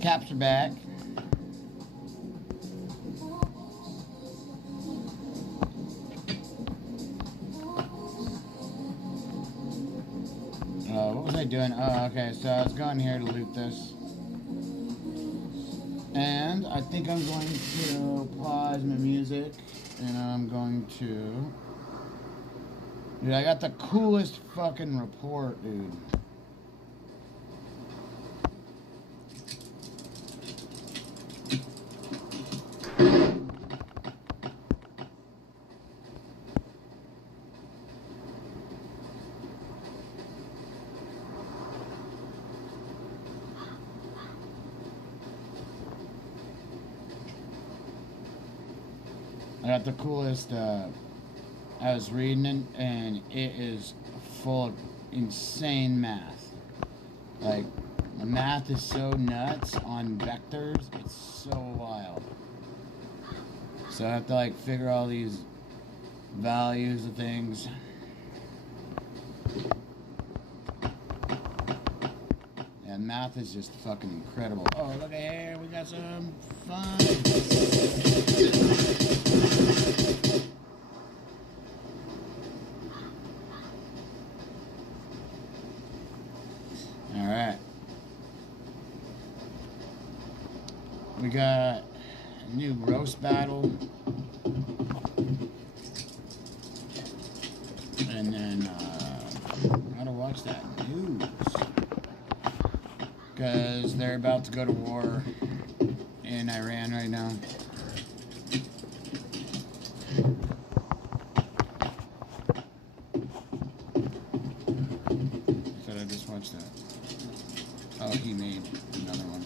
Caps are back. What was I doing? Oh, okay, so I was going here to loot this. And I think I'm going to pause my music. And I'm going to... Dude, I got the coolest fucking report, dude. I got the coolest, I was reading it, and it is full of insane math. Like, the math is so nuts on vectors, it's so wild. So I have to, like, figure all these values of things. Yeah, math is just fucking incredible. Oh, look at here, we got some fun. Alright. We got a new roast battle. And then, how to watch that news. Because they're about to go to war in Iran right now. Said I just watched that. Oh, he made another one.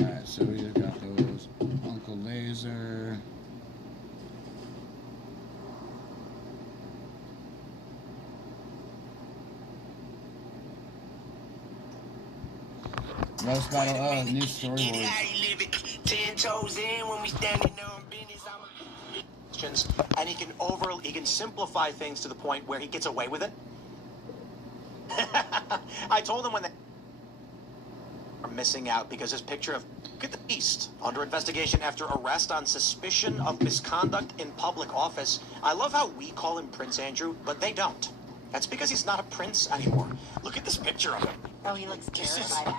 Alright, so we just got those. Uncle Laser. Roast battle. Oh, new story wars. 10 toes in when we standing on business. And he can simplify things to the point where he gets away with it. I told him when they are missing out because his picture of get the beast under investigation after arrest on suspicion of misconduct in public office. I love how we call him Prince Andrew, but they don't. That's because he's not a prince anymore. Look at this picture of him. Oh, he looks terrified.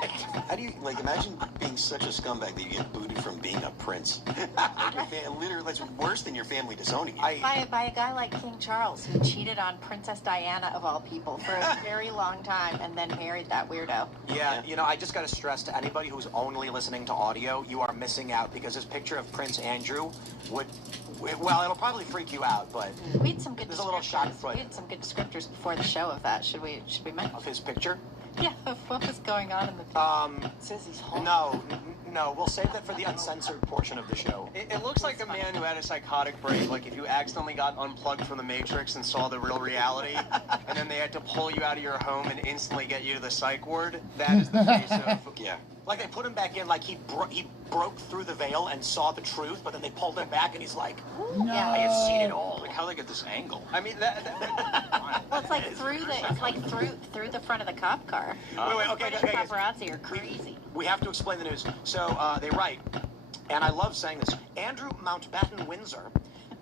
How do you, like, imagine being such a scumbag that you get booted from being a prince? Like literally, that's worse than your family disowning you. By a guy like King Charles, who cheated on Princess Diana, of all people, for a very long time, and then married that weirdo. Yeah, you know, I just got to stress to anybody who's only listening to audio, you are missing out because this picture of Prince Andrew would, well, it'll probably freak you out, but We had some good there's a little shot descriptors. We had some good descriptors before the show of that. Should we mention? of his picture. Yeah, of what was going on in the picture. It says he's home. No, we'll save that for the uncensored portion of the show. It looks like a man who had a psychotic break, like if you accidentally got unplugged from the Matrix and saw the real reality, and then they had to pull you out of your home and instantly get you to the psych ward. That is the face of... Yeah. Like they put him back in, like he broke through the veil and saw the truth, but then they pulled him back and he's like, No. I have seen it all. Like how they get this angle. I mean, Well, it's like through the front of the cop car. Wait, okay, British guys. paparazzi are crazy. We have to explain the news. So they write, and I love saying this, Andrew Mountbatten Windsor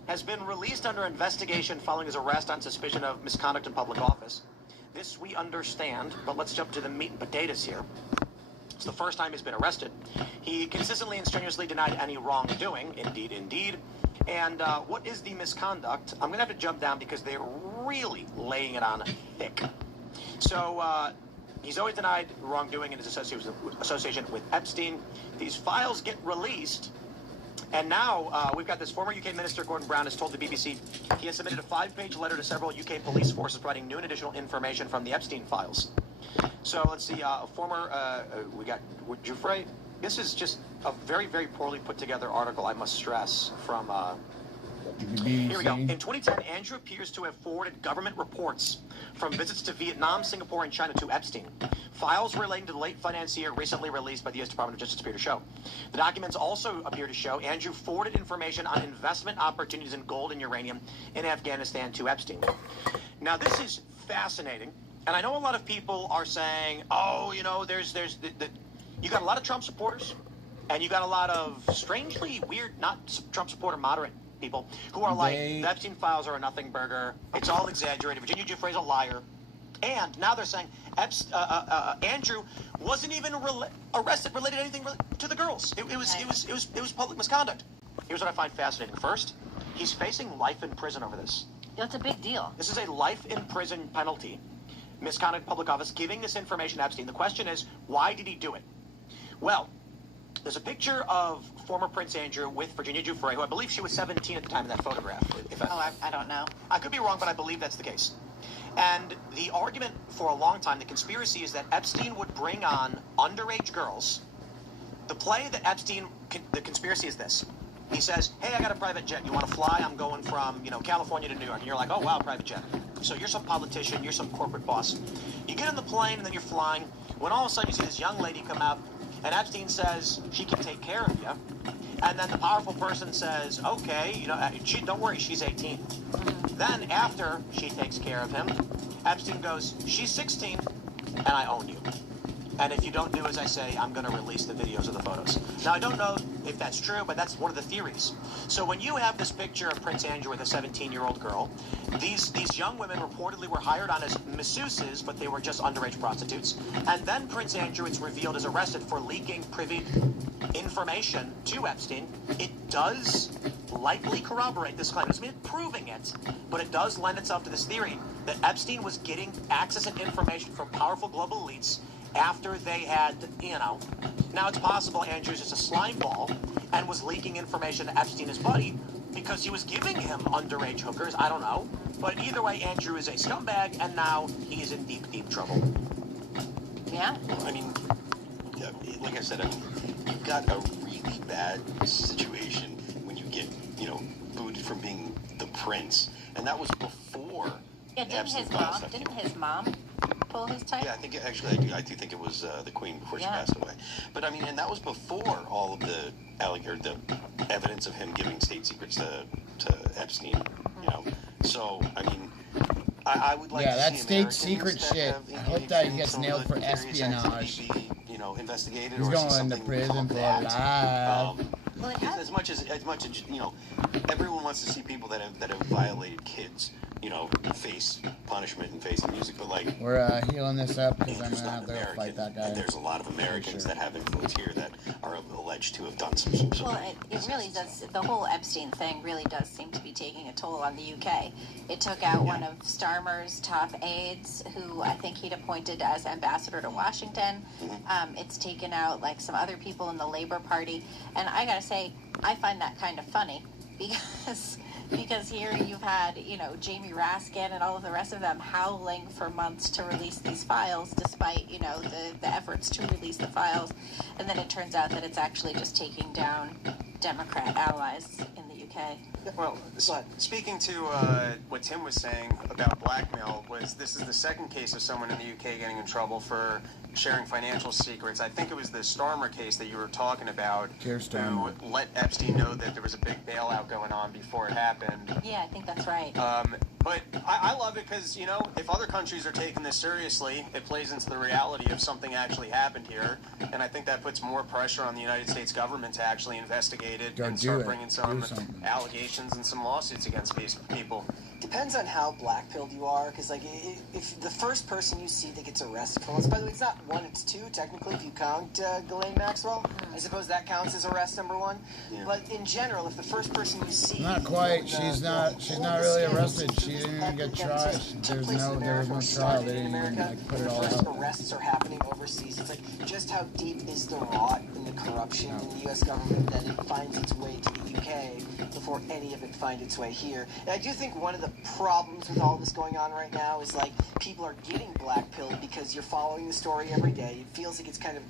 has been released under investigation following his arrest on suspicion of misconduct in public office. This we understand, but let's jump to the meat and potatoes here. It's the first time he's been arrested. He consistently and strenuously denied any wrongdoing. Indeed. And what is the misconduct? I'm going to have to jump down because they're really laying it on thick. So he's always denied wrongdoing in his association with Epstein. These files get released. And now we've got this former UK Minister, Gordon Brown, has told the BBC he has submitted a 5-page letter to several UK police forces providing new and additional information from the Epstein files. So let's see, we got Giuffre. This is just a very, very poorly put together article, I must stress, from... Here we go. In 2010, Andrew appears to have forwarded government reports from visits to Vietnam, Singapore, and China to Epstein. Files relating to the late financier recently released by the U.S. Department of Justice appear to show. The documents also appear to show Andrew forwarded information on investment opportunities in gold and uranium in Afghanistan to Epstein. Now, this is fascinating And I know a lot of people are saying, oh, you know, you got a lot of Trump supporters, and you got a lot of strangely weird, not Trump supporter, moderate people who are like, the Epstein files are a nothing burger. It's all exaggerated. Virginia Giuffre's a liar. And now they're saying Andrew wasn't even arrested related to anything to the girls. It was public misconduct. Here's what I find fascinating. First, he's facing life in prison over this. That's a big deal. This is a life in prison penalty. Misconduct in public office, giving this information to Epstein. The question is, why did he do it? Well, there's a picture of former Prince Andrew with Virginia Giuffre, who I believe she was 17 at the time of that photograph. I don't know. I could be wrong, but I believe that's the case. And the argument for a long time, the conspiracy, is that Epstein would bring on underage girls. The play that the conspiracy is this. He says, hey, I got a private jet. You want to fly? I'm going from, California to New York. And you're like, oh, wow, private jet. So you're some politician. You're some corporate boss. You get in the plane, and then you're flying. When all of a sudden you see this young lady come out, and Epstein says she can take care of you. And then the powerful person says, okay, don't worry, she's 18. Then after she takes care of him, Epstein goes, she's 16, and I own you. And if you don't do as I say, I'm going to release the videos of the photos. Now, I don't know if that's true, but that's one of the theories. So when you have this picture of Prince Andrew with a 17-year-old girl, these young women reportedly were hired on as masseuses, but they were just underage prostitutes. And then Prince Andrew, it's revealed, is arrested for leaking privy information to Epstein. It does likely corroborate this claim. It doesn't mean proving it, but it does lend itself to this theory that Epstein was getting access and information from powerful global elites after they had, Now it's possible Andrew's just a slime ball and was leaking information to Epstein, his buddy, because he was giving him underage hookers. I don't know. But either way, Andrew is a scumbag, and now he's in deep, deep trouble. Yeah. I mean, like I said, you've got a really bad situation when you get, booted from being the prince. And that was before. Yeah, didn't his mom pull his type? Yeah, I think I do think it was the Queen before she passed away. But I mean, and that was before all of the evidence of him giving state secrets to Epstein. So I mean, I would like to that see state secret shit. I hope that he gets nailed for espionage. Investigated. He's or going to prison for life. As much as everyone wants to see people that have violated kids, face punishment and face music, but like we're healing this up because I'm Andrew's gonna have not to an fight that guy. And there's a lot of Americans that have influence here that are alleged to have done some. Well, it really does. The whole Epstein thing really does seem to be taking a toll on the UK. It took out one of Starmer's top aides, who I think he'd appointed as ambassador to Washington. It's taken out like some other people in the Labour Party, and I gotta say, I find that kind of funny because here you've had, Jamie Raskin and all of the rest of them howling for months to release these files, despite, the efforts to release the files. And then it turns out that it's actually just taking down Democrat allies in the UK. Well, speaking to what Tim was saying about blackmail, this is the second case of someone in the UK getting in trouble for sharing financial secrets. I think it was the Starmer case that you were talking about, who let Epstein know that there was a big bailout going on before it happened. Yeah, I think that's right. But I love it because, if other countries are taking this seriously, it plays into the reality of something actually happened here. And I think that puts more pressure on the United States government to actually investigate it and start bringing some allegations and some lawsuits against people. Depends on how black-pilled you are, because if the first person you see that gets arrested for this, by the way, it's not one, it's two, technically, if you count Ghislaine Maxwell. I suppose that counts as arrest number one. Yeah. But in general, if the first person you see... Not quite. She's not really arrested. She didn't even get tried. There was no trial. They didn't even put it all out. out. Arrests are happening overseas. It's just how deep is the rot in the corruption in the U.S. government that it finds its way to the UK before any of it finds its way here. And I do think one of the problems with all this going on right now is people are getting black-pilled because you're following the story every day. It feels like it's kind of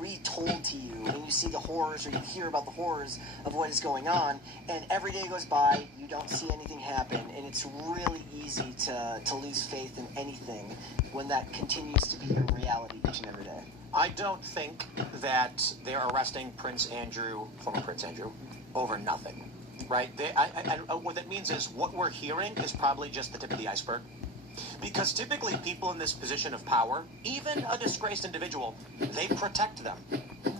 retold to you, and you see the horrors, or you hear about the horrors of what is going on, and every day goes by, you don't see anything happen, and it's really easy to lose faith in anything when that continues to be your reality each and every day. I don't think that they're arresting Prince Andrew, former Prince Andrew, over nothing, right? What that means is what we're hearing is probably just the tip of the iceberg. Because typically people in this position of power, even a disgraced individual, they protect them.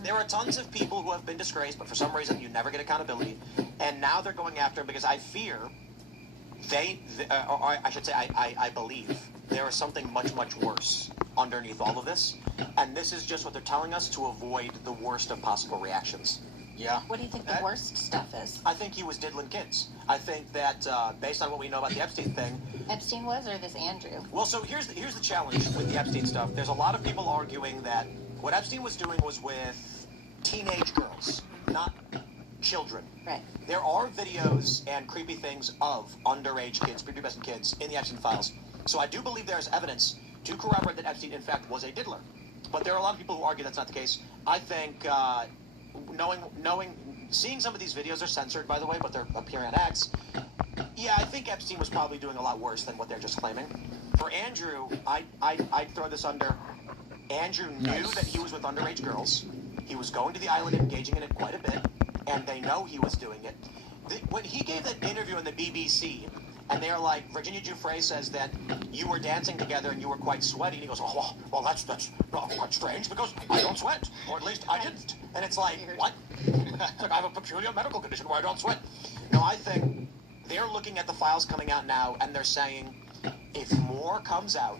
There are tons of people who have been disgraced, but for some reason you never get accountability, and now they're going after him because I fear or I should say I believe there is something much, much worse underneath all of this, and this is just what they're telling us to avoid the worst of possible reactions. Yeah. What do you think the worst stuff is? I think he was diddling kids. I think that based on what we know about the Epstein thing. Epstein was, or this Andrew? Well, so here's the challenge with the Epstein stuff. There's a lot of people arguing that what Epstein was doing was with teenage girls, not children. Right. There are videos and creepy things of underage kids, prepubescent kids, in the Epstein files. So I do believe there's evidence to corroborate that Epstein, in fact, was a diddler. But there are a lot of people who argue that's not the case. I think seeing some of these videos are censored, by the way, but they're appearing on X. Yeah, I think Epstein was probably doing a lot worse than what they're just claiming. For Andrew, I'd throw this under. Andrew knew that he was with underage girls. He was going to the island, engaging in it quite a bit, and they know he was doing it. When he gave that interview on the BBC, and they're like, Virginia Giuffre says that you were dancing together and you were quite sweaty, and he goes, oh, well, that's not quite strange because I don't sweat, or at least I didn't. And it's like, what? It's like, I have a peculiar medical condition where I don't sweat. No, I think they're looking at the files coming out now, and they're saying, if more comes out,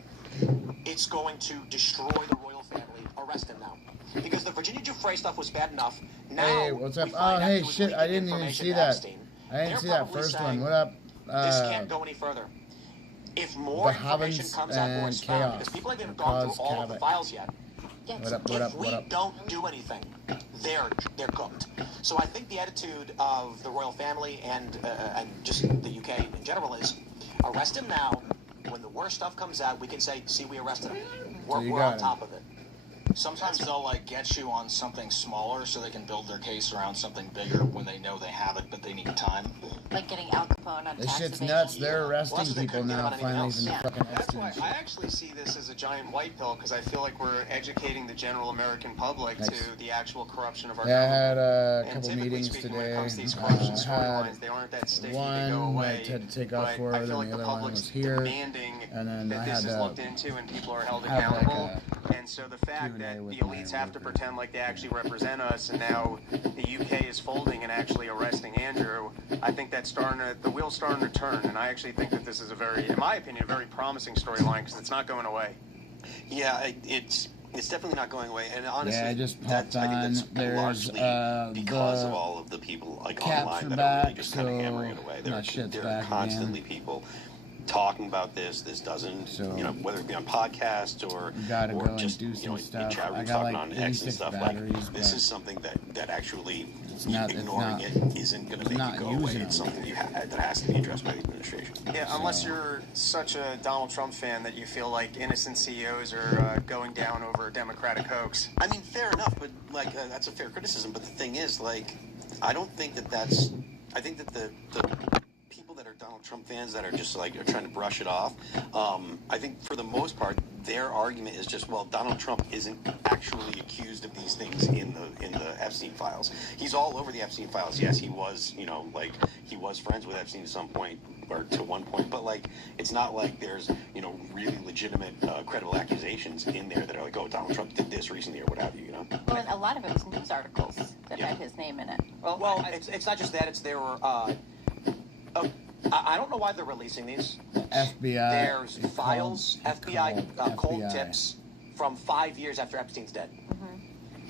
it's going to destroy the royal family. Arrest him now. Because the Virginia Giuffre stuff was bad enough. Now, hey, what's up? Oh, hey, shit, I didn't even see that. I didn't see that first one. What up? This can't go any further. If more information comes out, more is found, because people haven't even gone through all of the files yet. If we don't do anything, they're cooked. So I think the attitude of the royal family and just the UK in general is arrest him now. When the worst stuff comes out, we can say, see, we arrested him. We're on top of it. Sometimes they'll get you on something smaller so they can build their case around something bigger when they know they have it, but they need time. Like getting Al Capone on this tax shit's evasion. nuts. They're arresting people now, finally, from the fucking That's why Epstein I shit. actually see this as a giant white pill, because I feel like we're educating the general American public to the actual corruption of our Yeah, I government. had a And couple typically meetings speaking, today. when it comes to these corruption I storylines, had they aren't that sticky, they one go away. I had to take off But for, I and feel the like the other one public's was here. demanding And then that I this had is to looked into and people are held have like accountable. a And so the fact Q&A that with the my elites have to worker. pretend like they actually represent us, and now the UK is folding and actually arresting Andrew, I think that's the wheel's starting to turn. And I actually think that this is in my opinion, a very promising storyline, because it's not going away. Yeah, it's definitely not going away. And honestly, I just I popped think that's on. There's largely because of the all of the people caps online are that are really back, just kind of so hammering it away. that shit's There back are constantly again. people talking about this. This doesn't, So, whether it be on podcasts or you gotta go and just do some in stuff. chat I rooms got talking like on X and 86 stuff. batteries, Like this but is something that actually it's ignoring not- it isn't going to make not you go away. using It's them. something that has to be addressed by the administration. Yeah, unless you're such a Donald Trump fan that you feel like innocent CEOs are going down over a Democratic hoax. I mean, fair enough, but that's a fair criticism. But the thing is, I don't think that's. I think that the people that are Donald Trump fans that are just are trying to brush it off. I think for the most part, their argument is just, well, Donald Trump isn't actually accused of these things in the Epstein files. He's all over the Epstein files. Yes, he was, he was friends with Epstein at some point, or to one point, but it's not like there's really legitimate credible accusations in there that are like, oh, Donald Trump did this recently or what have you. Well, and a lot of it was news articles that had his name in it. Well, it's not just that. It's there were. I don't know why they're releasing these. the FBI. There's it's files, called- FBI it's called cold FBI. tips from 5 years after Epstein's dead.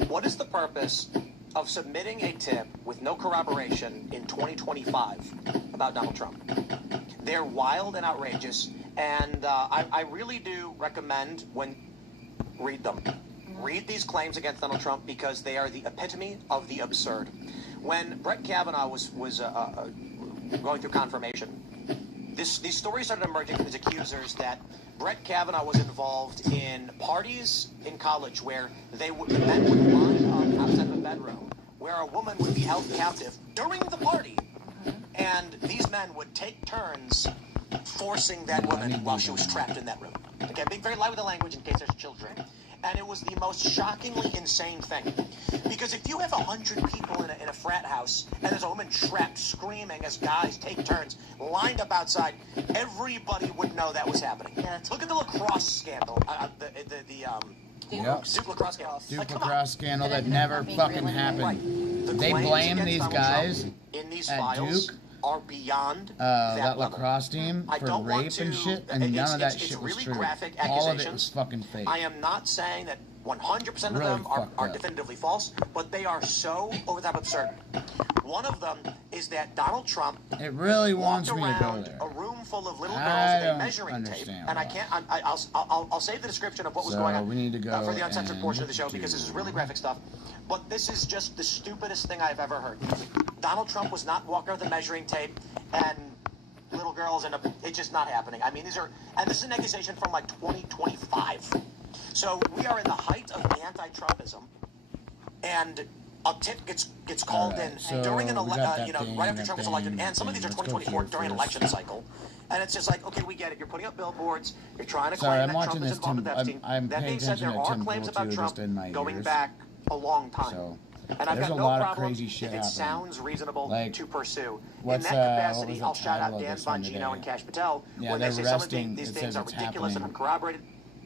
What is the purpose of submitting a tip with no corroboration in 2025 about Donald Trump? They're wild and outrageous, and I really do recommend read them. Read these claims against Donald Trump, because they are the epitome of the absurd. When Brett Kavanaugh was going through confirmation, these stories started emerging from his accusers that Brett Kavanaugh was involved in parties in college where the men would line up outside of a bedroom where a woman would be held captive during the party, and these men would take turns forcing that woman while she was trapped in that room. Okay, being very light with the language in case there's children. And it was the most shockingly insane thing. Because if you have 100 people in a frat house and there's a woman trapped screaming as guys take turns lined up outside, everybody would know that was happening. Yeah, Look at the lacrosse scandal. Yep. Duke lacrosse scandal. Duke come lacrosse on. scandal that ended up never not being fucking real anymore. happened. The They claims blame against these Donald guys Trump in these at files Duke, are beyond that level. lacrosse team I for don't want rape to- and shit, it's- and none of that it's shit was really true. graphic All of it accusations. was fucking fake. I am not saying that 100% of Really them are fucked up. definitively false, but they are so over the top absurd. One of them is that Donald Trump It really walked wants me to go around there. a room full of little girls I with a don't measuring tape, understand and I why. can't. I'll save the description of what was So going on we need to go for the uncensored and portion of the show because this is do- really graphic stuff. But this is just the stupidest thing I've ever heard. Donald Trump was not walking around with a measuring tape and little girls, and it's just not happening. I mean, this is an accusation from like 2025. So we are in the height of anti-Trumpism, and a tip gets called Alright, in so during an we got that right after thing, Trump was that elected, thing, and some of these are let's go 2024 here during an first. election cycle, and it's just like, okay, we get it. You're putting up billboards. You're trying to Sorry, claim I'm that watching Trump is this involved Tim- with Epstein. I'm That paying being said, there attention to are Tim claims Pool, about too, Trump just in my going ears. back a long time. So And I've there's got a no lot of problem crazy shit if it happening. sounds reasonable Like, to pursue. what's, In that what capacity, was the I'll shout title out of Dan this one Bongino today? and Cash Patel Yeah, when they they're say some of arresting- these it things says are it's ridiculous and happening. uncorroborated.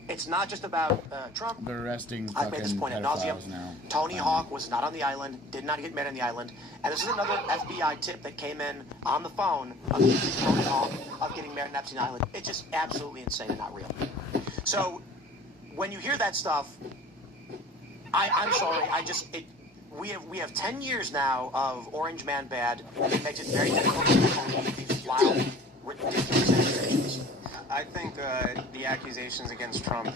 It's not just about Trump. They're arresting I've made this fucking point ad nauseum. pedophiles now. Tony Hawk was not on the island, did not get met on the island. And this is another FBI tip that came in on the phone of Tony Hawk of getting married on Epstein Island. It's just absolutely insane and not real. So when you hear that stuff, I'm sorry. We have 10 years now of Orange Man bad. It makes it very difficult for people to file ridiculous accusations. I think the accusations against Trump,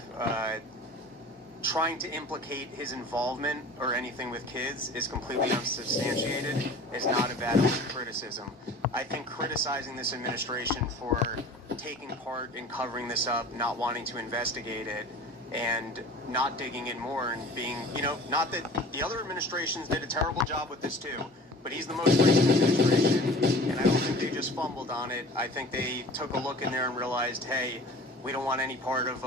trying to implicate his involvement or anything with kids is completely unsubstantiated, is not a valid criticism. I think criticizing this administration for taking part in covering this up, not wanting to investigate it, and not digging in more and being, not that the other administrations did a terrible job with this too, but he's the most recent administration, and I don't think they just fumbled on it. I think they took a look in there and realized, hey, we don't want any part of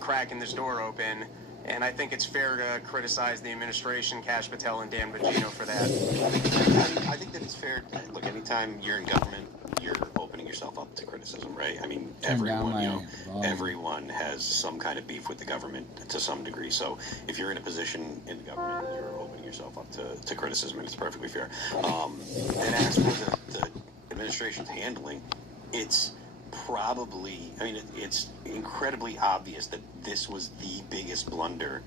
cracking this door open. And I think it's fair to criticize the administration, Cash Patel and Dan Bongino for that. I think that it's fair. Look, anytime you're in government, you're opening yourself up to criticism, right? I mean, Turn down everyone, my volume. everyone has some kind of beef with the government to some degree. So if you're in a position in the government, you're opening yourself up to criticism, and it's perfectly fair. And as for the administration's handling, it's probably, it's incredibly obvious that this was the biggest blunder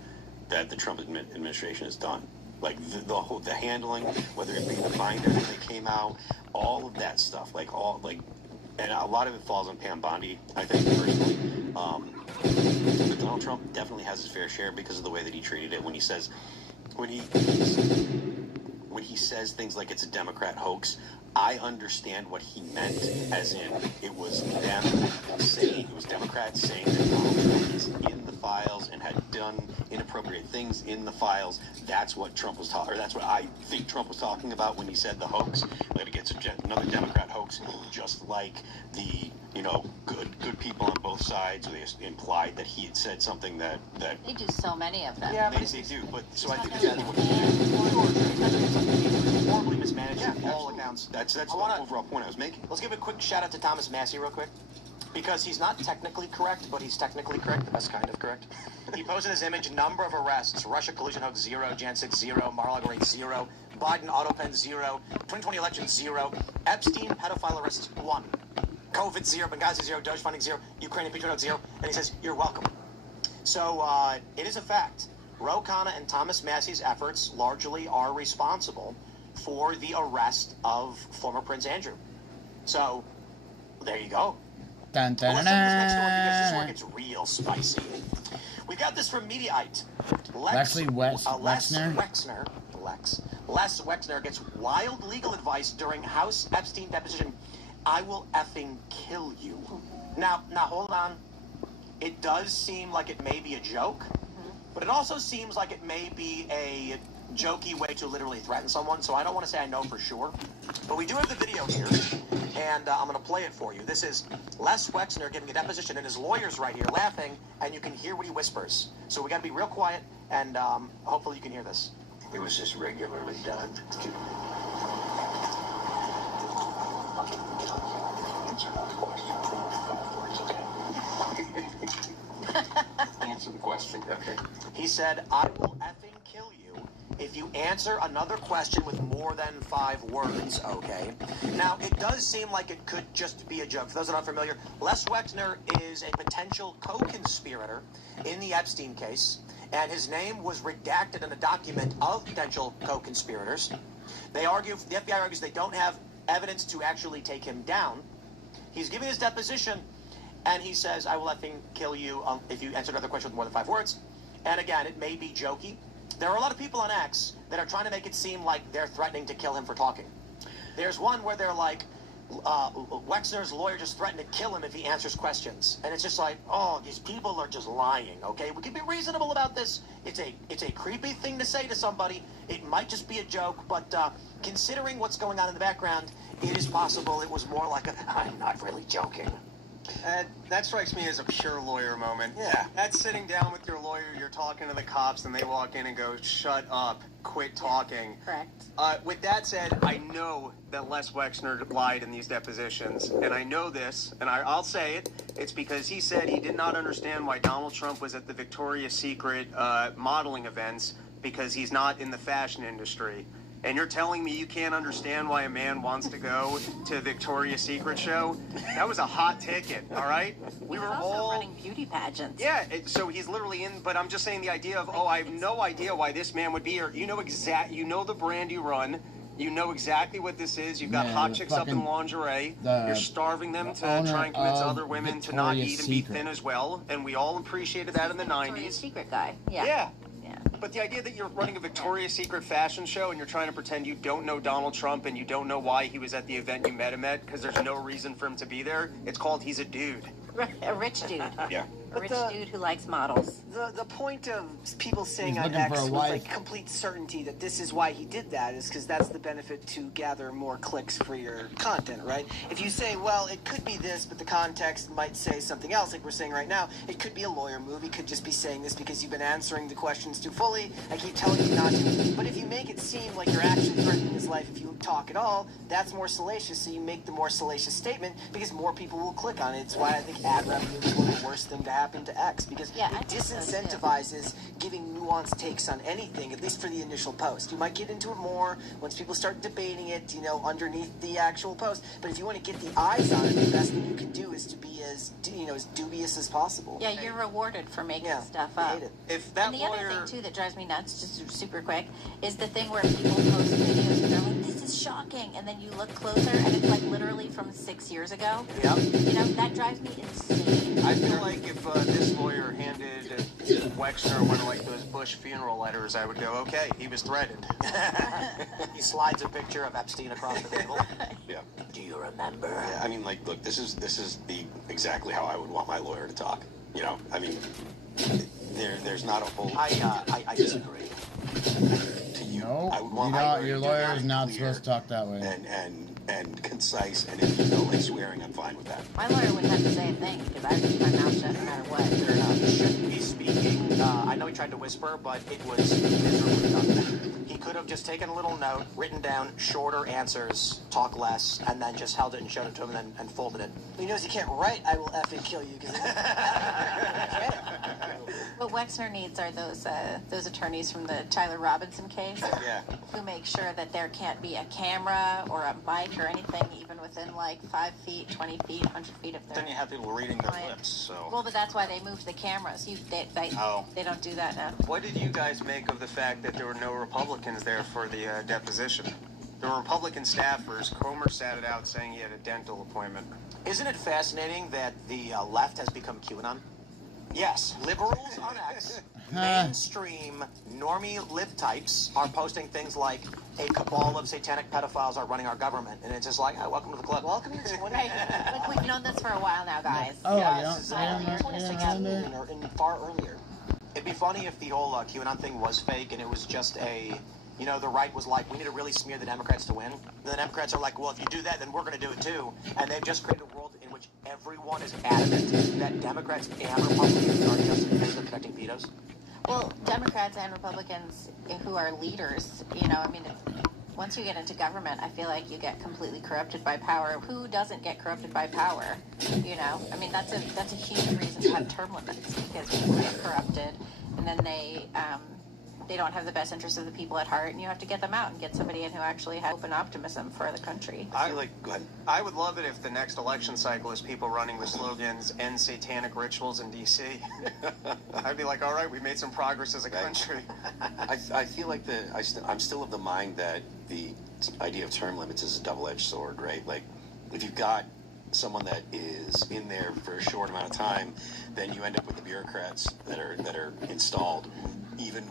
that the Trump administration has done. Like the handling, whether it be the binder that came out, all of that stuff, and a lot of it falls on Pam Bondi, I think, personally. But Donald Trump definitely has his fair share because of the way that he treated it when he says things like it's a Democrat hoax. I understand what he meant, as in it was Democrats saying that Donald Trump is in the files and had done inappropriate things in the files. That's what Trump was talking, or that's what I think Trump was talking about when he said the hoax. That it gets another Democrat hoax, just like the good people on both sides. They implied that he had said something that They do so many of them. Yeah, they do. But so I think that's what he did. Horribly mismanaged all accounts. That's the wanna- overall point I was making. Let's give a quick shout out to Thomas Massey real quick. Because he's not technically correct, but he's technically correct. That's kind of correct. He posted his image, number of arrests. Russia collusion hoax, 0. Jan 6, 0. Mar-a-Lago raid, 0. Biden auto pen, 0. 2020 election, 0. Epstein pedophile arrests, 1. COVID, 0. Benghazi, 0. Doge funding, 0. Ukrainian patriot, 0. And he says, you're welcome. So it is a fact. Ro Khanna and Thomas Massey's efforts largely are responsible for the arrest of former Prince Andrew. So there you go. Dun, dun, Well, dun, let's take this next one because this dun. one gets real spicy. We got this from Mediaite. Leslie Wexner? Les Wexner gets wild legal advice during House Epstein deposition. I will effing kill you. Now hold on. It does seem like it may be a joke, but it also seems like it may be a jokey way to literally threaten someone, so I don't want to say I know for sure. But we do have the video here, and I'm going to play it for you. This is Les Wexner giving a deposition, and his lawyer's right here laughing, and you can hear what he whispers. So we got to be real quiet, and hopefully you can hear this. It was just regularly done. Answer the question, okay? He said, I will effing kill you if you answer another question with more than 5 words, okay? Now, it does seem like it could just be a joke. For those that are not familiar, Les Wexner is a potential co-conspirator in the Epstein case, and his name was redacted in a document of potential co-conspirators. The FBI argues they don't have evidence to actually take him down. He's giving his deposition, and he says, I will effing kill you if you answer another question with more than 5 words. And again, it may be jokey. There are a lot of people on X that are trying to make it seem like they're threatening to kill him for talking. There's one where they're like, Wexner's lawyer just threatened to kill him if he answers questions. And it's just like, oh, these people are just lying, okay? We can be reasonable about this. It's a creepy thing to say to somebody. It might just be a joke, but considering what's going on in the background, it is possible it was more like I'm not really joking. That strikes me as a pure lawyer moment. Yeah. That's sitting down with your lawyer, you're talking to the cops, and they walk in and go, shut up, quit talking. Correct. With that said, I know that Les Wexner lied in these depositions, and I know this, and I'll say it. It's because he said he did not understand why Donald Trump was at the Victoria's Secret modeling events because he's not in the fashion industry. And you're telling me you can't understand why a man wants to go to a Victoria's Secret show? That was a hot ticket, all right? We were also running beauty pageants. Yeah, so he's literally in, but I'm just saying the idea of, I have no idea why this man would be here. You know the brand you run. You know exactly what this is. You've got hot chicks up in lingerie. You're starving them to try and convince other women to not eat and be thin as well. And we all appreciated that in the 90s. Victoria's Secret guy. Yeah. But the idea that you're running a Victoria's Secret fashion show and you're trying to pretend you don't know Donald Trump and you don't know why he was at the event you met him at because there's no reason for him to be there, it's called he's a dude. A rich dude. Yeah. A rich dude who likes models. The point of people saying He's on looking X for a with wife. like complete certainty that this is why he did that is because that's the benefit to gather more clicks for your content, right? If you say, well, it could be this, but the context might say something else, like we're saying right now, it could be a lawyer move. He could just be saying this because you've been answering the questions too fully. I keep telling you not to. But if you make it seem like you're actually threatening his life if you talk at all, that's more salacious. So you make the more salacious statement because more people will click on it. It's why I think ad revenue is one of the worst thing to happen to X because it disincentivizes giving nuanced takes on anything, at least for the initial post. You might get into it more once people start debating it, underneath the actual post. But if you want to get the eyes on it, the best thing you can do is to be as dubious as possible. Yeah, you're rewarded for making stuff I up. hate it. If that And the lawyer... other thing, too, that drives me nuts, just super quick, is the thing where people post videos and they're like, this is shocking, and then you look closer and it's like literally from 6 years ago. Yep. That drives me insane. I feel like if this lawyer handed Wexner one of like those Bush funeral letters, I would go, okay, he was threatened. He slides a picture of Epstein across the table. Yeah. Do you remember? Yeah, I mean, like, look, this is exactly how I would want my lawyer to talk. I mean, there's not a whole. I disagree. To you, No, I would want my lawyer your to lawyer is be not clear supposed to talk that way. and concise, and if you don't like swearing, I'm fine with that. My lawyer wouldn't have to say a thing because I would keep my mouth shut no matter what. He shouldn't be speaking. I know he tried to whisper, but it was miserably done. He could have just taken a little note, written down shorter answers, talk less, and then just held it and showed it to him and folded it. He knows he can't write, I will effing kill you. What Wexner needs are those attorneys from the Tyler Robinson case Yeah. who make sure that there can't be a camera or a mic or anything even within like 5 feet, 20 feet, 100 feet of their Then you have people reading their client. lips, so... Well, but that's why they moved the cameras. They don't do that now. What did you guys make of the fact that there were no Republicans there for the deposition? There were Republican staffers. Comer sat it out saying he had a dental appointment. Isn't it fascinating that the left has become QAnon? Yes, liberals on X, mainstream normie lib types are posting things like a cabal of satanic pedophiles are running our government, and it's just like, oh, welcome to the club. Welcome to 20. Right. Like we've known this for a while now, guys. Oh, Yes. yeah. 2016 or far earlier. It'd be funny if the whole QAnon thing was fake and it was just a you know, the right was like, we need to really smear the Democrats to win. The Democrats are like, well, if you do that, then we're going to do it too. And they've just created a world in which everyone is adamant that Democrats and Republicans are just in business of protecting vetoes. Well, Democrats and Republicans who are leaders, you know, I mean, once you get into government, I feel like you get completely corrupted by power. Who doesn't get corrupted by power? You know, I mean, that's a huge reason to have term limits, because people get corrupted, and then they don't have the best interests of the people at heart, and you have to get them out and get somebody in who actually has open optimism for the country. I feel like, go ahead. I would love it if the next election cycle is people running with slogans, end satanic rituals in D.C. I'd be like, all right, we made some progress as a country. I feel like I'm still of the mind that the idea of term limits is a double-edged sword, right? Like, if you've got someone that is in there for a short amount of time, then you end up with the bureaucrats that are installed even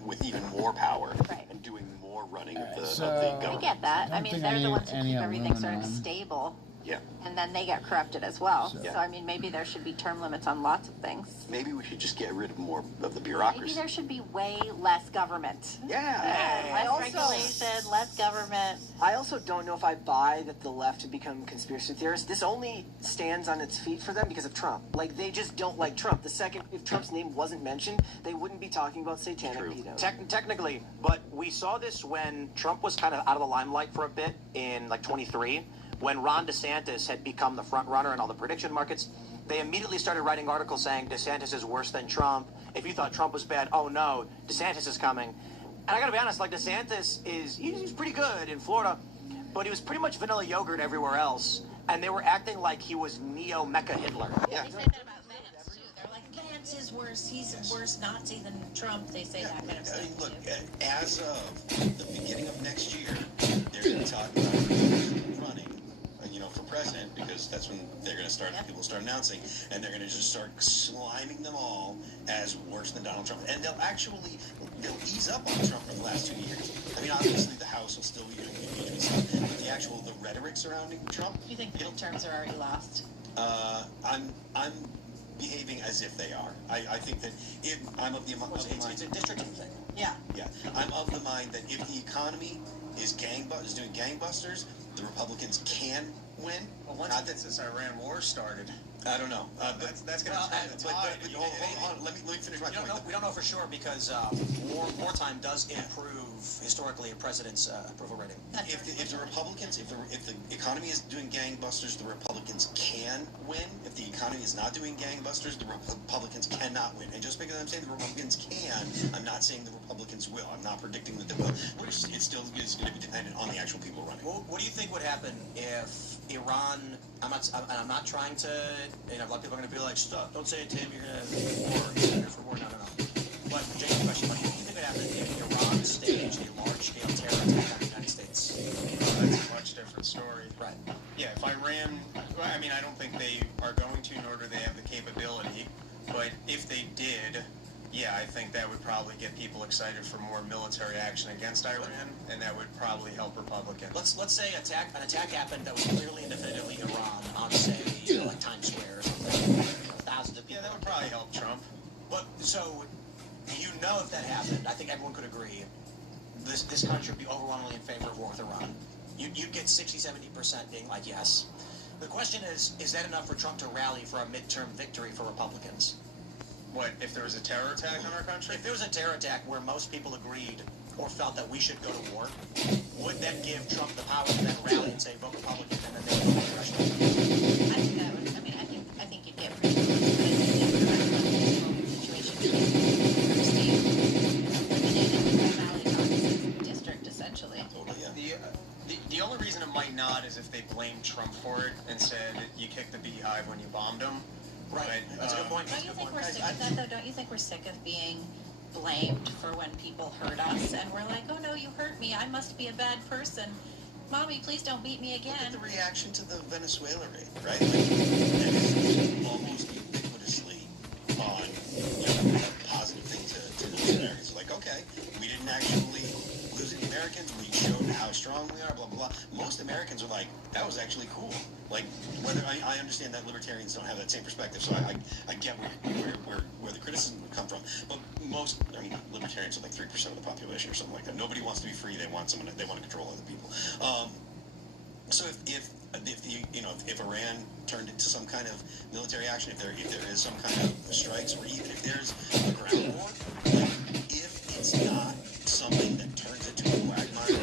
more power, right, and doing more running of the I government. get that. I mean, they're the ones who keep everything sort of aluminum. stable. Yeah. And then they get corrupted as well. Yeah. So, I mean, maybe there should be term limits on lots of things. Maybe we should just get rid of more of the bureaucracy. Maybe there should be way less government. Yeah. Less also- regulation, less government. I also don't know if I buy that the left have become conspiracy theorists. This only stands on its feet for them because of Trump. Like, they just don't like Trump. The second, if Trump's name wasn't mentioned, they wouldn't be talking about satanic True. vetoes. Technically, but we saw this when Trump was kind of out of the limelight for a bit in like 23, when Ron DeSantis had become the front runner in all the prediction markets. They immediately started writing articles saying DeSantis is worse than Trump. If you thought Trump was bad, oh no, DeSantis is coming. And I gotta be honest, like, DeSantis he's pretty good in Florida, but he was pretty much vanilla yogurt everywhere else. And they were acting like he was neo-Mecha Hitler. Yeah, they say that about Vance too. They're like, Vance is worse. He's a worse Nazi than Trump. They say that kind of I mean, stuff look, too. as of the beginning of next year, they're going to talk about running, for president, because that's when they're going to start. Yep. People start announcing, and they're going to just start sliming them all as worse than Donald Trump, and they'll ease up on Trump for the last 2 years. I mean, obviously the House will still be doing impeachment stuff, but the rhetoric surrounding Trump. Do you think midterms are already lost? I'm behaving as if they are. I think that I'm of the mind. It's a districting thing. Yeah. Yeah, I'm of the mind that if the economy is doing gangbusters, the Republicans can win. Well, once this Iran war started, I don't know. that's going to But hold on, let me finish my point. We don't know for sure, because wartime does improve historically a president's approval rating. If the Republicans, if the economy is doing gangbusters, the Republicans can win. If the economy is not doing gangbusters, the Republicans cannot win. And just because I'm saying the Republicans can, I'm not saying the Republicans will. I'm not predicting that they will. It still is going to be dependent on the actual people running. Well, what do you think would happen if Iran? I'm not trying to. A lot of people are going to be like, "Stop! Don't say it, Tim. You're going to war. You're here for war." No. But James' question: what do you think would happen if Iran staged a large-scale terror attack on the United States? that's a much different story. Right. Yeah, if Iran, I mean, I don't think they are going to, nor do they have the capability. But if they did, yeah, I think that would probably get people excited for more military action against Iran, and that would probably help Republicans. Let's say an attack happened that was clearly and definitively Iran on, say, like Times Square or something. Thousands of people. Yeah, that would probably help Trump. But so, if that happened, I think everyone could agree, this country would be overwhelmingly in favor of war with Iran. You'd get 60-70% being like yes. The question is that enough for Trump to rally for a midterm victory for Republicans? What, if there was a terror attack on our country? If there was a terror attack where most people agreed or felt that we should go to war, would that give Trump the power to then rally and say vote Republican, and then they would go to Russia? I think that would, I think you'd get pretty close, but I think it would run a situation between Steve and O'Malley's on his district, essentially. Totally, yeah. The only reason it might not is if they blamed Trump for it and said you kicked the beehive when you bombed him. Right. That's a good point. Don't you think we're sick of that, though? Don't you think we're sick of being blamed for when people hurt us? And we're like, oh, no, you hurt me. I must be a bad person. Mommy, please don't beat me again. Look at the reaction to the Venezuela raid, right? Like, that is almost ubiquitously on a positive thing to those Americans. Like, okay, we didn't actually lose any Americans. We showed how strong we are, blah, blah, blah. Most Americans are like, that was actually cool. Like, whether I understand that libertarians don't have that same perspective, so I get where the criticism would come from. But most, I mean, libertarians are like 3% of the population or something like that. Nobody wants to be free. They want they want to control other people. So if Iran turned into some kind of military action, if there is some kind of strikes, or even if there's a ground war, if it's not something that turns into a quagmire,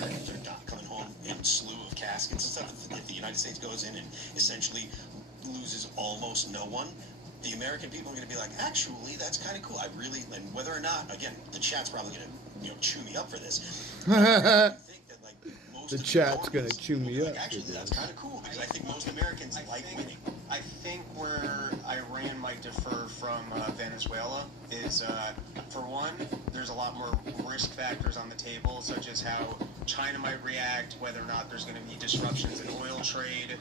Americans are not coming home in slew of caskets and stuff. If the United States goes in and essentially loses almost no one, the American people are going to be like, actually, that's kind of cool. I really, and whether or not, again, the chat's probably going to chew me up for this. The chat's going to chew me up. Actually, that's kind of cool because I think most Americans like winning. I think where Iran might differ from Venezuela is, for one, there's a lot more risk factors on the table, such as how China might react, whether or not there's going to be disruptions in oil trade,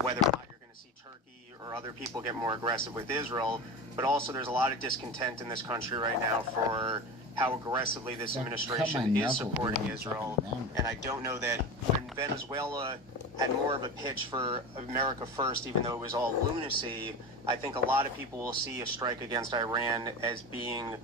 whether or not you're going to see Turkey or other people get more aggressive with Israel. But also there's a lot of discontent in this country right now for how aggressively this administration is supporting Israel. And I don't know that when Venezuela had more of a pitch for America first, even though it was all lunacy, I think a lot of people will see a strike against Iran as being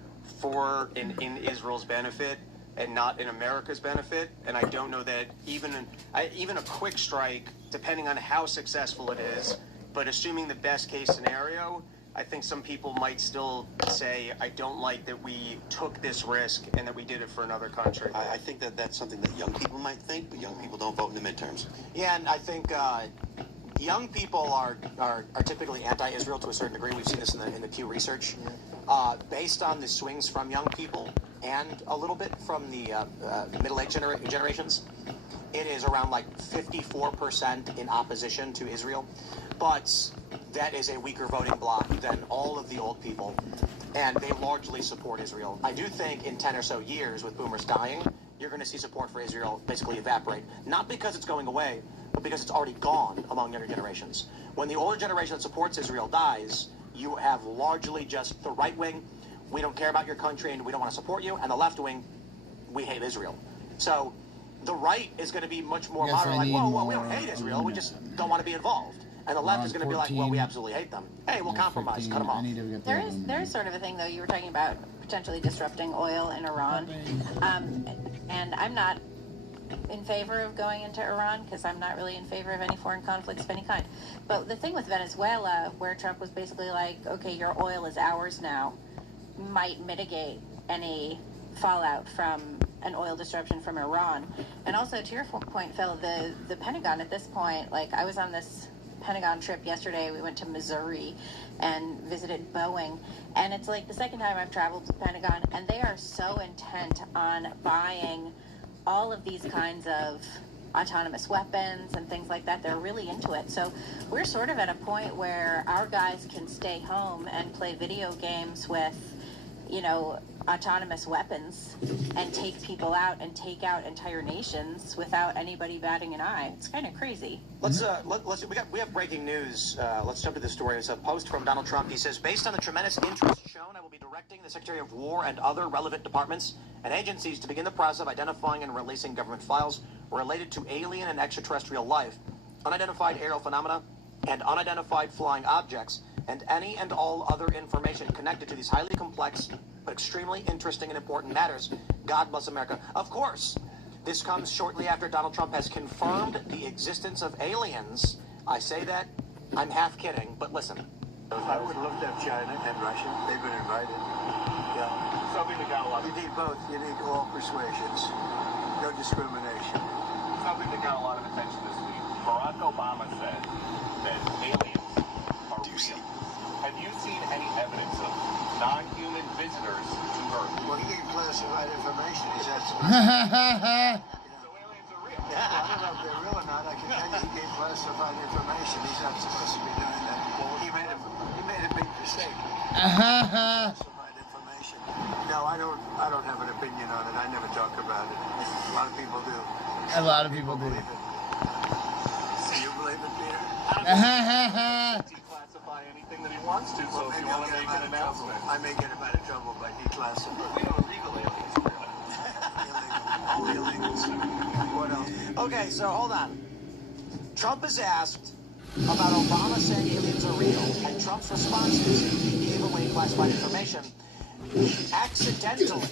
in Israel's benefit and not in America's benefit. And I don't know that even a quick strike, depending on how successful it is, but assuming the best case scenario, I think some people might still say, I don't like that we took this risk and that we did it for another country. I think that that's something that young people might think, but young people don't vote in the midterms. Yeah, and I think young people are typically anti-Israel to a certain degree. We've seen this in the Pew Research. Based on the swings from young people and a little bit from the middle-aged generations, it is around like 54% in opposition to Israel. But that is a weaker voting bloc than all of the old people, and they largely support Israel. I do think in 10 or so years, with boomers dying, you're going to see support for Israel basically evaporate. Not because it's going away, but because it's already gone among younger generations. When the older generation that supports Israel dies, you have largely just the right wing, we don't care about your country and we don't want to support you, and the left wing, we hate Israel. So the right is going to be much more moderate, like, whoa, we don't hate Israel, we just don't want to be involved. And the left is going to be like, well, we absolutely hate them. Hey, we'll compromise, cut them off. There is sort of a thing, though. You were talking about potentially disrupting oil in Iran. And I'm not in favor of going into Iran because I'm not really in favor of any foreign conflicts of any kind. But the thing with Venezuela, where Trump was basically like, okay, your oil is ours now, might mitigate any fallout from an oil disruption from Iran. And also, to your point, Phil, the Pentagon at this point, like, I was on this Pentagon trip yesterday. We went to Missouri and visited Boeing, and it's like the second time I've traveled to the Pentagon, and they are so intent on buying all of these kinds of autonomous weapons and things like that. They're really into it. So we're sort of at a point where our guys can stay home and play video games with, you know, autonomous weapons and take people out and take out entire nations without anybody batting an eye. It's kind of crazy. We have breaking news. Let's jump to this story. It's a post from Donald Trump. He says, based on the tremendous interest shown, I will be directing the Secretary of War and other relevant departments and agencies to begin the process of identifying and releasing government files related to alien and extraterrestrial life, unidentified aerial phenomena, and unidentified flying objects, and any and all other information connected to these highly complex but extremely interesting and important matters. God bless America. Of course, this comes shortly after Donald Trump has confirmed the existence of aliens. I say that, I'm half kidding, but listen. I would love to have China and Russia. They've been invited. Yeah. Something that got a lot of... You need both. You need all persuasions. No discrimination. Something that got a lot of attention this week. Barack Obama said that aliens are real. Have you seen any evidence of non-human visitors to Earth? Well, he gave classified information. He's had some... So aliens are real. Yeah, I don't know if they're real or not. I can tell you he gave classified information. He's not supposed to be doing that. Well, he made a big mistake. Classified information. No, I don't have an opinion on it. I never talk about it. A lot of people do. A lot of people do. Believe it. Do you believe it, Peter? Declassify anything that he wants to, so if you want to make an announcement. I may get him out of trouble by declassifying. We don't illegal aliens. Illegal. Only illegals. What else? Okay, so hold on. Trump is asked about Obama saying aliens are real, and Trump's response is he gave away classified information. accidentally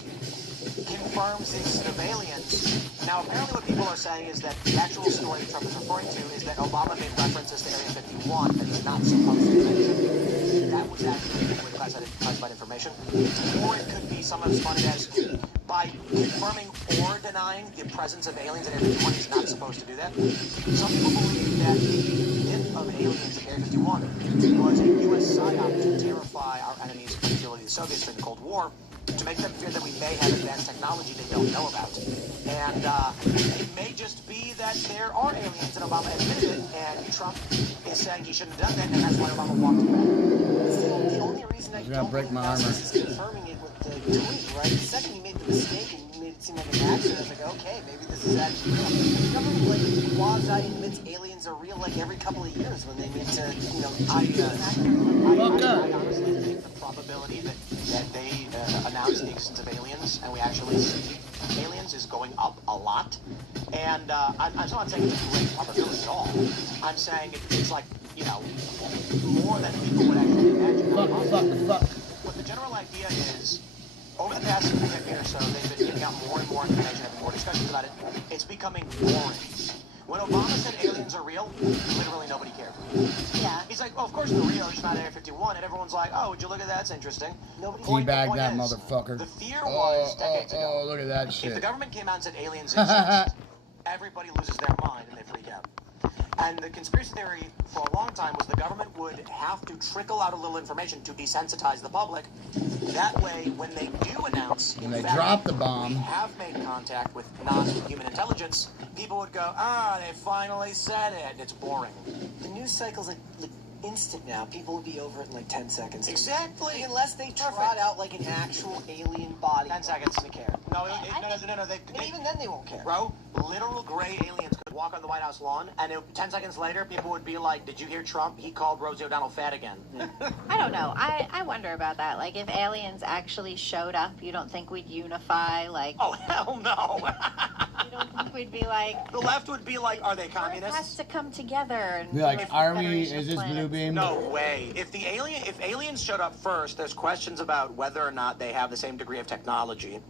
confirms the existence of aliens. Now, apparently what people are saying is that the actual story Trump is referring to is that Obama made references to Area 51 that he's not supposed to mention. That was actually classified information. Or it could be something as funny as by confirming or denying the presence of aliens in Area 51, he's not supposed to do that. Some people believe that the myth of aliens in Area 51 was a U.S. psyop to terrify our enemies, particularly the Soviets during the Cold War, to make them fear that we may have advanced technology they don't know about. And it may just be that there are aliens, and Obama admitted it, and Trump is saying he shouldn't have done that, and that's why Obama walked it back. The only reason I gonna break my armor. is confirming it with the tweet, right? The second he made the mistake and he made it seem like an accident, I was like, okay, maybe this is actually real. The government, like, quasi admits aliens are real, like, every couple of years when they need to, you know, I honestly think the probability that they announce the existence of aliens and we actually see aliens is going up a lot. And I'm not saying it's a great probability at all. I'm saying it's like, you know, more than people would actually imagine. Fuck. But the general idea is, over the past year or so, they've been giving out more and more information, having more discussions about it. It's becoming boring. When Obama said aliens are real, literally nobody cared. Yeah. He's like, well, of course they're real, it's not Area 51, and everyone's like, oh, would you look at that? That's interesting. Nobody Teabag that motherfucker. The fear was decades ago. Oh, look at that shit. If the government came out and said aliens exist, everybody loses their mind and they freak out. And the conspiracy theory for a long time was the government would have to trickle out a little information to desensitize the public. That way, when they do announce, When they drop the bomb, we have made contact with non-human intelligence, people would go, they finally said it. And it's boring. The news cycle's like instant now. People will be over it in like 10 seconds. Exactly. Like, unless they trot out like an actual alien body. 10 seconds. They care. No, Even then they won't care. Bro, literal gray aliens could walk on the White House lawn, and 10 seconds later, people would be like, did you hear Trump? He called Rosie O'Donnell fat again. I don't know. I wonder about that. Like, if aliens actually showed up, you don't think we'd unify? Like, oh, hell no. You don't think we'd be like... The left would be like, are they Earth communists? has to come together and... be like, are we, is this blue beam? No way. If aliens showed up first, there's questions about whether or not they have the same degree of technology.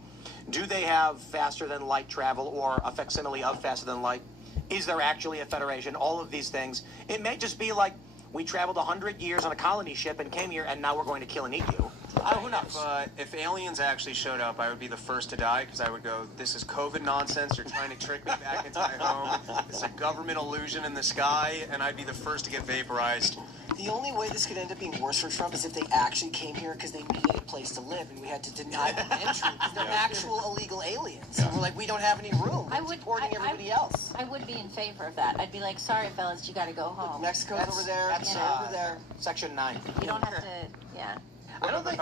Do they have faster than light travel or a facsimile of faster than light? Is there actually a federation? All of these things. It may just be like, we traveled 100 years on a colony ship and came here, and now we're going to kill and eat you. Who knows? If aliens actually showed up, I would be the first to die because I would go, this is COVID nonsense. You're trying to trick me back into my home. It's a government illusion in the sky, and I'd be the first to get vaporized. The only way this could end up being worse for Trump is if they actually came here because they needed a place to live and we had to deny them entry because they're actual illegal aliens. And we're like, we don't have any room. We're deporting everybody else. I would be in favor of that. I'd be like, sorry, fellas, you got to go home. Mexico's over there. That's over there. Section 9. You don't have to, yeah. I don't think...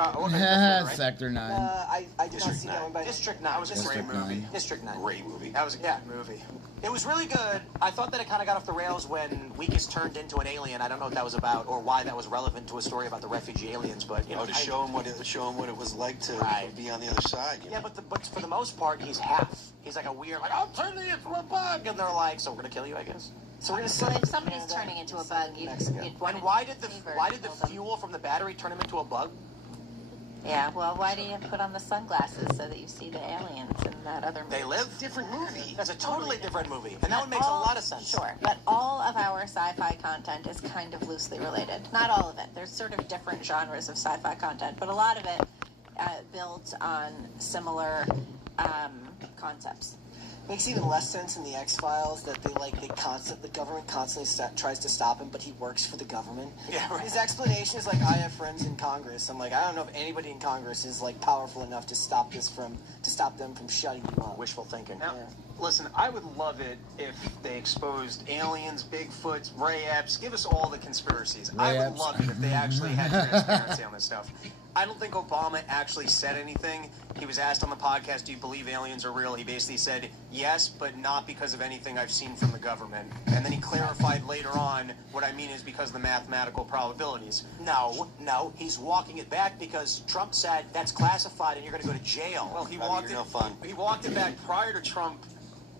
Sector 9. I did not see that one, but... District 9. That was a great movie. District 9. Great movie. That was a good movie. It was really good. I thought that it kind of got off the rails when Weakest turned into an alien. I don't know what that was about or why that was relevant to a story about the refugee aliens, but you know, to show him what it was like to be on the other side. Yeah, but for the most part, he's half. He's like a weird, like, I'm turning into a bug, and they're like, so we're gonna kill you, I guess. So we're gonna So if somebody's turning into a bug, you'd want And why did the fuel from the battery turn him into a bug? Yeah, well, why do you put on the sunglasses so that you see the aliens in that other movie? They live? Different movie. That's a totally different movie. And that one makes a lot of sense. Sure, but all of our sci-fi content is kind of loosely related. Not all of it. There's sort of different genres of sci-fi content, but a lot of it built on similar concepts. Makes even less sense in the X-Files that the government constantly tries to stop him, but he works for the government. Yeah, right. His explanation is like, I have friends in Congress. I'm like, I don't know if anybody in Congress is like powerful enough to stop them from shutting you up. Wishful thinking. Now, listen, I would love it if they exposed aliens, Bigfoots, Ray-Epps. Give us all the conspiracies. I would love it if they actually had transparency on this stuff. I don't think Obama actually said anything. He was asked on the podcast, do you believe aliens are real? He basically said, yes, but not because of anything I've seen from the government. And then he clarified later on, what I mean is because of the mathematical probabilities. No, he's walking it back because Trump said that's classified and you're going to go to jail. Well, he walked it back prior to Trump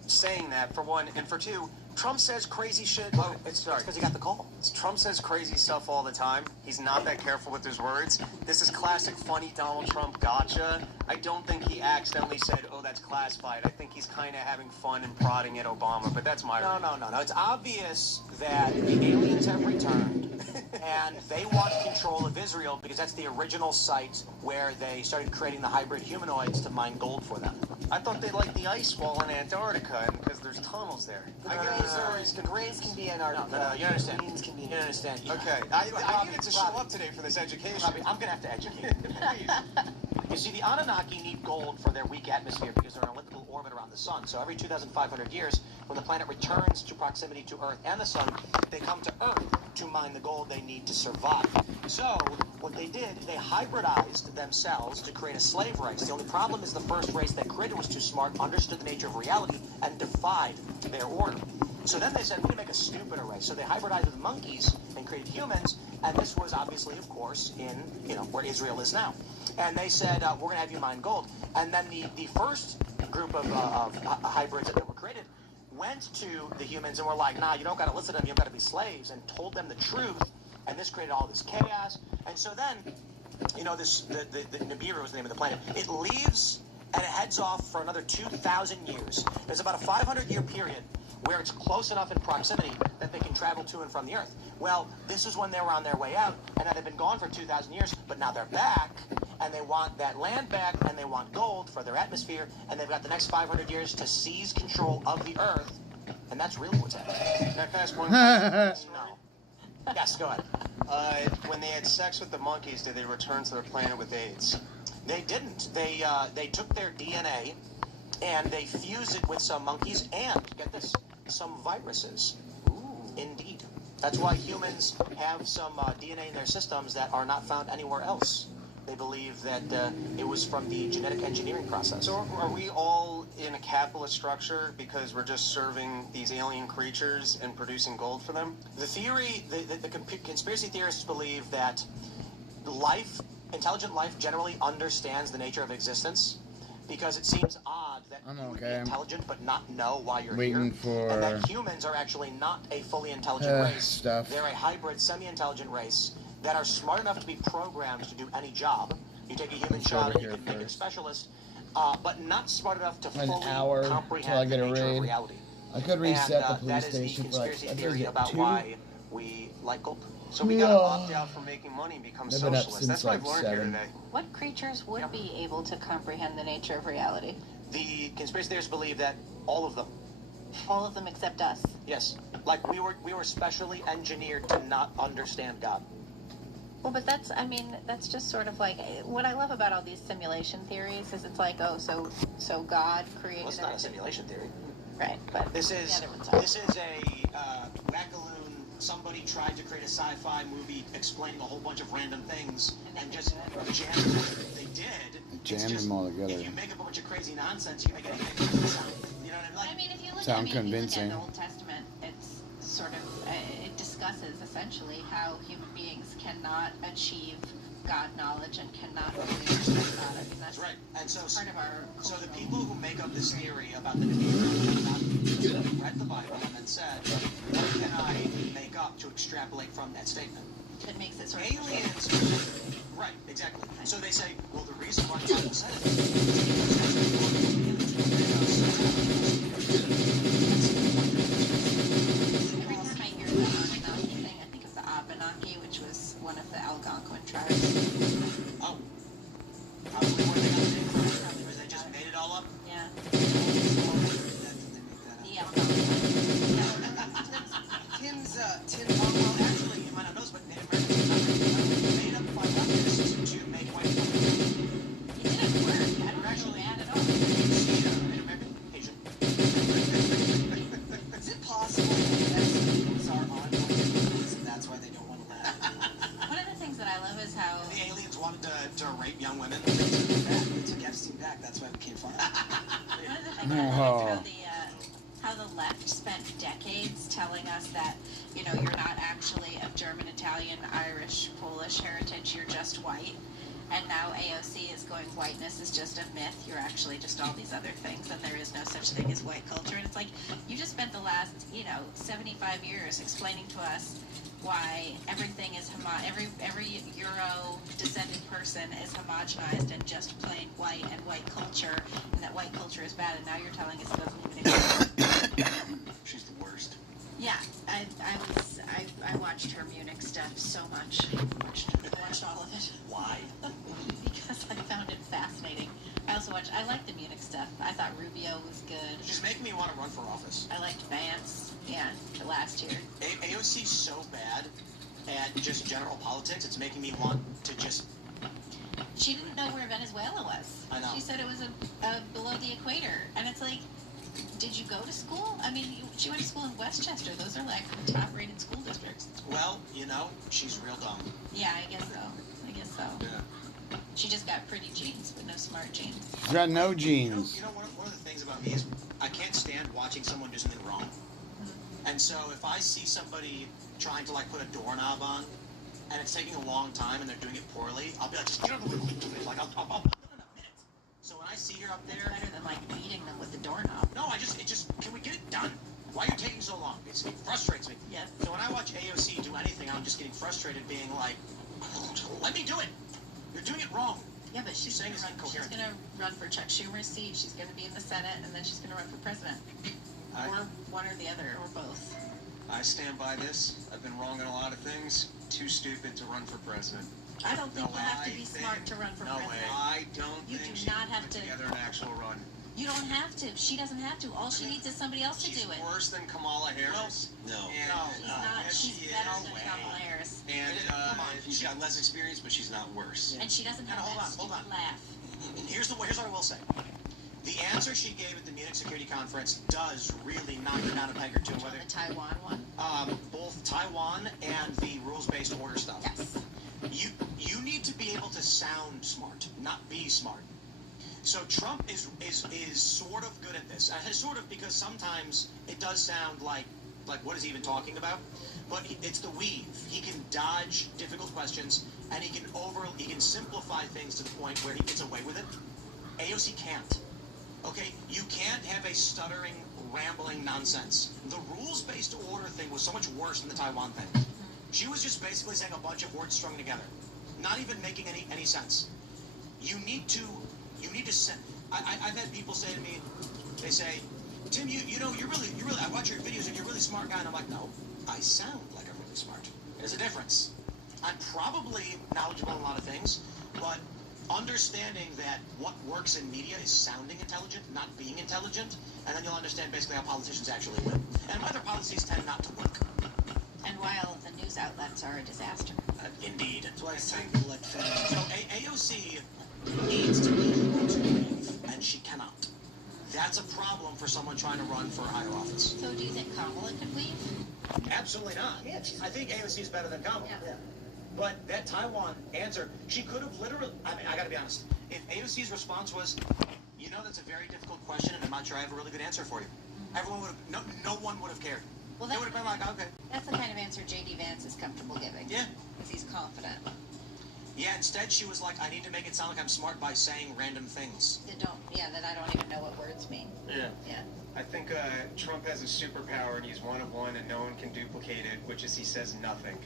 saying that, for one, and for two, Trump says crazy shit. Oh, it's because he got the call. Trump says crazy stuff all the time. He's not that careful with his words. This is classic funny Donald Trump gotcha. I don't think he accidentally said, oh, that's classified. I think he's kind of having fun and prodding at Obama, but that's my reading. No. It's obvious that the aliens have returned, and they want control of Israel because that's the original site where they started creating the hybrid humanoids to mine gold for them. I thought they liked the ice wall in Antarctica because there's tunnels there. The Greys can be Antarctica. No, you understand. The Greens can be. You understand. Okay, I needed to show up today for this education. Robbie, I'm going to have to educate you. Please. You see, the Anunnaki need gold for their weak atmosphere because they're in an elliptical orbit around the sun. So every 2,500 years, when the planet returns to proximity to Earth and the sun, they come to Earth to mine the gold they need to survive. So what they did, they hybridized themselves to create a slave race. The only problem is the first race they created was too smart, understood the nature of reality, and defied their order. So then they said, we need to make a stupider race. So they hybridized with monkeys and created humans, and this was obviously, of course, in, where Israel is now. And they said, we're going to have you mine gold. And then the first group of hybrids that were created went to the humans and were like, nah, you don't got to listen to them, you've got to be slaves, and told them the truth. And this created all this chaos. And so then, the Nibiru is the name of the planet. It leaves and it heads off for another 2,000 years. There's about a 500-year period where it's close enough in proximity that they can travel to and from the Earth. Well, this is when they were on their way out, and now they've been gone for 2,000 years, but now they're back, and they want that land back, and they want gold for their atmosphere, and they've got the next 500 years to seize control of the Earth, and that's really what's happening. Can I ask one question? No. Yes, go ahead. When they had sex with the monkeys, did they return to their planet with AIDS? They didn't. They took their DNA, and they fused it with some monkeys, and, get this, some viruses. Ooh. Indeed. That's why humans have some DNA in their systems that are not found anywhere else. They believe that it was from the genetic engineering process. So are we all in a capitalist structure because we're just serving these alien creatures and producing gold for them? The theory, the conspiracy theorists believe that intelligent life generally understands the nature of existence, because it seems odd that you would be intelligent but not know why you're here. And that humans are actually not a fully intelligent race. They're a hybrid, semi-intelligent race that are smart enough to be programmed to do any job. You take a human child and you can make it a specialist, but not smart enough to fully comprehend the nature of reality. I could reset the police That is station the conspiracy theory about why we like gold. So we gotta opt out from making money and become socialists. That's what I've learned here today. What creatures would be able to comprehend the nature of reality? The conspiracy theorists believe that all of them. All of them except us? Yes. Like we were specially engineered to not understand God. Well, but that's just sort of like, what I love about all these simulation theories is it's like, so God created... Well, it's not a simulation theory. Right, but... This is a wackaloon. Somebody tried to create a sci-fi movie explaining a whole bunch of random things and just jammed it. They did. Jammed them all together. If you make up a bunch of crazy nonsense, you can make anything sound. You know what I mean? If you look convincing. at the Old Testament, it's sort of it discusses essentially how human beings cannot achieve God knowledge and cannot really understand God. I mean, that's right. And so part of our culture. So the people who make up this theory about the Nibiru read the Bible and then said, what can I make up to extrapolate from that statement? It makes it sort of aliens. Right, exactly. So they say, well, the reason why the Bible said it is every time I hear the Anunnaki thing, I think of the Abenaki, which was one of the Algonquin tribes. Oh. Probably where they got the name from. Probably where they just made it all up. Yeah. Well, actually, you might not know this, but Native Americans made up by leftists to make white people. It didn't work. I don't actually add it all. Native American, Asian. Is it possible that some peoples are on and that's why they don't want to laugh? One of the things that I love is how the aliens wanted to rape young women. They took Epstein back. That's why we can't find him. one of the things I love is how the left spent decades telling us that, you're not actually of German, Italian, Irish, Polish heritage, you're just white. And now AOC is going, whiteness is just a myth. You're actually just all these other things, and there is no such thing as white culture. And it's like, you just spent the last, 75 years explaining to us why everything is every Euro-descended person is homogenized and just plain white and white culture, and that white culture is bad, and now you're telling us it doesn't even exist. She's the worst. Yeah, I watched her Munich stuff so much. I watched all of it. Why? Because I found it fascinating. I liked the Munich stuff. I thought Rubio was good. She's making me want to run for office. I liked Vance, the last year. AOC's so bad at just general politics, it's making me want to just... She didn't know where Venezuela was. I know. She said it was below the equator. And it's like, did you go to school? I mean, she went to school in Westchester. Those are like top-rated school districts. Well, she's real dumb. Yeah, I guess so. Yeah. She just got pretty genes, but no smart genes. She's got no genes. One of the things about me is I can't stand watching someone do something wrong. And so if I see somebody trying to put a doorknob on, and it's taking a long time and they're doing it poorly, I'll be like, just get out of the way. I'll put in a minute. So when I see her up there... That's better than beating them with the doorknob. No, can we get it done? Why are you taking so long? It frustrates me. Yes. So when I watch AOC do anything, I'm just getting frustrated being like, let me do it. You're doing it wrong. Yeah, but she's saying going incoherent. to run for Chuck Schumer's seat. She's going to be in the Senate, and then she's going to run for president. Or one or the other, or both. I stand by this. I've been wrong on a lot of things. Too stupid to run for president. I don't think you have to be smart to run for president. I don't You think do she not can have put to. together an actual run. You don't have to. She doesn't have to. All she needs is somebody else to She's do it. worse than Kamala Harris. No. She's not. Yes, She's she better is. than Kamala Harris. And Come on. She's got less experience, but she's not worse. And she doesn't have Hold that on, hold stupid on. laugh. Here's what I will say. The answer she gave at the Munich Security Conference does really knock her down a peg or two. Whether The Taiwan one? both Taiwan and the rules-based order stuff. Yes. You need to be able to sound smart, not be smart. So Trump is sort of good at this. Sort of, because sometimes it does sound like what is he even talking about? But it's the weave. He can dodge difficult questions, and he can simplify things to the point where he gets away with it. AOC can't. Okay, you can't have a stuttering, rambling nonsense. The rules-based order thing was so much worse than the Taiwan thing. She was just basically saying a bunch of words strung together, not even making any sense. You need to send. I've had people say to me, they say, Tim, you're really, I watch your videos and you're a really smart guy, and I'm like, no, I sound like I'm really smart. There's a difference. I'm probably knowledgeable in a lot of things, but understanding that what works in media is sounding intelligent, not being intelligent, and then you'll understand basically how politicians actually win. And why their policies tend not to work. And why all of the news outlets are a disaster. Indeed. That's why it's time to let fans. So AOC needs to be able to leave, and she cannot. That's a problem for someone trying to run for a higher office. So do you think Kamala could leave? Absolutely not. Yeah, I think AOC is better than Kamala. Yeah. But that Taiwan answer, she could have literally, I gotta be honest, if AOC's response was, that's a very difficult question and I'm not sure I have a really good answer for you, everyone would have, no one would have cared. Well, They would have been like, okay. That's the kind of answer J.D. Vance is comfortable giving. Yeah. Because he's confident. Yeah, instead she was like, I need to make it sound like I'm smart by saying random things. That I don't even know what words mean. Yeah. Yeah. I think Trump has a superpower and he's one of one and no one can duplicate it, which is he says nothing.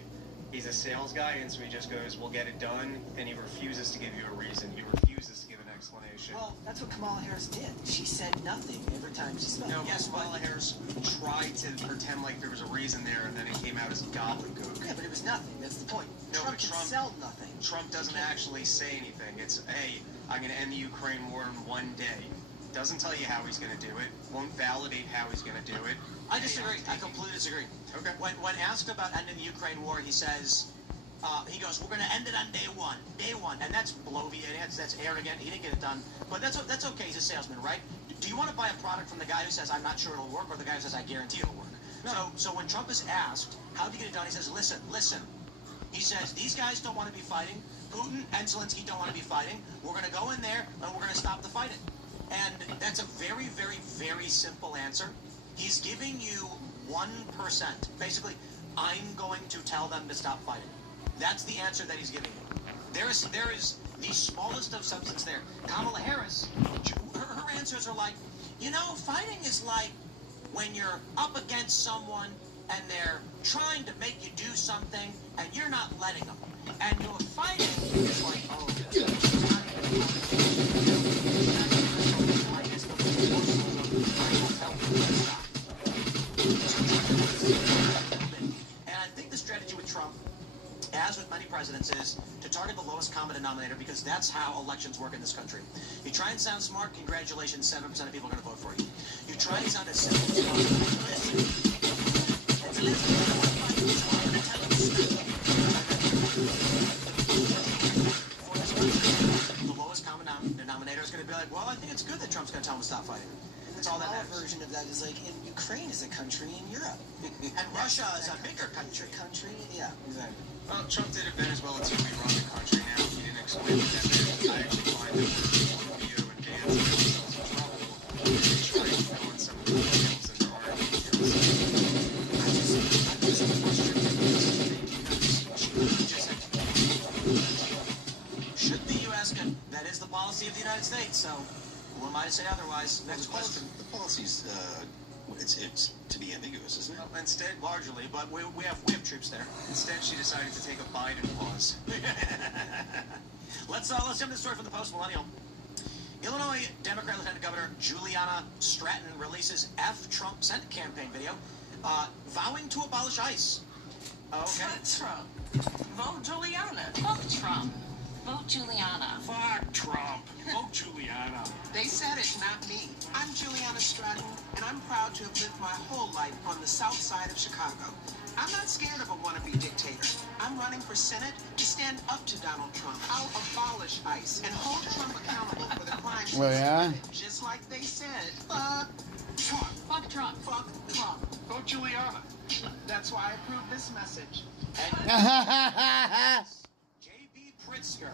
He's a sales guy, and so he just goes, we'll get it done, and he refuses to give you a reason. He refuses to give an explanation. Well, that's what Kamala Harris did. She said nothing every time she spoke. No, Yes, Kamala Harris tried to pretend like there was a reason there, and then it came out as gobbledygook. Yeah, but it was nothing. That's the point. No, Trump but can Trump- sell nothing. Trump doesn't actually say anything. It's, hey, I'm going to end the Ukraine war in one day. Doesn't tell you how he's going to do it. Won't validate how he's going to do it. I disagree. I completely disagree. Okay. When asked about ending the Ukraine war, he says, he goes, we're going to end it on day one. And that's bloviating, that's arrogant. He didn't get it done. But that's okay. He's a salesman, right? Do you want to buy a product from the guy who says, I'm not sure it'll work, or the guy who says, I guarantee it'll work? No. So when Trump is asked, how do you get it done? He says, listen. He says, these guys don't want to be fighting. Putin and Zelensky don't want to be fighting. We're going to go in there, and we're going to stop the fighting. And that's a very, very, very simple answer. He's giving you 1%. Basically, I'm going to tell them to stop fighting. That's the answer that he's giving you. There is the smallest of substance there. Kamala Harris, her answers are like, you know, fighting is like when you're up against someone and they're trying to make you do something and you're not letting them. And you're fighting is like, oh, and I think the strategy with Trump, as with many presidents, is to target the lowest common denominator because that's how elections work in this country. You try and sound smart, congratulations, 7% of people are going to vote for you. You try and sound as simple as possible. The lowest common denominator is going to be like, well, I think it's good that Trump's going to tell him to stop fighting. That's all that version of that is like, in Ukraine is a country in Europe. And Russia is a bigger country. Yeah, exactly. Well, Trump did it Venezuela too. We run the country now. He didn't explain that. I actually find that Rubio and Gantz get themselves in trouble when they try to fill in some of the details and there aren't details. Should the U.S. That is the policy of the United States, so who am I to say otherwise? Next question. The policy's, it's to be ambiguous, isn't it? Well, instead, largely, but we have troops there. Instead, she decided to take a Biden pause. Let's jump to the story from the Post-Millennial. Illinois Democrat Lieutenant Governor Juliana Stratton releases F. Trump Senate campaign video vowing to abolish ICE. Okay. Fuck Trump. Vote Juliana. Fuck Trump. Vote Juliana. Fuck Trump. Vote Juliana. They said it, not me. I'm Juliana Stratton, and I'm proud to have lived my whole life on the south side of Chicago. I'm not scared of a wannabe dictator. I'm running for Senate to stand up to Donald Trump. I'll abolish ICE and hold Trump accountable for the crimes Well, yeah. just like they said. Fuck Trump. Fuck Trump. Fuck Trump. Vote Juliana. That's why I approve this message. J.B. Pritzker,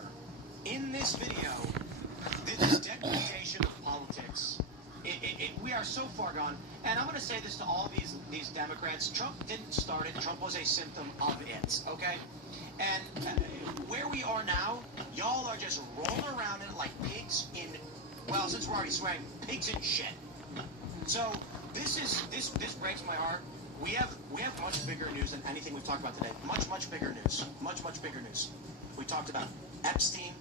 in this video, this degradation of politics, we are so far gone. And I'm going to say this to all these Democrats. Trump didn't start it. Trump was a symptom of it, okay? And where we are now, y'all are just rolling around in it like pigs in, well, since we're already swearing, pigs in shit. So this breaks my heart. We have much bigger news than anything we've talked about today. Much bigger news. Much bigger news. We talked about Epstein,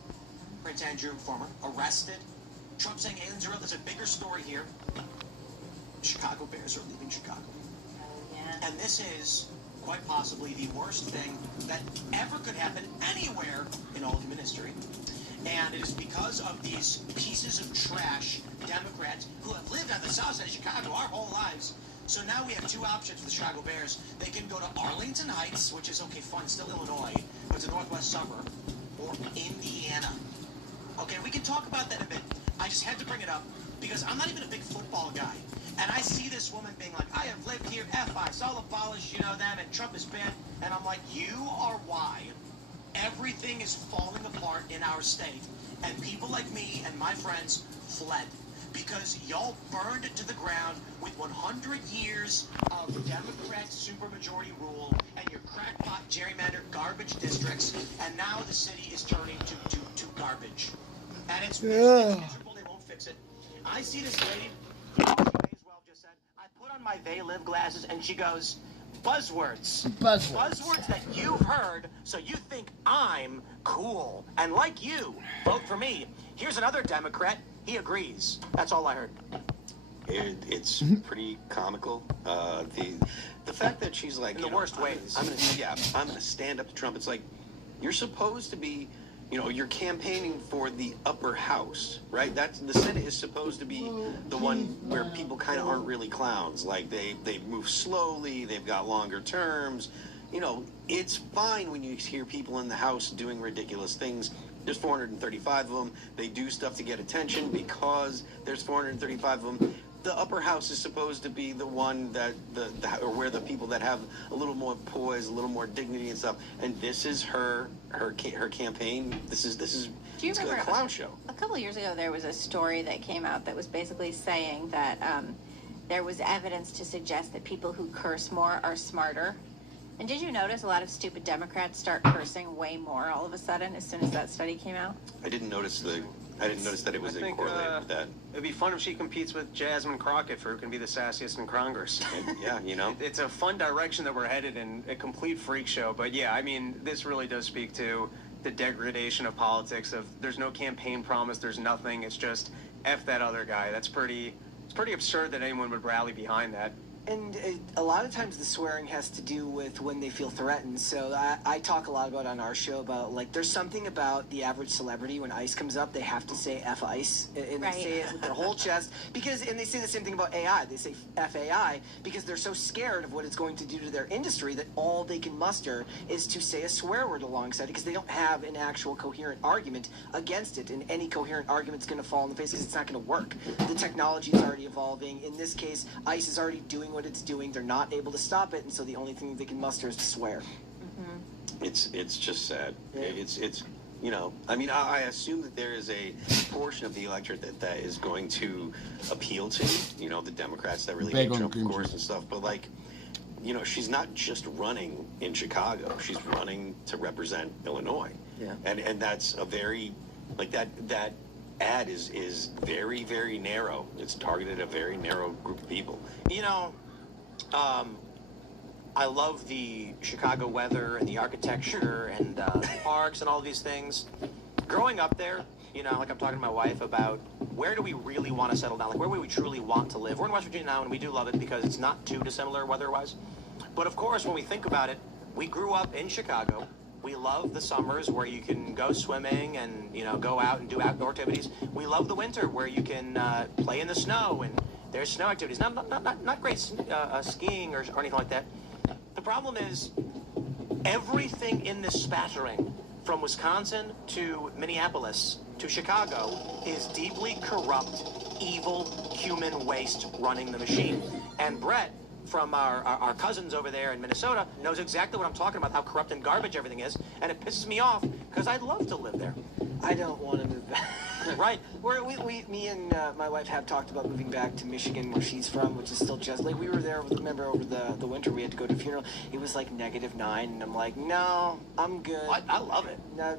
Prince Andrew, former, arrested. Trump saying aliens are real. There's a bigger story here. Chicago Bears are leaving Chicago. Yeah. And this is quite possibly the worst thing that ever could happen anywhere in all human history. And it is because of these pieces of trash Democrats who have lived on the south side of Chicago our whole lives. So now we have two options for the Chicago Bears. They can go to Arlington Heights, which is, okay, fine, still Illinois, but it's a northwest suburb, or Indiana. Okay, we can talk about that a bit. I just had to bring it up because I'm not even a big football guy. And I see this woman being like, I have lived here, F ICE, I'll abolish, them, and Trump is bad. And I'm like, you are why everything is falling apart in our state. And people like me and my friends fled. Because y'all burned it to the ground with 100 years of Democrat supermajority rule and your crackpot gerrymandered garbage districts, and now the city is turning to garbage. And it's miserable, they won't fix it. I see this lady, she may as well just said, I put on my They Live glasses, and she goes, buzzwords. Buzzwords that you've heard, so you think I'm cool. And like you, vote for me. Here's another Democrat. He agrees. That's all I heard. It's pretty comical. The fact that she's like, in the worst ways. I'm gonna stand up to Trump. It's like, you're supposed to be, you're campaigning for the upper house, right? That's the Senate is supposed to be the one where people kind of aren't really clowns. Like they move slowly. They've got longer terms. It's fine when you hear people in the House doing ridiculous things. There's 435 of them. They do stuff to get attention because there's 435 of them. The upper house is supposed to be the one that or where the people that have a little more poise, a little more dignity and stuff. And this is her campaign. This is Do you remember a clown show. A couple of years ago, there was a story that came out that was basically saying that there was evidence to suggest that people who curse more are smarter. And did you notice a lot of stupid Democrats start cursing way more all of a sudden as soon as that study came out? I didn't notice that it was correlated with that. It'd be fun if she competes with Jasmine Crockett for who can be the sassiest in Congress. And, yeah, you know. It's a fun direction that we're headed in, a complete freak show. But yeah, I mean, this really does speak to the degradation of politics. Of there's no campaign promise, there's nothing. It's just F that other guy. It's pretty absurd that anyone would rally behind that. And a lot of times the swearing has to do with when they feel threatened. So I talk a lot about on our show about, like, there's something about the average celebrity when ICE comes up, they have to say F ICE. And they say it with their whole chest. And they say the same thing about AI. They say F AI because they're so scared of what it's going to do to their industry that all they can muster is to say a swear word alongside it because they don't have an actual coherent argument against it. And any coherent argument's going to fall in the face because it's not going to work. The technology is already evolving. In this case, ICE is already doing what it's doing. They're not able to stop it, and so the only thing they can muster is to swear. It's just sad. Yeah. It's you know, I mean, I assume that there is a portion of the electorate that is going to appeal to, you know, the Democrats that really hate Trump, of course, and stuff. But, like, you know, she's not just running in Chicago. She's running to represent Illinois. Yeah. And that's a very, like, that ad is very, very narrow. It's targeted at a very narrow group of people. You know, I love the Chicago weather and the architecture and the parks and all these things. Growing up there, you know, like I'm talking to my wife about where do we really want to settle down? Like, where do we truly want to live? We're in West Virginia now, and we do love it because it's not too dissimilar weather-wise. But, of course, when we think about it, we grew up in Chicago. We love the summers where you can go swimming and, you know, go out and do outdoor activities. We love the winter where you can play in the snow and there's snow activities. Not great skiing or anything like that. The problem is everything in this spattering from Wisconsin to Minneapolis to Chicago is deeply corrupt, evil human waste running the machine. And Brett, from our cousins over there in Minnesota, knows exactly what I'm talking about, how corrupt and garbage everything is, and it pisses me off because I'd love to live there. I don't want to move back. Right. Me and my wife have talked about moving back to Michigan, where she's from, which is still just like we were there. Remember over the winter we had to go to a funeral. It was like -9, and I'm like, no, I'm good. I love it. No,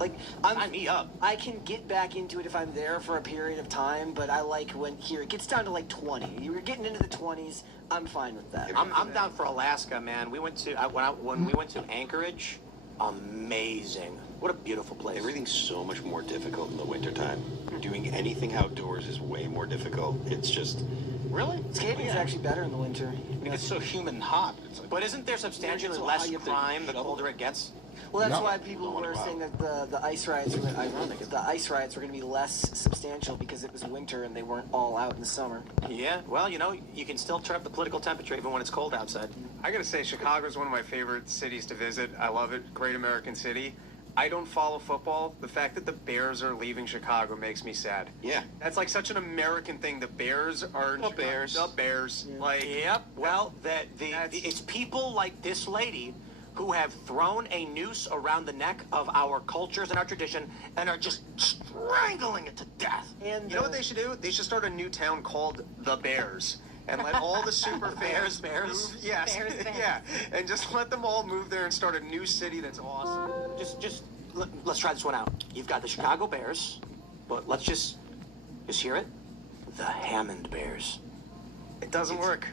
like sign me up. I can get back into it if I'm there for a period of time, but I like when here it gets down to like 20. You're getting into the 20s. I'm fine with that. I'm down for Alaska, man. We went to when we went to Anchorage. Amazing. What a beautiful place. Everything's so much more difficult in the wintertime. Doing anything outdoors is way more difficult. It's just... Really? Skating is actually better in the winter. Because it's so humid and hot. It's like, but isn't there substantially less crime the colder it gets? Well, that's why people were saying that the ice riots were ironic. The ice riots were going to be less substantial because it was winter and they weren't all out in the summer. Yeah, well, you know, you can still turn up the political temperature even when it's cold outside. I gotta say, Chicago is one of my favorite cities to visit. I love it. Great American city. I don't follow football. The fact that the Bears are leaving Chicago makes me sad. Yeah. That's like such an American thing. The Bears are... The Bears. The Bears. Yeah. Like... Yep. Well, it's people like this lady who have thrown a noose around the neck of our cultures and our tradition and are just strangling it to death. And you know what they should do? They should start a new town called The Bears. And let all the super fans Bears. Move, yes, Bears. yeah, and just let them all move there and start a new city that's awesome. Let's try this one out. You've got the Chicago Bears, but let's just hear it. The Hammond Bears. It doesn't work.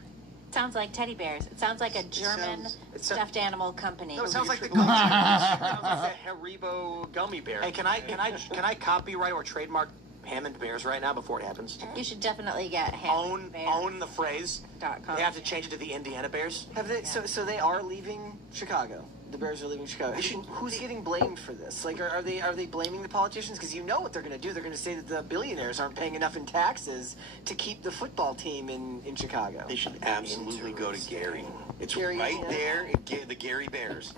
Sounds like teddy bears. It sounds like a German stuffed animal company. No, it sounds like the gummy bears. It sounds like the Haribo gummy bear. Hey, can I copyright or trademark Hammond Bears right now before it happens? You should definitely get Hammond Bears. Own the phrase. They have to change it to the Indiana Bears. Have they? Yeah. So they are leaving Chicago. The Bears are leaving Chicago. Who's getting blamed for this? Like, are they blaming the politicians? Because you know what they're going to do. They're going to say that the billionaires aren't paying enough in taxes to keep the football team in Chicago. They should absolutely go to Gary. It's Gary, right there. The Gary Bears.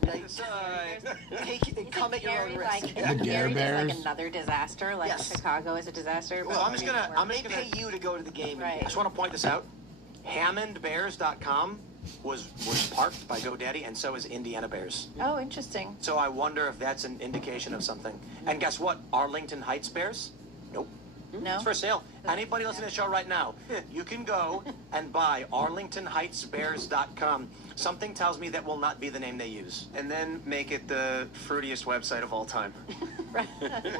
Come at your own risk. The Gary Bears. Like another disaster. Like Chicago is a disaster. Well, I'm just gonna pay you to go to the game. Right. I just want to point this out. HammondBears.com was parked by GoDaddy, and so is Indiana Bears. Oh, interesting. So I wonder if that's an indication of something. And guess what? Arlington Heights Bears? Nope. No? It's for sale. Anybody listening to the show right now, you can go and buy ArlingtonHeightsBears.com. Something tells me that will not be the name they use. And then make it the fruitiest website of all time.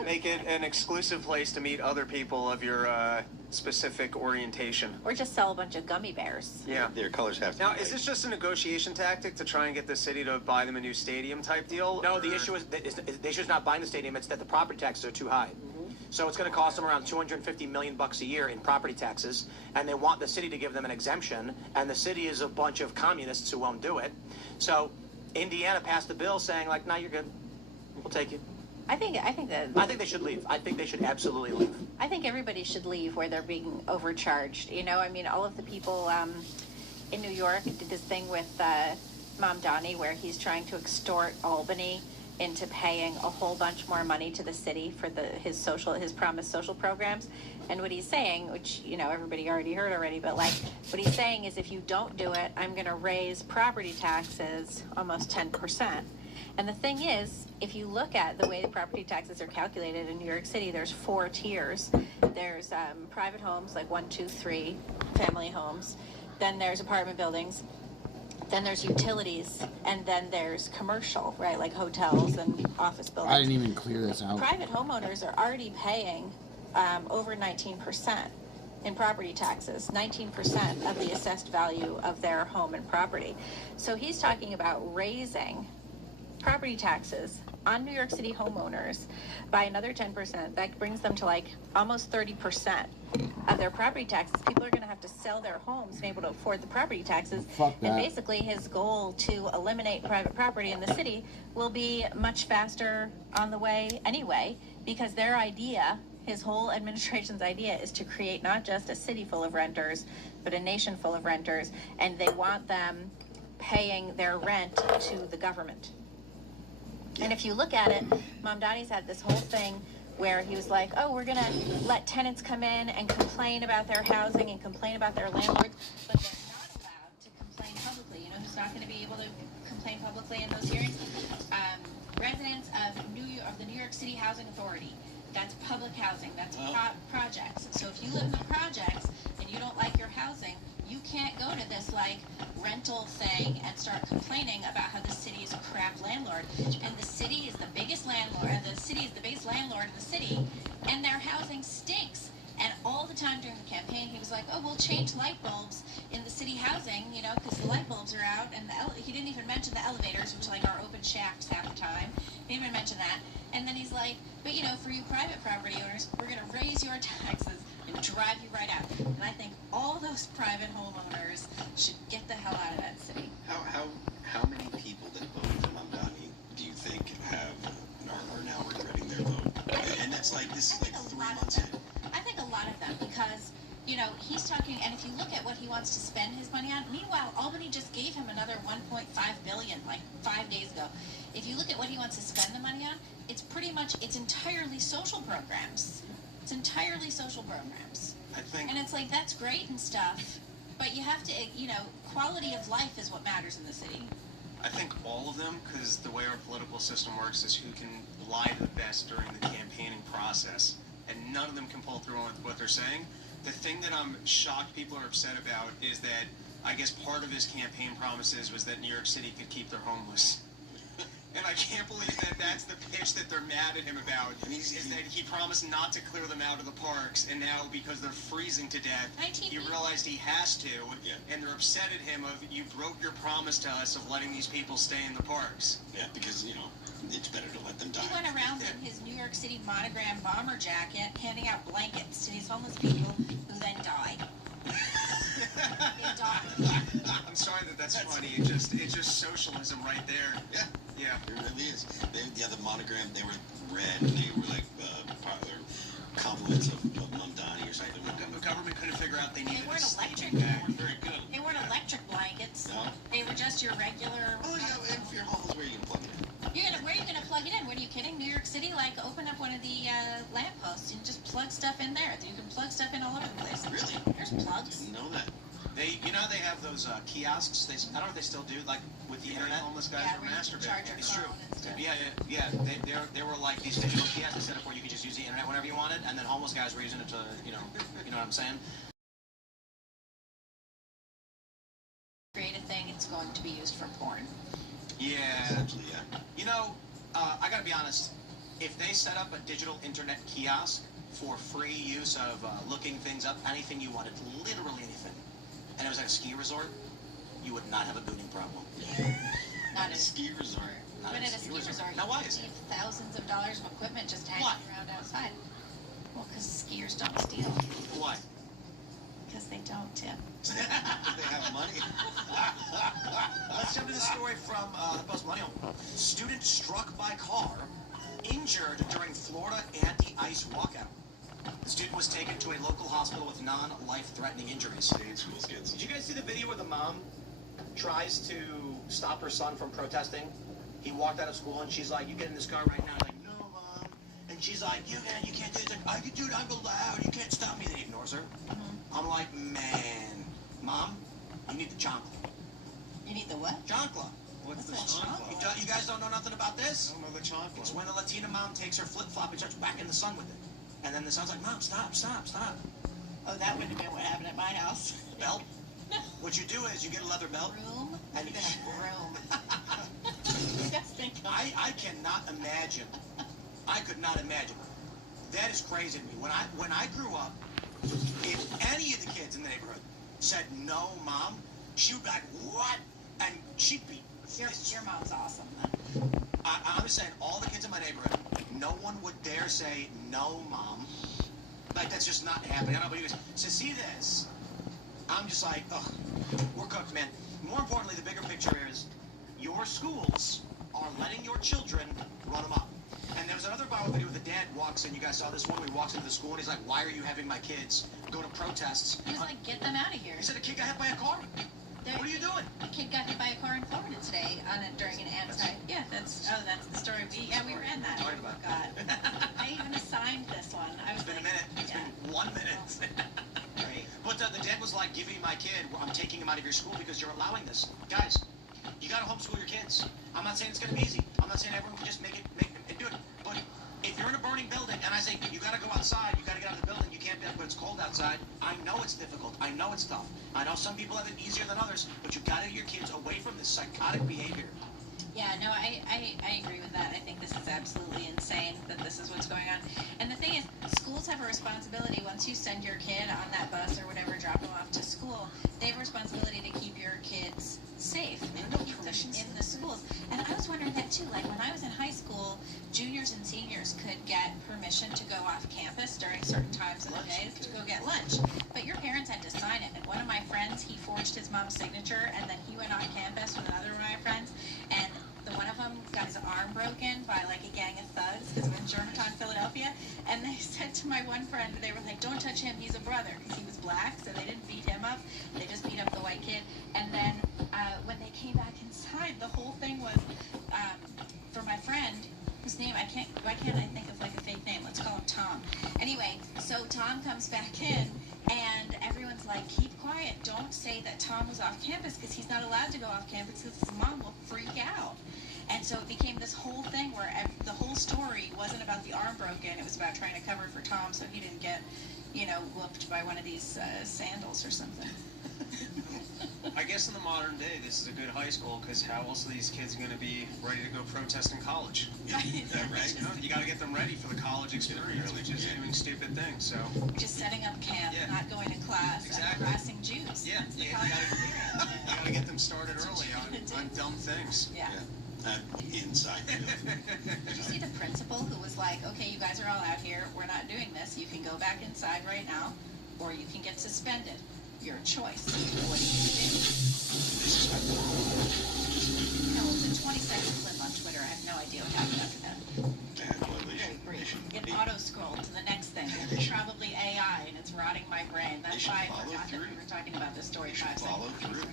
Make it an exclusive place to meet other people of your specific orientation. Or just sell a bunch of gummy bears. Yeah. Their colors have to Now, be is this just a negotiation tactic to try and get the city to buy them a new stadium type deal? No, the issue is the issue is not buying the stadium. It's that the property taxes are too high. So it's going to cost them around $250 million a year in property taxes, and they want the city to give them an exemption, and the city is a bunch of communists who won't do it. So Indiana passed a bill saying, like, no, you're good. We'll take you. I think they should leave. I think they should absolutely leave. I think everybody should leave where they're being overcharged. You know, I mean, all of the people in New York did this thing with Mamdani where he's trying to extort Albany into paying a whole bunch more money to the city for his promised social programs. And what he's saying, which, you know, everybody already heard already, but like what he's saying is if you don't do it, I'm going to raise property taxes almost 10%. And the thing is, if you look at the way the property taxes are calculated in New York City, there's 4 tiers. There's private homes, like 1, 2, 3 family homes. Then there's apartment buildings. Then there's utilities, and then there's commercial, right, like hotels and office buildings. I didn't even clear this out. Private homeowners are already paying over 19% in property taxes, 19% of the assessed value of their home and property. So he's talking about raising property taxes on New York City homeowners by another 10%. That brings them to like almost 30% of their property taxes. People are going to have to sell their homes and be able to afford the property taxes. Fuck that. And basically his goal to eliminate private property in the city will be much faster on the way anyway, because their idea, his whole administration's idea, is to create not just a city full of renters, but a nation full of renters, and they want them paying their rent to the government. And if you look at it, Mamdani's had this whole thing where he was like, oh, we're going to let tenants come in and complain about their housing and complain about their landlords, but they're not allowed to complain publicly. You know who's not going to be able to complain publicly in those hearings? Residents of the New York City Housing Authority. That's public housing. That's projects. So if you live in the projects and you don't like your housing, you can't go to this like rental thing and start complaining about how the city is a crap landlord. And the city is the biggest landlord, and the city is the biggest landlord in the city, and their housing stinks. And all the time during the campaign, he was like, oh, we'll change light bulbs in the city housing, you know, because the light bulbs are out. And he didn't even mention the elevators, which like are open shafts half the time. He didn't even mention that. And then he's like, but you know, for you private property owners, we're going to raise your taxes and drive you right out. And I think all those private homeowners should get the hell out of that city. How many people that voted for Mamdani do you think are now regretting their vote? And that's like, this is like 3 months in. I think a lot of them, because, you know, he's talking, and if you look at what he wants to spend his money on, meanwhile, Albany just gave him another $1.5 billion, like 5 days ago. If you look at what he wants to spend the money on, it's pretty much, it's entirely social programs. It's entirely social programs. I think... And it's like, that's great and stuff, but you have to, you know, quality of life is what matters in the city. I think all of them, because the way our political system works is who can lie the best during the campaigning process, and none of them can pull through on what they're saying. The thing that I'm shocked people are upset about is that I guess part of his campaign promises was that New York City could keep their homeless. And I can't believe that that's the pitch that they're mad at him about, is that he promised not to clear them out of the parks, and now because they're freezing to death, he realized he has to, and they're upset at him of, you broke your promise to us of letting these people stay in the parks. Yeah, because, you know, it's better to let them die. He went around in his New York City monogram bomber jacket, handing out blankets to these homeless people who then died. They died. I'm sorry that's funny. It's just socialism right there. Yeah. It really is. The monogram, they were red, and they were like popular compliments of Mamdani or something. The government couldn't figure out they needed weren't electric. Very good. They weren't electric blankets. No? They were just your regular... Oh, yeah, and if you're homeless, where are you going to plug it in? Where are you going to plug it in? What are you kidding? New York City, like, open up one of the lampposts and just plug stuff in there. You can plug stuff in all over the place. Really? There's plugs. I didn't know that. They have those kiosks. I don't know if they still do. Like with the internet. Homeless guys Yeah, were where you can masturbating. charge your It's true. phone and stuff. Yeah. There were like these digital kiosks set up where you could just use the internet whenever you wanted, and then homeless guys were using it to, you know what I'm saying? Create a thing, it's going to be used for porn. Yeah. Essentially, yeah. You know, I gotta be honest. If they set up a digital internet kiosk for free use of looking things up, anything you wanted, literally anything, and it was at a ski resort, you would not have a booting problem. Not at a Ski resort. Not But at a ski resort, Now, why you is it? need thousands of dollars of equipment just hanging Why? around outside. Well, because skiers don't steal. Why? Because they don't tip. They have money. Let's jump to the story from the Post Millennial. Student struck by car, injured during Florida anti-ice walkout. The student was taken to a local hospital with non-life-threatening injuries. Stay in schools, kids. Did you guys see the video where the mom tries to stop her son from protesting? He walked out of school and she's like, "You get in this car right now." Like, "No, mom." And she's like, "You can't do it." Like, "I can do it. I'm allowed. You can't stop me." And he ignores her. I'm like, man, Mom, you need the chancla. You need the what? Chancla. What's the chancla? You guys don't know nothing about this? I don't know the chancla. It's when the Latina mom takes her flip-flop and starts whacking the son with it. And then the son's like, "Mom, stop, stop, stop." Oh, that wouldn't have been what happened at my house. Belt? What you do is you get a leather belt. Broom? And It's been a broom. I cannot imagine. I could not imagine. That is crazy to me. When I grew up, if any of the kids in the neighborhood said no, Mom, she would be like, "What?" And she'd be. Your mom's awesome. I'm just saying, all the kids in my neighborhood, no one would dare say no, Mom. Like, that's just not happening. I don't know about you guys. So see this. I'm just like, ugh, we're cooked, man. More importantly, the bigger picture is your schools are letting your children run them up. And there was another viral video where the dad walks in. You guys saw this one where he walks into the school and he's like, "Why are you having my kids go to protests?" He was like, "Get them out of here." He said a kid got hit by a car. What are you doing? A kid got hit by a car in Florida today during an anti. Yeah, that's the story. We ran that. Talking about. God. I even assigned this one. I was It's been like, a minute. It's been 1 minute. Right. But the dad was like, "Giving my kid, I'm taking him out of your school because you're allowing this." Guys, you got to homeschool your kids. I'm not saying it's going to be easy. I'm not saying everyone can just make it and do it. But if you're in a burning building and I say, "You got to go outside, you got to get out of the building, you can't be out, but it's cold outside," I know it's difficult. I know it's tough. I know some people have it easier than others, but you got to get your kids away from this psychotic behavior. Yeah, no, I agree with that. I think this is absolutely insane that this is what's going on. And the thing is, schools have a responsibility. Once you send your kid on that bus or whatever, drop them off to school, they have a responsibility to keep your kids safe and to keep them in the schools. And I was wondering that too. Like when I was in high school, juniors and seniors could get permission to go off campus during certain times of the day to go get lunch. But your parents had to sign it. And one of my friends, he forged his mom's signature, and then he went on campus with another of my friends, and one of them got his arm broken by like a gang of thugs because of in Germantown, Philadelphia. And they said to my one friend, they were like, "Don't touch him, he's a brother," because he was black, so they didn't beat him up. They just beat up the white kid. And then when they came back inside, the whole thing was for my friend, whose name why can't I think of like a fake name? Let's call him Tom. Anyway, so Tom comes back in, and everyone's like, "Keep quiet. Don't say that Tom was off campus because he's not allowed to go off campus because his mom will freak out." And so it became this whole thing where the whole story wasn't about the arm broken. It was about trying to cover for Tom so he didn't get, whooped by one of these sandals or something. I guess in the modern day, this is a good high school because how else are these kids going to be ready to go protest in college? Right. You got to get them ready for the college experience, which is doing stupid things. So just setting up camp, not going to class, exactly. and harassing Jews. Yeah, you got to get them started early on dumb things. Yeah. Inside. Did you see the principal who was like, "Okay, you guys are all out here. We're not doing this. You can go back inside right now, or you can get suspended. Your choice. What do you do?" No, it's a 20-second clip on Twitter. I have no idea what happened after that. Very brief. It auto-scrolled to the next thing. It's probably AI, and it's rotting my brain. That's why I forgot that we were talking about this story 5 seconds ago.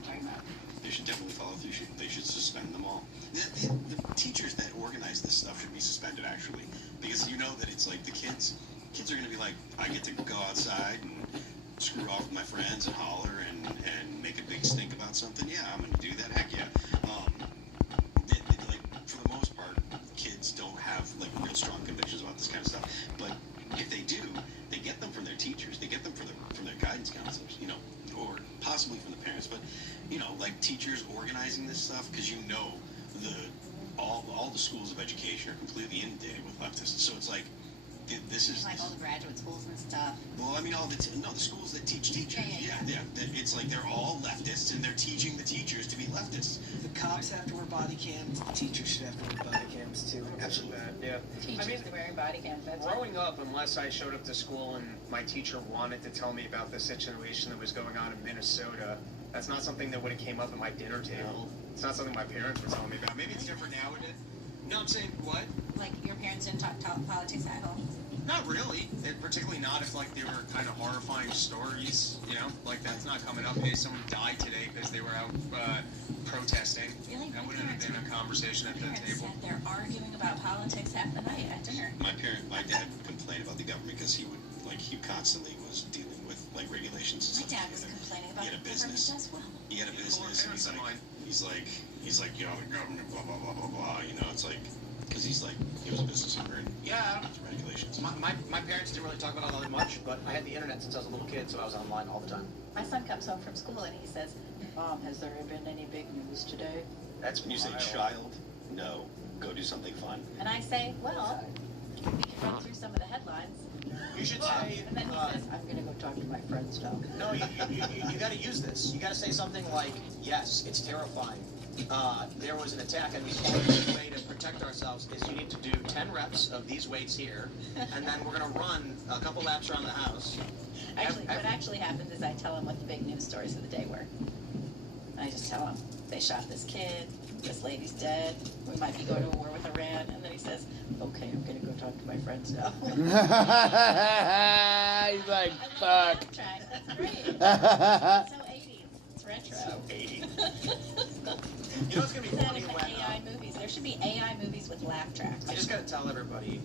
They should definitely follow through. They should suspend them all. The teachers that organize this stuff should be suspended, actually, because you know that it's like the kids are going to be like, "I get to go outside and screw off with my friends and holler and make a big stink about something. Yeah, I'm going to do that. Heck yeah." have like real strong convictions about this kind of stuff. But if they do, they get them from their teachers. They get them from their guidance counselors, you know, or possibly from the parents. But you know, like teachers organizing this stuff, because you know all the schools of education are completely inundated with leftists. So it's like this is like all the graduate schools and stuff. Well, I mean, the schools that teach teachers. Yeah. It's like they're all leftists, and they're teaching the teachers to be leftists. The cops have to wear body cams. The teachers should have to wear body cams too. Absolutely. Yeah. Teachers are wearing body cams. That's Growing up, unless I showed up to school and my teacher wanted to tell me about the situation that was going on in Minnesota, that's not something that would have came up at my dinner table. It's not something my parents were telling me about. Maybe it's different nowadays. No, I'm saying what? Like your parents didn't talk politics at home? Not really. Particularly not if like they were kind of horrifying stories. You know, like that's not coming up. Hey, someone died today because they were out protesting. Really? That wouldn't have been a conversation at the table. Sat there arguing about politics half the night at dinner. My dad complained about the government because he constantly was dealing with like regulations and My stuff. dad was complaining about He had a the business. government as well. He had a business, and he's like, you know, the government, blah blah blah blah blah. You know, it's like because he was a business owner. And yeah. Regulations. My parents didn't really talk about it all that much, but I had the internet since I was a little kid, so I was online all the time. My son comes home from school and he says, Mom, has there been any big news today? That's when you say child. No, go do something fun. And I say, well, we can run through some of the headlines. You should say. And then he says, I'm going to go talk to my friends now. No, you got to use this. You got to say something like, yes, it's terrifying. There was an attack, and the only way to protect ourselves is you need to do 10 reps of these weights here, and then we're going to run a couple laps around the house. Actually, what actually happens is I tell him what the big news stories of the day were. I just tell him, they shot this kid, this lady's dead, we might be going to war with Iran, and then he says, okay, I'm going to go talk to my friends now. He's like, fuck. That's great. It's so 80s. It's retro. So 80s. You know what's going to be funny when... AI movies. There should be AI movies with laugh tracks. I just got to tell everybody,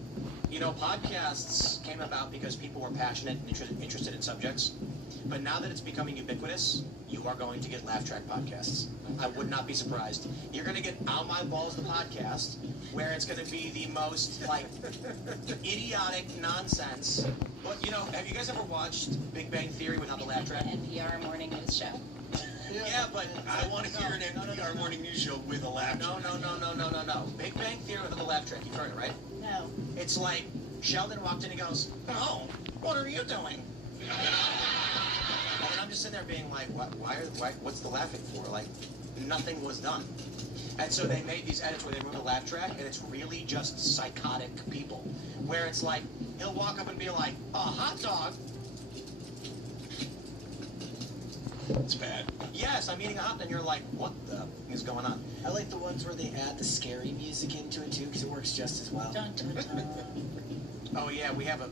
you know, podcasts came about because people were passionate and interested in subjects. But now that it's becoming ubiquitous, you are going to get laugh track podcasts. I would not be surprised. You're going to get Ow My Balls, the podcast, where it's going to be the most, like, idiotic nonsense. But, you know, have you guys ever watched Big Bang Theory without the laugh track? NPR morning news show. Yeah, but I want to hear an NPR morning news show with a laugh track. No. Big Bang Theory without the laugh track. You've heard it, right? No. It's like Sheldon walked in and goes, "Oh, what are you doing?" And I'm just sitting there being like, what's the laughing for? Like, nothing was done. And so they made these edits where they remove the laugh track, and it's really just psychotic people. Where it's like, he'll walk up and be like, a hot dog. It's bad. Yes, I'm eating a hot dog, and you're like, what the is going on? I like the ones where they add the scary music into it too, because it works just as well. Dun, dun, dun. Oh yeah, we had a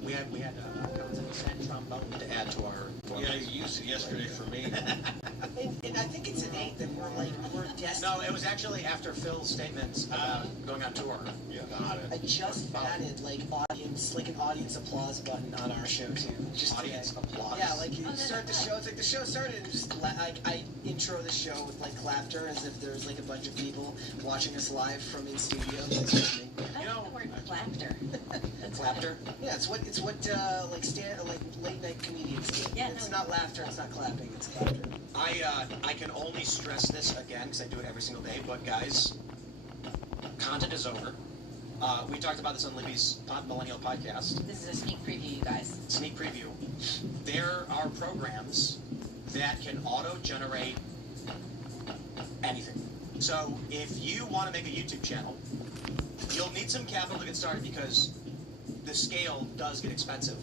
trombone to add to our. Yeah, you used it yesterday for me. And I think it's innate that we're destined. No, it was actually after Phil's statements about going on tour. Yeah, got it. I just added an audience applause button on our show too. Just Audience applause. Yeah, like you start the show. It's like the show started, and just I intro the show with like laughter, as if there's like a bunch of people watching us live from in studio. I like the word clapter. Clapter? Yeah, it's what like late night comedians do. Yeah, It's not laughter, it's not clapping, it's clapter. I can only stress this again because I do it every single day. But guys, content is over. We talked about this on Libby's Millennial podcast. This is a sneak preview, you guys. Sneak preview. There are programs that can auto-generate anything. So if you want to make a YouTube channel, you'll need some capital to get started because the scale does get expensive.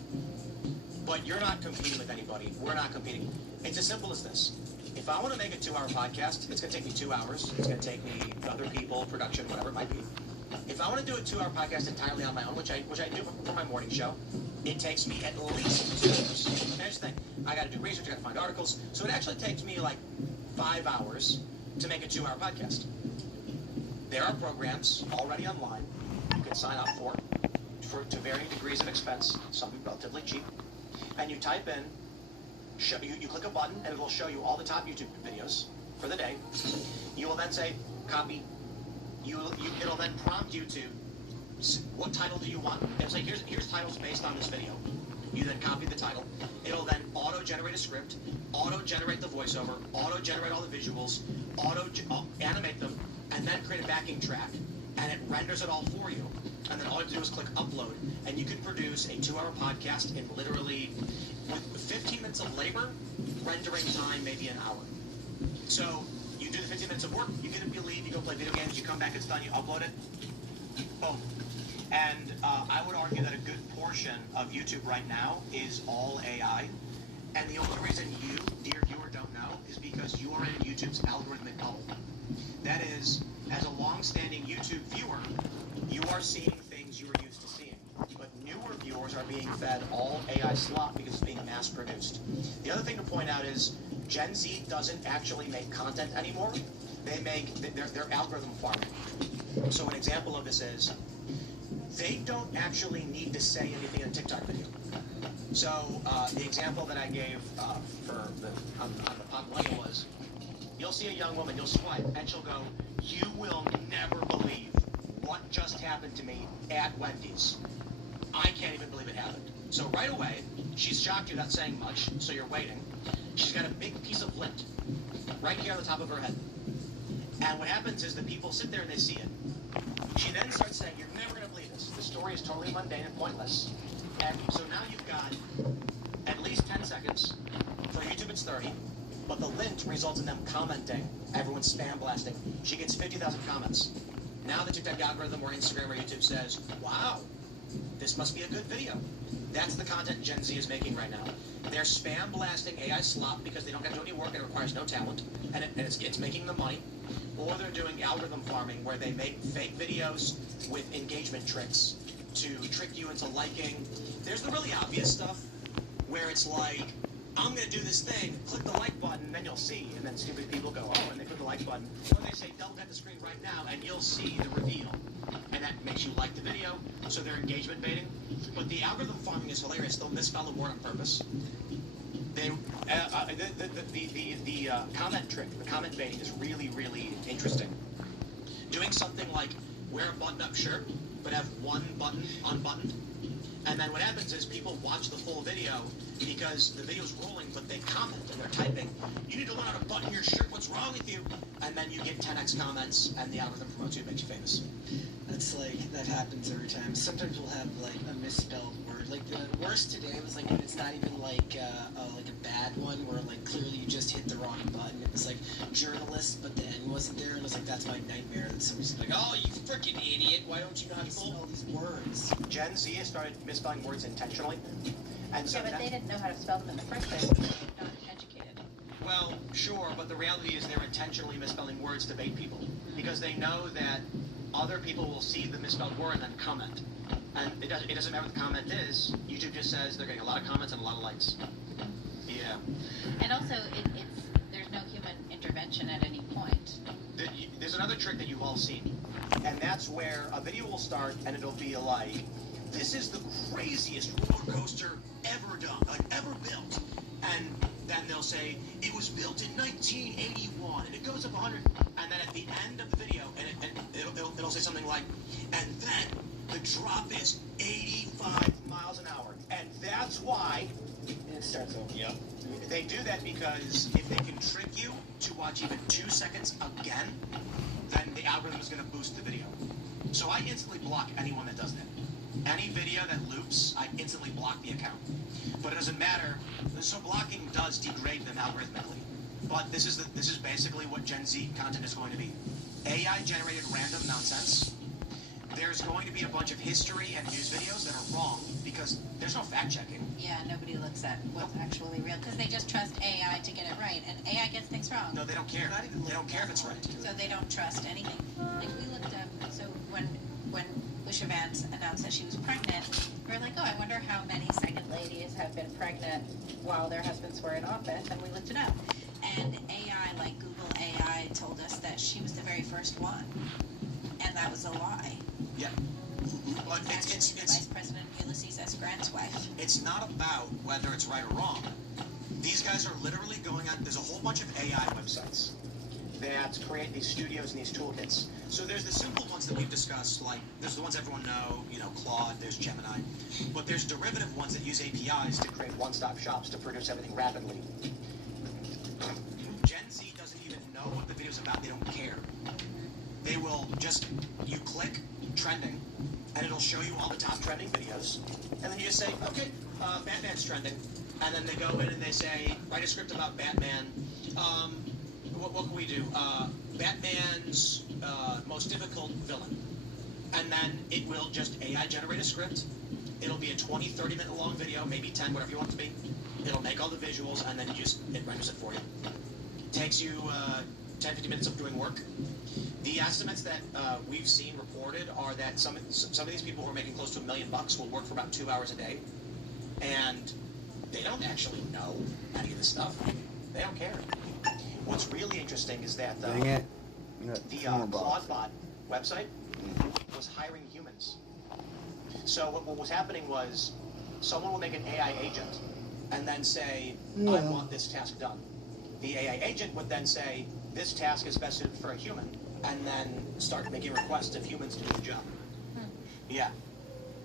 But you're not competing with anybody. We're not competing. It's as simple as this. If I want to make a 2-hour podcast, it's going to take me 2 hours. It's going to take me other people, production, whatever it might be. If I want to do a 2-hour podcast entirely on my own, which I do for my morning show, it takes me at least 2 hours. And here's the thing. I got to do research. I got to find articles. So it actually takes me like 5 hours to make a 2-hour podcast. There are programs already online you can sign up for to varying degrees of expense, some relatively cheap. And you type in, you click a button, and it will show you all the top YouTube videos for the day. You will then say, copy. It'll then prompt you to what title do you want? It'll say, here's titles based on this video. You then copy the title. It'll then auto-generate a script, auto-generate the voiceover, auto-generate all the visuals, auto-animate them, and then create a backing track, and it renders it all for you. And then all you have to do is click upload, and you can produce a 2-hour podcast in literally, with 15 minutes of labor, rendering time maybe an hour. So you do the 15 minutes of work, you get up, you leave, you go play video games, you come back, it's done, you upload it, boom. And I would argue that a good portion of YouTube right now is all AI. And the only reason you, dear viewer, don't know is because you are in YouTube's algorithmic bubble. That is, as a long-standing YouTube viewer, you are seeing things you are used to seeing. But newer viewers are being fed all AI slop because it's being mass-produced. The other thing to point out is Gen Z doesn't actually make content anymore. They make, they're algorithm farming. So an example of this is, they don't actually need to say anything in a TikTok video. So the example that I gave for on Monday was, you'll see a young woman, you'll swipe, and she'll go, "You will never believe what just happened to me at Wendy's. I can't even believe it happened." So right away, she's shocked you without saying much, so you're waiting. She's got a big piece of lint right here on the top of her head. And what happens is the people sit there and they see it. She then starts saying, "You're never going to believe this. The story is totally mundane and pointless." And so now you've got at least 10 seconds. For YouTube, it's 30. But the lint results in them commenting. Everyone's spam blasting. She gets 50,000 comments. Now the TikTok algorithm or Instagram or YouTube says, "Wow, this must be a good video." That's the content Gen Z is making right now. They're spam blasting AI slop because they don't have to do any work and it requires no talent. And it's making them money. Or they're doing algorithm farming where they make fake videos with engagement tricks to trick you into liking. There's the really obvious stuff where it's like, "I'm going to do this thing, click the like button, and then you'll see." And then stupid people go, "Oh," and they click the like button. Or they say, "Double tap the screen right now, and you'll see the reveal." And that makes you like the video, so they're engagement baiting. But the algorithm farming is hilarious. They'll misspell a word on purpose. They, the comment trick, the comment baiting is really, really interesting. Doing something like wear a button-up shirt, but have one button unbuttoned. And then what happens is people watch the full video because the video's rolling, but they comment and they're typing, "You need to learn how to button your shirt, what's wrong with you?" And then you get 10x comments and the algorithm promotes you and makes you famous. That's like, that happens every time. Sometimes we'll have like a misspelled word. Like the worst today was like when it's not even like a bad one where like clearly you just hit the wrong button. It was like journalist, but the N wasn't there, and it was like, that's my nightmare that somebody's like, "Oh, you freaking idiot! Why don't you know how to spell these words?" Gen Z has started misspelling words intentionally. And so yeah, but they didn't know how to spell them in the first place. They were not educated. Well, sure, but the reality is they're intentionally misspelling words to bait people because they know that other people will see the misspelled word and then comment. And it doesn't matter what the comment is. YouTube just says they're getting a lot of comments and a lot of likes. Yeah. And also, there's no human intervention at any point. There's another trick that you've all seen, and that's where a video will start and it'll be like, "This is the craziest roller coaster ever done, like ever built." And then they'll say, "It was built in 1981, and it goes up 100." And then at the end of the video, it'll say something like, "And then the drop is 85 miles an hour." And that's why it starts over. Yeah. They do that because if they can trick you to watch even 2 seconds again, then the algorithm is going to boost the video. So I instantly block anyone that does that. Any video that loops, I instantly block the account. But it doesn't matter. So blocking does degrade them algorithmically. But this is basically what Gen Z content is going to be. AI-generated random nonsense. There's going to be a bunch of history and news videos that are wrong because there's no fact-checking. Yeah, nobody looks at what's actually real because they just trust AI to get it right, and AI gets things wrong. No, they don't care. They don't care if it's right. So they don't trust anything. Like we looked up, so when Lucia Vance announced that she was pregnant, we were like, "Oh, I wonder how many second ladies have been pregnant while their husbands were in office," and we looked it up. And AI, like Google AI, told us that she was the very first one, and that was a lie. Yeah. But it's Vice President Ulysses S. Grant's wife. It's not about whether it's right or wrong. These guys are literally going on. There's a whole bunch of AI websites that create these studios and these toolkits. So there's the simple ones that we've discussed, like there's the ones everyone know, you know, Claude, there's Gemini, but there's derivative ones that use APIs to create one-stop shops to produce everything rapidly. Gen Z doesn't even know what the video's about. They don't care. They will just, you click trending, and it'll show you all the top trending videos, and then you just say, okay, Batman's trending, and then they go in and they say, write a script about Batman. What can we do? Batman's most difficult villain. And then it will just AI generate a script. It'll be a 20, 30-minute long video, maybe 10, whatever you want it to be. It'll make all the visuals, and then it renders it for you. Takes you 10, 15 minutes of doing work. The estimates that we've seen reported are that some of these people who are making close to $1 million will work for about 2 hours a day. And they don't actually know any of this stuff. They don't care. What's really interesting is that the Claudebot website was hiring humans. So what was happening was someone will make an AI agent and then say, I want this task done. The AI agent would then say, this task is best suited for a human, and then start making requests of humans to do the job. Yeah,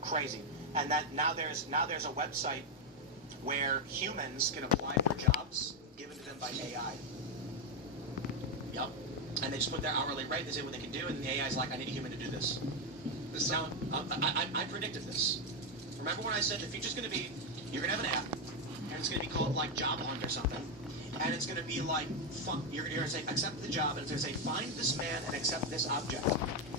crazy. And that now there's a website where humans can apply for jobs given to them by AI. Yep. And they just put their hourly rate, they say what they can do, and the AI is like, I need a human to do this. Now, I predicted this. Remember when I said the feature's going to be, you're going to have an app, and it's going to be called like Job Hunt or something, and it's going to be like, you're going to say, accept the job, and it's going to say, find this man and accept this object.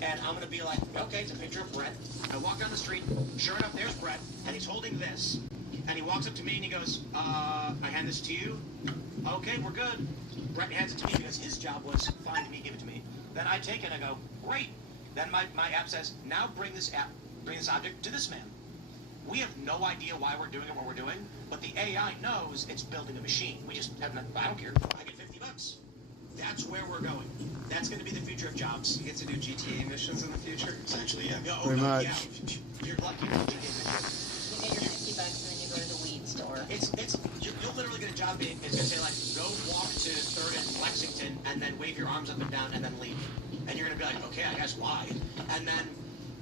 And I'm going to be like, okay, it's a picture of Brett. I walk down the street, sure enough, there's Brett, and he's holding this. And he walks up to me and he goes, I hand this to you. Okay, we're good. Brett hands it to me because his job was find me, give it to me. Then I take it and I go, great. Then my app says, now bring this object to this man. We have no idea why we're doing it, what we're doing, but the AI knows it's building a machine. We just haven't, I don't care. I get $50. That's where we're going. That's going to be the future of jobs. You get to do GTA missions in the future? Essentially, yeah. Pretty much. Yeah. You're lucky to do GTA missions. You get your $50 and then you go to the weed store. You'll literally get a job being, it's going to say like, go walk to 3rd and Lexington and then wave your arms up and down and then leave. And you're going to be like, okay, I guess why? And then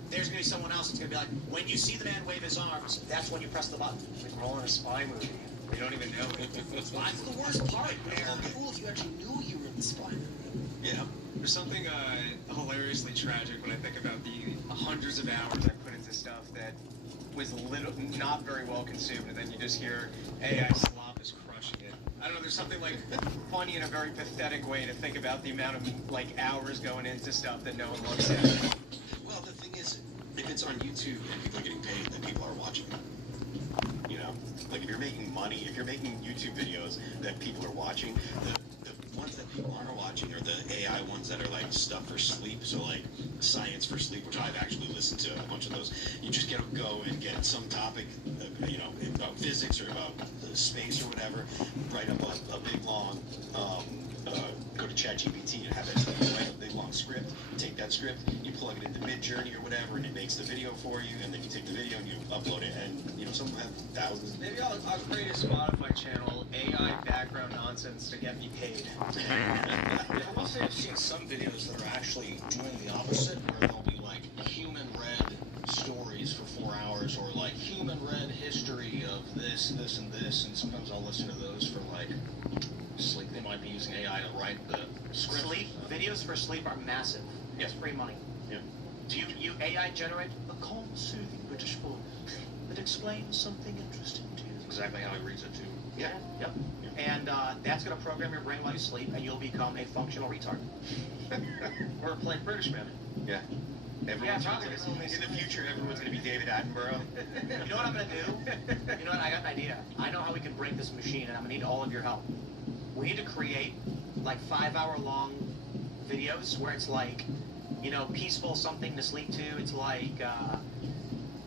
there's going to be someone else that's going to be like, when you see the man wave his arms, that's when you press the button. It's like we're all in a spy movie. We don't even know it. That's the worst part. It would be cool if you actually knew you were in the spy movie. Yeah. There's something hilariously tragic when I think about the hundreds of hours I put into stuff that was not very well consumed, and then you just hear AI slop is crushing it. I don't know, there's something like funny in a very pathetic way to think about the amount of like hours going into stuff that no one looks at. Well, the thing is, if it's on YouTube and people are getting paid, then people are watching it. You know, like if you're making money, if you're making YouTube videos that people are watching, the ones that people aren't watching are the AI ones that are like stuff for sleep. So like science for sleep, which I've actually listened to a bunch of those. You just go and get some topic, you know, about physics or about space or whatever, write up a big long, go to ChatGPT and have it write a big long script. Take that script, you plug it into Midjourney or whatever, and it makes the video for you. And then you take the video and you upload it. And you know, some of them have thousands. Maybe I'll create a Spotify channel, AI background nonsense to get me paid. I will say I've seen some videos that are actually doing the opposite, where they'll be like human-read stories for 4 hours, or like human-read history of this, this, and this, and sometimes I'll listen to those for like sleep. They might be using AI to write the script. Sleep videos for sleep are massive. It's free money. Yeah. Do you AI generate a calm, soothing British voice that explains something interesting to you? That's exactly how he reads it too. Yeah. Yep. And that's going to program your brain while you sleep, and you'll become a functional retard. Or a plain British man. Yeah. Everyone's in the future, everyone's going to be David Attenborough. You know what I'm going to do? You know what? I got an idea. I know how we can break this machine, and I'm going to need all of your help. We need to create like 5-hour-long videos where it's like, you know, peaceful something to sleep to. It's like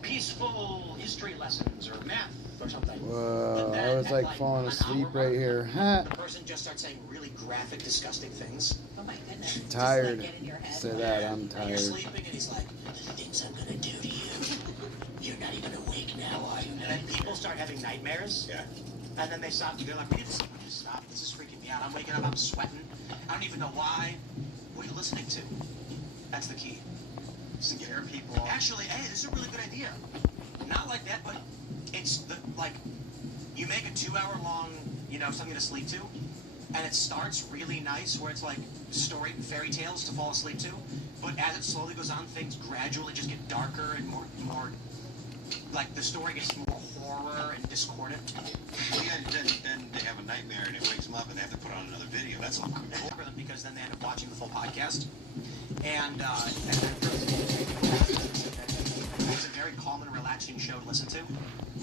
peaceful history lessons or math or something. Whoa, I was like falling asleep right here. The person just starts saying really graphic, disgusting things. Oh my goodness. I'm tired. Just, like, get in your head. Say that, I'm And tired. you're sleeping, and he's like, the things I'm gonna do to you. You're not even awake now, are you? And then people start having nightmares. Yeah. And then they stop. They're like, we need to stop. This is freaking me out. I'm waking up. I'm sweating. I don't even know why. What are you listening to? That's the key. Scare people. Actually, hey, this is a really good idea. Not like that, but it's like you make a 2-hour-long, something to sleep to, and it starts really nice, where it's like fairy tales to fall asleep to. But as it slowly goes on, things gradually just get darker and more like the story gets more horror and discordant. Yeah, then they have a nightmare and it wakes them up and they have to put on another video. That's all cool. Because then they end up watching the full podcast. And it's a very calm and relaxing show to listen to,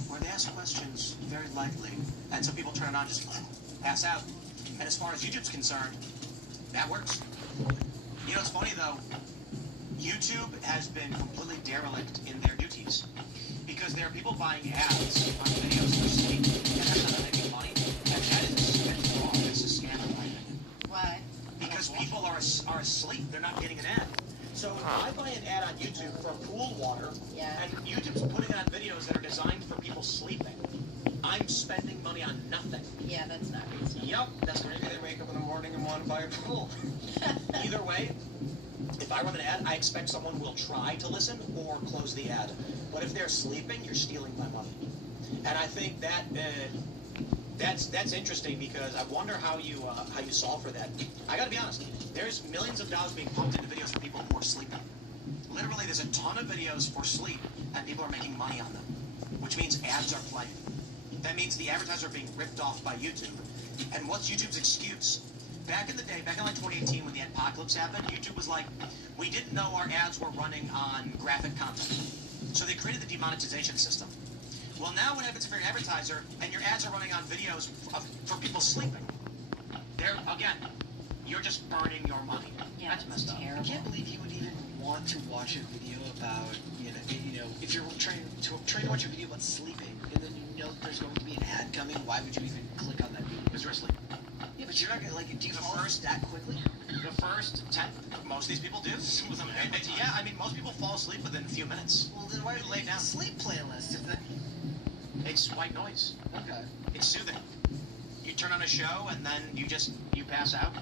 where they ask questions very lightly, and some people turn it on just pass out. And as far as YouTube's concerned, that works. It's funny though, YouTube has been completely derelict in their duties, because there are people buying ads on videos for sleep, and that's not making money, and that is wrong. It's a scam in my opinion. Why? Because people are asleep, they're not getting an ad. So I buy an ad on YouTube for pool water, and YouTube's putting on videos that are designed for people sleeping. I'm spending money on nothing. Yeah, that's not reasonable. Yep, that's where they wake up in the morning and want to buy a pool. Either way, if I run an ad, I expect someone will try to listen or close the ad. But if they're sleeping, you're stealing my money. And I think that that's interesting, because I wonder how you solve for that. I got to be honest. There's millions of dollars being pumped into videos for people who are sleeping. Literally, there's a ton of videos for sleep, and people are making money on them, which means ads are playing. That means the advertisers are being ripped off by YouTube. And what's YouTube's excuse? Back in the day, back in like 2018 when the apocalypse happened, YouTube was like, we didn't know our ads were running on graphic content. So they created the demonetization system. Well, now what happens if you're an advertiser and your ads are running on videos for people sleeping? Again, you're just burning your money. Yeah, that's messed up. I can't believe you would even want to watch a video about, if you're trying to watch a video about sleeping, and then there's going to be an ad coming, why would you even click on that video? Because you're asleep. Yeah, but you're not going to, do you fall asleep that quickly? The first 10, most of these people do. Yeah, I mean, most people fall asleep within a few minutes. Well, then why do you lay down sleep playlist? It's white noise. Okay. It's soothing. You turn on a show and then you pass out.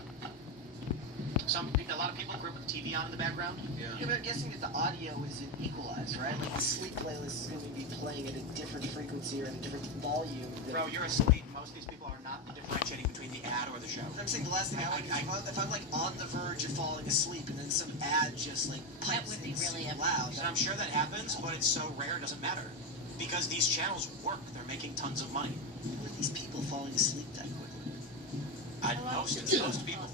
A lot of people grew up with TV on in the background. Yeah, but I'm guessing that the audio isn't equalized, right? Like the sleep playlist is going to be playing at a different frequency or at a different volume. Bro, you're asleep. Most of these people are not differentiating between the ad or the show. I'm saying the last thing if I'm like on the verge of falling asleep and then some ad just like pipes that would be really loud. And I'm sure that happens, but it's so rare it doesn't matter. Because these channels work. They're making tons of money. Who are these people falling asleep that quickly? Most people.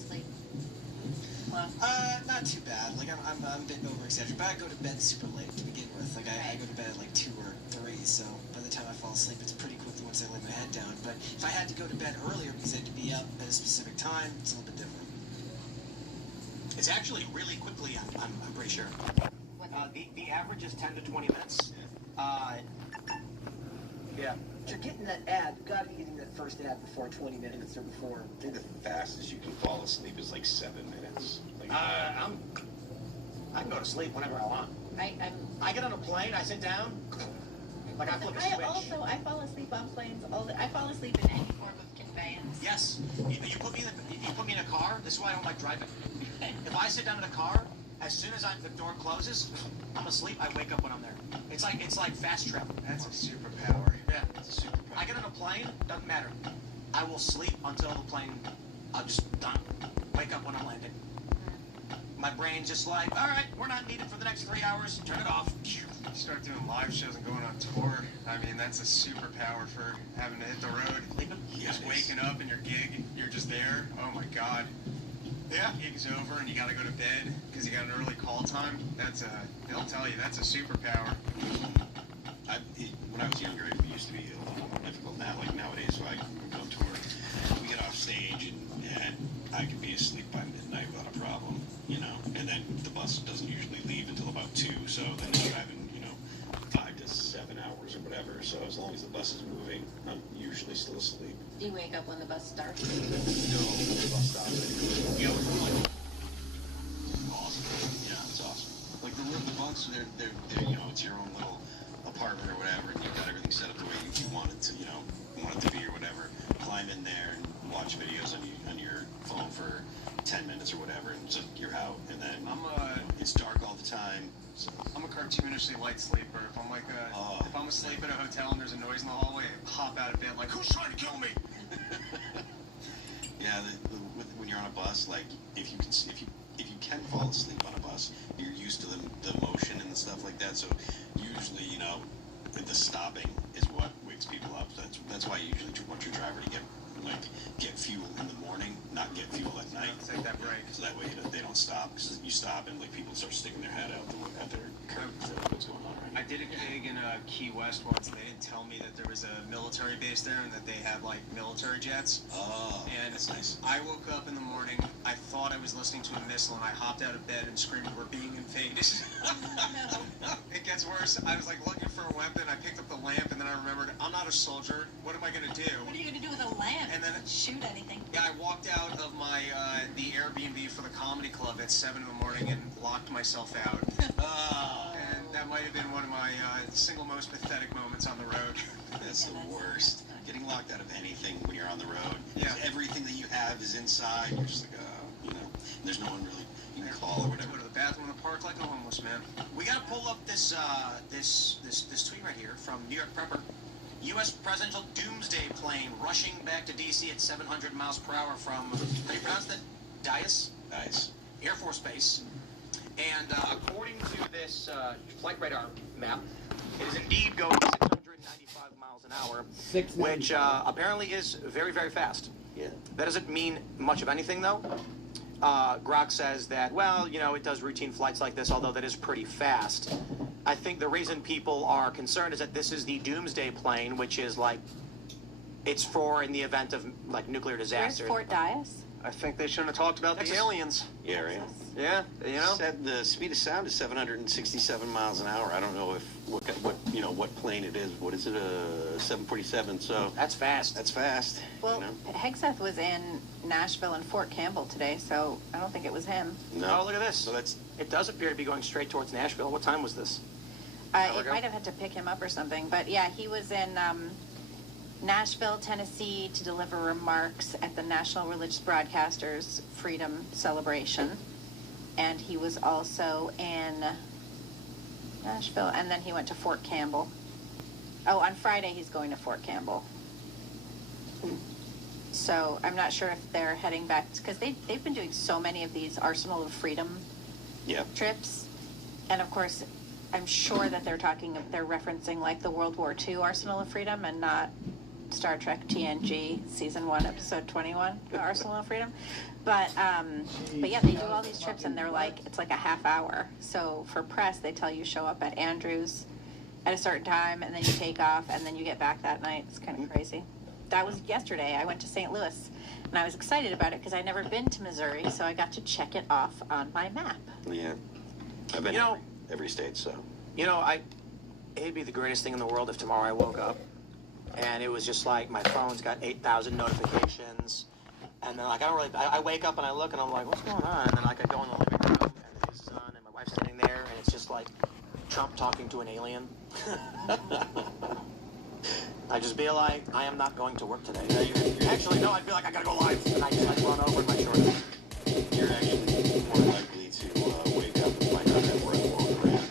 Not too bad. Like I'm a bit over-exaggerated, but I go to bed super late to begin with. Like I go to bed at like 2 or 3, so by the time I fall asleep, it's pretty quickly once I lay my head down. But if I had to go to bed earlier because I had to be up at a specific time, it's a little bit different. It's actually really quickly. I'm pretty sure. The average is 10 to 20 minutes. Yeah. But you're getting that ad. You gotta be getting that first ad before 20 minutes or before. I think the fastest you can fall asleep is like 7 minutes. I can go to sleep whenever I want. I get on a plane, I sit down, like I flip a switch. I fall asleep on planes I fall asleep in any form of conveyance. Yes. You put me in a car, this is why I don't like driving. If I sit down in a car, as soon as the door closes, I'm asleep, I wake up when I'm there. It's like fast travel. That's a superpower. Yeah. It's a superpower. I get on a plane, doesn't matter. I will sleep until the plane, I'll just done. Wake up when I'm landing. My brain's just like, all right, we're not needed for the next 3 hours. Turn it off. Start doing live shows and going on tour. I mean, that's a superpower for having to hit the road. Just waking up in your gig, you're just there. Oh my God. Yeah. Gig's over and you got to go to bed because you got an early call time. They'll tell you that's a superpower. When I was younger, it used to be a little more difficult now. Like nowadays, so I go on tour, we get off stage and I can be asleep by midnight without a problem, and then the bus doesn't usually leave until about 2, so then it's driving, 5 to 7 hours or whatever. So as long as the bus is moving, I'm usually still asleep. Do you wake up when the bus starts? No, the bus stops. Yeah, like, awesome. Yeah, it's awesome. Like the bus, they're it's your own little apartment or whatever, and you've got everything set up the way you want it to, want it to be or whatever. there and watch videos on your phone for 10 minutes or whatever, and so you're out, and then it's dark all the time. So. I'm a cartoonishly light sleeper. If I'm if I'm asleep at a hotel and there's a noise in the hallway, I pop out of bed like, who's trying to kill me? Yeah, when you're on a bus, like if you can fall asleep on a bus, you're used to the motion and the stuff like that. So usually, the stopping is what wakes people up. That's why you usually want your driver to get fuel in the morning, not get fuel at night. Take that break. So that way they don't stop. Because you stop and people start sticking their head out at their curb. What's going on right now? I did a gig in Key West once, and they didn't tell me that there was a military base there and that they had military jets. Oh, and that's nice. I woke up in the morning. I thought I was listening to a missile, and I hopped out of bed and screamed, "We're being invaded!" It gets worse. I was looking for a weapon. I picked up the lamp, and then I remembered I'm not a soldier. What am I gonna do? What are you gonna do with a lamp? And then shoot anything? Yeah, I walked out of my the Airbnb for the comedy club at 7 in the morning and locked myself out. And that might have been one of my single most pathetic moments on the road. That's the worst. Getting locked out of anything when you're on the road. Yeah. Everything that you have is inside. You're just there's no one really you can call or whatever. Go to the bathroom in the park like a homeless man. We got to pull up this tweet right here from New York Prepper. U.S. presidential doomsday plane rushing back to D.C. at 700 miles per hour from, how do you pronounce that? Dias? Dias. Air Force Base. And according to this flight radar map, it is indeed going 695 miles an hour, which apparently is very, very fast. Yeah. That doesn't mean much of anything, though. Grok says that, well, it does routine flights like this, although that is pretty fast. I think the reason people are concerned is that this is the doomsday plane, which is it's for in the event of nuclear disaster. Where's Fort Dias? I think they shouldn't have talked about the aliens. Yeah, right. Yeah, Said the speed of sound is 767 miles an hour. I don't know what plane it is. What is it? A 747. So that's fast. That's fast. Well, Hegseth was in Nashville and Fort Campbell today, so I don't think it was him. No, look at this. So it does appear to be going straight towards Nashville. What time was this? It might have had to pick him up or something, but yeah, he was in Nashville, Tennessee, to deliver remarks at the National Religious Broadcasters Freedom Celebration. And he was also in Nashville, and then he went to Fort Campbell. Oh, on Friday he's going to Fort Campbell. So I'm not sure if they're heading back, because they've been doing so many of these Arsenal of Freedom trips. And of course, I'm sure that they're referencing the World War II Arsenal of Freedom and not Star Trek TNG Season 1, Episode 21, Arsenal of Freedom. But yeah, they do all these trips, and they're it's a half hour. So for press, they tell you show up at Andrews at a certain time, and then you take off, and then you get back that night. It's kind of crazy. That was yesterday. I went to St. Louis, and I was excited about it because I'd never been to Missouri, so I got to check it off on my map. Yeah. I've been every state, so. It'd be the greatest thing in the world if tomorrow I woke up and it was just my phone's got 8,000 notifications, and then I wake up and I look and I'm like, what's going on? And then I go in the living room and the news is on and my wife's sitting there and it's just Trump talking to an alien. I just be like, I am not going to work today. Actually, no, I'd be like, I gotta go live, and I just run over in my shorts. You're actually more likely to wake up and find out that we're at war with Iran.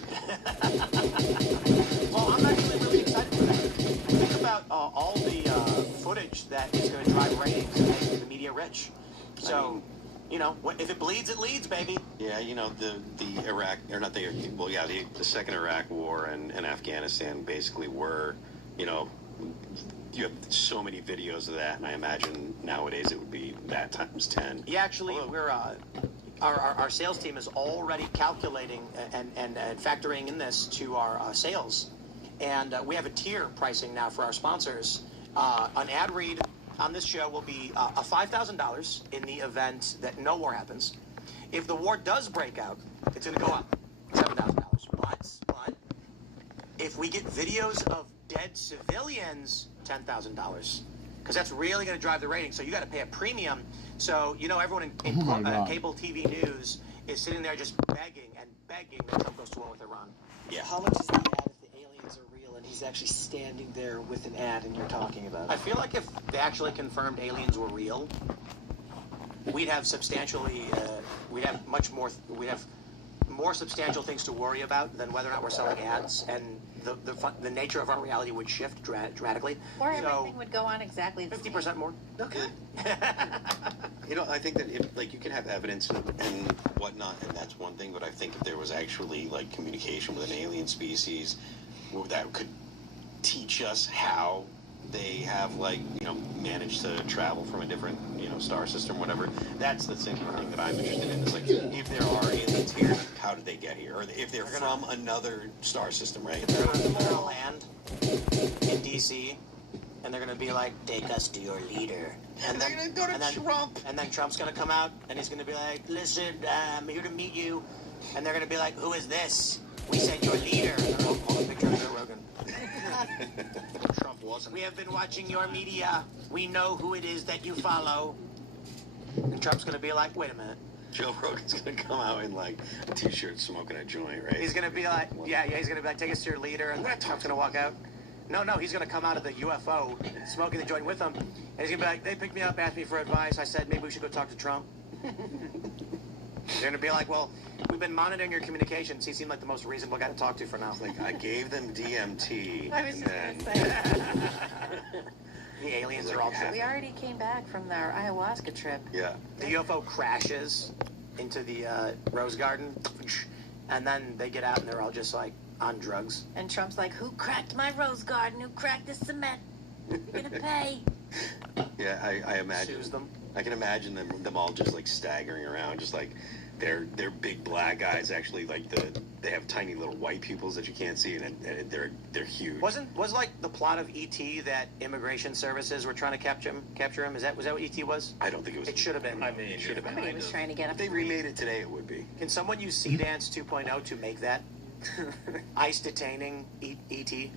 Well, I'm actually really excited for that. Think about all the footage that is going to drive ratings and make the media rich. So, if it bleeds, it leads, baby. Yeah, the Iraq, or not the second Iraq war and Afghanistan basically were, you have so many videos of that, and I imagine nowadays it would be that times 10. Yeah, actually, we're our sales team is already calculating and factoring in this to our sales, and we have a tier pricing now for our sponsors. An ad read on this show will be $5,000 in the event that no war happens. If the war does break out, it's going to go up $7,000. But if we get videos of dead civilians, $10,000, because that's really going to drive the rating. So you got to pay a premium. So everyone in cable TV news is sitting there just begging that Trump goes to war with Iran. Yeah. How much is the ad if the aliens are real and he's actually standing there with an ad, and you're talking about I it. feel like if they actually confirmed aliens were real, we'd have more substantial things to worry about than whether or not we're selling ads, and the nature of our reality would shift dramatically. Or everything would go on exactly the 50% more. Okay. You know, I think that you can have evidence and whatnot, and that's one thing. But I think if there was actually like communication with an alien species, that could teach us how they have managed to travel from a different star system, whatever. That's the thing that I'm interested in. Is like if there are aliens here, how did they get here? Or if they're from another star system, right? They're gonna land in DC, and they're gonna be like, "Take us to your leader." And they're gonna go to Trump. And then Trump's gonna come out, and he's gonna be like, "Listen, I'm here to meet you." And they're gonna be like, "Who is this?" "We said your leader." And they're all calling a picture of Joe Rogan. Trump wasn't. "We have been watching your media. We know who it is that you follow." And Trump's gonna be like, "Wait a minute." Joe Rogan's gonna come out in like a t-shirt, smoking a joint, right? He's gonna be like, he's gonna be like, "Take us to your leader," and then Trump's gonna walk out. No, he's gonna come out of the UFO, smoking the joint with them, and he's gonna be like, "They picked me up, asked me for advice. I said maybe we should go talk to Trump." They're gonna be like, "Well, we've been monitoring your communications. He seemed like the most reasonable guy to talk to for now." It's like I gave them DMT. I was just gonna say. The aliens are all tripping. We already came back from our ayahuasca trip. Yeah. The UFO crashes into the Rose Garden, and then they get out and they're all just like on drugs. And Trump's like, "Who cracked my rose garden? Who cracked the cement? You're gonna pay." Yeah, I imagine. Sues them. I can imagine them all just like staggering around, just like they're big black guys. Actually, like they have tiny little white pupils that you can't see, and they're huge. Was like the plot of E.T. that immigration services were trying to capture him? Was that what E.T. was? I don't think it was. It should have been. I mean, it should have been. Somebody was trying to get If they remade it today, it would be. Can someone use Sea Dance 2.0 to make that? Ice detaining E.T.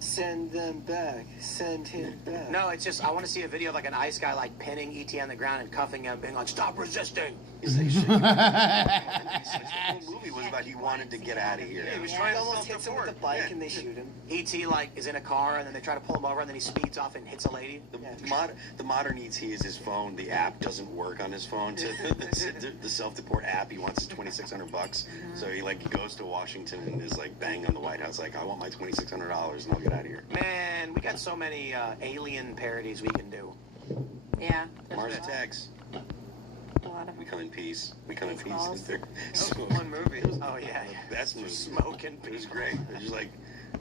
Send them back. Send him back. No, it's just I want to see a video of like an ice guy like pinning E.T. on the ground and cuffing him, being like, "Stop resisting." He's like, shit. The whole movie was about he wanted to get out of here. Yeah, he was He trying to almost hits him with the bike and they shoot him. E.T. like is in a car and then they try to pull him over and then he speeds off and hits a lady. The modern ET is his phone. The app doesn't work on his phone. The self-deport app. He wants his $2,600, so he goes to Washington and is like banging on the White House like, "I want my $2,600 and I'll get out of here." Man, we got so many alien parodies we can do. Yeah. Mars Attacks. A lot of We come in peace. We come in peace. Baseballs. One movie. Oh yeah. Best movie. Smoking. It was great. It was just like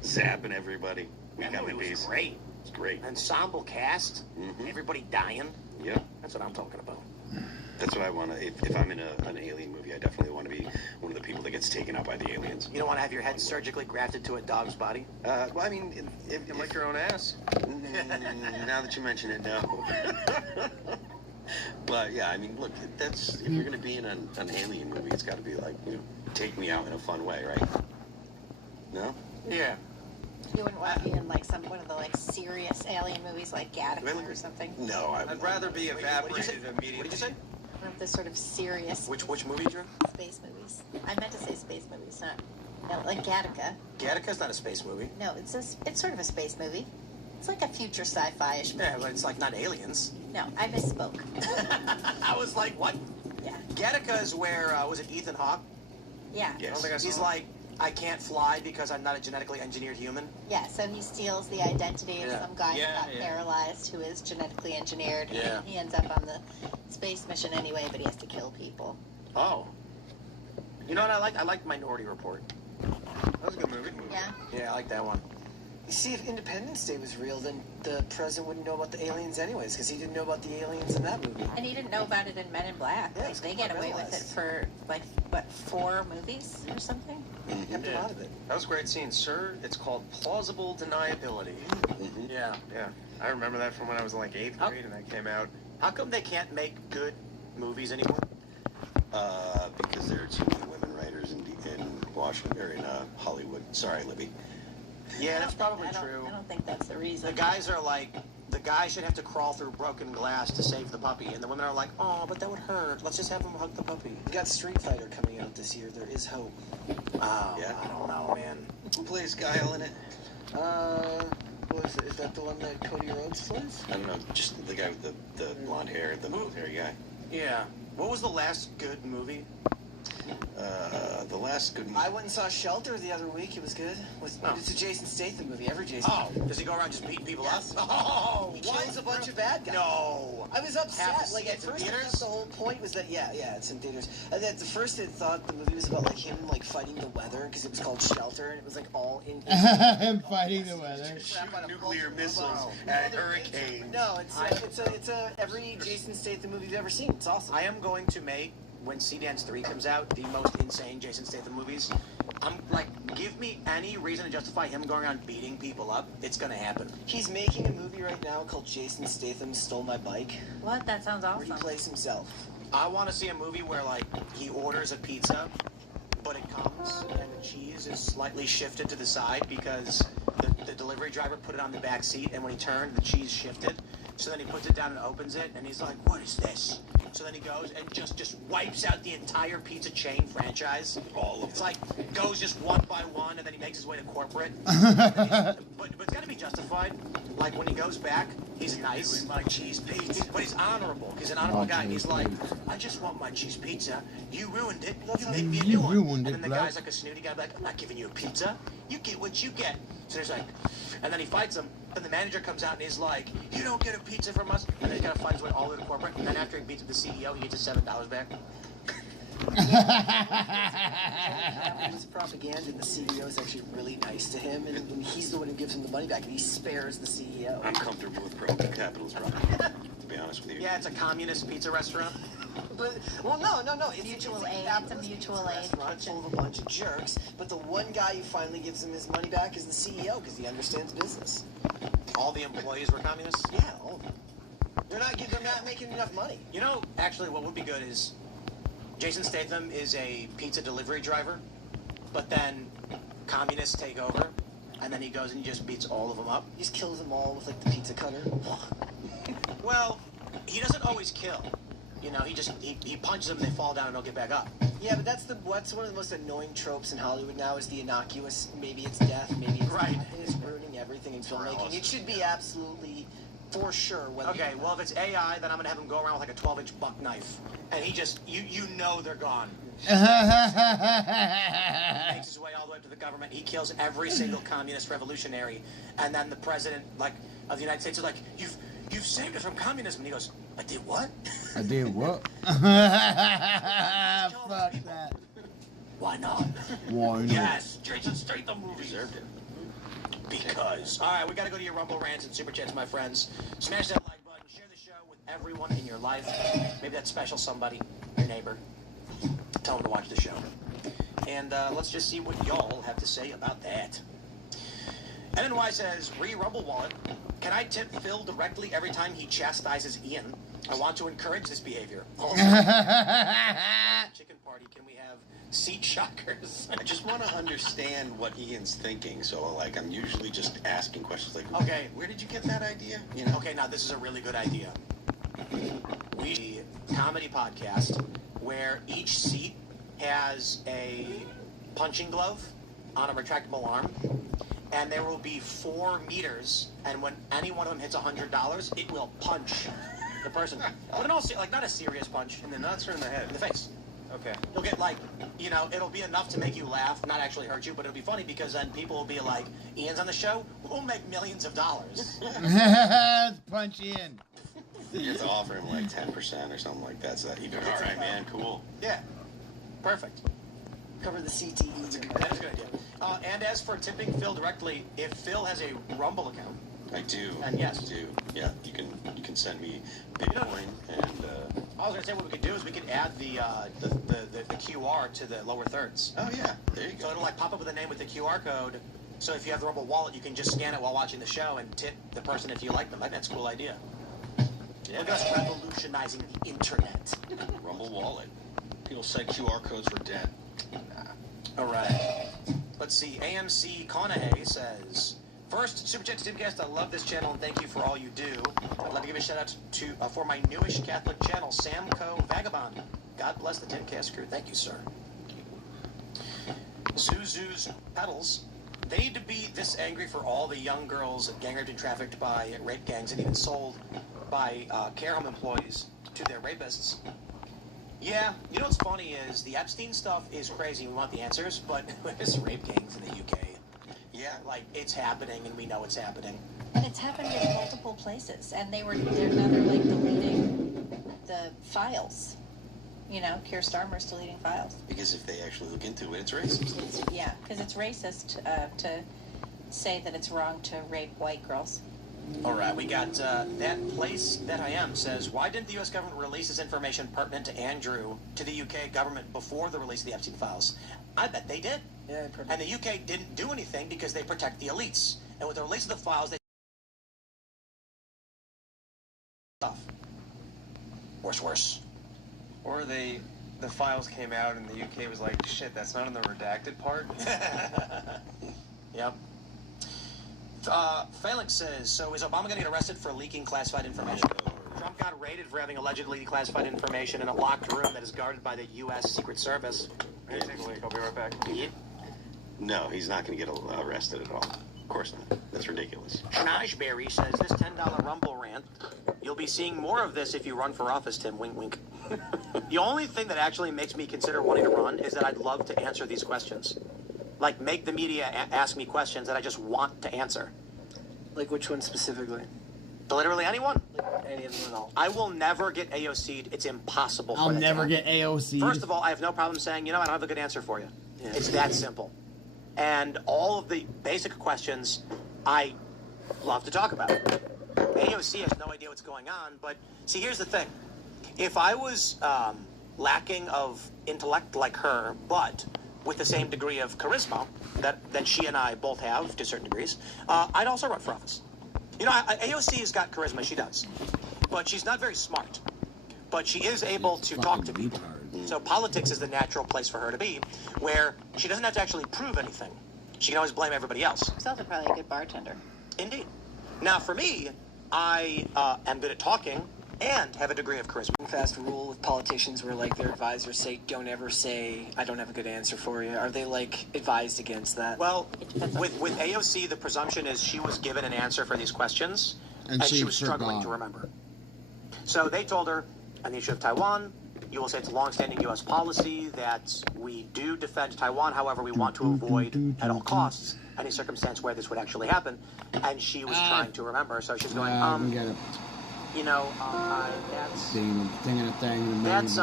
zapping everybody. We That come movie in was peace. great. It's great. Ensemble cast. Mhm. Everybody dying. Yeah. That's what I'm talking about. That's what I want to. If I'm in an alien movie, I definitely want to be one of the people that gets taken out by the aliens. You don't want to have your head surgically grafted to a dog's body? Well, I mean, if You like your own ass? now that you mention it, no. But yeah, I mean, look, if you're gonna be in an alien movie, it's got to be like, take me out in a fun way, right? No? Yeah. You wouldn't want to be in one of the serious alien movies like Gattaca or something. No, I'd rather be evaporated immediately. What did you say? One of the sort of serious Which movie, Drew? space movies. I meant to say space movies, not like Gattaca. Gattaca's not a space movie. No, it's sort of a space movie. It's like a future sci-fi-ish movie. Yeah, but it's like not aliens. No, I misspoke. I was like, what? Yeah. Gattaca is where, was it Ethan Hawke? Yeah. Yes. He's like, "I can't fly because I'm not a genetically engineered human." Yeah, so he steals the identity of Yeah. some guy Yeah, who got yeah. paralyzed who is genetically engineered. Yeah. And he ends up on the space mission anyway, but he has to kill people. Oh. You know what I like? I like Minority Report. That was a good movie. Yeah. Yeah, I like that one. You see, if Independence Day was real, then the president wouldn't know about the aliens anyways, because he didn't know about the aliens in that movie. And he didn't know about it in Men in Black. Yeah, Like, it's they get away with it compartmentalized. for, 4 movies or something? Kept him Yeah. out of it. That was a great scene, sir. It's called plausible deniability. Mhm. Yeah. Yeah, I remember that from when I was in 8th grade and that came out. How come they can't make good movies anymore? Because there are too many women writers in Washington or in Hollywood. Sorry, Libby. Yeah, that's probably I don't true. I don't think that's the reason. The guys are like, the guy should have to crawl through broken glass to save the puppy, and the women are like, "Oh, but that would hurt. Let's just have him hug the puppy." You got Street Fighter coming out this year. There is hope. Oh, Yeah. I don't know, man. Who plays Guile in it? What is it? Is that the one that Cody Rhodes plays? I don't know, just the guy with the blonde hair, the military guy. Yeah. What was the last good movie? The last good movie. I went and saw Shelter the other week. It was good. It's a Jason Statham movie. Every Jason. Oh, does he go around just beating people Yes. up? Oh, He kills a bunch of bad guys. No. I was Have upset. to Like see at it in first, I theaters? thought the whole point was that yeah, it's in theaters. And at the first, I thought the movie was about like him like fighting the weather because it was called Shelter, and it was like all in. Him fighting the weather. Nuclear missiles at hurricanes. No, it's a every Jason Statham movie you've ever seen. It's awesome. I am going to make, when Seedance 3 comes out, the most insane Jason Statham movies. I'm like, give me any reason to justify him going around beating people up. It's gonna happen. He's making a movie right now called Jason Statham Stole My Bike. What? That sounds Where he awesome. plays himself. I want to see a movie where like he orders a pizza, but it comes and the cheese is slightly shifted to the side because the delivery driver put it on the back seat, and when he turned, the cheese shifted. So then he puts it down and opens it, and he's like, "What is this?" So then he goes and just wipes out the entire pizza chain franchise. All of It's them. like goes just one by one, and then he makes his way to corporate. But it's got to be justified. Like when he goes back, he's nice. My cheese pizza. But he's honorable. He's an honorable guy. He's like, "I just want my cheese pizza. You ruined it. You make me a new one." ruined And it, then the bro. guy's like a snooty guy, like, "I'm not giving you a pizza. You get what you get." So he's like, and then he fights him. Then the manager comes out and he's like, "You don't get a pizza from us." And then he's got to fight his way all the way to corporate. And then after he beats up the CEO, he gets his $7 back. It's propaganda, and the CEO is actually really nice to him, and he's the one who gives him the money back, and he spares the CEO. I'm comfortable with capitalist propaganda, to be honest with you. Yeah, it's a communist pizza restaurant. But well, no, it's Mutual aid. capitalist It's a mutual pizza aid restaurant full of a bunch of jerks. But the one guy who finally gives him his money back is the CEO because he understands business. All the employees were communists. Yeah, all of them. They're not making enough money. You know, actually, what would be good is Jason Statham is a pizza delivery driver, but then communists take over, and then he goes and he just beats all of them up. He just kills them all with like the pizza cutter. Well, he doesn't always kill. You know, he punches them and they fall down and don't get back up. Yeah, but that's one of the most annoying tropes in Hollywood now is the innocuous. Maybe it's death, maybe it's Right. It's ruining everything in filmmaking. It should be absolutely for sure. Okay, well, if it's AI, then I'm gonna have him go around with like a 12-inch buck knife, and he just you know they're gone. Makes his way all the way up to the government. He kills every single communist revolutionary, and then the president of the United States is like, "You've saved us from communism." And he goes, "I did what?" I did what? Fuck that. Why not? Why not? Yes, Jason Statham movie deserved it. Because. All right, we got to go to your Rumble rants and super chats, my friends. Smash that like button. Share the show with everyone in your life. Maybe that special somebody, your neighbor. Tell them to watch the show. And let's just see what y'all have to say about that. NNY says, Rumble Wallet. Can I tip Phil directly every time he chastises Ian? I want to encourage this behavior. Also, chicken party, can we have seat shockers? I just want to understand what Ian's thinking, so like I'm usually just asking questions like, Okay. where did you get that idea? You know? Okay, now this is a really good idea. We comedy podcast where each seat has a punching glove on a retractable arm, and there will be 4 meters, and when any one of them hits $100, it will punch the person. But in all, like not a serious punch In the nuts or in the head? in the face. Okay. You'll get like, it'll be enough to make you laugh, not actually hurt you, but it'll be funny because then people will be like, Ian's on the show, we'll make millions of dollars. Punch in. You have to offer him like 10% or something like that, so that he'd be all right, man, cool. Yeah, perfect. Cover the CTE. That's a good idea. And as for tipping Phil directly, if Phil has a Rumble account, I do. And yes. I do. Yeah, you can send me Bitcoin and. I was gonna say what we could do is we could add the QR to the lower thirds. Oh yeah, there you So go. it'll like pop up with a name with the QR code. So if you have the Rumble wallet, you can just scan it while watching the show and tip the person if you like them. I think that's a cool idea. Look at us revolutionizing the internet. Rumble Wallet. People say QR codes for debt. All right. Let's see. AMC Conahay says, first, Super Chat to Timcast, I love this channel and thank you for all you do. I'd like to give a shout out to for my newish Catholic channel, Samco Vagabond. God bless the Timcast crew. Thank you, sir. Zuzu's Pedals. They need to be this angry for all the young girls gang raped and trafficked by rape gangs and even sold by care home employees to their rapists. Yeah, you know what's funny is the Epstein stuff is crazy. We want the answers, but there's rape gangs in the UK. Yeah, like it's happening, and we know it's happening. And it's happened in multiple places, and they're like deleting the files. You know, Keir Starmer's deleting files. Because if they actually look into it, it's racist. Yeah, because it's racist to say that it's wrong to rape white girls. All right, we got that place that I am says, why didn't the U.S. government release this information pertinent to Andrew to the U.K. government before the release of the Epstein files? I bet they did. Yeah, and the U.K. didn't do anything because they protect the elites. And with the release of the files, they stuff. Worse. Or the files came out and the UK was like, shit, that's not in the redacted part? Yep. Phalanx says, so is Obama going to get arrested for leaking classified information? Trump got raided for having allegedly declassified information in a locked room that is guarded by the U.S. Secret Service. Hey, take a leak. I'll be right back. Yeah. No, he's not going to get arrested at all. Of course not. That's ridiculous. Schnozberry says, this $10 Rumble rant, you'll be seeing more of this if you run for office, Tim. Wink, wink. The only thing that actually makes me consider wanting to run is that I'd love to answer these questions. Like, make the media ask me questions that I just want to answer. Like which one specifically? Literally anyone. Like any of them at all. I will never get AOC'd. It's impossible for I'll that never to happen. get AOC'd. First of all, I have no problem saying, you know, I don't have a good answer for you. Yeah. It's that simple. And all of the basic questions I love to talk about. AOC has no idea what's going on, but see, here's the thing. If I was lacking of intellect like her, but with the same degree of charisma that she and I both have to certain degrees, I'd also run for office. You know, AOC has got charisma, she does. But she's not very smart. But she is able to talk to people. So politics is the natural place for her to be, where she doesn't have to actually prove anything. She can always blame everybody else. She's also probably a good bartender. Indeed. Now, for me, I am good at talking and have a degree of charisma. Fast rule with politicians where like their advisors say, don't ever say, I don't have a good answer for you. Are they like advised against that? Well, with AOC, the presumption is she was given an answer for these questions, and she was struggling to remember. So they told her, on the issue of Taiwan, you will say it's a long-standing U.S. policy that we do defend Taiwan. However, we want to avoid at all costs any circumstance where this would actually happen. And she was trying to remember, so she's going, you know, that's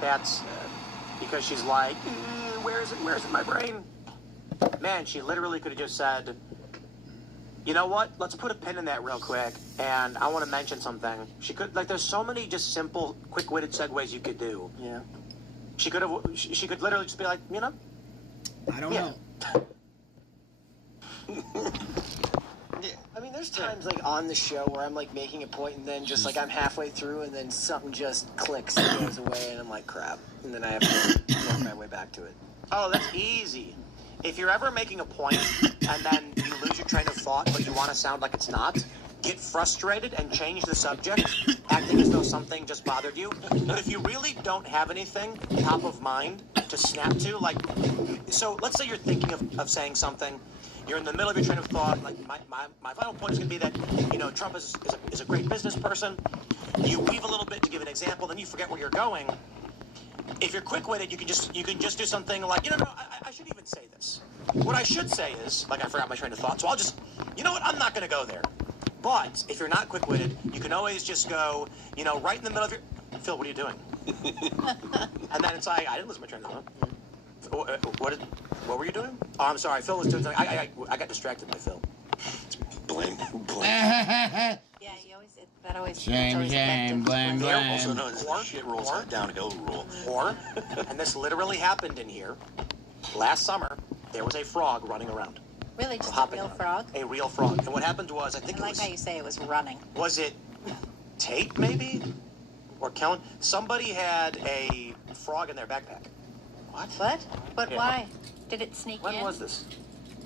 that's because she's like, where is it in my brain? Man, she literally could have just said, you know what, let's put a pin in that real quick, and I want to mention something. She could, like, there's so many just simple, quick-witted segues you could do. Yeah. She could literally just be like, you know, I don't know. I mean, there's times like on the show where I'm like making a point and then just like I'm halfway through and then something just clicks and goes away and I'm like, crap. And then I have to work my way back to it. Oh, that's easy. If you're ever making a point and then you lose your train of thought but you want to sound like it's not, get frustrated and change the subject, acting as though something just bothered you. But if you really don't have anything top of mind to snap to, like, so let's say you're thinking of saying something, you're in the middle of your train of thought, like my final point is going to be that, you know, Trump is a great business person. You weave a little bit to give an example, then you forget where you're going. If you're quick-witted, you can just do something like, no, I shouldn't even say this. What I should say is, like, I forgot my train of thought, so I'll just, you know what, I'm not going to go there. But if you're not quick-witted, you can always just go, you know, right in the middle of your, Phil, what are you doing? And then it's like, I didn't lose my train of thought. What were you doing? Oh, I'm sorry, Phil was doing something. I got distracted by Phil. Blame. Yeah, that always. Blame. Also known as the shit rolls downhill rule. Or, and this literally happened in here, last summer, there was a frog running around. Really, just a real frog? A real frog. And what happened was, I like how you say it was running. Was it Tate, maybe? Or Kellen? Somebody had a frog in their backpack. What? But yeah. Why? Did it sneak in? When was this?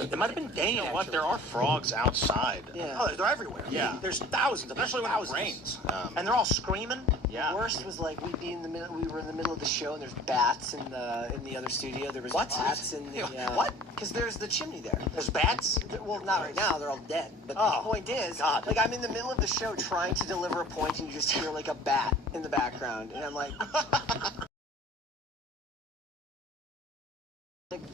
It might have been Dane. You know what? actually. There are frogs outside. Yeah. Oh, they're everywhere. Yeah. There's thousands, Especially when it thousands. rains. And they're all screaming. Yeah. The worst was like we'd be in the middle. We were in the middle of the show, and there's bats in the other studio. There was What? bats in the What? Because there's the chimney there. There's bats. Well, not right now. They're all dead. But Oh, the point is, God. like I'm in the middle of the show trying to deliver a point, and you just hear like a bat in the background, and I'm like,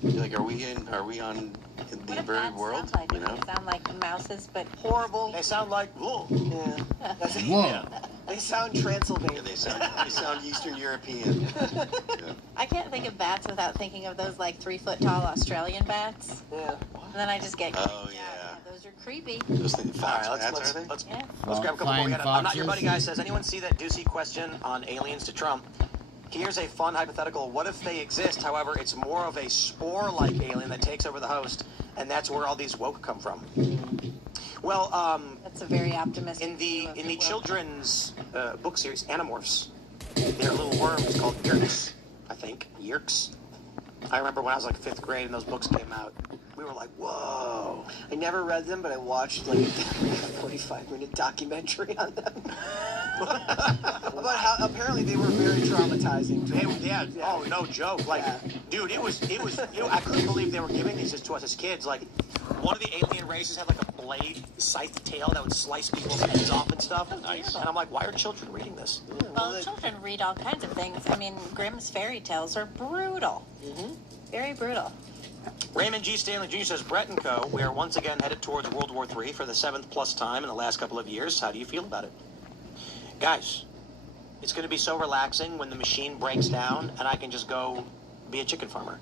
You're like, are we on the What do bird bats world? sound like? You know? They sound like mouses, but horrible. They sound like whoa. Yeah. That's Whoa. They sound Transylvanian. Yeah, they sound Eastern European. Yeah. I can't think of bats without thinking of those like 3 foot tall Australian bats. Yeah. And then I just get Oh, creeped yeah. out. Yeah, those are creepy. Those things, All right, fox bats, let's are they? Yeah. Let's grab a couple more. Flying I'm not your buddy, foxes. guy. Says anyone see that Ducey question on aliens to Trump? Here's a fun hypothetical. What if they exist? However, it's more of a spore-like alien that takes over the host, and that's where all these woke come from. Well, That's a very optimistic. in view the of in the world. children's book series Animorphs, they're little worms called Yeerks, I think. Yeerks. I remember when I was like 5th grade and those books came out. We were like, whoa. I never read them, but I watched like a 45-minute documentary on them. About how apparently they were very traumatizing. Yeah. Oh, no joke. Like, dude, it was. I couldn't believe they were giving these to us as kids. Like, one of the alien races had like a blade, scythe tail that would slice people's heads off and stuff. Nice. And I'm like, why are children reading this? Well, children read all kinds of things. I mean, Grimm's fairy tales are brutal. Very brutal. Raymond G. Stanley Jr. says, Brett and Co., we are once again headed towards World War III for the 7th plus time in the last couple of years. How do you feel about it? Guys, it's going to be so relaxing when the machine breaks down and I can just go be a chicken farmer.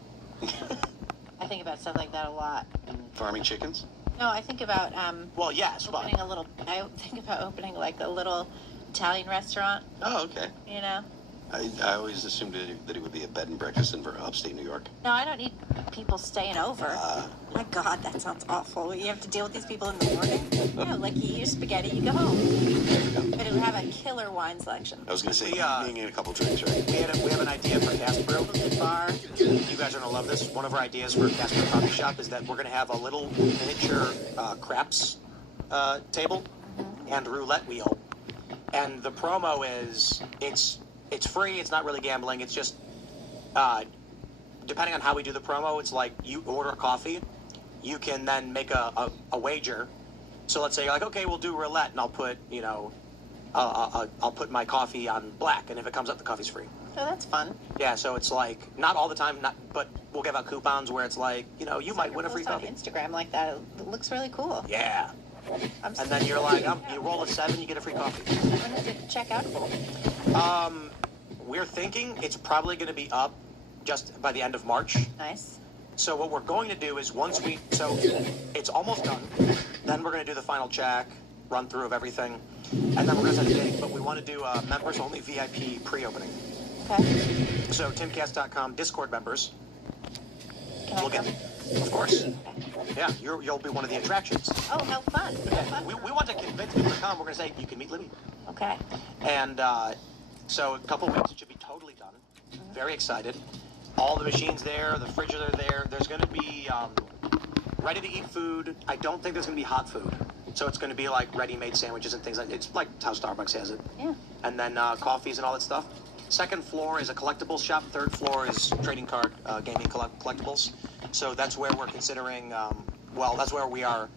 I think about stuff like that a lot. Farming chickens? No, I think about Well, yes, but opening a little. I think about opening like a little Italian restaurant. Oh, okay. You know. I always assumed that it would be a bed and breakfast in upstate New York. No, I don't need people staying over. My God, that sounds awful. You have to deal with these people in the morning. No, like you eat your spaghetti, you go home. But it would have a killer wine selection. I was going to say, We, eating a couple drinks, right? we have an idea for Casper. Good bar. You guys are going to love this. One of our ideas for Casper Coffee Shop is that we're going to have a little miniature craps table and roulette wheel. And the promo is, it's free, it's not really gambling, it's just, depending on how we do the promo, it's like you order a coffee, you can then make a wager. So let's say, like, okay, we'll do roulette, and I'll put, I'll put my coffee on black, and if it comes up, the coffee's free. Oh, that's fun. Yeah, so it's like, not all the time, but we'll give out coupons where it's like, you might win a free Post on coffee. Instagram like that. It looks really cool. Yeah. I'm And then you're like, you roll a 7, you get a free coffee. When does it check out? We're thinking it's probably going to be up just by the end of March. Nice. So what we're going to do is so it's almost done. Then we're going to do the final check, run through of everything, and then we're going to set a date. But we want to do members only VIP pre-opening. Okay. So timcast.com Discord members. Can I We'll come? of course. Yeah, you'll be one of the attractions. Oh, how fun. How fun. We want to convince people to come. We're going to say you can meet Libby. Okay. And so a couple weeks, it should be totally done. Very excited. All the machines there, the fridges are there. There's going to be ready-to-eat food. I don't think there's going to be hot food. So it's going to be like ready-made sandwiches and things like it's like how Starbucks has it. Yeah. And then coffees and all that stuff. Second floor is a collectibles shop. Third floor is trading card gaming collectibles. So that's where we're considering, that's where we are.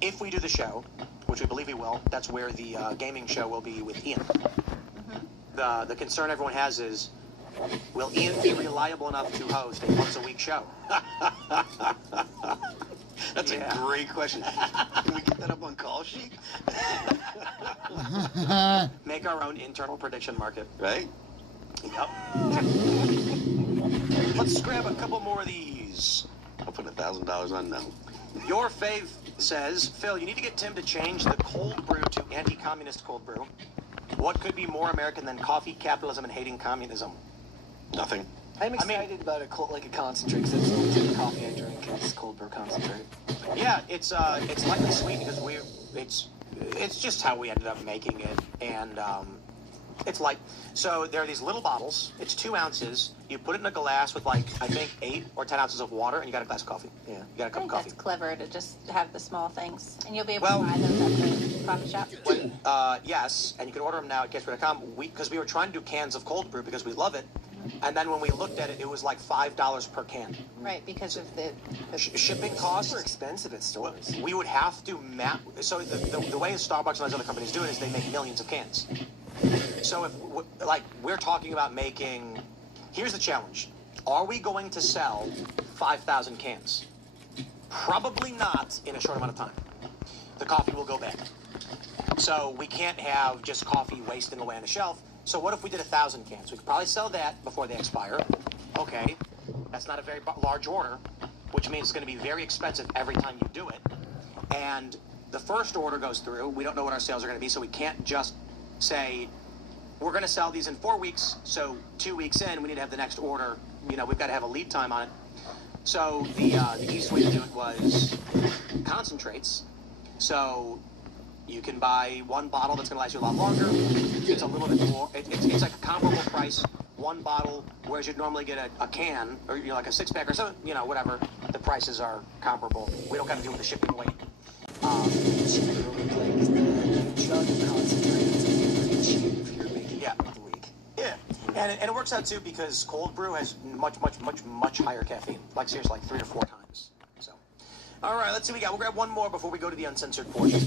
If we do the show, which we believe we will, that's where the gaming show will be with Ian. The concern everyone has is, will Ian be reliable enough to host a once-a-week show? That's a great question. Can we get that up on call sheet? Make our own internal prediction market. Right? Yep. Let's grab a couple more of these. I'll put $1,000 on now. Your fave says, Phil, you need to get Tim to change the cold brew to anti-communist cold brew. What could be more American than coffee, capitalism, and hating communism? Nothing. I'm excited about a concentrate because that's the only type of coffee I drink is cold brew concentrate. Yeah, it's lightly sweet because it's just how we ended up making it, and It's light. So there are these little bottles. It's 2 ounces. You put it in a glass with like, I think 8 or 10 ounces of water, and you got a glass of coffee. Yeah, you got a cup of coffee. That's clever to just have the small things. And you'll be able to buy those at the coffee shop? Yes, and you can order them now at GetSpread.com. Because we were trying to do cans of cold brew because we love it. And then when we looked at it, it was like $5 per can. Right, because of the shipping costs. Super expensive at stores. We would have to map. So the way Starbucks and those other companies do it is they make millions of cans. So if we're talking about making, here's the challenge: are we going to sell 5,000 cans? Probably not in a short amount of time. The coffee will go bad. So we can't have just coffee wasting away on the shelf. So what if we did 1,000 cans? We could probably sell that before they expire. Okay, that's not a very large order, which means it's going to be very expensive every time you do it. And the first order goes through. We don't know what our sales are going to be, so we can't just say, we're going to sell these in 4 weeks, so 2 weeks in, we need to have the next order. You know, we've got to have a lead time on it. So the easiest way to do it was concentrates. So you can buy 1 bottle that's going to last you a lot longer. It's a little bit more. It's like a comparable price, 1 bottle, whereas you'd normally get a can, or like a 6-pack or something, whatever. The prices are comparable. We don't got to deal with the shipping weight. Shipping really plays the jug of concentrates pretty cheap if you're making it the week. Yeah, and it works out too because cold brew has much higher caffeine. Like seriously, like 3 or 4 times. So, all right, let's see what we got. We'll grab one more before we go to the uncensored portion.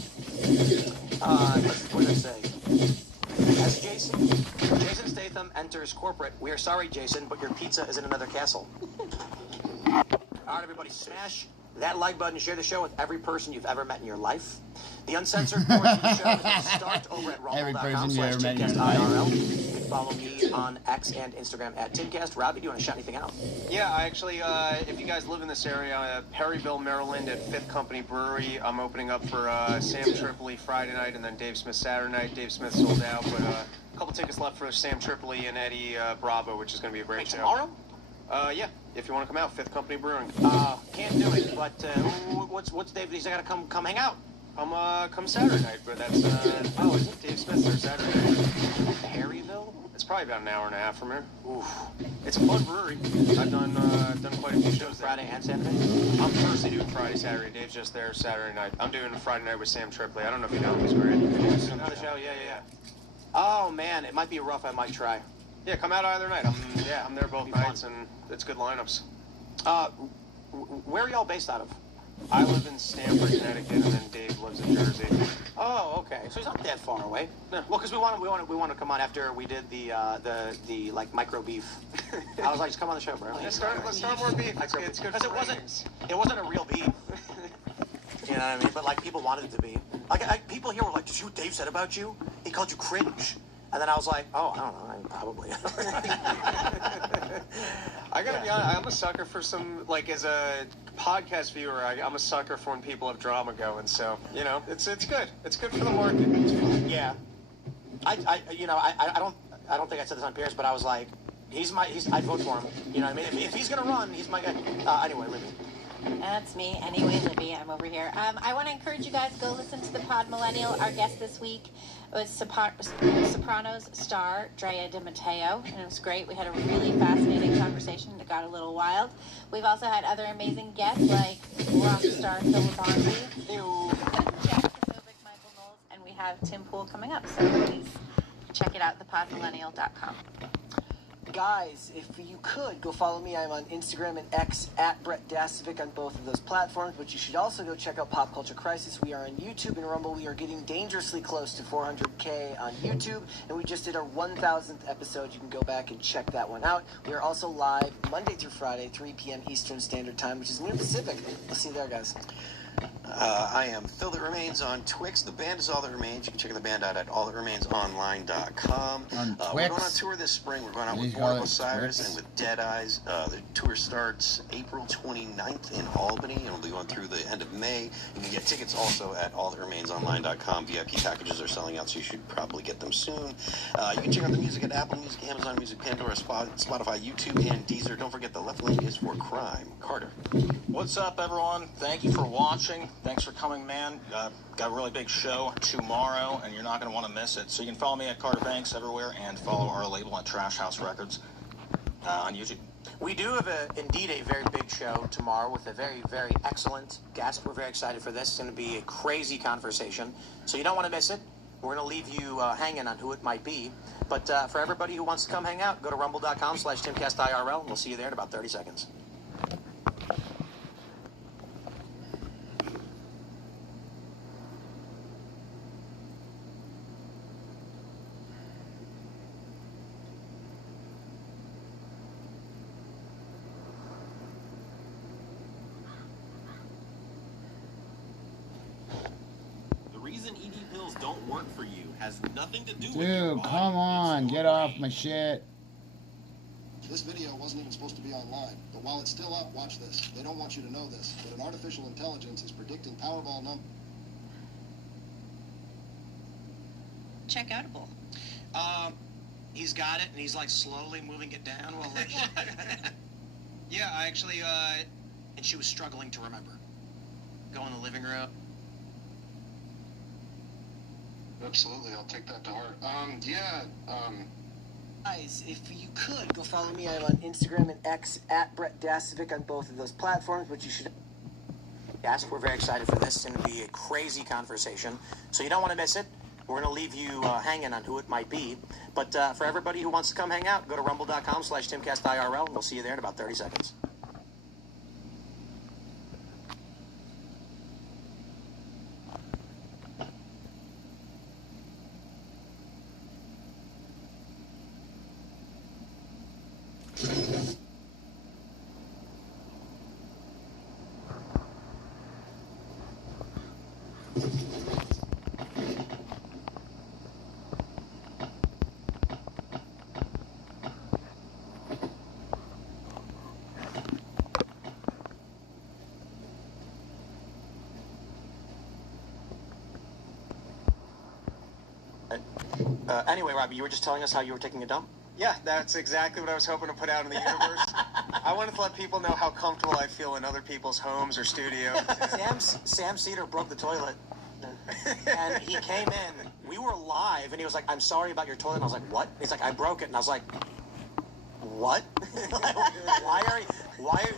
What did I say? As Jason Statham enters corporate, we are sorry, Jason, but your pizza is in another castle. All right, everybody, smash that like button, share the show with every person you've ever met in your life. The uncensored portion of the show is going to start over at rumble.com/TimCastIRL. You can follow me on X and Instagram at TimCast. Robbie, do you want to shout anything out? Yeah, I actually, if you guys live in this area, Perryville, Maryland at 5th Company Brewery, I'm opening up for Sam Tripoli Friday night and then Dave Smith Saturday night. Dave Smith sold out, but a couple tickets left for Sam Tripoli and Eddie Bravo, which is going to be a great show. Tomorrow? Yeah, if you want to come out, 5th Company Brewing. Can't do it, but what's Dave? He's got to come hang out. Come Saturday night, but that's, is it Dave Smith there Saturday night? Perryville? It's probably about an hour and a half from here. Oof. It's a fun brewery. I've done quite a few shows there. Friday and Saturday? I'm personally doing Friday, Saturday. Dave's just there Saturday night. I'm doing Friday night with Sam Tripoli. I don't know if you know him. He's great. Another show? Yeah. Oh, man, it might be rough. I might try. Yeah, come out either night. I'm there both nights, and it's good lineups. Where are y'all based out of? I live in Stamford, Connecticut, and then Dave lives in Jersey. Oh, okay. So he's not that far away. No. Well, because we want to come on after we did the like micro beef. I was like, just come on the show, bro. Let's start more beef. It's good. Because it wasn't a real beef. You know what I mean? But like people wanted it to be. Like people here were like, "Did you what Dave said about you? He called you cringe." And then I was like, "Oh, I don't know. Probably." I gotta be honest. I'm a sucker for some, like, as a podcast viewer, I'm a sucker for when people have drama going. So it's good. It's good for the market. Yeah. I don't think I said this on Pierce, but I was like, I'd vote for him. You know what I mean? If he's gonna run, he's my guy. Anyway, Libby. That's me. Anyway, Libby, I'm over here. I want to encourage you guys to go listen to the Pod Millennial. Our guest this week was Sopranos star Drea De Matteo, and it was great. We had a really fascinating conversation that got a little wild. We've also had other amazing guests like rock star Philip Bonzi, Jack Kosovic, Michael Knowles, and we have Tim Pool coming up. So please check it out, thepodmillennial.com. Guys, if you could, go follow me. I'm on Instagram and X at Brett Dasovic on both of those platforms, but you should also go check out Pop Culture Crisis. We are on YouTube and Rumble. We are getting dangerously close to 400K on YouTube, and we just did our 1,000th episode. You can go back and check that one out. We are also live Monday through Friday, 3 p.m. Eastern Standard Time, which is noon Pacific. We'll see you there, guys. I am Phil That Remains on Twix. The band is All That Remains. You can check the band out at allthatRemainsonline.com. We're going on tour this spring. We're going out with Warren Osiris and with Dead Eyes. The tour starts April 29th in Albany, and we'll be going through the end of May. You can get tickets also at allthatRemainsonline.com. VIP packages are selling out, so you should probably get them soon. You can check out the music at Apple Music, Amazon Music, Pandora, Spotify, YouTube, and Deezer. Don't forget the left lane is for crime. Carter. What's up, everyone? Thank you for watching. Thanks for coming, man. Got a really big show tomorrow, and you're not going to want to miss it. So you can follow me at Carter Banks everywhere, and follow our label at Trash House Records on YouTube. We do have indeed a very big show tomorrow with a very, very excellent guest. We're very excited for this. It's going to be a crazy conversation, so you don't want to miss it. We're going to leave you hanging on who it might be. But for everybody who wants to come hang out, go to rumble.com/TimCastIRL, and we'll see you there in about 30 seconds. Don't work for you has nothing to do with Dude, come on, get off my shit. This video wasn't even supposed to be online, but while it's still up, watch this. They don't want you to know this, but an artificial intelligence is predicting Powerball numbers. Check outable. He's got it, and he's like slowly moving it down. Well, like, yeah, I actually, and she was struggling to remember. Go in the living room. Absolutely, I'll take that to heart. Guys, if you could, go follow me. I'm on Instagram and X at Brett Dasovic on both of those platforms, but you should... Yes, we're very excited for this. It's going to be a crazy conversation, so you don't want to miss it. We're going to leave you hanging on who it might be. But for everybody who wants to come hang out, go to rumble.com/TimCastIRL, and we'll see you there in about 30 seconds. Anyway, Robbie, you were just telling us how you were taking a dump? Yeah, that's exactly what I was hoping to put out in the universe. I wanted to let people know how comfortable I feel in other people's homes or studios. Sam Cedar broke the toilet, and he came in. We were live, and he was like, "I'm sorry about your toilet." And I was like, "What?" He's like, "I broke it," and I was like, "What? Why are you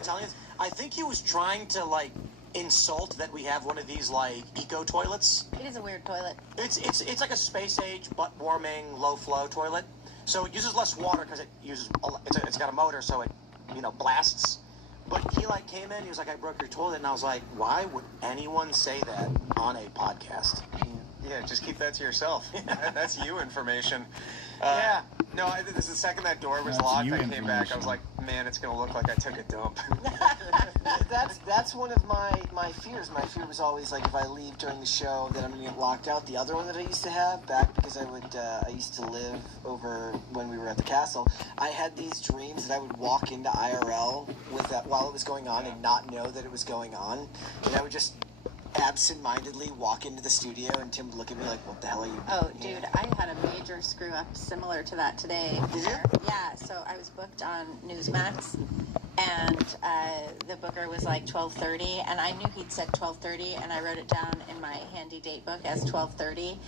telling us?" I think he was trying to like insult that we have one of these like eco toilets. It is a weird toilet. It's like a space age butt warming low flow toilet. So it uses less water because it's got a motor, so it blasts. But he like came in, he was like, "I broke your toilet," and I was like, "Why would anyone say that on a podcast?" Yeah, just keep that to yourself. That's you information. Yeah. No, this is the second that door was locked. I came back. I was like, man, it's gonna look like I took a dump. That's one of my fears. My fear was always like if I leave during the show that I'm gonna get locked out. The other one that I used to have back because I used to live over when we were at the castle. I had these dreams that I would walk into IRL with that while it was going on and not know that it was going on, and I would just absent-mindedly walk into the studio and Tim would look at me like, "What the hell are you doing?" Oh, dude, I had a major screw up similar to that today. Did you? Yeah, so I was booked on Newsmax, and the booker was like 12:30, and I knew he'd said 12:30, and I wrote it down in my handy date book as 12:30.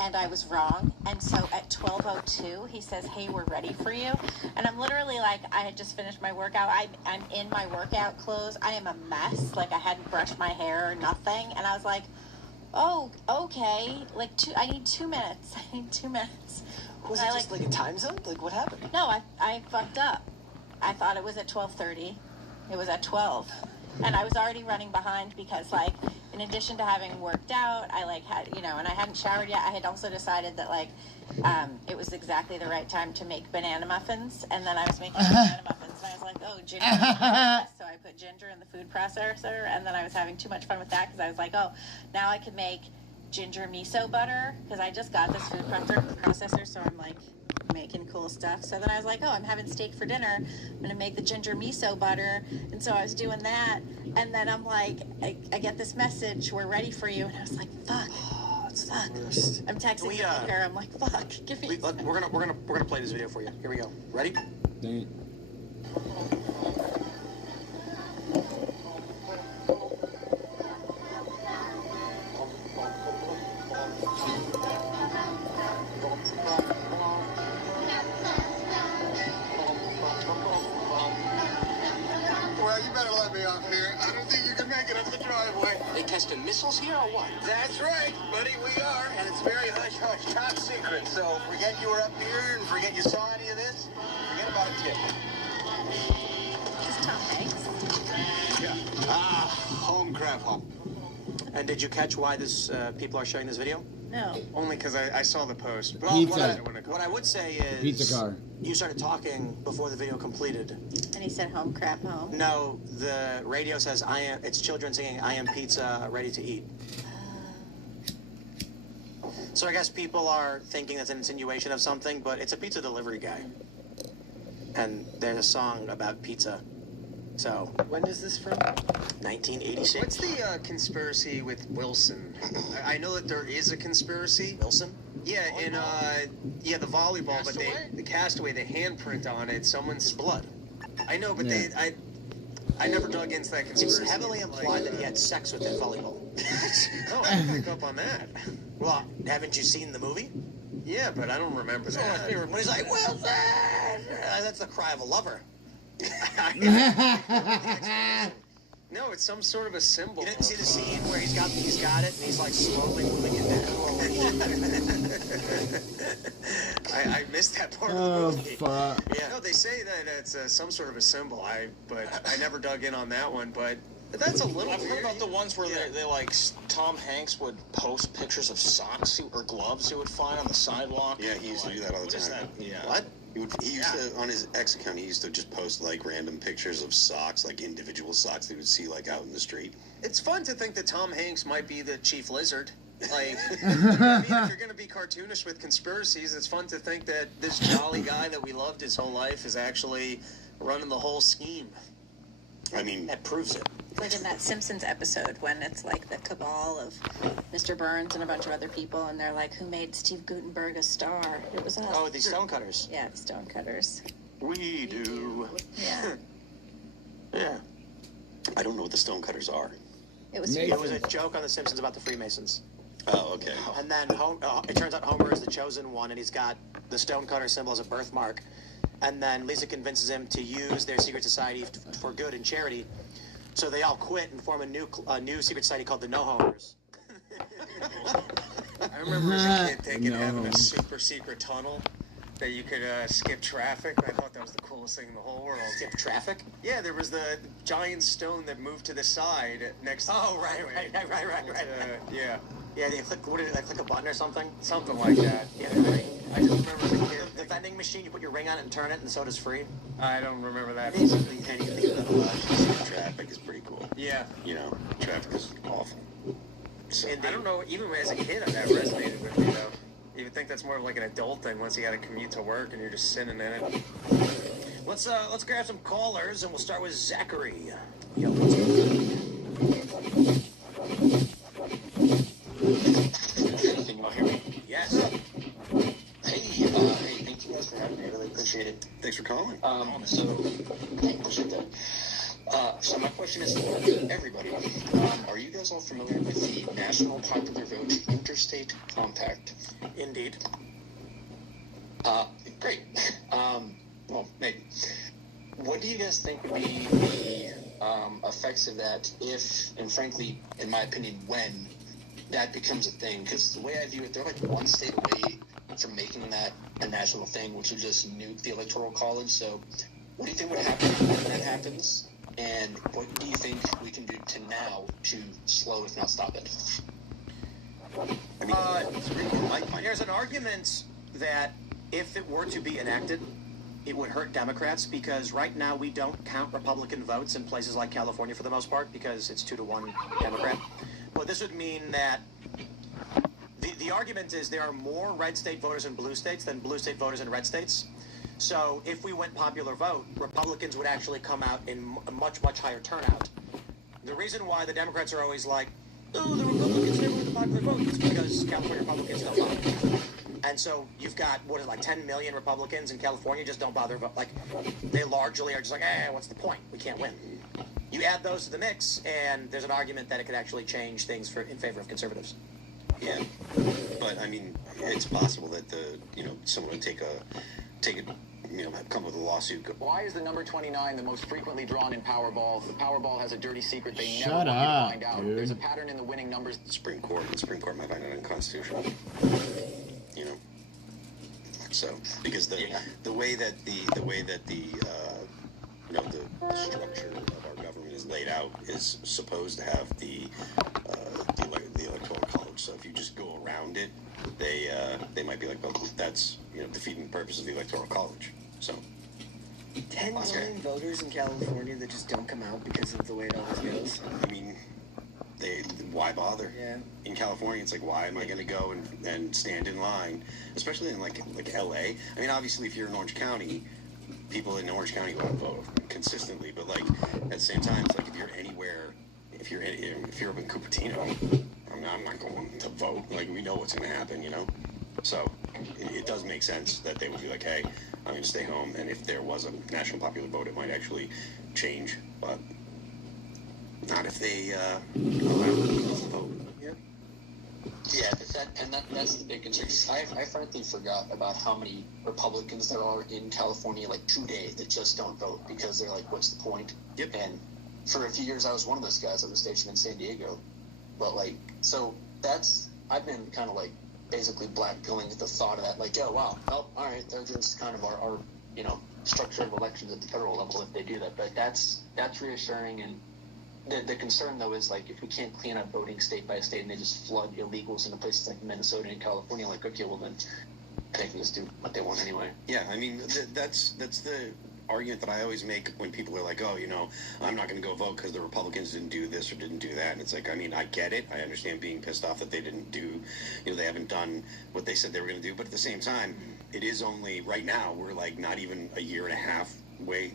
And I was wrong. And so at 12:02, he says, "Hey, we're ready for you." And I'm literally like, I had just finished my workout. I'm in my workout clothes. I am a mess. Like, I hadn't brushed my hair or nothing. And I was like, "Oh, okay. Like, I need 2 minutes. I need 2 minutes." Was it just like a time zone? Like, what happened? No, I fucked up. I thought it was at 12:30. It was at 12. And I was already running behind because, like, in addition to having worked out, I, like, had, and I hadn't showered yet. I had also decided that, like, it was exactly the right time to make banana muffins. And then I was making banana muffins, and I was like, oh, ginger. So I put ginger in the food processor, and then I was having too much fun with that because I was like, oh, now I could make ginger miso butter because I just got this food processor, so I'm, like, making cool stuff. So then I was like, oh, I'm having steak for dinner. I'm going to make the ginger miso butter. And so I was doing that. And then I'm like, I get this message, "We're ready for you." And I was like, fuck. Fuck. I'm texting the booker. I'm like, fuck. Give me. We're gonna play this video for you. Here we go. Ready? testing missiles here or what? That's right, buddy, we are, and it's very hush-hush, top secret. So forget you were up here and forget you saw any of this. Forget about a tip. Is Tom Hanks? Yeah. Home crap home. And did you catch why this people are sharing this video? No. Only because I saw the post. Well, Pizza. What I would say is... Pizza car. You started talking before the video completed. And he said home crap home. No, the radio says it's children singing I am pizza ready to eat. So I guess people are thinking that's an insinuation of something, but it's a pizza delivery guy. And there's a song about pizza. So when is this from? 1986. What's the conspiracy with Wilson? I know that there is a conspiracy. Wilson? Yeah, in the volleyball, but the castaway, the handprint on it, someone's blood. I know, but I never dug into that conspiracy. It's heavily implied that he had sex with that volleyball. Oh, I didn't pick up on that. Well, haven't you seen the movie? Yeah, but I don't remember that. When he's like, Wilson! That's the cry of a lover. No, it's some sort of a symbol. You didn't see the scene where he's got it and he's like slowly moving it down. I missed that part of the movie. Fuck. Yeah, no, they say that it's some sort of a symbol. But I never dug in on that one. But that's a little. I've heard about the ones where they like Tom Hanks would post pictures of socks or gloves he would find on the sidewalk. Yeah, he used to do that all the What time. is that? Yeah. What? He used to, on his X account, he used to just post like random pictures of socks, like individual socks they would see like out in the street. It's fun to think that Tom Hanks might be the chief lizard. Like, I mean, if you're going to be cartoonish with conspiracies, it's fun to think that this jolly guy that we loved his whole life is actually running the whole scheme. I mean, that proves it. Like in that Simpsons episode when it's like the cabal of Mr. Burns and a bunch of other people, and they're like, who made Steve Gutenberg a star? It was us. Oh, the Stonecutters. Yeah, the Stonecutters. We do. Yeah. Yeah. I don't know what the Stonecutters are. It was a joke on The Simpsons about the Freemasons. Oh, okay. And then it turns out Homer is the chosen one, and he's got the Stonecutter symbol as a birthmark. And then Lisa convinces him to use their secret society for good and charity. So they all quit and form a new secret society called the No Homers. I remember as a kid thinking having a super secret tunnel that you could skip traffic. I thought that was the coolest thing in the whole world. Skip traffic? Yeah, there was the giant stone that moved to the side next to right. Yeah. Yeah, they click, what is it, like click a button or something? Something like that. Yeah, I just remember as a kid. The vending machine, you put your ring on it and turn it, and the soda's free. I don't remember that. Basically, anything that allows you to see traffic is pretty cool. Yeah. You know, traffic is awful. So, I don't know, even as a kid, that resonated with me, though. You would think that's more of like an adult thing once you got to commute to work and you're just sitting in it. Let's grab some callers, and we'll start with Zachary. Can you all hear me? Yes. Hey, thank you guys for having me. I really appreciate it. Thanks for calling. So my question is for everybody. Are you guys all familiar with the National Popular Vote Interstate Compact? Indeed. Great. Well, maybe. What do you guys think would be the effects of that if, and frankly, in my opinion, when that becomes a thing? Because the way I view it, they're like one state away from making that a national thing, which would just nuke the Electoral College. So what do you think would happen when that happens? And what do you think we can do to now to slow, if not stop it? I mean, there's an argument that if it were to be enacted, it would hurt Democrats, because right now we don't count Republican votes in places like California for the most part, because it's 2-1 Democrat. But this would mean that the argument is there are more red state voters in blue states than blue state voters in red states. So if we went popular vote, Republicans would actually come out in a much, much higher turnout. The reason why the Democrats are always like, oh, the Republicans never win the popular vote, is because California Republicans don't vote. And so you've got, 10 million Republicans in California just don't bother vote. Like, they largely are just like, what's the point? We can't win. You add those to the mix, and there's an argument that it could actually change things in favor of conservatives. Yeah, but I mean, it's possible that someone would take a have come with a lawsuit. Why is the number 29 the most frequently drawn in Powerball? The Powerball has a dirty secret they never Shut want you to up, find out. dude. There's a pattern in the winning numbers. The Supreme Court might find it unconstitutional. You know. So because the way that the structure of our government is laid out is supposed to have the electoral college. So if you just go around it, they might be like, well, that's defeating the purpose of the electoral college. So 10 million voters in California that just don't come out because of the way it always goes. I mean, why bother? Yeah. In California, it's like, why am I going to go and stand in line, especially in like LA? I mean, obviously, if you're in Orange County, people in Orange County go out and vote consistently. But like at the same time, it's like if you're anywhere, if you're up in Cupertino, I'm not going to vote. Like we know what's going to happen, you know. So it does make sense that they would be like, hey, I'm going to stay home. And if there was a national popular vote, it might actually change, but not if they vote. Yeah, that's the big concern. I frankly forgot about how many Republicans there are in California, like today, that just don't vote because they're like, what's the point? Yep. And for a few years, I was one of those guys that was stationed in San Diego. But like, so I've been kind of like basically blackpilling at the thought of that, like, oh wow, oh, all right, they're just kind of our structure of elections at the federal level if they do that. But that's reassuring. And the concern though is like if we can't clean up voting state by state and they just flood illegals into places like Minnesota and California, like, okay, well then they can just do what they want anyway. Yeah, I mean that's the argument that I always make when people are like, oh, I'm not going to go vote because the Republicans didn't do this or didn't do that. And it's like, I mean, I get it. I understand being pissed off that they didn't do, they haven't done what they said they were going to do. But at the same time, it is only right now, we're like not even a year and a half or a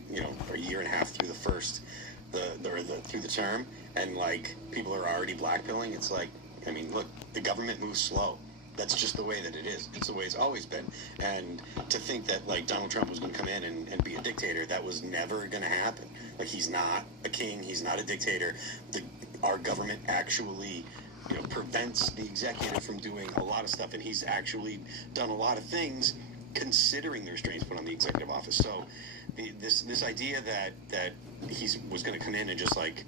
year and a half through through the term. And like people are already blackpilling. It's like, I mean, look, the government moves slow. That's just the way that it is. It's the way it's always been. And to think that, like, Donald Trump was going to come in and be a dictator, that was never going to happen. Like, he's not a king. He's not a dictator. Our government actually, prevents the executive from doing a lot of stuff. And he's actually done a lot of things considering the restraints put on the executive office. So this idea that he was going to come in and just, like,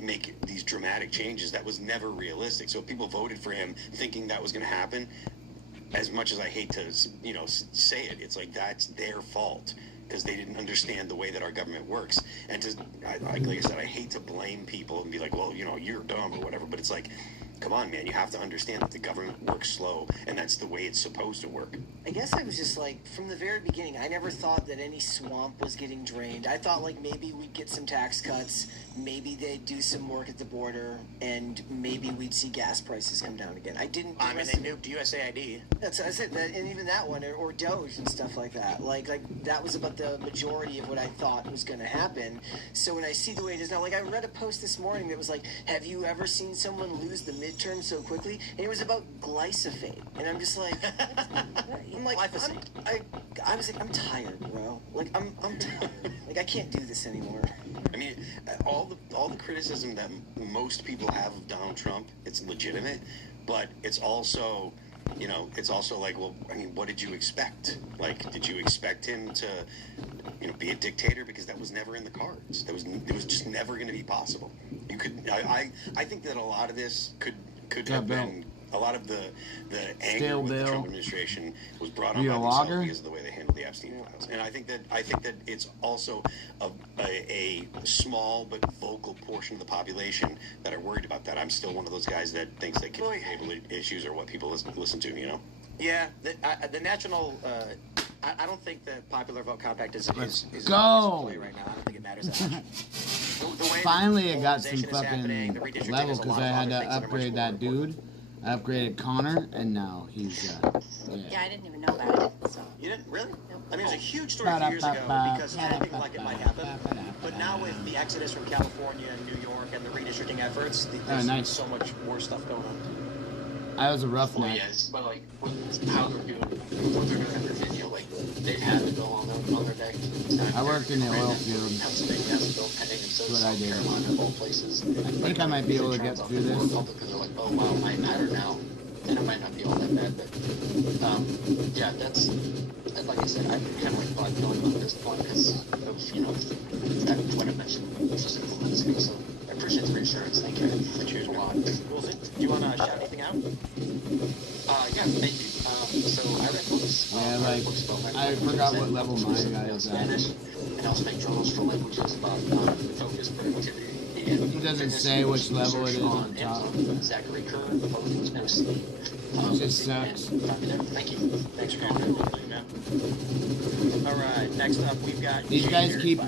make these dramatic changes, that was never realistic. So if people voted for him thinking that was going to happen, as much as I hate to, say it, it's like that's their fault because they didn't understand the way that our government works. And like I said, I hate to blame people and be like, well, you're dumb or whatever, but it's like, come on, man, you have to understand that the government works slow, and that's the way it's supposed to work. I guess I was just like, from the very beginning, I never thought that any swamp was getting drained. I thought like maybe we'd get some tax cuts, maybe they'd do some work at the border, and maybe we'd see gas prices come down again. I didn't. I mean, they nuked USAID. That's I said that, and even that one, or Doge and stuff like that. Like that was about the majority of what I thought was going to happen. So when I see the way it is now, like I read a post this morning that was like, "Have you ever seen someone lose the midterm so quickly?" And it was about glyphosate, and I'm just like, I'm like, I was like, I'm tired, bro. Like I'm tired. Like I can't do this anymore. I mean, all the criticism that most people have of Donald Trump, it's legitimate, but it's also, it's also like, well, I mean, what did you expect? Like, did you expect him to, be a dictator? Because that was never in the cards. It was just never going to be possible. I think that a lot of this could have been. A lot of the anger with the Trump administration was brought on by themselves because of the way they handled the Epstein files, and I think that it's also a small but vocal portion of the population that are worried about that. I'm still one of those guys that thinks that cable issues are what people listen to. Yeah, the national. I don't think the popular vote compact is go right now. I don't think it matters that much. Finally, it got some fucking level because I had to upgrade that dude. I upgraded Connor, and now he's, Yeah, I didn't even know about it, so. You didn't? Really? Nope. I mean, it was a huge story a few years ago because anything like it might happen. But now with the exodus from California and New York and the redistricting efforts, there's so much more stuff going on. I was a rough night. Yes, but like, how they're doing, what they're doing in Virginia, like, they've had to go on their neck. I worked in the oil field. Pennsylvania has to go pending, and so that's what I did. Carolina, of all places. I think I might be able to get through this. Because they're like, oh wow, I matter now. and it might not be all that bad, but yeah, that's like I said, I kind of like black pilling at this point because of, you know, that what I mentioned just a couple minutes ago. So I appreciate the reassurance. Thank you. Cheers a lot. Wilson, do you want to shout anything out? Yeah, thank you. So I write books. Yeah, like, I forgot what level my guy is at. Spanish, and I also make journals for languages about focus, productivity. It doesn't say which level it is on the top. Zachary Kerr, both of those Tennessee. It just sucks. Thank you. Thanks for coming. All right, next up we've got. These guys keep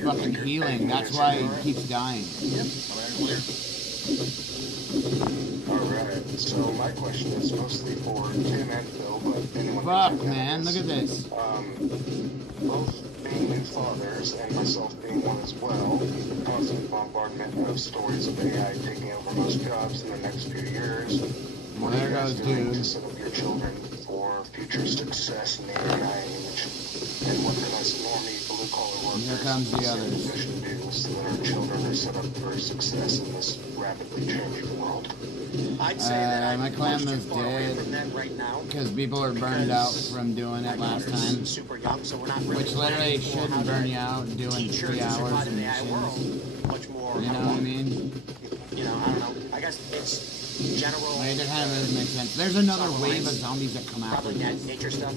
fucking healing. That's why he keeps dying. Yep. Alright, so my question is mostly for Tim and Phil, but anyone Fuck, can man, look at this. Both being new fathers and myself being one as well, the constant bombardment of stories of AI taking over most jobs in the next few years. What are you guys doing to set up your children for future success in the AI age? And what can us normie blue-collar workers Here comes the others. do so that our children are set up for success in this rapidly changing world? I'd say that my clan is dead right now because people are burned out from doing it last time. Super young, so we're not really Which literally shouldn't burn you out doing 3 hours in missions. much more. You know what I mean? You know, I don't know. I guess it's general. Like, that kind of doesn't make sense. There's another wave of zombies that come after Probably this. nature stuff.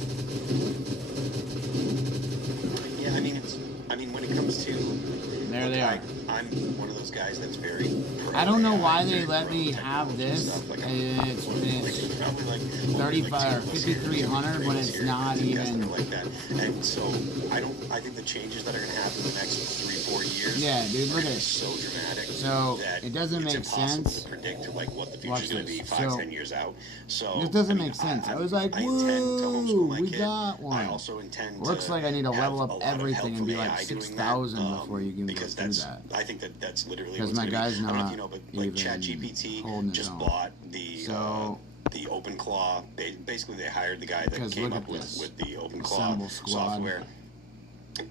Yeah, I mean, when it comes to There they are. I'm one of those guys that's very. I don't know why they let me have this. It's 35 or 5300 when it's not even. Like that, and so I think the changes that are going to happen in the next 3-4 years. Yeah, dude, look at it. So dramatic. So that it doesn't it's make impossible sense. to predict like what the Watch future's going to be this. 5-10 years out. So This doesn't make sense. I was like, woo, we got one. I also intend Looks to like I need to have level a up lot of everything help and be from like AI doing 6,000 that, before you can because do that. I think that's literally Because what's my gonna guy's be. I don't know if not you know, but like even ChatGPT holding his just own. bought the OpenClaw. Basically, they hired the guy that came look up at with this. the OpenClaw Assemble squad. software.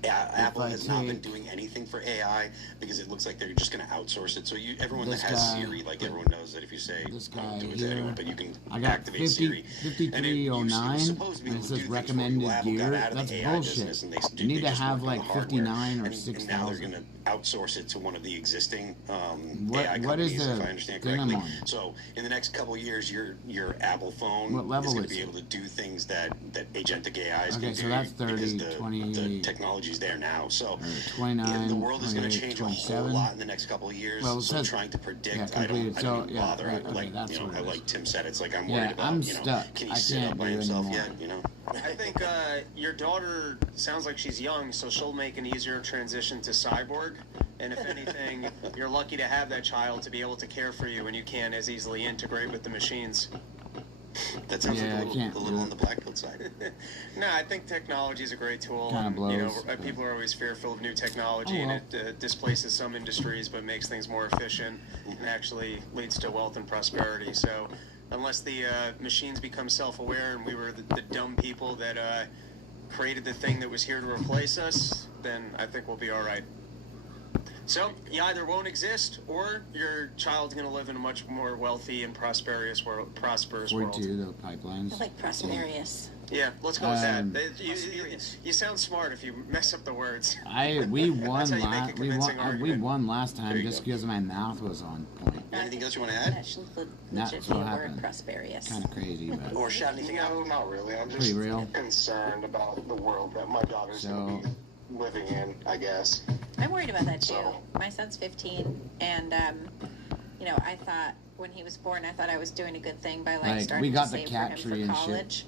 Apple I has not been take doing anything for AI because it looks like they're just going to outsource it. So everyone that This has guy- Siri, like everyone knows that if you say This don't guy do it to here, anyone, but you can I got activate 50, Siri. 5309, and it says recommended gear. That's bullshit. You need to have like 59 or and now they're 6,000. going to outsource it to one of the existing What- AI what is companies, if the I understand thing I'm correctly. on? So in the next couple of years, your Apple phone What level is going is to be it? able to do things that agentic AIs Okay, can so do that's 30, because the 20, technology's there now. So 29, the world is going to 28, change a whole 27. lot in the next couple of years. Well, it so says- trying to predict, yeah, I don't completed. So, even yeah, bother. right, okay, Like that's you know, what it is. like Tim said, it's like I'm Yeah, worried about. I'm you know, stuck. Can he I sit can't up by do himself anymore. yet? You know. I think your daughter sounds like she's young, so she'll make an easier transition to cyborg. And if anything, you're lucky to have that child to be able to care for you, and you can't as easily integrate with the machines. That sounds Yeah, I like a can't little on the black pill side. No, I think technology is a great tool. Kinda and, blows, people are always fearful of new technology, Oh, well. and it displaces some industries, but makes things more efficient and actually leads to wealth and prosperity. So, unless the machines become self-aware and we were the dumb people that created the thing that was here to replace us, then I think we'll be all right. So, you either won't exist, or your child's going to live in a much more wealthy and prosperous world. 42, the pipelines. I like prosperous. Yeah, let's go with that. Um, You sound smart if you mess up the words. We won That's how you make a convincing we argument. won last time just because my math was on point. Anything else you want to add? That should That's legit what be a word, happened. prosperous. Kind of crazy, but Or shout anything out. No, not really. I'm just Pretty real. concerned about the world that my daughter's going to be living in, I guess. I'm worried about that too. So- My son's 15, and I thought when he was born, I thought I was doing a good thing by Like, starting we got to the save cat for tree him and for shit. college.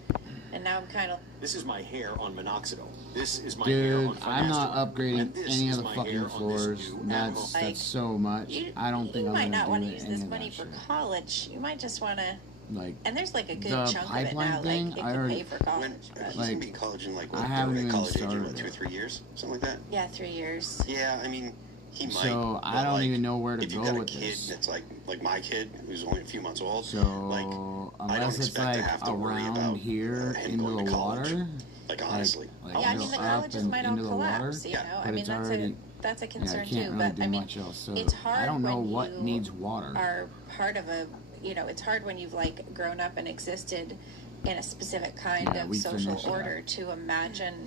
And now I'm kind of. This is my hair on minoxidil. This is my hair dude, on I'm not finasteride. upgrading And this any is of the my fucking hair on this floors. new That's Like, so much. I don't think You I'm might not gonna want do to use any this of money that for shit. college. You might just want to. Like, And there's like a good the chunk of it pipeline now. thing, Like it I could already- pay for college. but- He's gonna be in college in like what? I haven't they're at even college age in started what, 2 or 3 years, something like that. Yeah, 3 years. Yeah, I mean, he might. So I but, don't like, even know where to if you've go got a with kid this. that's like my kid, who's only a few months old. So I don't unless it's expect to like have to worry around about here him into going the to college. water, Like honestly. Yeah, I mean the up colleges and might all into the water, collapse. You know, I but mean it's already that's a concern I can't too. really But do I mean, much else. So it's hard. I don't know when what you needs water. Are part of a, it's hard when you've like grown up and existed in a specific kind of social order to imagine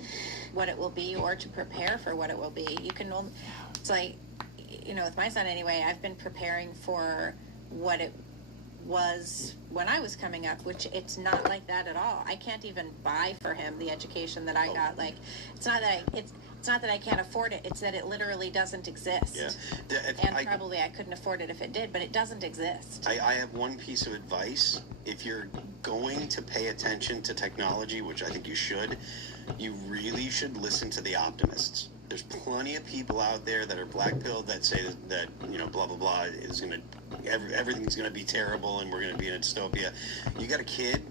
what it will be or to prepare for what it will be. You can only, it's like, with my son anyway, I've been preparing for what it was when I was coming up, which it's not like that at all. I can't even buy for him the education that I got. Like, it's not that I can't afford it. It's that it literally doesn't exist. Yeah. And probably I couldn't afford it if it did, but it doesn't exist. I have one piece of advice. If you're going to pay attention to technology, which I think you should, you really should listen to the optimists. There's plenty of people out there that are black-pilled that say that blah, blah, blah, is going to, everything's going to be terrible and we're going to be in a dystopia. You got a kid,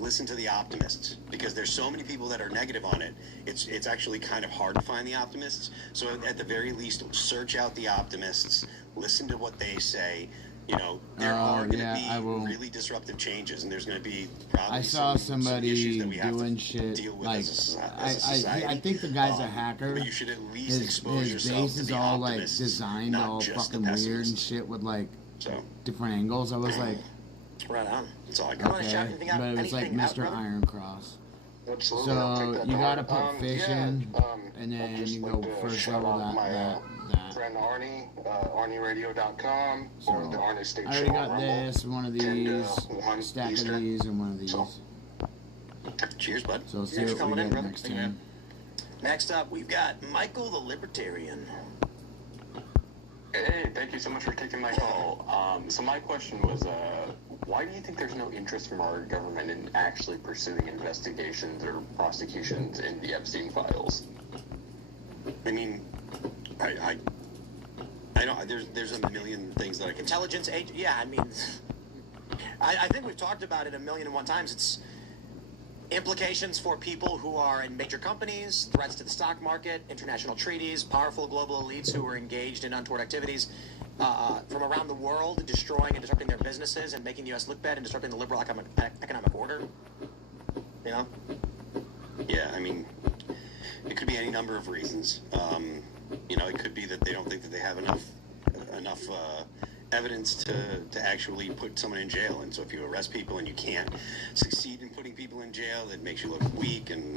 listen to the optimists, because there's so many people that are negative on it. It's actually kind of hard to find the optimists. So at the very least, search out the optimists, listen to what they say. There are going to be really disruptive changes, and there's going to be probably some issues that we have to deal with as a society. I think the guy's a hacker. But you should at least expose his yourself base to is the all optimists, designed not all just fucking the weird and shit with different angles. I was like, right on. That's all I got. Okay, but it was like Mr. Iron Cross. So you gotta put fish in, and then you go first level that. Friend Arnie, ArnieRadio.com, or the Arnie State Show. I already got this, one of these, stack Eastern. of these, and one of these. Cheers, bud. So see what we get next time. Next up, we've got Michael the Libertarian. Hey, thank you so much for taking my call. So my question was, why do you think there's no interest from our government in actually pursuing investigations or prosecutions in the Epstein files? I mean, I don't. There's a million things that I can. Intelligence agent. Yeah, I mean, I think we've talked about it 1,000,001 times. It's implications for people who are in major companies, threats to the stock market, international treaties, powerful global elites who are engaged in untoward activities from around the world, destroying and disrupting their businesses and making the U.S. look bad and disrupting the liberal economic order. Yeah, I mean, it could be any number of reasons. It could be that they don't think that they have enough evidence to actually put someone in jail, and so if you arrest people and you can't succeed in putting people in jail, that makes you look weak. And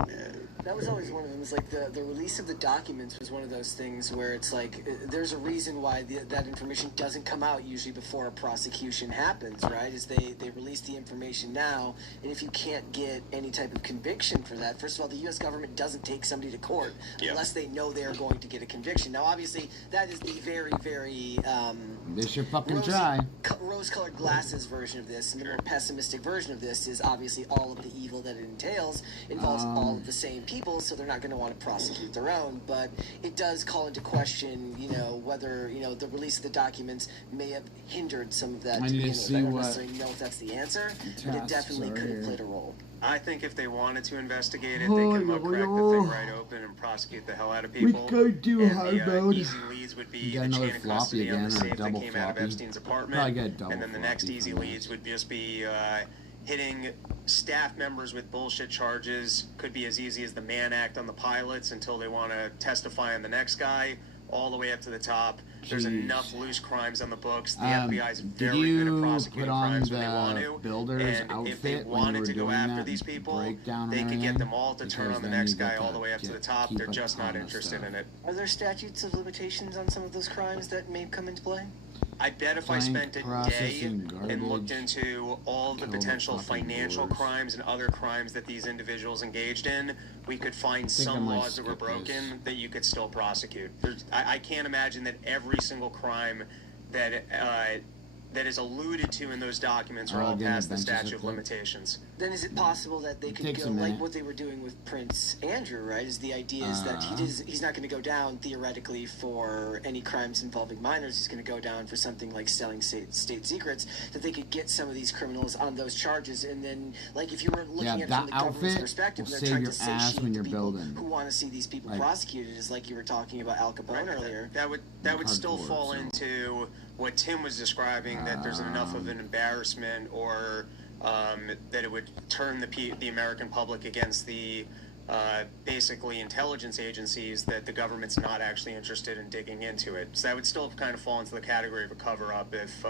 that was always one of them. It's like the release of the documents was one of those things where it's like there's a reason why that information doesn't come out usually before a prosecution happens, right? Is they release the information now, and if you can't get any type of conviction for that, first of all, the U.S. government doesn't take somebody to court unless they know they're going to get a conviction. Now, obviously, that is the very, very this should fucking try. Rose-colored glasses version of this, and the more pessimistic version of this is obviously all of the evil that it entails involves all of the same people, so they're not going to want to prosecute their own. But it does call into question, whether the release of the documents may have hindered some of that. I need to see I don't what necessarily know if that's the answer, but it definitely could have played a role. I think if they wanted to investigate it, they can crack the thing right open and prosecute the hell out of people. We could do hard mode. Easy leads would be the chain of floppy custody again, on the or safe that double came out of floppy. Epstein's apartment, and then the next floppy easy leads would just be hitting staff members with bullshit charges. Could be as easy as the Mann Act on the pilots until they want to testify on the next guy, all the way up to the top. There's enough loose crimes on the books. The FBI is very good at prosecuting crimes when they want to. And if they wanted to go after these people, they could get them all to turn on the next guy all the way up to the top. They're just not interested in it. Are there statutes of limitations on some of those crimes that may come into play? I bet if I spent a day and looked into all the potential financial crimes and other crimes that these individuals engaged in, we could find some laws that were broken that you could still prosecute. I can't imagine that every single crime that is alluded to in those documents are all past the statute of limitations. Then is it possible that they could go like what they were doing with Prince Andrew, right? Is the idea is that he's not going to go down theoretically for any crimes involving minors. He's going to go down for something like selling state secrets. That they could get some of these criminals on those charges, and then like if you were looking at it from the government's perspective, they're trying to satiate people who want to see these people prosecuted. Is like you were talking about Al Capone earlier. That would still fall into what Tim was describing, that there's enough of an embarrassment or that it would turn the American public against the basically intelligence agencies that the government's not actually interested in digging into it. So that would still kind of fall into the category of a cover-up if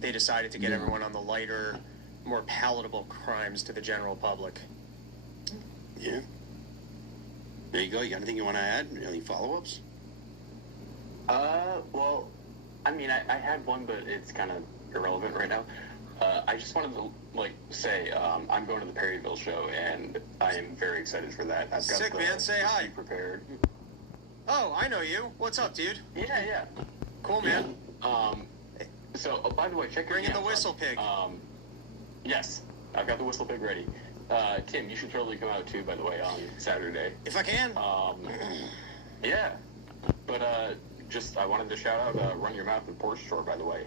they decided to get everyone on the lighter, more palatable crimes to the general public. Yeah. There you go. You got anything you want to add? Any follow-ups? Well, I mean, I had one, but it's kind of irrelevant right now. I just wanted to, say, I'm going to the Perryville show, and I am very excited for that. I've got Sick, man. Say hi. Prepared. Oh, I know you. What's up, dude? Yeah. Cool, man. So, by the way, check your Bring in the whistle pig. Yes, I've got the whistle pig ready. Tim, you should totally come out too, by the way, on Saturday. If I can. Yeah. But, I wanted to shout out Run Your Mouth and Porsche Store, by the way.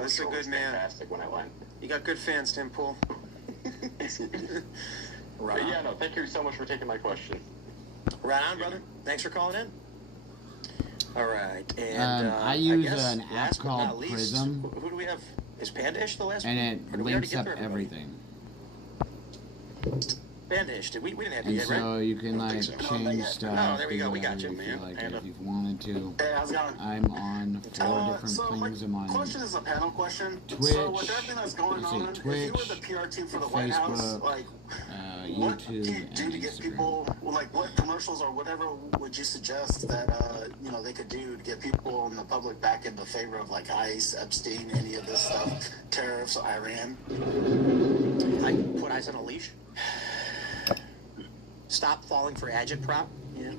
This is a good man. Fantastic when I went. You got good fans, Tim Pool. Right. But yeah, no, thank you so much for taking my question. Right on, brother. Thanks for calling in. All right, and I use guess an app called Prism. Who do we have? Is Pandish the last one? And it links up everything. Pandish, we didn't have to And get so right? you can change stuff. Oh, there we go. We got you, man. man. If you wanted to. Hey, how's it going? I'm on 4 different things. I'm on question is a panel question. Twitch. So with everything that's going on, Twitch, if you were the PR team for the Facebook, White House, what do YouTube, you do to get people, what commercials or whatever would you suggest that, they could do to get people in the public back in the favor of ICE, Epstein, any of this stuff, tariffs, Iran? Put eyes on a leash. Stop falling for agitprop. Yeah.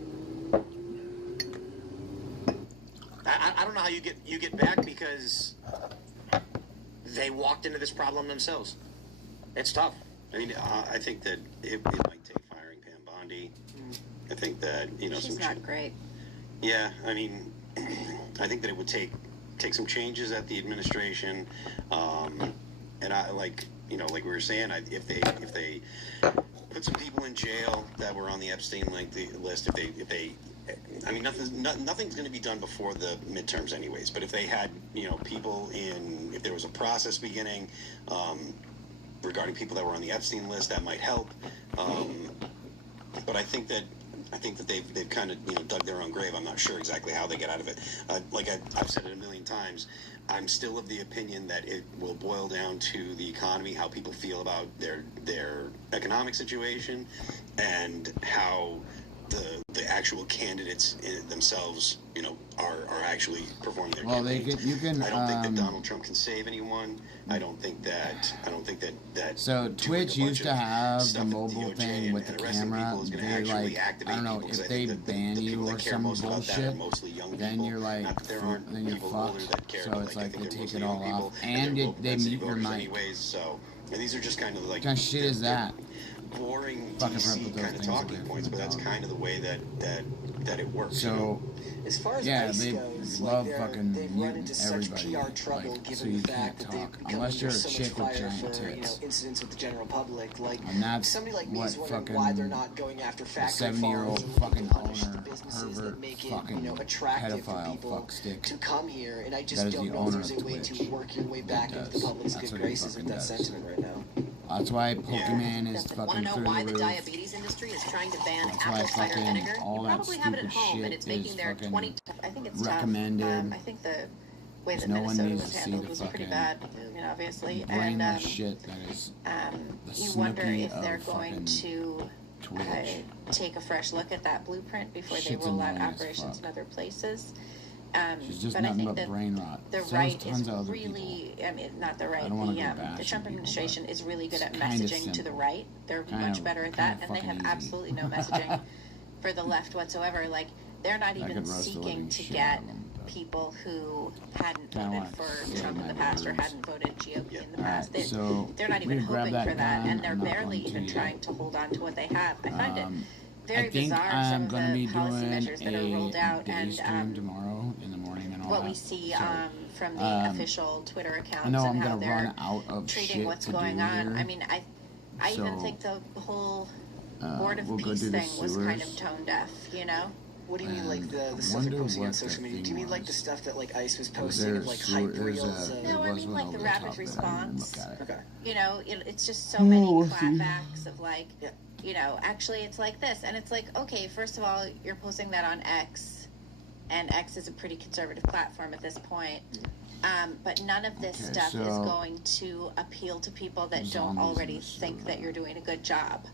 I don't know how you get back because they walked into this problem themselves. It's tough. I mean, I think that it might take firing Pam Bondi. I think that she's not great. Yeah, I mean, I think that it would take some changes at the administration, and I like we were saying, if they put some people in jail that were on the Epstein list, if they I mean, nothing's going to be done before the midterms anyways, but if they had people if there was a process beginning regarding people that were on the Epstein list, that might help. But I think that they've kind of dug their own grave. I'm not sure exactly how they get out of it. I've said it a million times, I'm still of the opinion that it will boil down to the economy, how people feel about their economic situation, and how the actual candidates themselves, are actually performing their campaigns. You can. I don't think that Donald Trump can save anyone. I don't think that. So Twitch used to have the mobile thing with the camera. They I don't know, if they ban you or some bullshit, then you're then you're fucked. So it's they take it all off, and they mute your mic. So these are just kind of what kind of shit is that? Boring DC kind of talking points, but that's kind of the way that it works. So, as far as they goes, love fucking they've run into such everybody, PR trouble so given you the fact can't that talk they've become unless you're a so much chick with fire giant for tits. incidents with the general public. And that's somebody like me what is wondering fucking why they're not going after factory 70-year-old farms fucking punish owner, the businesses pervert, that make it fucking attractive for pedophile people fuckstick. to come here. And I just That is don't the know if owner there's a of way Twitch. to work your way back into the public's That's good what he graces with fucking that does. sentiment right now. That's why Pokemon is Want fucking to know through why the the roof. diabetes industry is trying to ban That's why apple cider fucking vinegar? all You that probably have it at stupid home, shit and it's is making their fucking 20. I think it's recommended. tough. I think the way that No one Minnesota needs was to see handled the was pretty fucking bad, obviously. brainless shit that is the You wonder Snooki if they're of going fucking to Twitch. take a fresh look at that blueprint before they Shit's roll out annoying as operations in fuck. other places. She's just but I nothing think but that brain rot. the So right tons is of other really, I mean, not the right, I don't wanna go the bashing Trump people, administration is really good at kinda messaging to simple. the right. They're Kinda- much better at that, kinda and they have fucking easy. absolutely no messaging for the left whatsoever. They're not I even could roast the seeking living to shit get out of 'em, people who hadn't Kinda voted like for stealing Trump in the my past or words. hadn't voted GOP in the Alright, past. so They're not we even can grab hoping that for that, gun. and they're I'm not barely going even to trying to hold on to what they have. I find it I very think bizarre I'm some of gonna be the policy doing measures that are rolled out, day and stream tomorrow in the morning and all what that. we see So, from the official Twitter accounts I know and I'm how gonna they're run out of treating shit what's to going do on. here. I mean, I even So, think the whole Board of we'll go Peace do the thing was kind of sewers. tone deaf, What do you mean, And the I stuff they're wonder posting on what social that media? Do you thing mean like the was. stuff that ICE was Was posting there of a hype sewer- there's reels? a- there No, I was mean one like the over rapid top of it. I didn't even response. look at it. Okay. It's just so many we'll see. clapbacks of you know, actually it's like this. And it's like, okay, first of all, you're posting that on X, and X is a pretty conservative platform at this point. But none of this stuff is going to appeal to people that don't already think that you're doing a good job.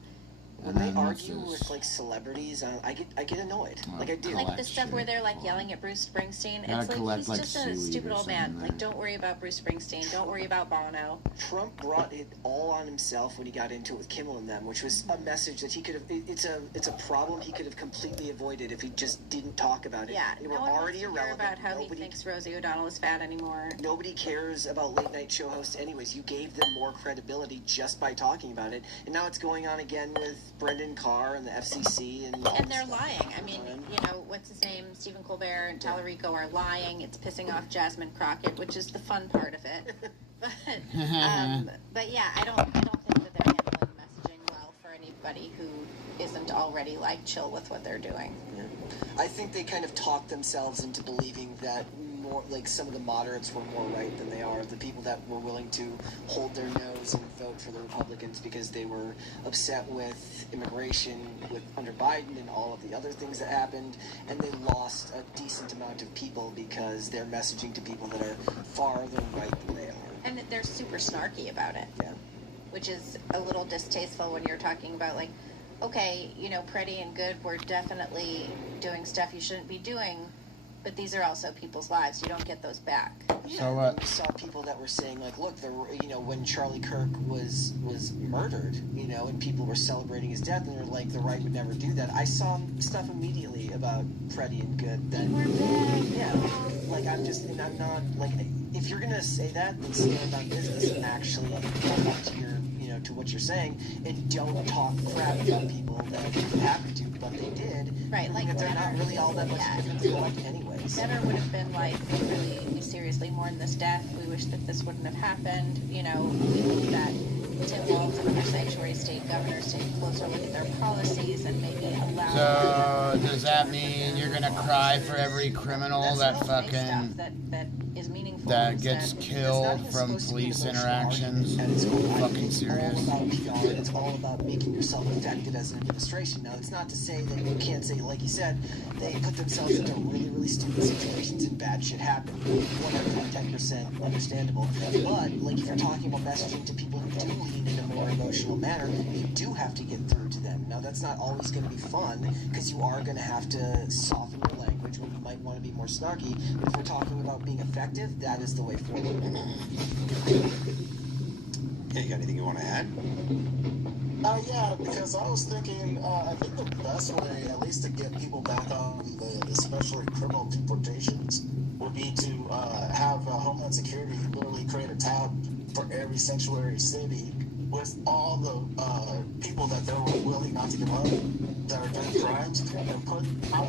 When they argue with like celebrities, I get annoyed. Like I do. Like the stuff where they're like yelling at Bruce Springsteen. It's like he's just a stupid old man. Like, don't worry about Bruce Springsteen. Don't worry about Bono. Trump brought it all on himself when he got into it with Kimmel and them, which was a message that he could have. It's a problem he could have completely avoided if he just didn't talk about it. Yeah, they no were one already wants to hear about how he thinks Rosie O'Donnell is fat anymore. Nobody cares about late night show hosts, anyways. You gave them more credibility just by talking about it, and now it's going on again with Brendan Carr and the FCC and they're lying. I mean, you know, what's his name? Stephen Colbert and Tallarico are lying. It's pissing off Jasmine Crockett, which is the fun part of it. But yeah, I don't think that they're handling messaging well for anybody who isn't already like chill with what they're doing. Yeah. I think they kind of talked themselves into believing that more like some of the moderates were more right than they are. The people that were willing to hold their nose and vote for the Republicans because they were upset with immigration under Biden and all of the other things that happened, and they lost a decent amount of people because they're messaging to people that are farther right than they are. And they're super snarky about it. Yeah. Which is a little distasteful when you're talking about like, okay, you know, Pretty and Good were definitely doing stuff you shouldn't be doing, but these are also people's lives. You don't get those back. Yeah, so we saw people that were saying like, look, there were, you know, when Charlie Kirk was murdered, you know, and people were celebrating his death, and they're like, the right would never do that. I saw stuff immediately about Freddie and Good that, yeah, like I'm not like, if you're gonna say that, then stand on business and actually live up to your, you know, to what you're saying, and don't talk crap about people that happen to, but they did. Right, like they're not really all that much different from like anyways. Better would have been like, we really seriously mourn this death. We wish that this wouldn't have happened. You know, we hope that Tim Walz and other sanctuary state governors take a closer look at their policies and maybe allow. So does that mean you're gonna cry for every criminal that fucking that is meaningful that gets killed from police interactions? Fucking serious. It's all about PR. It's all about making yourself effective as an administration. Now, it's not to say that you can't say, like you said, they put themselves into really, really stupid situations and bad shit happened. 110% understandable. But like if you're talking about messaging to people who do lean in a more emotional manner, you do have to get through to them. Now, that's not always going to be fun because you are going to have to soften your language when you might want to be more snarky. But if we're talking about being effective, that is the way forward. Yeah, you got anything you want to add? Yeah, because I was thinking, I think the best way, at least to get people back on the especially criminal deportations, would be to have Homeland Security literally create a tab for every sanctuary city with all the people that they're willing not to give up that are doing crimes, and put how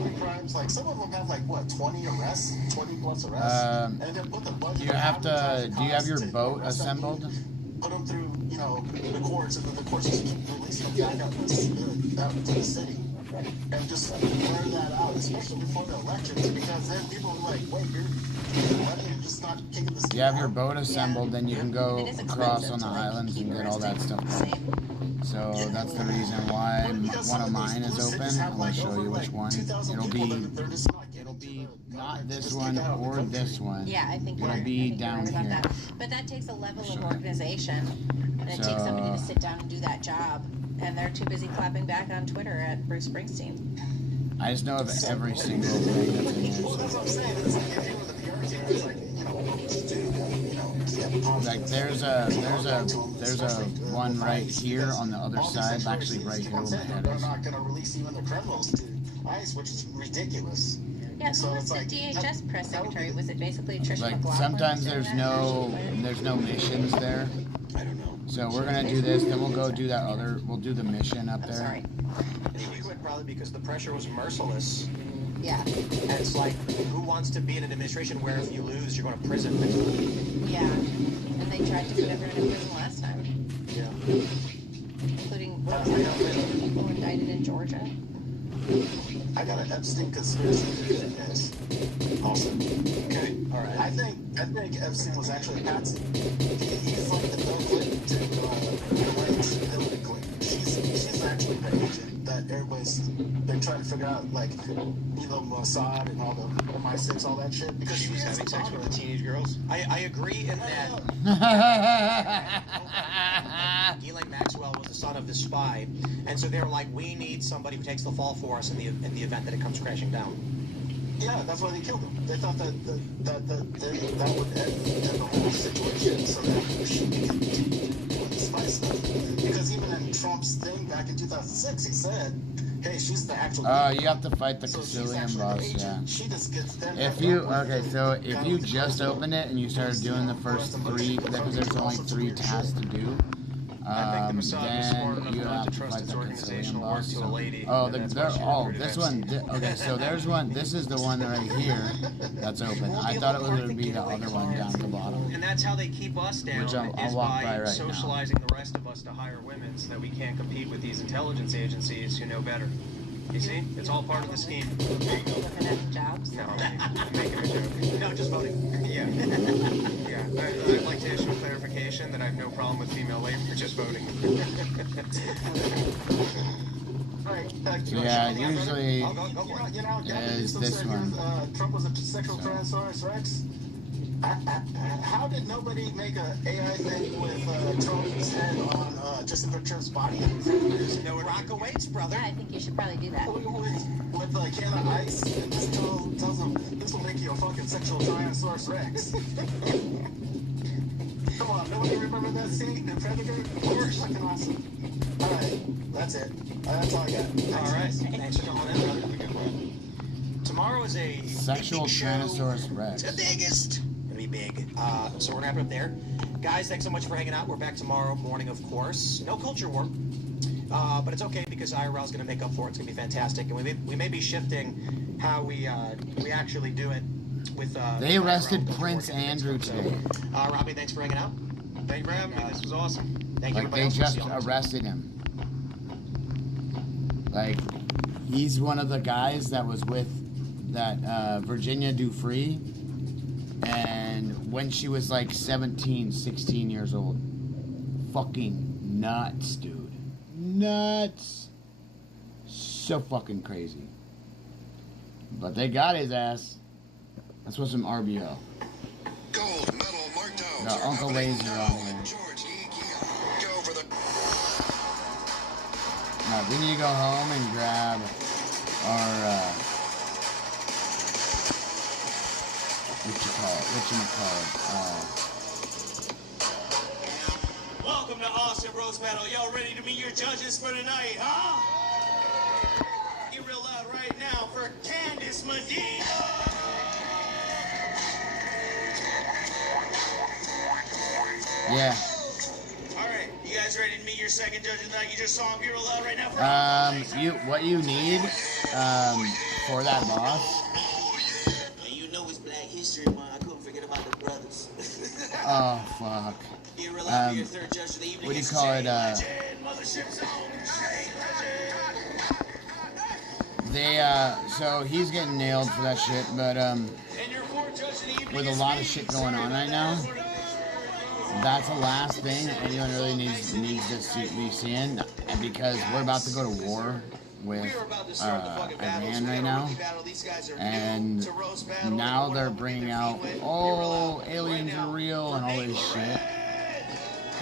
many crimes, like some of them have like what, 20 arrests, 20 plus arrests, and then put the budget. Do you have your boat assembled? Put them through, you know, the courts, and then the courts just keep releasing them back out to the city. And just learn that out, especially before the elections, because then people are like, wait, you're just not kicking the city. You have your boat assembled, then you can go across on the islands and get all that stuff done. So that's the reason why one of mine is open. I'm going to show you which one. It'll be not this one or this one. Yeah, I think it'll be down here. That. But that takes a level of organization, and it takes somebody to sit down and do that job. And they're too busy clapping back on Twitter at Bruce Springsteen. I just know of every single thing that's in there. Well, that's what I'm saying. It's like if you were the PR team, it's like, you know, just do that, like there's a one right here on the other side, actually right here where my head they're is. not going to release even the criminals to ICE, which is ridiculous. Yeah, who was the DHS press secretary? Was it basically Tricia McLaughlin? Sometimes there's no missions there. I don't know. So we're gonna do this, then we'll go do that other. We'll do the mission up there. Sorry. He quit probably because the pressure was merciless. Yeah. And it's like, who wants to be in an administration where if you lose, you're going to prison? Yeah. And they tried to put everyone in prison last time. Yeah. Including people indicted in Georgia. I got an Epstein conspiracy theory, guys. Awesome. Okay. All right. I think Epstein was actually a patsy. He's like the Bill Clinton to Hillary's Hillary Clinton. She's figure out, like, Mossad and all the MI6, all that shit. Because she was having sex with the teenage girls. I agree in that. Ghislaine Maxwell was the son of the spy, and so they were like, we need somebody who takes the fall for us in the event that it comes crashing down. Yeah, that's why they killed him. They thought that would end the whole situation, so that she could continue with the spy stuff. Because even in Trump's thing back in 2006, he said, hey, she's the actual... you have to fight the Caecilian boss, yeah. She just gets them... If you just opened it and you started doing the first 3, because there's only 3 tasks to do, then you have to fight the Caecilian boss. So, this one, okay, so there's one, this is the one right here that's open. I thought it was going to be the other one down at the bottom. And that's how they keep us down, Which I'll is walk by right socializing the rest of us to hire women so that we can't compete with these intelligence agencies who know better. You see? It's all part of the scheme. Looking at jobs? No, I'm making a joke. No, just voting. Yeah. Yeah. I'd like to issue clarification that I have no problem with female labor, just voting. Yeah, usually is this one. Trump was a sexual Tyrannosaurus Rex. How did nobody make an AI thing with Trump's head on Jessica Trump's body? No, rock awaits, brother. Yeah, I think you should probably do that. With a can of ice, and just tells them this will make you a fucking sexual Tyrannosaurus Rex. Come on, nobody remember that scene in Predator? Of course, fucking awesome. All right, that's it. That's all I got. All right, thanks for calling in, brother. Tomorrow is a sexual Tyrannosaurus Rex. The biggest. Be big. So we're gonna wrap it up there. Guys, thanks so much for hanging out. We're back tomorrow morning, of course. No culture war. But it's okay because IRL is gonna make up for it. It's gonna be fantastic. And we may be shifting how we actually do it with they arrested Prince Andrew today. Robbie, thanks for hanging out. Thank you for having me. This was awesome. Thank you, everybody. They just arrested him. Like, he's one of the guys that was with that Virginia Dufresne. And when she was like 17, 16 years old. Fucking nuts, dude. Nuts. So fucking crazy. But they got his ass. That's what's some RBO. Gold medal marked out. Got Uncle Laser on here. Alright, we need to go home and grab our Welcome to Austin Rose Battle. Y'all ready to meet your judges for tonight, huh? Get real loud right now for Candice Medina. Yeah. All right, you guys ready to meet your second judge tonight? You just saw him. Get real loud right now for what you need for that boss. History Month. I couldn't forget about the brothers. Oh fuck. What do you call it? So he's getting nailed for that shit, but with a lot of shit going on right now, that's the last thing anyone really needs to be seeing, and because we're about to go to war with Iran right now, and now they're bringing out, oh, aliens are real and all this shit.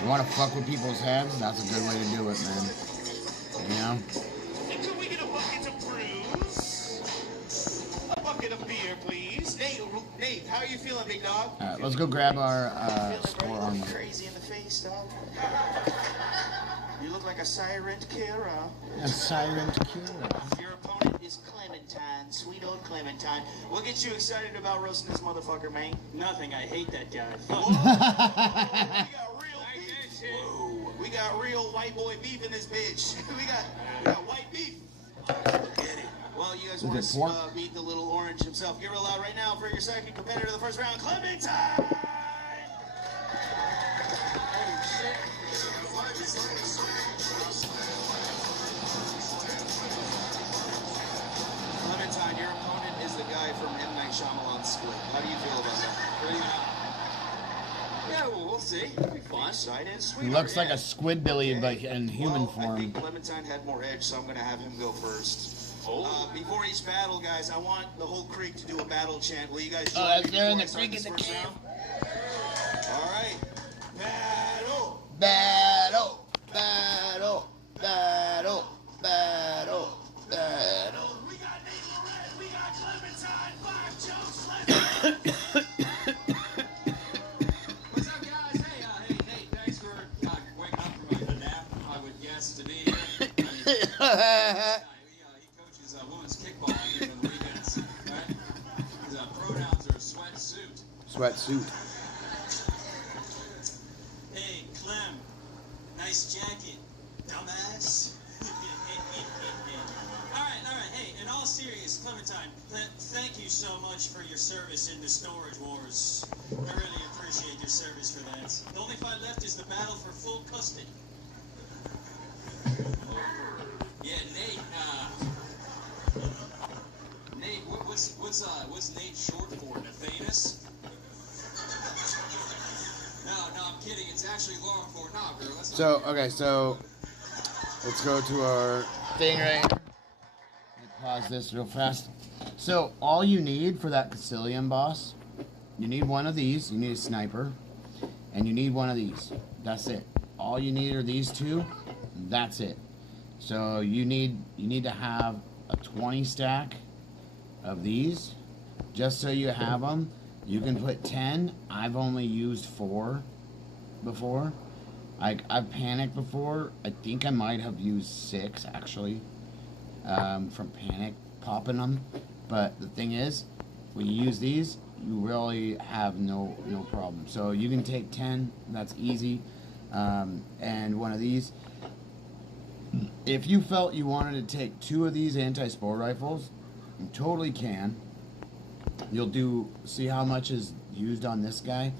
You want to fuck with people's heads? That's a good way to do it, man. You know? Can we get a bucket of brews? A bucket of beer, please. Nate, how are you feeling, big dog? Alright, let's go grab our score armor. Crazy in the face, dog. You look like a silent killer. A silent killer. Your opponent is Clementine, sweet old Clementine. What gets you excited about roasting this motherfucker, man? Nothing. I hate that guy. Whoa. We got real white boy beef in this bitch. we got white beef. Get it. Well, you guys want to beat the little orange himself. You're allowed right now for your second competitor of the first round, Clementine. Clementine, your opponent is the guy from M. Night Shyamalan's Split. How do you feel about that? Yeah, well, we'll see. It'll be fun. He looks like a Squidbillion, but in human form. I think Clementine had more edge, so I'm going to have him go first. Before each battle, guys, I want the whole creek to do a battle chant. Will you guys join that's me there in before the I creek start in the this first camp. round? All right. Battle. Battle. Battle. Battle. Battle. Battle. We got Nate Loret. We got Clementine. 5 jumps left. What's up, guys? Hey, Nate, thanks for waking up from a nap, I would guess, to be here. He coaches women's kickball here on the weekends, right? His pronouns are sweatsuit. Sweatsuit. Hey, Clem, nice jacket, dumbass. All right, hey, in all seriousness, Clementine, thank you so much for your service in the Storage Wars. I really appreciate your service for that. The only fight left is the battle for full custody. Yeah, Nate, Nate, what's Nate short for? Nathanus? No, I'm kidding. It's actually long for girl. That's So, okay, so let's go to our thing right here. Pause this real fast. So, all you need for that Caecilian boss, you need one of these, you need a sniper, and you need one of these. That's it. All you need are these two. That's it. So, you need to have a 20 stack of these, just so you have them. You can put 10. I've only used 4 before. I've panicked before. I think I might have used 6 actually, from panic popping them. But the thing is, when you use these, you really have no problem. So you can take 10. That's easy. And one of these. If you felt you wanted to take 2 of these anti-spore rifles, you totally can. You'll see how much is used on this guy.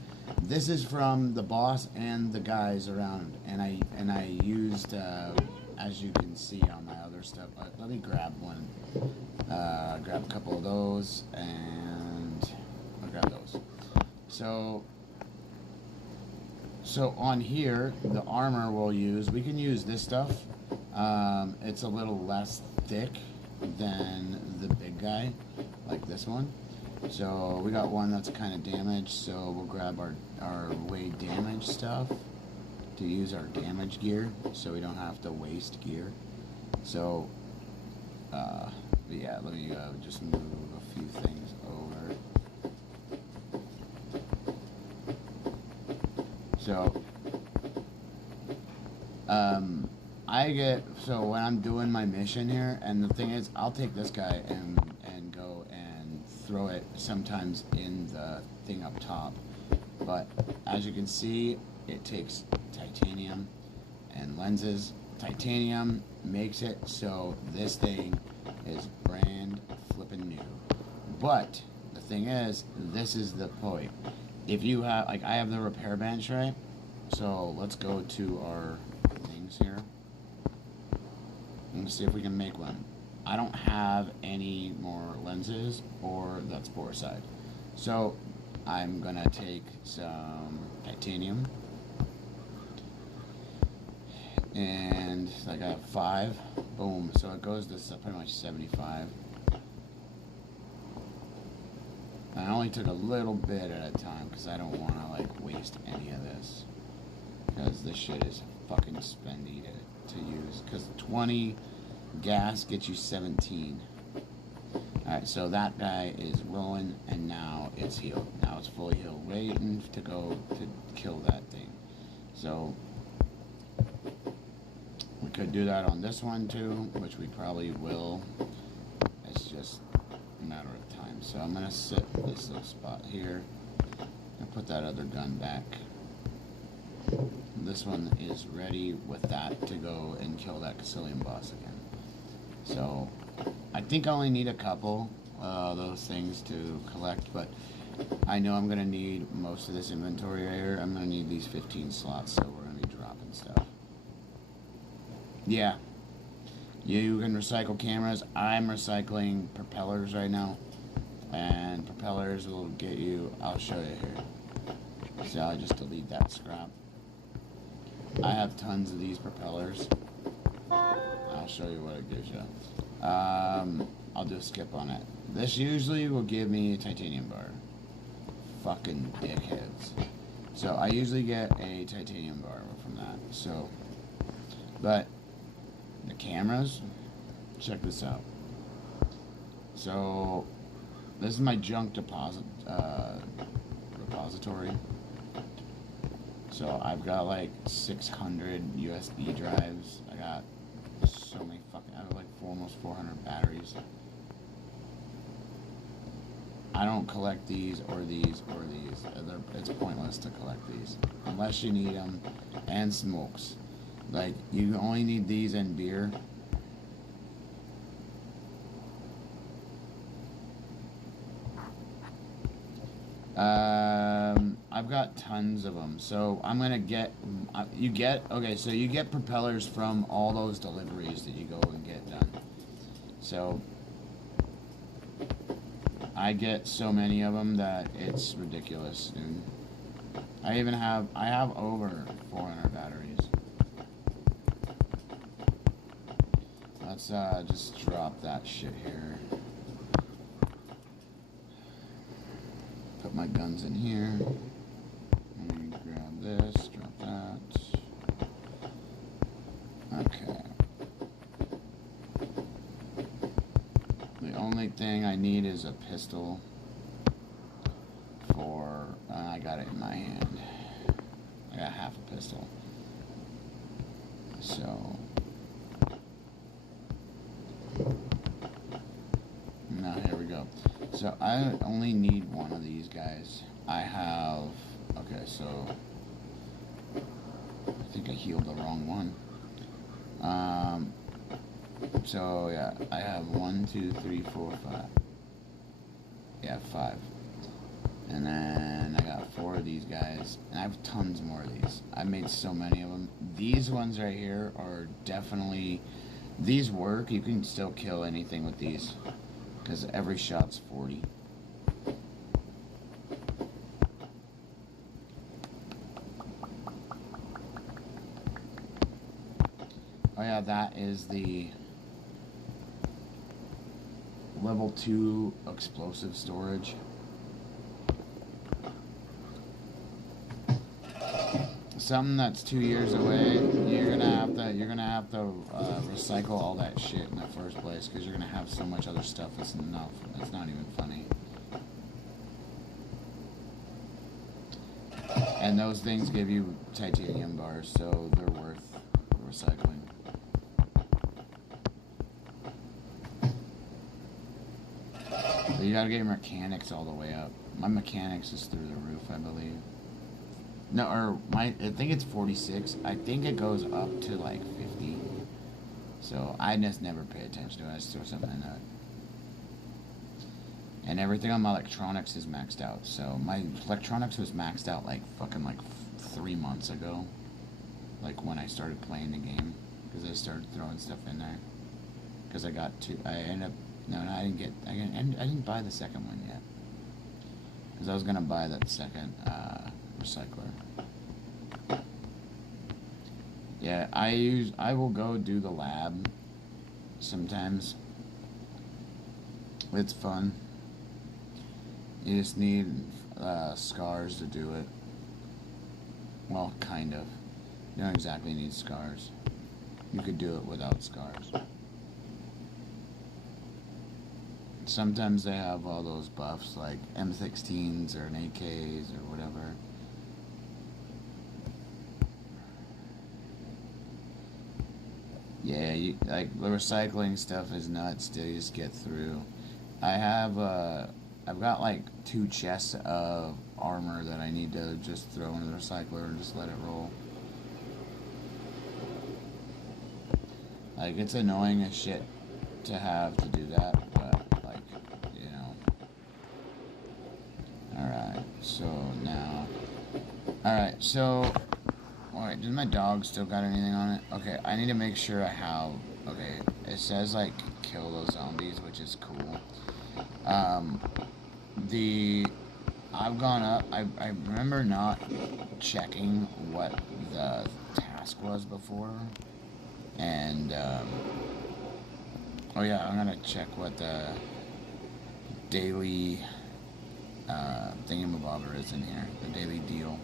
This is from the boss and the guys around, and I used, as you can see on my other stuff. Let me grab one. Grab a couple of those, and I'll grab those. So on here, the armor we'll use. We can use this stuff. It's a little less thick than the big guy, like this one. So we got one that's kind of damaged, so we'll grab our way damaged stuff to use our damage gear, so we don't have to waste gear. So, yeah, let me just move a few things over. So, so when I'm doing my mission here, and the thing is, I'll take this guy and go and throw it sometimes in the thing up top. But as you can see, it takes titanium and lenses. Titanium makes it so this thing is brand flippin' new. But the thing is, this is the point. If you have, like, I have the repair bench, right? So let's go to our things here. Let's see if we can make one. I don't have any more lenses or that spore side. So I'm gonna take some titanium. And I got 5. Boom. So it goes to pretty much 75. I only took a little bit at a time because I don't want to like waste any of this, because this shit is fucking spendy to use, because 20 gas gets you 17. Alright, so that guy is rolling, and now it's healed. Now it's fully healed, waiting to go to kill that thing. So we could do that on this one too, which we probably will. It's just a matter of time. So I'm gonna sit this little spot here and put that other gun back. This one is ready with that to go and kill that Caecilian boss again. So I think I only need a couple of those things to collect, but I know I'm gonna need most of this inventory right here. I'm gonna need these 15 slots, so we're gonna be dropping stuff. Yeah, you can recycle cameras. I'm recycling propellers right now, and propellers will get you, I'll show you here. So I'll just delete that scrap. I have tons of these propellers. I'll show you what it gives you. I'll do a skip on it. This usually will give me a titanium bar. Fucking dickheads. So I usually get a titanium bar from that. So, but the cameras, check this out. So this is my junk repository. So I've got like 600 USB drives. I got so many fucking, I have like almost 400 batteries. I don't collect these or these or these. It's pointless to collect these unless you need them, and smokes. Like, you only need these and beer. I've got tons of them. So I'm gonna get, okay, so you get propellers from all those deliveries that you go and get done. So I get so many of them that it's ridiculous, dude. I have over 400 batteries. Let's just drop that shit here. Put my guns in here. Let me grab this, drop that. Okay. The only thing I need is a pistol for, I got it in my hand. I got half a pistol. So, now here we go. So I only need one of these guys. I have, okay, so I think I healed the wrong one. So yeah, I have 1, 2, 3, 4, 5. Yeah, 5. And then I got 4 of these guys, and I have tons more of these. I made so many of them. These ones right here are definitely, these work. You can still kill anything with these, because every shot's 40. Oh yeah, that is the level 2 explosive storage. Something that's 2 years away, you're gonna have to recycle all that shit in the first place, because you're gonna have so much other stuff that's not even funny. And those things give you titanium bars, so they're worth recycling. But you gotta get your mechanics all the way up. My mechanics is through the roof, I believe. No, or I think it's 46. I think it goes up to like 50. So I just never pay attention to it. I just throw something in there. And everything on my electronics is maxed out. So my electronics was maxed out like fucking like 3 months ago. Like when I started playing the game. Because I started throwing stuff in there. Because I got two. I ended up, no, I didn't buy the second one yet. Because I was going to buy that second recycler. Yeah, I will go do the lab sometimes. It's fun. You just need scars to do it. Well, kind of. You don't exactly need scars. You could do it without scars. Sometimes they have all those buffs like M16s or an AKs or whatever. Yeah, like the recycling stuff is nuts to just get through. I've got like 2 chests of armor that I need to just throw into the recycler and just let it roll. Like, it's annoying as shit to have to do that, but like, you know. Alright, so now, alright, so, alright, does my dog still got anything on it? Okay, I need to make sure I have, okay, it says like kill those zombies, which is cool. I've gone up, I remember not checking what the task was before. And, oh yeah, I'm gonna check what the daily thingamabobber is in here, the daily deal.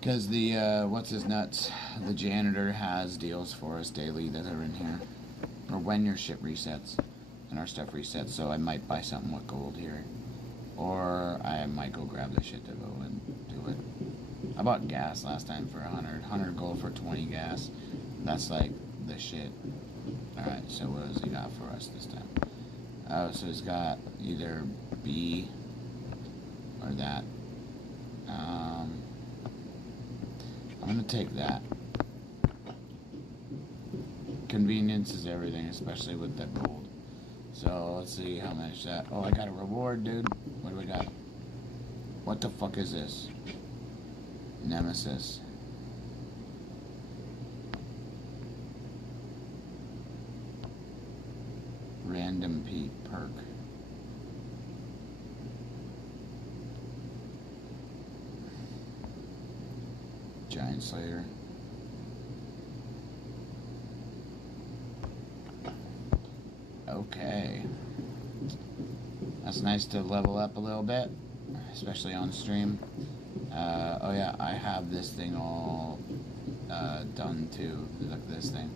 Because the, what's his nuts, the janitor has deals for us daily that are in here. Or when your shit resets and our stuff resets, so I might buy something with gold here. Or I might go grab the shit to go and do it. I bought gas last time for 100 gold for 20 gas. That's like the shit. Alright, so what has he got for us this time? Oh, so he's got either B or that. I'm gonna take that. Convenience is everything, especially with that gold. So let's see how much that. Oh, I got a reward, dude. What do we got? What the fuck is this? Nemesis. Random Pete perk. Giant Slayer. Okay. That's nice to level up a little bit, especially on stream. Oh yeah, I have this thing all done too. Look at this thing.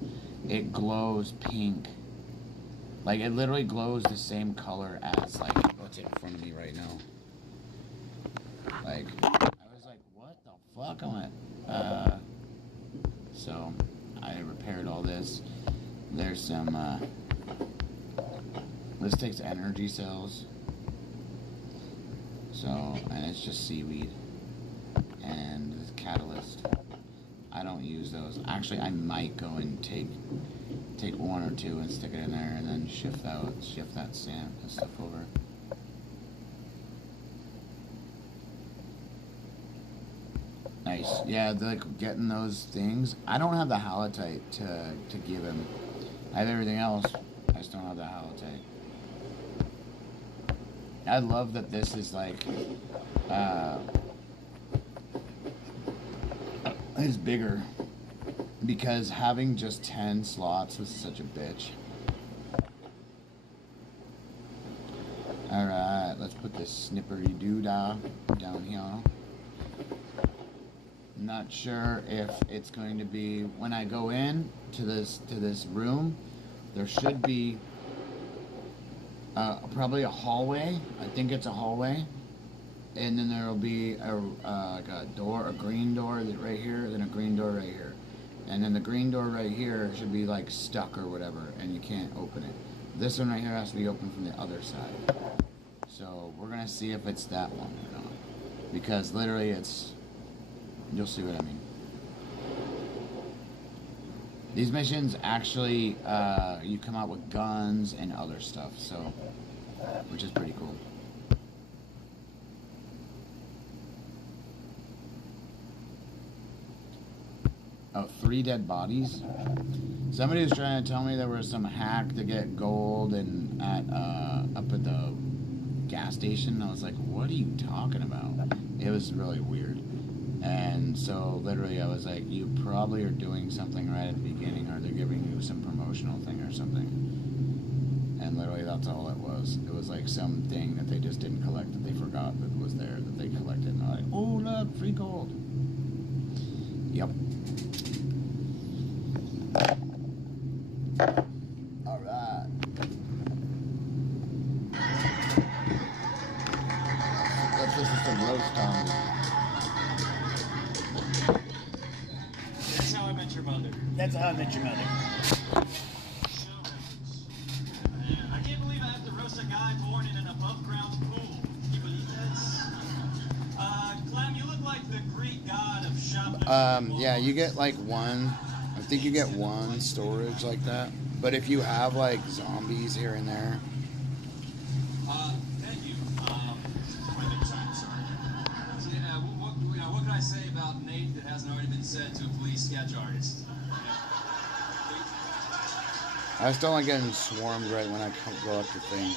It glows pink. Like, it literally glows the same color as, like, what's in front of me right now. Like, I was like, what the fuck? I went, so, I repaired all this. There's some, this takes energy cells. So, and it's just seaweed. And this catalyst. I don't use those. Actually, I might go and take one or two and stick it in there and then shift that sand and stuff over. Nice. Yeah, like getting those things. I don't have the halotite to give him. I have everything else. I just don't have the halotite. I love that this is like is bigger. Because having just 10 slots was such a bitch. Alright, let's put this snippery doodah down here. Not sure if it's going to be when I go in to this room. There should be probably a hallway. I think it's a hallway. And then there'll be like a door, a green door right here, then a green door right here. And then the green door right here should be like stuck or whatever, and you can't open it. This one right here has to be open from the other side. So we're gonna see if it's that one or not. Because literally it's, you'll see what I mean. These missions actually, you come out with guns and other stuff, so, which is pretty cool. Oh, 3 dead bodies? Somebody was trying to tell me there was some hack to get gold and up at the gas station. I was like, what are you talking about? It was really weird. And so literally I was like, you probably are doing something right at the beginning, or they're giving you some promotional thing or something. And literally that's all it was. It was like something that they just didn't collect, that they forgot that was there, that they collected. And I'm like, oh look, free gold. Yep. Alright. Let's listen to roast on. That's how I met your mother. That's how I met your mother. I can't believe I have to roast a guy born in an above ground pool. Can you believe that? Clem, you look like the Greek god of shopping. Yeah, you get like one. I think you get one storage like that. But if you have like zombies here and there. Thank you. My big time, sorry. So, yeah, what can I say about Nate that hasn't already been said to a police sketch artist? I just don't like getting swarmed right when I go up the thing.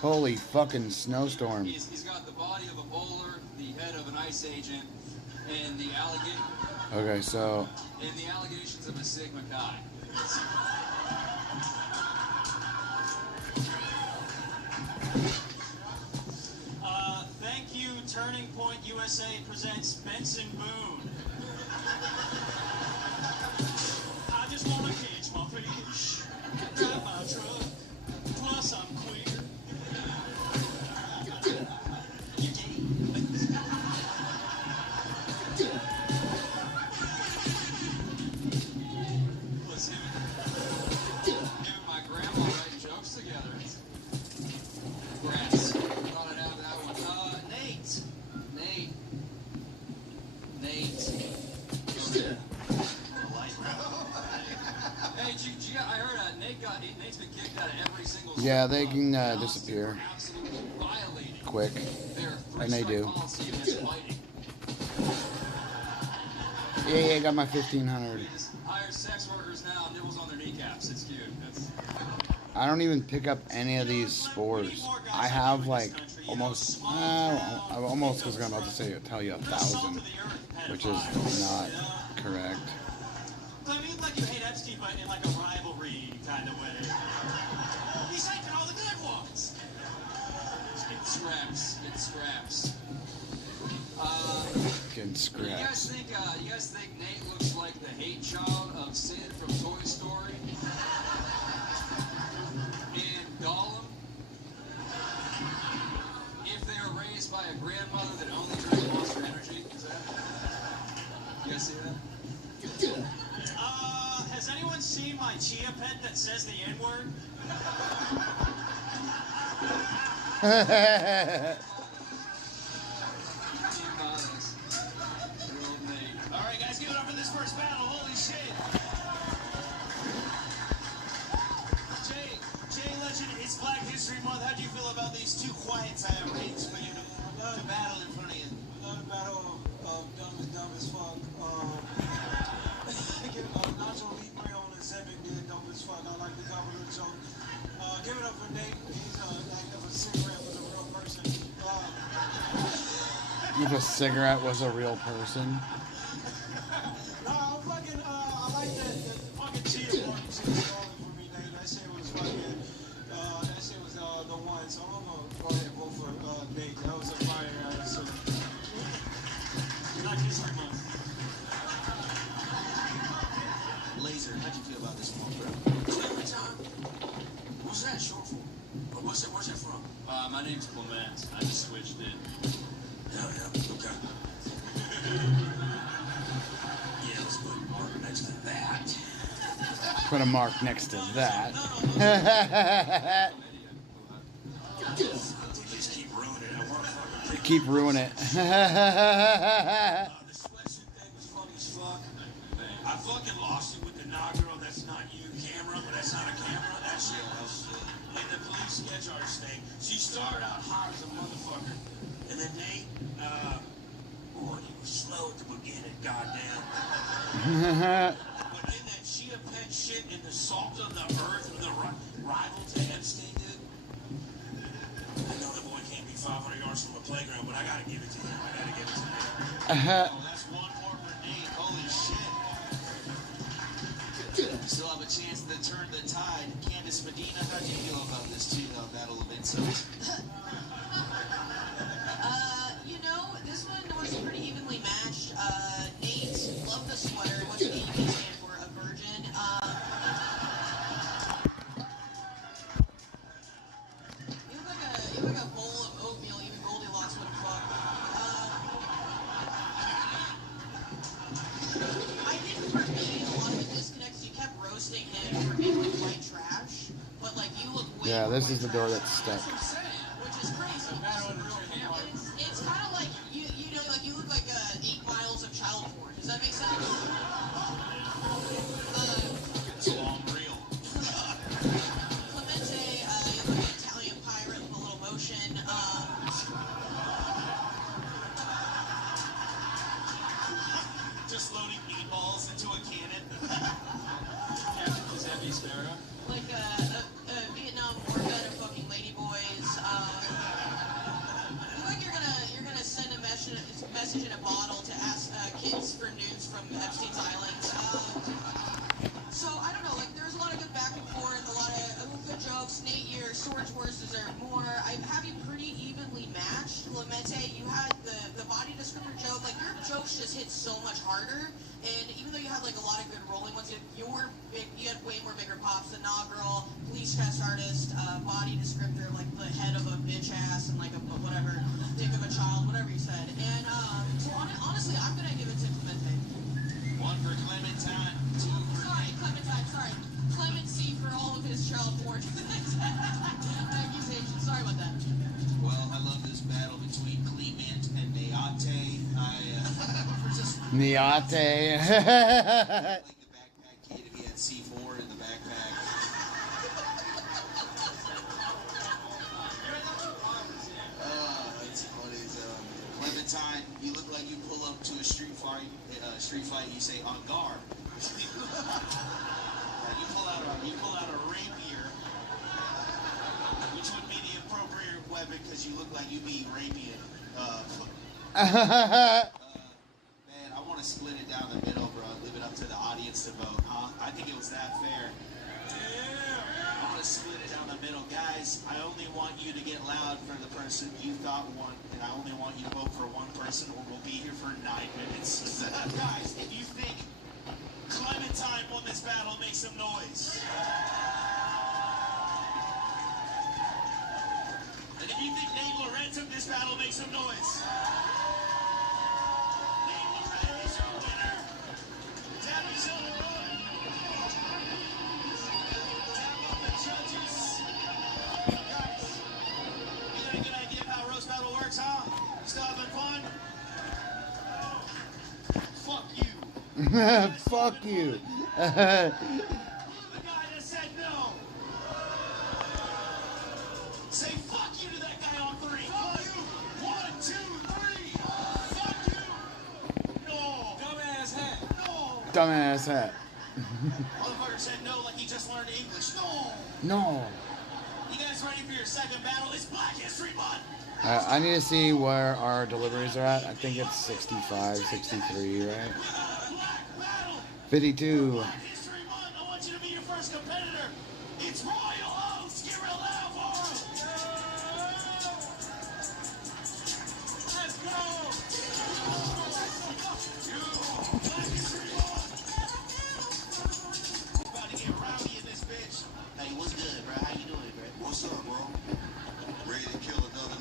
Holy fucking snowstorm. He's got the body of a bowler, the head of an ICE agent, And the allegation. Okay, so. And the allegations of a Sigma Chi. Thank you, Turning Point USA presents Benson Boone. I just want to catch my fish, drive my truck, plus I'm queer. You gay? Listen, him and my grandma write jokes together. Grass. Thought I'd have that one. Nate. Hey, I heard Nate's been kicked out of every single. Yeah, they can disappear quick, and they do. Yeah, got my 1500. Hire sex workers now, nibbles on their kneecaps. It's cute. I don't even pick up any of these spores. I have like almost, I almost was about to say tell you 1,000, which is not correct. I mean, like you hate Epstein, but in like a rivalry kind of way. He's taking all the good ones. Getting scraps. Getting scraps. You guys think Nate looks like the hate child of Sid from Toy Story? And Gollum? If they were raised by a grandmother that only drank Monster Energy, is that? You guys see that? Has anyone seen my chia pet that says the N-word? Alright guys, give it up for this first battle. Holy shit. Jay Legend, it's Black History Month. How do you feel about these two quiet tirades for you to battle in front of you? Another battle of dumb as fuck. Nacho Libre on the 7 did dumb as fuck. I like the governor joke. Give it up for Nate. He's acting of a cigarette with a real person. If a cigarette was a real person. No, I like that fucking chia part shit stolen for me, Nate. That shit was fucking, that shit was the one. So I'm gonna go ahead and vote for Nate. That was a fire ass. So. Black History Month. Laser, how'd you feel about this one, bro? Clementine? What's that short for? Where's that from? My name's Clement. I just switched it. Hell yeah, okay. Yeah, let's put a mark next to that. Put a mark next to that. Just keep ruining it. I want to fucking Keep ruining it. the sweatsuit thing was funny as fuck. I fucking lost it with the nah girl, that's not you camera, but that's not a camera. That shit was in the police sketch artist thing. She started out hot as a motherfucker. And then Nate, boy, he was slow at the beginning, goddamn. But then that chia pet shit and the salt of the earth and the rival to Epstein, dude. I know that boy can't be 500 yards from a playground, but I gotta give it to him. Oh, that's one more for Nate. Holy shit. Still have a chance to turn the tide. Candace Medina, how do you feel about this battle of insults? This one was pretty evenly matched. Nate, love the sweater. What's the EV stand for? A virgin. You look like a bowl of oatmeal. Even Goldilocks would fuck. I think for me, a lot of the disconnects, you kept roasting him for being like white trash, but like you look way Yeah, more this white is the door trash. that's stuck. Which is crazy. It's kind of like you know, like you look like 8 miles of child porn. Does that make sense? It's long reel. Clemente, you look like an Italian pirate with a little motion. Just loading meatballs into a cannon. Captain Giuseppe Sparrow. Like a Vietnam War vet of fucking ladyboys. You look like you're gonna send a message message in a bottle to ask kids for nudes from Epstein's Island. So I don't know, like there's a lot of good back and forth, a lot of good jokes. Nate, your Storage Wars deserve more. I have you pretty evenly matched. Clemente, you had the body descriptor joke. Like your jokes just hit so much harder. And even though you had like a lot of good rolling ones, you had way more bigger pops. The Nah Girl, Police Chest Artist, body descriptor, like the head of a bitch ass and like a whatever, dick of a child, whatever you said. And so honestly, I'm gonna give it to Clemente. One for Clementine, two for... Sorry. Clemency for all of his child porn accusations. Sorry about that. Well, I love this battle between Clement and Neate. Neate. Like the backpack kid if he had C4 in the backpack. That's funny. Clementine, you look like you pull up to a street fight, you say, on guard. You pull out a rapier, which would be the appropriate weapon because you look like you be rapier. Man, I want to split it down the middle, bro. Leave it up to the audience to vote, huh? I think it was that fair. Yeah. I want to split it down the middle. Guys, I only want you to get loud for the person you thought won, and I only want you to vote for one person, or we'll be here for 9 minutes. Guys, if you think Clementine won this battle, make some noise. And if you think Nate Laurent took this battle, make some noise. Nate Laurent is your winner. Debbie's on the run. Tap up the judges. Guys, you got a good idea of how roast battle works, huh? Still having fun? Fuck you. Fuck you. The guy that said no. Say fuck you to that guy on 3. Fuck you. 1, 2, 3. Fuck you. No. Dumbass hat. No. Dumbass hat. Motherfucker said no like he just learned English. No. No. You guys ready for your second battle? It's Black History Month. I need to see where our deliveries are at. I think it's 65, 63, right? 52. Black History Month. I want you to meet your first competitor. It's Royal Oats. Get real loud for him. Let's go. Black History Month. About to get rowdy in this bitch. Hey, what's good, bro? How you doing, bro? What's up, bro? Ready to kill another?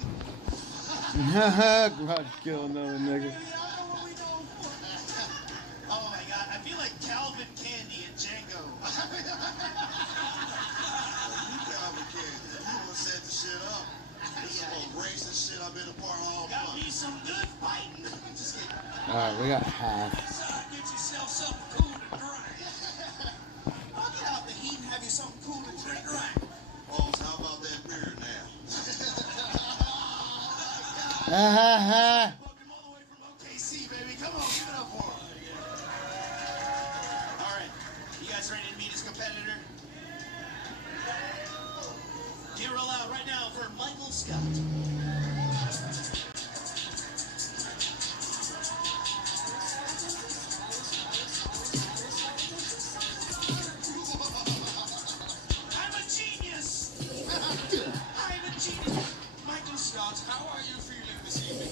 Ready to kill another nigga. Oh my god, I feel like Calvin Candy and Django. You Calvin Candy, you gonna set the shit up. This is the most racist shit I've been a part of all Got month. me some good fighting. Just kidding. Alright, we got half. Get yourself something cool to drink. I'll get out the heat and have you something cool to drink. Oh, so how about that beer now? Welcome all the way from OKC, baby. Come on, give it up for him. All right, you guys ready to meet his competitor? Get real loud right now for Michael Scott. I'm a genius. I'm a genius. Michael Scott, how are you feeling this evening?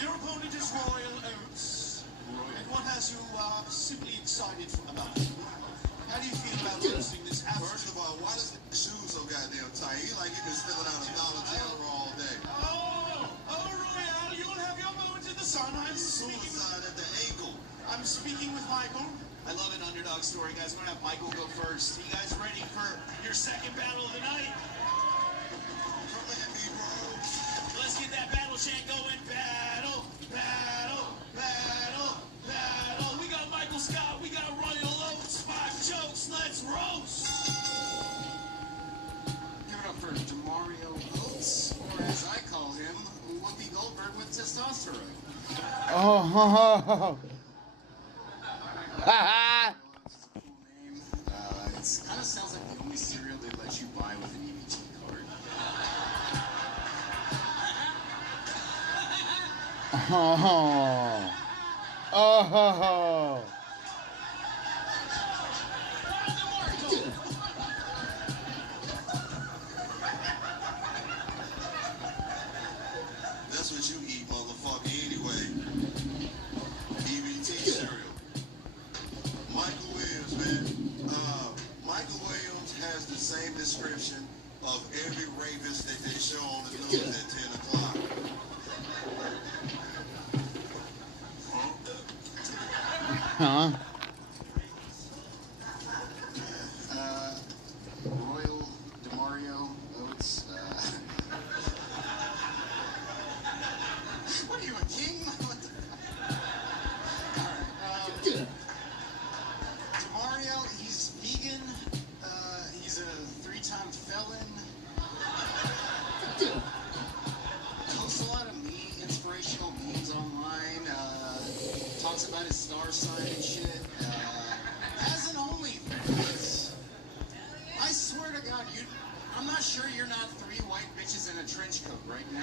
Your opponent is Royal Oats. And what has you simply excited about it? How do you feel about hosting this after? First of all, why does the shoes so goddamn tight? He like he been stealing out a Dollar General all day. Oh, Royale, you'll have your moment in the sun. Suicide at the ankle. I'm speaking with Michael. I love an underdog story, guys. We're gonna have Michael go first. You guys ready for your second battle of the night? Come at me, bro. Let's get that battle chant going. Battle, battle, battle, battle. We got Michael Scott. We got Royal Oats. 5 jokes. Let's roast. Give it up for Demario Oates, or as I call him, Whoopi Goldberg with testosterone. Oh, ha It kind of sounds like the only cereal they let you buy with an EBT card. Oh. Oh. That's what you eat, motherfucker, anyway. EBT cereal. Michael Williams, man. Michael Williams has the same description of every rapist that they show on the news at 10 o'clock. Huh? Royal DeMario Oates. What are you, a king? What the... Alright, DeMario, he's vegan. He's a 3-time felon. Posts a lot of inspirational memes online. Talks about his star sign and shit. Has an OnlyFans. I swear to God, I'm not sure you're not 3 white bitches in a trench coat right now.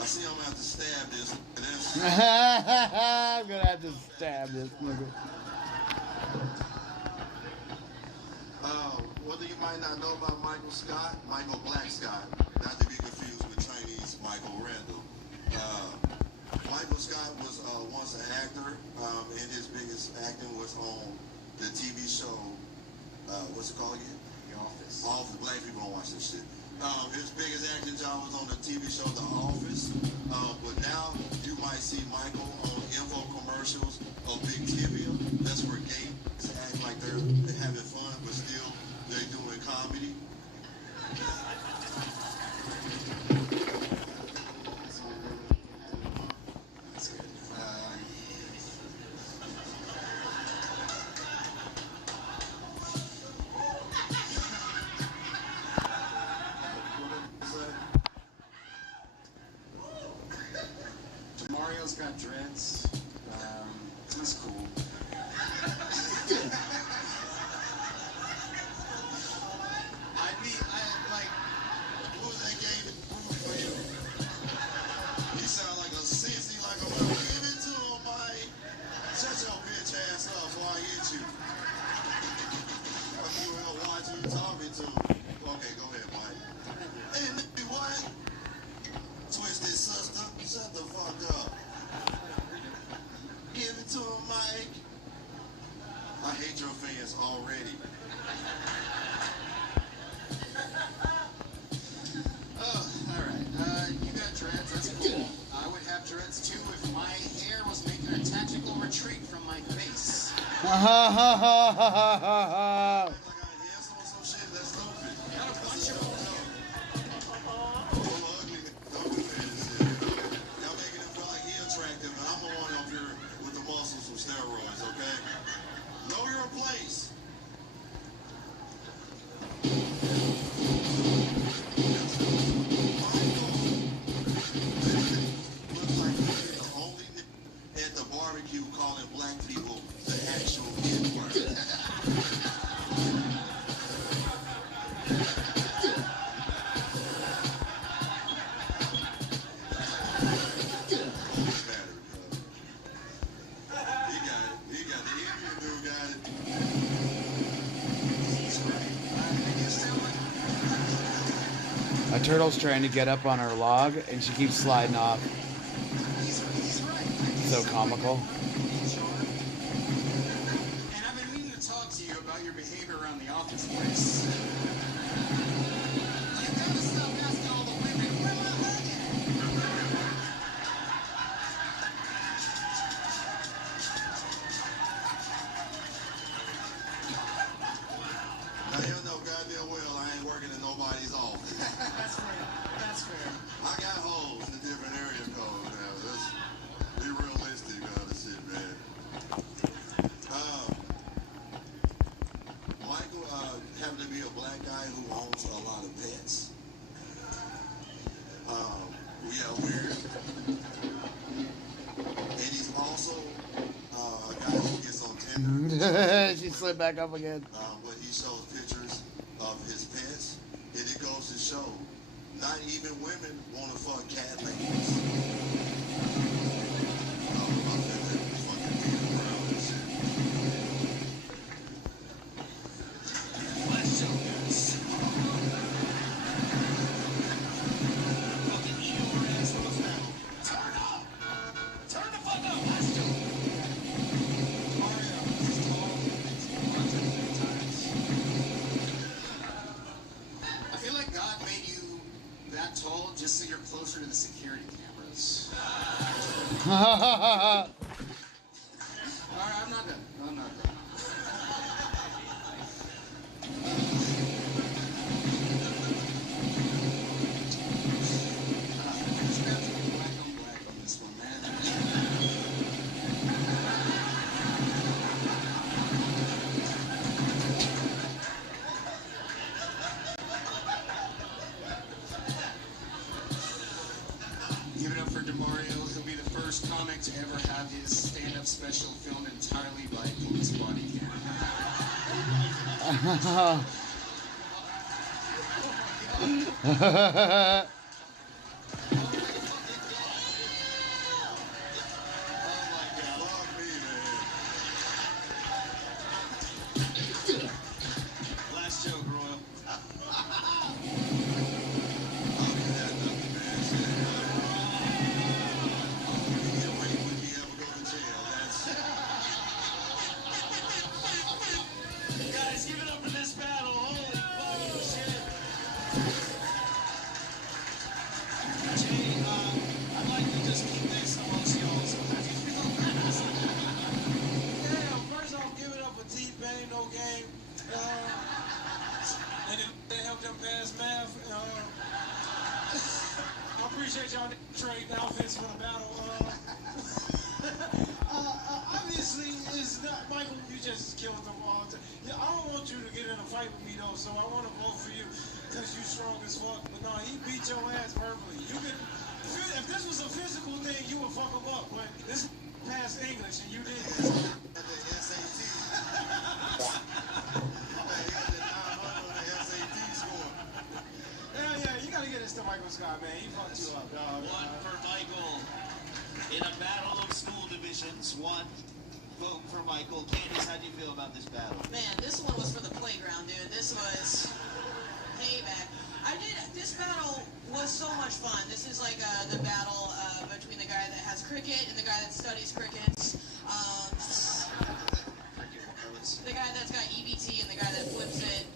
I see I'm gonna have to stab this. I'm gonna have to stab this nigga. What you might not know about Michael Scott, Michael Black Scott, not to be confused with Chinese Michael Randall. Michael Scott was once an actor, and his biggest acting was on the TV show, what's it called again? The Office. Office. Black people don't watch this shit. His biggest acting job was on the TV show The Office, but now you might see Michael on info commercials of Big Tibia. That's where gays act like they're having fun, but still they're doing comedy. That's good. Mario's got dreads. He's cool. Who's that gay for you? You sound like a sissy, like I'm gonna give it to him, Mike. Shut your bitch ass up before I hit you. Fuck you will watch you talking to. Okay, go ahead, Mike. Hey, nigga, what? Twisted sister, shut the fuck up. Give it to him, Mike. I hate your fans already. Oh, alright. You got dreads, that's cool. I would have dreads too if my hair was making a tactical retreat from my face. Ha ha ha ha ha ha ha. Steroids, okay? Know your place. Looks like he's the only at the barbecue calling black people the actual N-word. A turtle's trying to get up on her log, and she keeps sliding off. So comical. And I've been meaning to talk to you about your behavior around the office place. You gotta stop asking all the women, where my hug Now you know goddamn well I ain't working in nobody's office. That's fair. That's fair. I got holes in different area codes now. Let's be realistic on this shit, man. Michael happened to be a black guy who owns a lot of pets. Yeah, weird. And he's also a guy who slid back up again. Where he shows pictures of his pets, and it goes to show, not even women want to fuck cat ladies. Just so you're closer to the security cameras. Alright, I'm not done. I'm not done. Black on this one, man. Give it up for DeMario. He'll be the first comic to ever have his stand-up special filmed entirely by police body cam. Last joke, Royal. Guys, give it up for this battle. Holy fucking shit. Jay, I'd like to just keep this amongst y'all. So how do you feel about this? Yeah, first off, give it up for T-Pain, no game. And then they helped him pass math. I appreciate y'all trading outfits for the battle. Obviously, it's not Michael. You just killed them all. Yeah, I don't want you to get in a fight with me though, so I want to vote for you because you strong as fuck. But no, he beat your ass verbally. You could, if this was a physical thing, you would fuck him up. But this past English, and you did this. At the SAT. SAT score. Yeah, you gotta get this to Michael Scott, man. He fucked you up, dog. One for Michael. In a battle of school divisions, one vote for Michael. Candace, how do you feel about this battle? Man, this one was for the playground, dude. This was payback. This battle was so much fun. This is like the battle between the guy that has cricket and the guy that studies crickets. The guy that's got EBT and the guy that flips it.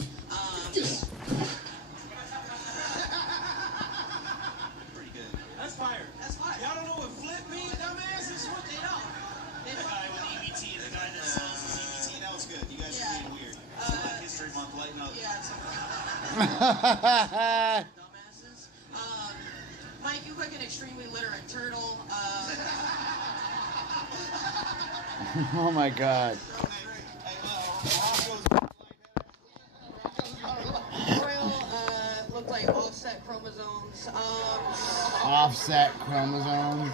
Pretty good. That's fire. That's fire. Y'all don't know what flip means, dumbasses? What They don't. The guy with EBT and the guy that sells his EBT, that was good. You guys are being weird. It's Black History Month, lighten up. Yeah, it's dumbasses. Mike, you look like an extremely literate turtle. Oh my god. Royal looked like offset chromosomes. Offset chromosomes.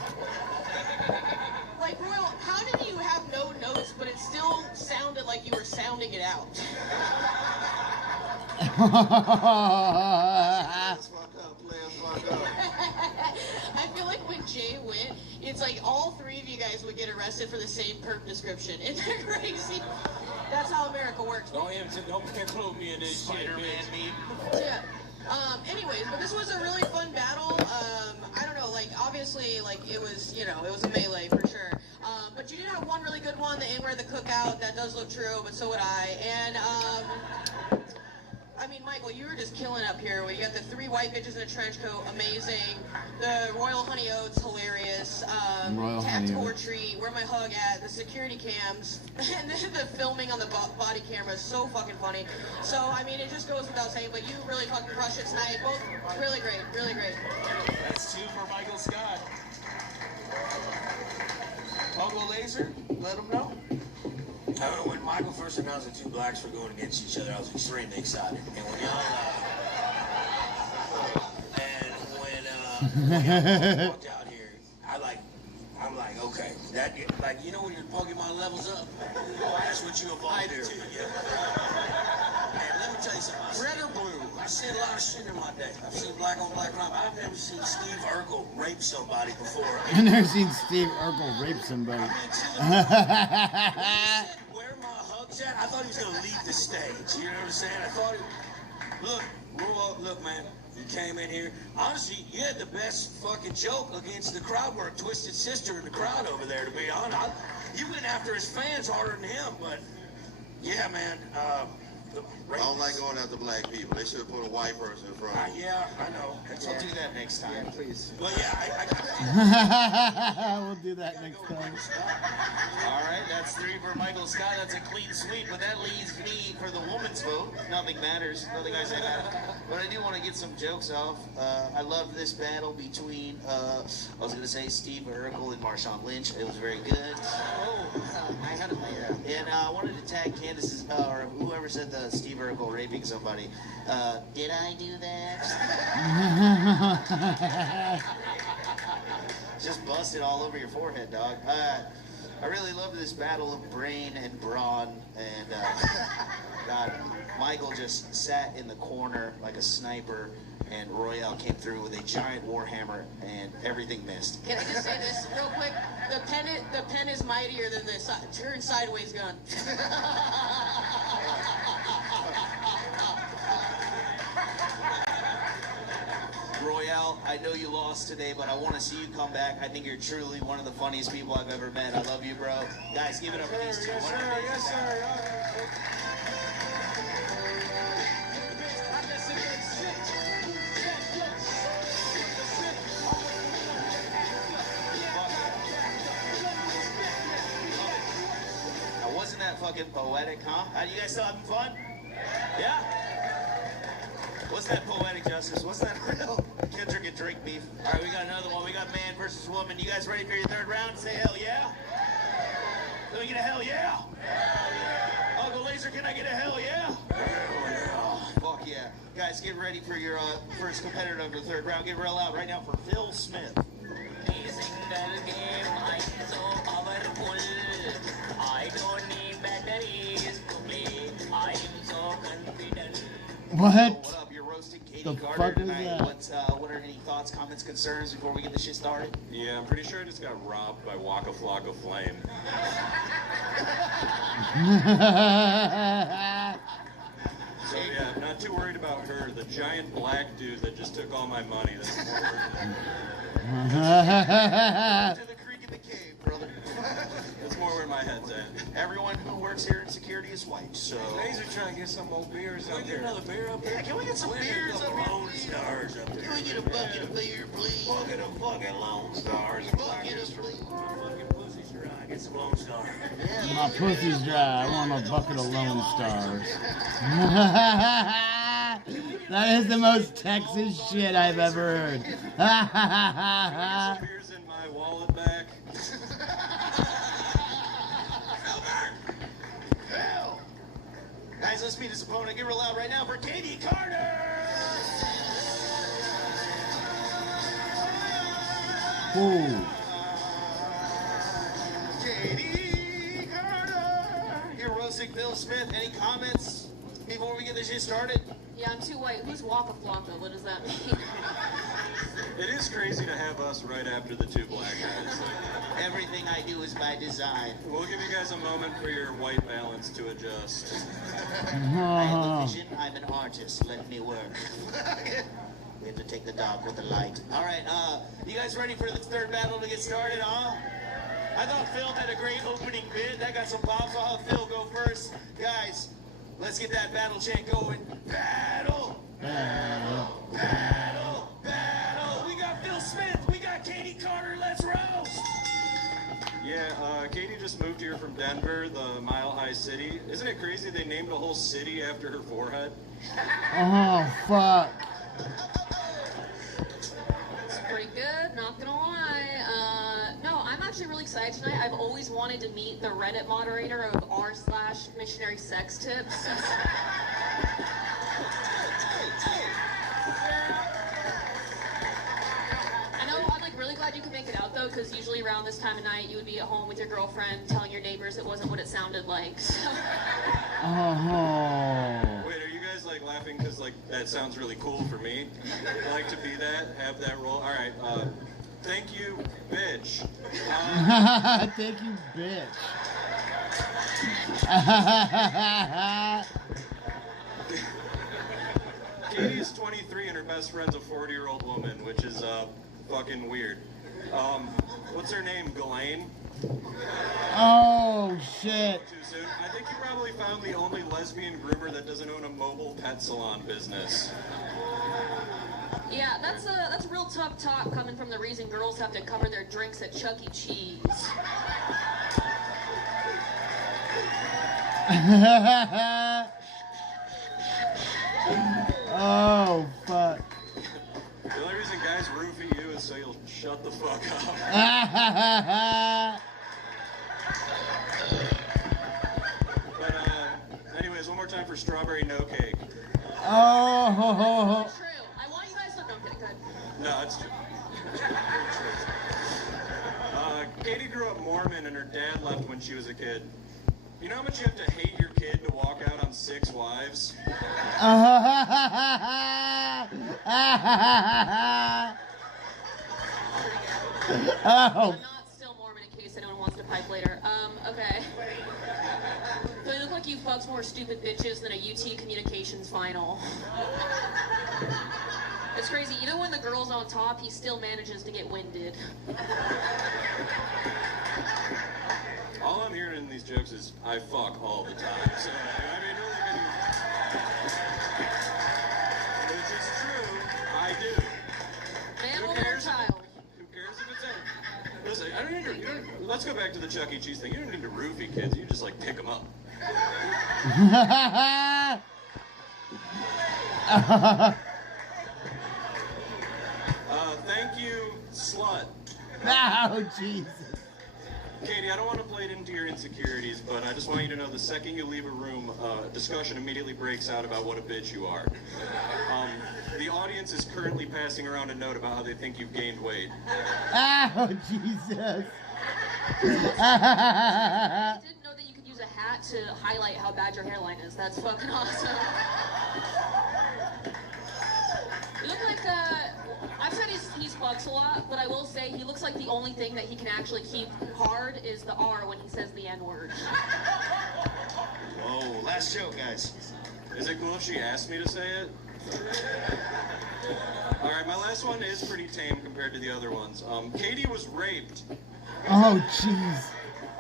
Like, Royal, how did you have no notes, but it still sounded like you were sounding it out? I feel like when Jay went, it's like all three of you guys would get arrested for the same perp description. Isn't that crazy? That's how America works. Don't include me in this Spider-Man meme. Yeah. Anyways, but this was a really fun battle. I don't know, like, obviously, like, it was, you know, it was a melee for sure. But you did have one really good one, the Inware the Cookout. That does look true, but so would I. And, I mean, Michael, you were just killing up here. You got the three white bitches in a trench coat, amazing. The Royal Honey Oats, hilarious. Tactical Retreat, Where My Hug At, the security cams, and then the filming on the body camera is so fucking funny. So, I mean, it just goes without saying, but you really fucking crushed it tonight. Both really great, really great. That's two for Michael Scott. Uncle Laser, let him know. When Michael first announced the two blacks were going against each other, I was extremely excited. And when y'all, when y'all walked out here, I'm like, okay, That, like, you know when you're poking my levels up? That's what you evolved to, yeah. And let me tell you something. Red or blue? I've seen a lot of shit in my day. I've seen black on black crime. I've never seen Steve Urkel rape somebody before. I've never seen Steve Urkel rape somebody. Where my hugs at? I thought he was going to leave the stage. You know what I'm saying? I thought look, man. You came in here. Honestly, you had the best fucking joke against the crowd work. Twisted Sister in the crowd over there, to be honest. You went after his fans harder than him, but yeah, man. I don't like going after black people. They should have put a white person in front of me. Yeah, I know. We'll do that next time, please. Well, yeah, We'll do that next time. All right, that's 3 for Michael Scott. That's a clean sweep, but that leaves me for the woman's vote. Nothing matters. Nothing I say matters. But I do want to get some jokes off. I love this battle between, I was going to say Steve Urkel and Marshawn Lynch. It was very good. I had it there. And I wanted to tag Candace's, or whoever said the Steve Urkel raping somebody. Did I do that? Just busted all over your forehead, dog. I really love this battle of brain and brawn, and God, Michael just sat in the corner like a sniper, and Royale came through with a giant warhammer, and everything missed. Can I just say this real quick? The pen is mightier than the turn sideways gun. Royale, I know you lost today, but I want to see you come back. I think you're truly one of the funniest people I've ever met. I love you, bro. Guys, give it up for these two. Yes, sir. Yes, sir. Now, wasn't that fucking poetic, huh? You guys still having fun? Yeah? Wasn't that poetic, Justice? Wasn't that real? Kendrick and Drake beef. All right, we got another one. We got man versus woman. You guys ready for your third round? Say hell yeah. Let me get a hell yeah. Uncle Laser, can I get a hell yeah? Hell yeah. Fuck yeah. Guys, get ready for your first competitor of the third round. Get real out right now for Phil Smith. I don't need batteries to play. I am so confident. What? What up? You're roasting Katie The Carter fuck is tonight. that? What are any thoughts, comments, concerns before we get this shit started? Yeah, I'm pretty sure I just got robbed by Waka Flocka Flame. So yeah, I'm not too worried about her. The giant black dude that just took all my money. That's more To the creek in the cave, brother. That's more where my head's at. Everyone who works here in security is white, so... Laser trying to get some more beers up here. Another beer up here? Yeah, can we get some beers up here? Lone Stars up there. Can we get a bucket of beer, please? Bucket of fucking Lone Stars. Bucket of please. Fucking pussy's dry. Get some Lone Star. My pussy's dry. I want a bucket of Lone Stars. That is the most Texas shit I've ever heard. Some beers in my wallet back. Hell. Guys, let's meet his opponent. Give her loud right now for Katie Carter. Ooh. Katie Carter. You're roasting Phil Smith. Any comments before we get this shit started? Yeah, I'm too white. Who's Waka Flocka? What does that mean? It is crazy to have us right after the two black guys. Everything I do is by design. We'll give you guys a moment for your white balance to adjust. I have a vision. I'm an artist. Let me work. We have to take the dog with the light. All right, you guys ready for the third battle to get started, huh? I thought Phil had a great opening bid. That got some pops. I'll have Phil go first. Guys, let's get that battle chant going. Battle! Battle! Battle! Battle! We got Phil Smith. We got Katie Carter. Let's roast! Yeah, Katie just moved here from Denver, the Mile High City. Isn't it crazy they named a whole city after her forehead? Oh, fuck. It's pretty good, not gonna lie. No, I'm actually really excited tonight. I've always wanted to meet the Reddit moderator of r/missionary sex tips. I know, I'm like really glad you could make make it out though, because usually around this time of night you would be at home with your girlfriend telling your neighbors it wasn't what it sounded like. So. Oh. Wait, are you guys like laughing because like that sounds really cool for me? Like to be that, have that role. All right. Thank you, bitch. Thank you, bitch. Katie's 23 and her best friend's a 40-year-old woman, which is fucking weird. What's her name? Ghislaine? Oh shit. Too soon. I think you probably found the only lesbian groomer that doesn't own a mobile pet salon business. Yeah, that's real tough talk coming from the reason girls have to cover their drinks at Chuck E. Cheese. Oh fuck. The only reason guys roofie you is so you'll shut the fuck up. But anyways, one more time for strawberry no cake. Oh. True. I want you guys to. No, I'm kidding. Go ahead. No, it's true. Katie grew up Mormon and her dad left when she was a kid. You know how much you have to hate your kid to walk out on 6 wives? Oh. I'm not still Mormon in case anyone wants to pipe later. Okay. So you look like you fucked more stupid bitches than a UT communications final. It's crazy. Even when the girl's on top, he still manages to get winded. All I'm hearing in these jokes is, I fuck all the time. So, I mean, which is true, I do. Man, woman, or child. Who cares if it's a... Listen, I don't need to... Let's go back to the Chuck E. Cheese thing. You don't need to roofie kids. You just, like, pick them up. Thank you, slut. Oh, Jesus. Katie, I don't want to play it into your insecurities, but I just want you to know the second you leave a room, discussion immediately breaks out about what a bitch you are. The audience is currently passing around a note about how they think you've gained weight. Oh, Jesus. I didn't know that you could use a hat to highlight how bad your hairline is. That's fucking awesome. You look like, I've said he's fucks a lot, but I will say he looks like the only thing that he can actually keep hard is the R when he says the N-word. Oh, last joke, guys. Is it cool if she asked me to say it? Alright, my last one is pretty tame compared to the other ones. Katie was raped. Oh, jeez.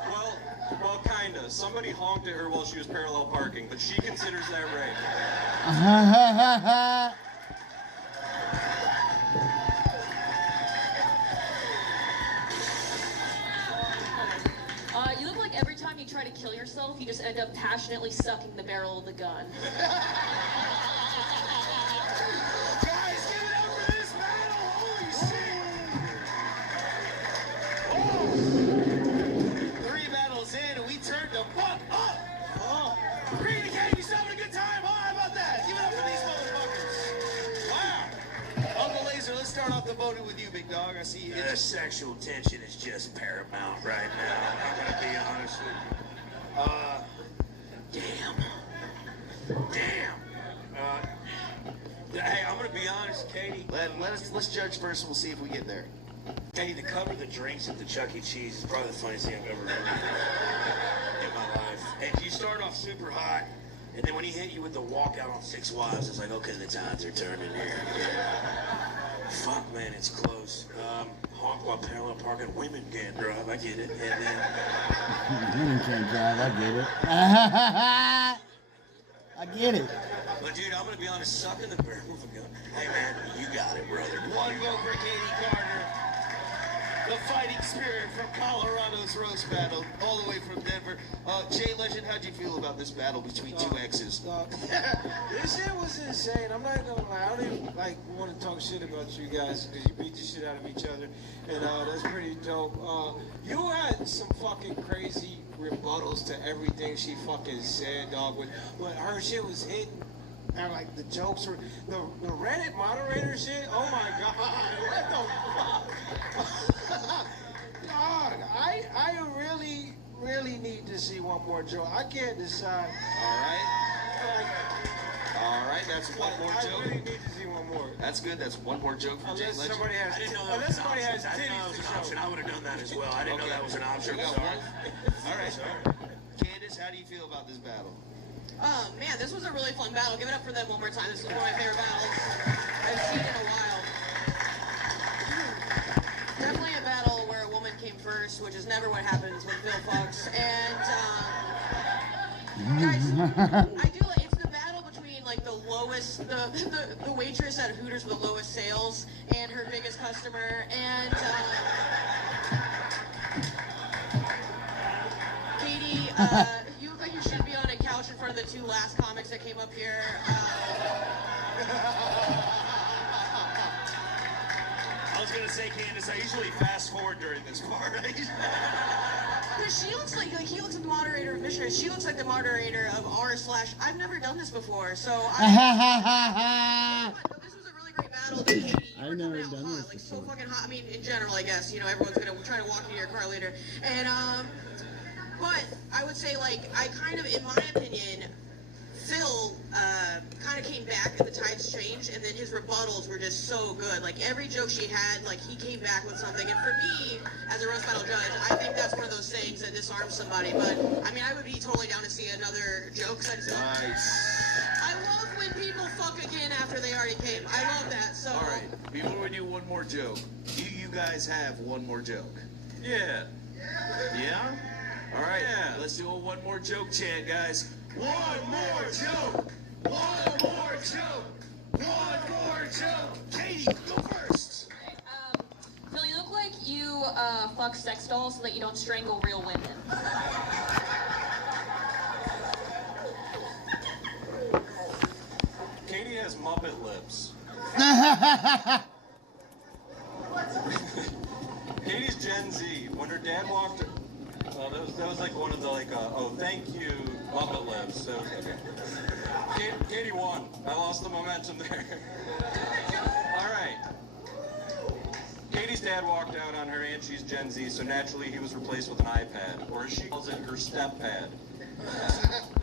Well, kinda. Somebody honked at her while she was parallel parking, but she considers that rape. You look like every time you try to kill yourself, you just end up passionately sucking the barrel of the gun. Guys, give it up for this battle! Holy shit! Oh. 3 battles in, and we turned the fuck up! Oh. Green and Katie, you having a good time? Oh, how about that? Give it up for these motherfuckers. Wow. Uncle Laser, let's start off the voting with you, big dog. I see you. The sexual tension is just paramount right now. I'm gonna be honest with you. Damn. Hey, I'm gonna be honest, Katie. Let's judge first, and we'll see if we get there. Katie, to cover the drinks at the Chuck E. Cheese is probably the funniest thing I've ever heard in my life. And you start off super hot, and then when he hit you with the walkout on 6 wives, it's like, okay, the tides are turning here. Fuck, man, it's close. Honk while parallel parking. Women can't drive. I get it. And then... Women can't drive. I get it. I get it. But, dude, I'm going to be honest. Sucking the barrel of a gun. Hey, man, you got it, brother. One vote for Katie Carter. The fighting spirit from Colorado's roast battle, all the way from Denver. Jay Legend, how'd you feel about this battle between 2 exes? This shit was insane. I'm not gonna lie. I don't even want to talk shit about you guys because you beat the shit out of each other, and that's pretty dope. You had some fucking crazy rebuttals to everything she fucking said, dog. When her shit was hitting. And like the jokes were the Reddit moderator shit. Oh my god, what the fuck? Dog, I really need to see one more joke. I can't decide. All right, that's one more I joke. really need to see one more. That's good. That's one more joke from Jay Unless Legend. somebody has, I didn't know that unless was an somebody option. has I didn't know that was titties an to option. show. I would have done that as well. I didn't know that was an option. We got Sorry. one. All right. Candace, how do you feel about this battle? Oh man, this was a really fun battle. Give it up for them one more time. This is one of my favorite battles I've seen in a while. Definitely a battle where a woman came first, which is never what happens with Phil Fox. And guys, I do like, it's the battle between like the lowest, the waitress at Hooters with the lowest sales and her biggest customer. And Katie, you look like you should be on a couch in front of the two last comics that came up here. I was gonna say, Candace, I usually fast forward during this part. Because she looks like he looks like the moderator of Missionary. She looks like the moderator of r/. I've never done this before, so this was a really great battle. Katie, you were coming out hot, like so fucking hot. I mean, in general, I guess everyone's gonna try to walk into your car later, and but I would say I kind of, in my opinion, Phil kind of came back and the tides changed, and then his rebuttals were just so good. Like every joke she had, he came back with something. And for me, as a roast battle judge, I think that's one of those things that disarms somebody. But I mean, I would be totally down to see another joke. I love when people fuck again after they already came. I love that. So. All right. Before we do one more joke, do you guys have one more joke? Yeah. Yeah? All right. Yeah. Let's do a one more joke chant, guys. One more joke! One more joke! One more joke! Katie, go first! Phil, you look like you fuck sex dolls so that you don't strangle real women. Katie has Muppet lips. Katie's Gen Z. When her dad walked... that was like one of the oh, thank you, Muppet lips. So, okay. Katie won. I lost the momentum there. All right. Katie's dad walked out on her, and she's Gen Z, so naturally he was replaced with an iPad, or as she calls it, her step pad.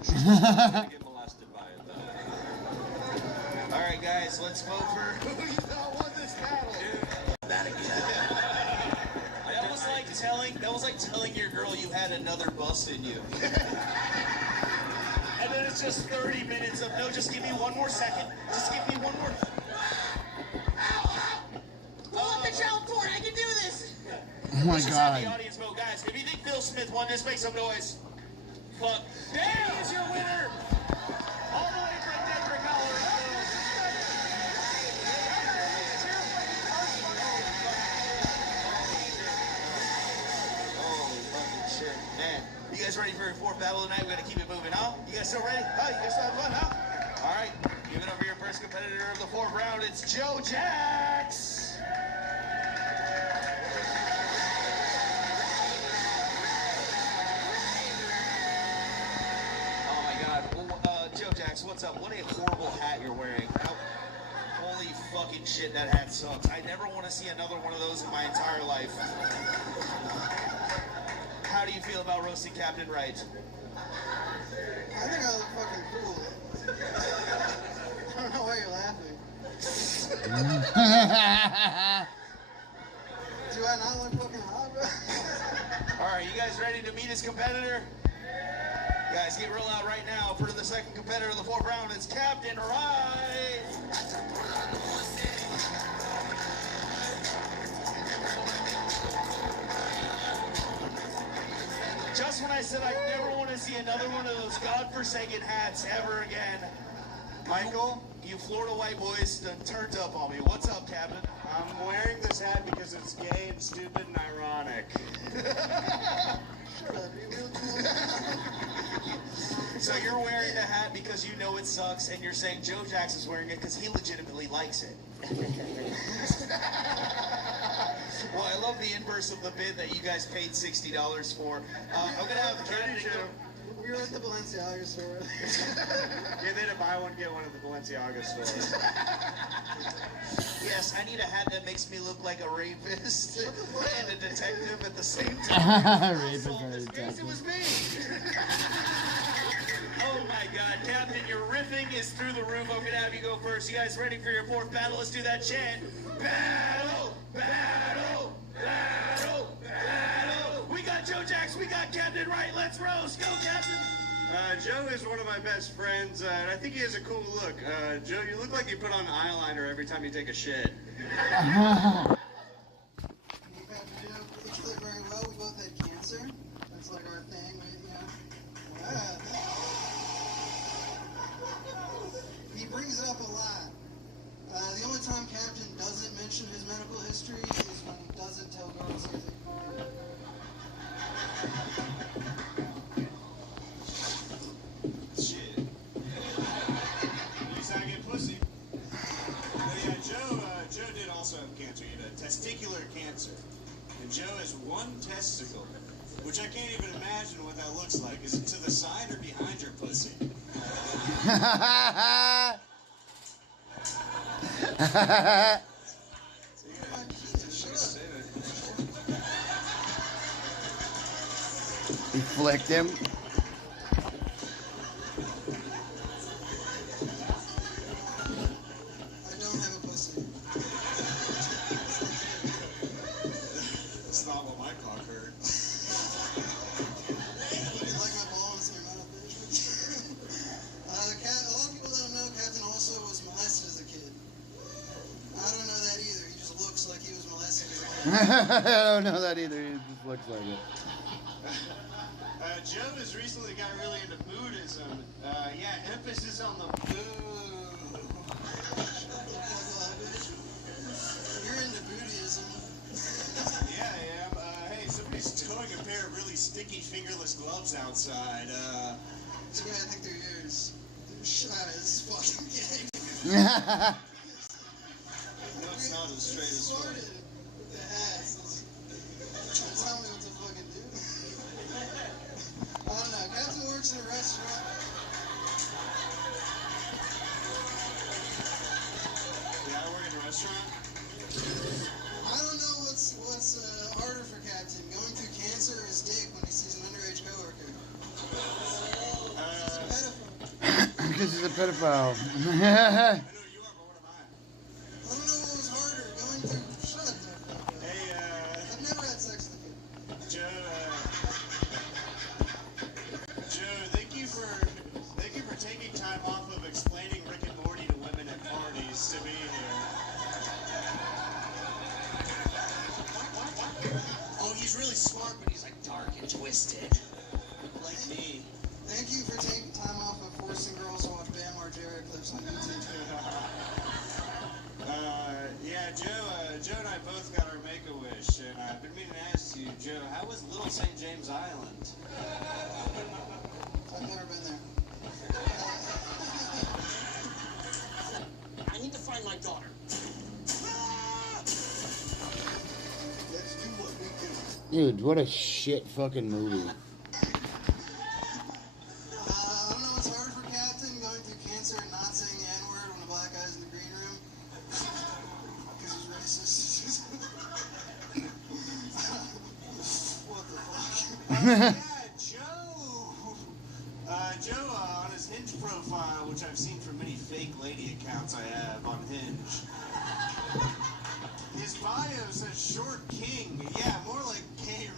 She's gonna get molested by it, though. All right, guys, let's vote for who you thought won this battle. That again. That was like telling your girl you had another bust in you. And then it's just 30 minutes of, no, just give me one more second. Just give me one more. Pull up the child porn, I can do this! Oh my Let's just have the God. audience vote, guys. If you think Bill Smith won this, make some noise. Fuck. Danny is your winner. All the way from Denver, Colorado. Man, you guys ready for your fourth battle tonight? We're gonna keep it moving, huh? You guys still ready? Oh, you guys still having fun, huh? All right, give it up for your first competitor of the fourth round. It's Joe Jax. Oh my God, well, Joe Jax, what's up? What a horrible hat you're wearing. Holy fucking shit, that hat sucks. I never want to see another one of those in my entire life. How do you feel about roasting Captain Wright? I think I look fucking cool. I don't know why you're laughing. Do I not look fucking hot, bro? All right, you guys ready to meet his competitor? Guys, get real out right now for the second competitor of the fourth round. It's Captain Wright. Just when I said I never want to see another one of those godforsaken hats ever again. Michael, you Florida white boys done turned up on me. What's up, Captain? I'm wearing this hat because it's gay and stupid and ironic. Shut up, you're real cool. So you're wearing the hat because you know it sucks, and you're saying Joe Jax is wearing it because he legitimately likes it. Well, I love the inverse of the bid that you guys paid $60 for. I'm gonna have Canada go. We were at the Balenciaga store. Yeah, they had a buy one, get one at the Balenciaga store. Yes, I need a hat that makes me look like a rapist and a detective at the same time. Rapist and a detective. It was me. Oh my God, Captain, your riffing is through the roof. I'm gonna have you go first. You guys ready for your fourth battle? Let's do that chant. Battle, battle, battle, battle. We got Joe Jacks, we got Captain Right. Let's roast. Go, Captain. Joe is one of my best friends, and I think he has a cool look. Joe, you look like you put on eyeliner every time you take a shit. You kill it very well. We both had cancer. That's like our thing, you know. He brings it up a lot. The only time Captain doesn't mention his medical history is when he doesn't tell girls anything. Shit. At least I get pussy. But yeah, Joe did also have cancer. He had a testicular cancer. And Joe has one testicle, which I can't even imagine what that looks like. Is it to the side or behind your pussy? He flicked him. I don't have a pussy. That's not what my cock heard. You like my balls in your mouth, bitch. A lot of people don't know Captain also was molested as a kid. I don't know that either. He just looks like he was molested as a kid. I don't know that either. He just looks like it. Joe has recently got really into Buddhism. Yeah, emphasis on the boo. You're into Buddhism. Yeah, I am. Hey, somebody's towing a pair of really sticky fingerless gloves outside. Yeah, I think they're yours. Shut up, this is fucking gay. No, it's not as straight as fuck. With the hats. Tell me what to fucking do. I don't know. Captain works in a restaurant. Yeah, I work in a restaurant. I don't know what's harder for Captain, going through cancer or his dick when he sees an underage coworker. Because he's a pedophile. I don't know what was harder, going through. Shut up, Hey, I've never had sex with a kid. Joe, thank you for taking time off of explaining Rick and Morty to women at parties to be here. Oh, he's really smart, but he's like dark and twisted. Like me. Thank you for taking time off of forcing girls to watch Bam Margera clips on YouTube. Yeah, Joe and I both got our Make-A-Wish, and I've been meaning to ask you, Joe, how was Little St. James Island? I've never been there. I need to find my daughter. Let's do what we do. Dude, what a shit fucking movie. I don't know what's harder for Captain, going through cancer and not saying the N-word when a black guy's in the green room. Because he's racist. What the fuck? Yeah, Joe, on his Hinge profile, which I've seen from many fake lady accounts I have on Hinge, his bio says short king. Yeah, more like gay.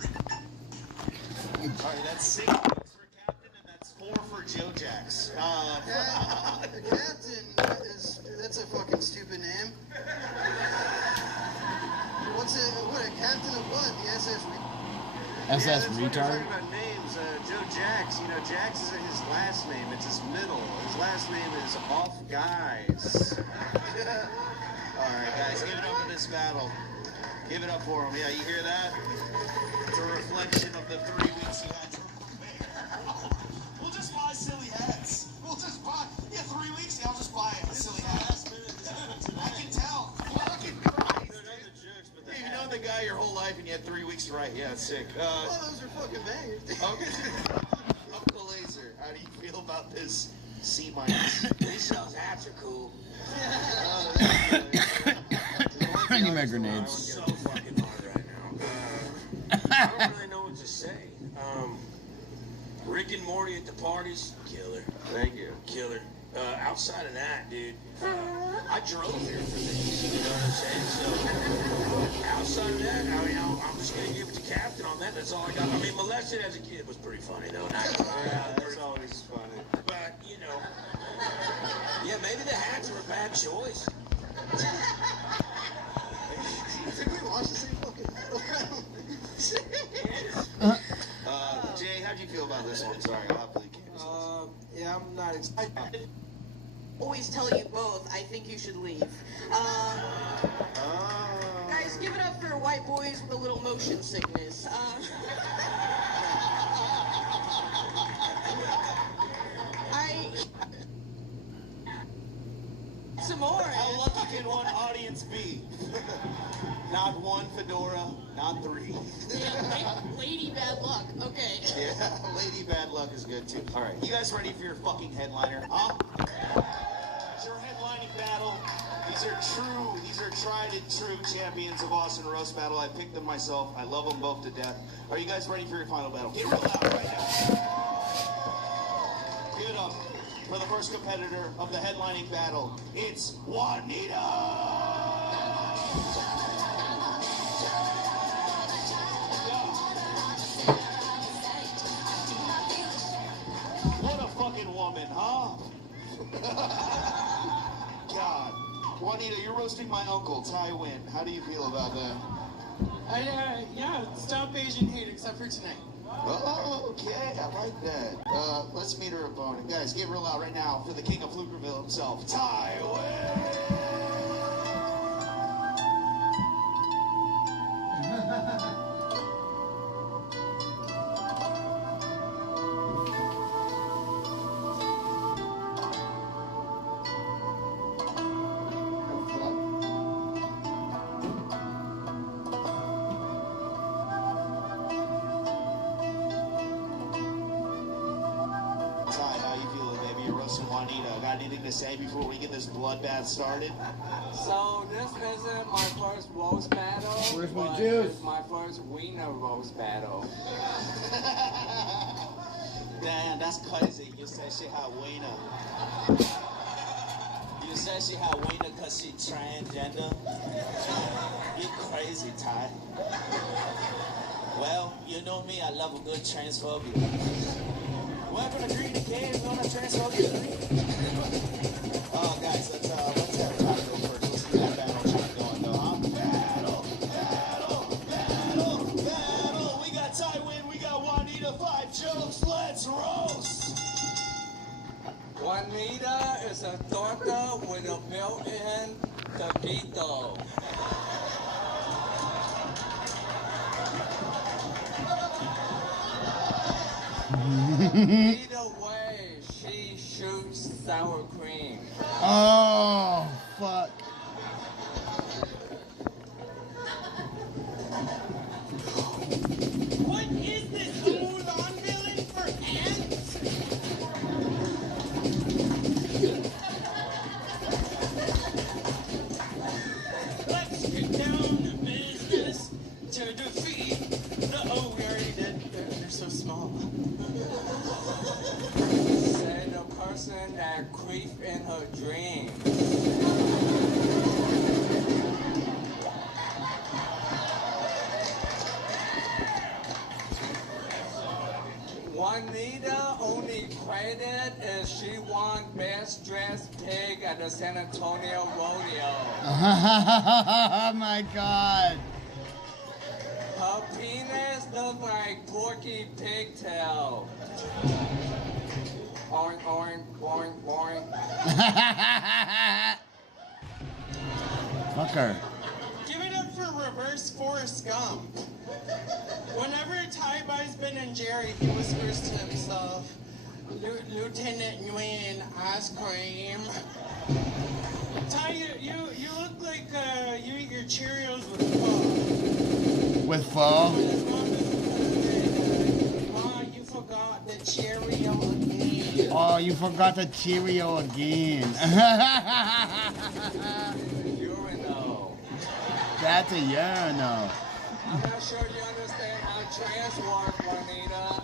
Alright, that's 6 points for Captain, and that's 4 for Joe Jacks. Captain that's a fucking stupid name. What a captain of what? The SS SS When you're retard. talking about names, Joe Jacks, Jacks isn't his last name, it's his middle. His last name is Off Guys. Alright, guys, give it up for this battle. Give it up for him. Yeah, you hear that? It's a reflection of the 3 weeks you had to prepare. We'll just buy silly hats. We'll just buy. Yeah, 3 weeks. Yeah, I'll just buy a silly hat. I can tell. Fucking Christ, dude. Hey, you know the guy your whole life and you had 3 weeks to write. Yeah, it's sick. Oh, those are fucking bangers. Okay. Uncle Laser. is C minus. These y'all's hats are cool. I need my grenades. So fucking hard right now. I don't really know what to say. Rick and Morty at the parties, killer. Thank you. Killer. Outside of that, dude, I drove here for these, you know what I'm saying? So, outside of that, I mean, I'm just going to give it to Captain on that. That's all I got. I mean, molested as a kid was pretty funny, though. Yeah, that's always funny. But, you know, yeah, maybe the hats were a bad choice. Did we watch the same fucking Jay, how'd you feel about this one? Sorry, I'll have to leave. Yeah, I'm not excited. Always tell you both, I think you should leave. Guys, give it up for white boys with a little motion sickness. Some more. How lucky can one audience be? Not one fedora, not three. Yeah, lady bad luck. Okay. Yeah, lady bad luck is good too. All right, you guys ready for your fucking headliner? Huh? It's your headlining battle. These are tried and true champions of Austin Roast Battle. I picked them myself. I love them both to death. Are you guys ready for your final battle? Get real loud right now. Give it up for the first competitor of the headlining battle. It's Juanita! What a fucking woman, huh? God. Juanita, you're roasting my uncle, Ty Win. How do you feel about that? Yeah, stop Asian hate except for tonight. Oh, okay, I like that. Let's meet her opponent. Guys, get real loud right now for the king of Flukerville himself, Ty Win! Anything to say before we get this bloodbath started? So this isn't my first roast battle. Where's my but juice? It's my first wiener roast battle. Damn, that's crazy. You said she had wiener. You said she had wiener because she transgender? You crazy, Ty. Well, you know me, I love a good transphobia. Welcome to Green Cave on a transphobia. Oh, guys, let's have a talk real first. Let's get that battle chat going, though, huh? Battle! We got Ty Win, we got Juanita, 5 jokes, let's roast! Juanita is a torta with a built-in taquito. Either way, she shoots sour cream. Oh, fuck. What is this? A Mulan villain for ants? Let's get down to business to defeat the... Oh, we already did. They're so small. Say the person that creep in her dream. Juanita only credit is she won Best Dressed Pig at the San Antonio Rodeo. Oh my god. Her penis looks like Porky Pigtail. Boing, boing, boing, boing. Fuck her. Give it up for Reverse Forrest Gump. Whenever Ty buys Ben and Jerry, he whispers to himself, Lieutenant Nguyen, ice cream. Ty, you look like you eat your Cheerios with pho. With pho? Ma, you forgot that Cheerio again. Oh, you forgot the Cheerio again. Urinal. That's a urinal. I'm not sure you understand how trans work, Juanita.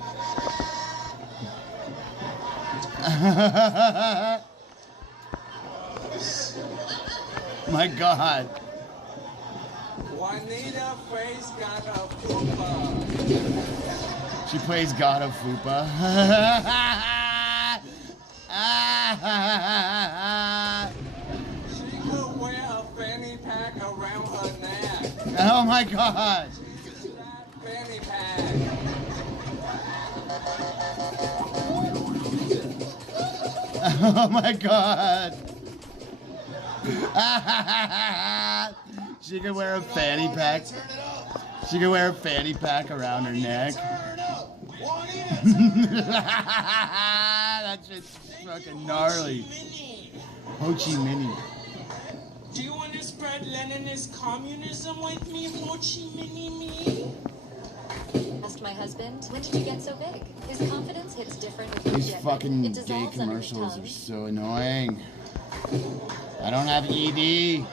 My God. Juanita plays God of Fupa. She plays God of Fupa. She could wear a fanny pack around her neck. Oh my God. Fanny pack. Oh my God. She could wear a fanny pack. She could wear a fanny pack around her neck. That's just fucking gnarly. Ho Chi Minh. Do you want to spread Leninist communism with me, Ho Chi Minh me? Asked my husband, when did you get so big? His confidence hits different with These each fucking It gay dissolves under his commercials tongue. are so annoying. I don't have ED.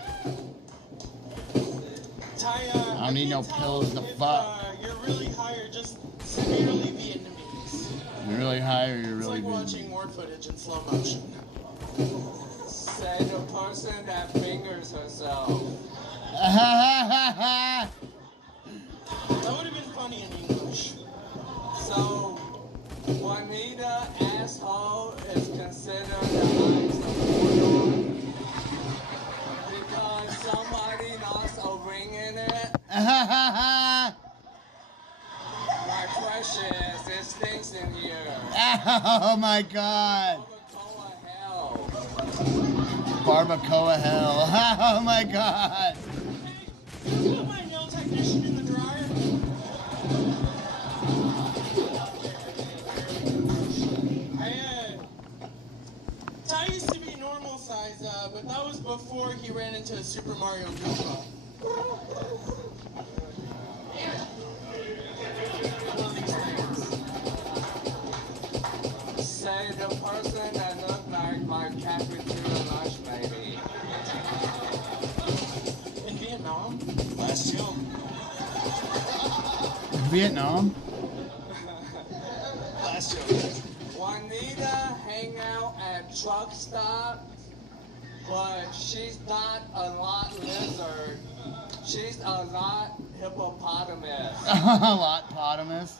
Taya, I don't need no pills to fuck. you're really high or just severely Vietnamese. You're really high or you're It's really like watching war footage in slow motion. Say the person that fingers herself. That would have been funny in English. So, Juanita asshole is considered the eyes of porno because somebody lost a ring in it. My precious, it stinks in here. Oh my God. Barbacoa hell. Oh my God. Put my nail technician in the dryer. Ty used to be normal size, but that was before he ran into a Super Mario Goomba. Say the person that looked like my cafeteria lunch lady. In Vietnam? Last joke. Vietnam? Last joke. Juanita hang out at truck stops, but she's not a lot lizard. She's a lot hippopotamus. A lot potamus.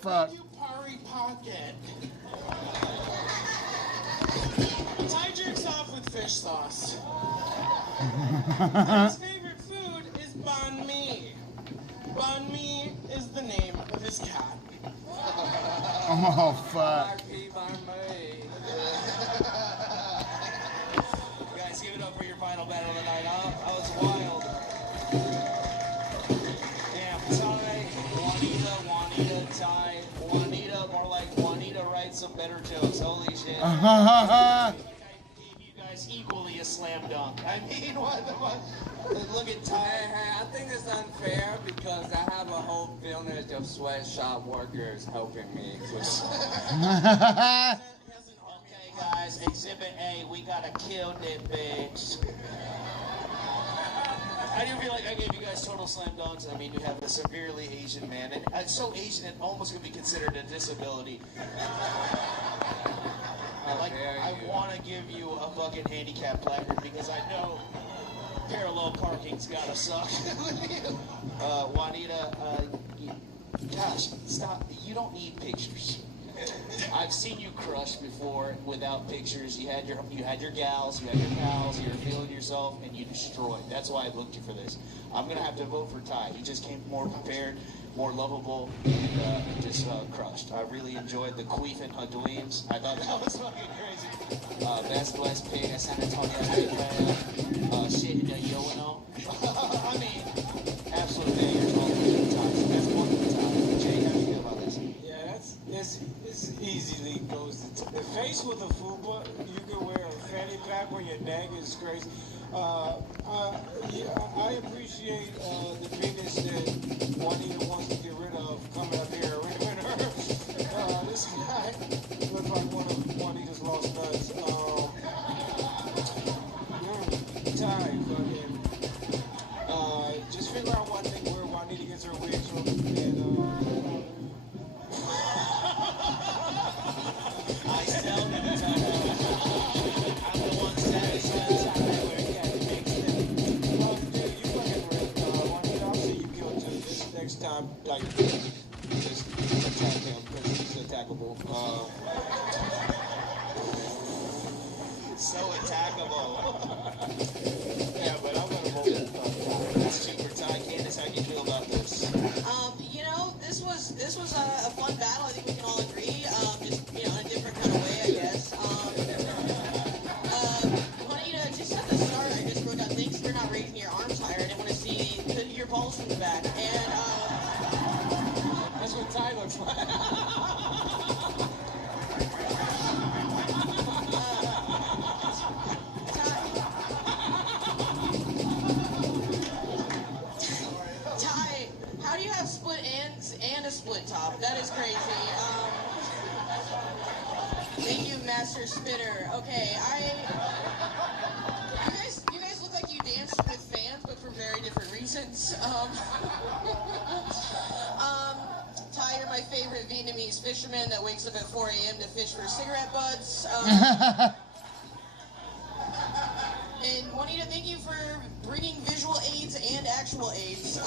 Fuck. Pari Pocket. Ty jerks off with fish sauce. His favorite food is banh mi. Banh mi is the name of his cat. Oh, fuck. Guys, give it up for your final battle of the night. That was wild. Damn, Ty, Juanita, Ty, Juanita, more like Juanita writes some better jokes. Holy shit. You guys equally a slam dunk. I mean, what? Look at Ty. Hey, I think it's unfair because I have a whole village of sweatshop workers helping me. Okay, guys, Exhibit A, we gotta kill that bitch. I do feel like I gave you guys total slam dunks. I mean, you have a severely Asian man, and it's so Asian it almost could be considered a disability. I want to give you a fucking handicap placard because I know parallel parking's gotta suck. Juanita, gosh, stop. You don't need pictures. I've seen you crush before without pictures. You had your gals, you had your pals, you were feeling yourself, and you destroyed. That's why I booked you for this. I'm gonna have to vote for Ty. He just came more prepared, more lovable, and just crushed. I really enjoyed the queef and Hadouins. I thought that was fucking crazy. Best blessed pig at San Antonio. Shit in the yo-no. I mean, absolute bangers all the time. That's one of the time. Jay, how do you feel about this? Yeah, it's easily goes to the face with a fupa. You can wear a fanny pack on your neck. It's crazy. Yeah, I appreciate the penis that Juanita wants to get rid of coming up here attackable. So attackable. Yeah, but I'm gonna vote for That's super tight. Candace, how do you feel about this? You know, this was a fun battle. I think we can all agree. Just in a different kind of way, I guess. Juanita, just at the start, I just wrote down thanks for not raising your arms higher. I didn't want to see your balls from the back. And that's what Ty looks like. Ty, how do you have split ends and a split top? That is crazy. Thank you, Master Spitter. Okay, you guys look like you danced with fans, but for very different reasons. Ty, you're my favorite Vietnamese fisherman that wakes up at 4 a.m. to fish for cigarette butts. And Juanita, thank you for bringing visual aids and actual aids. I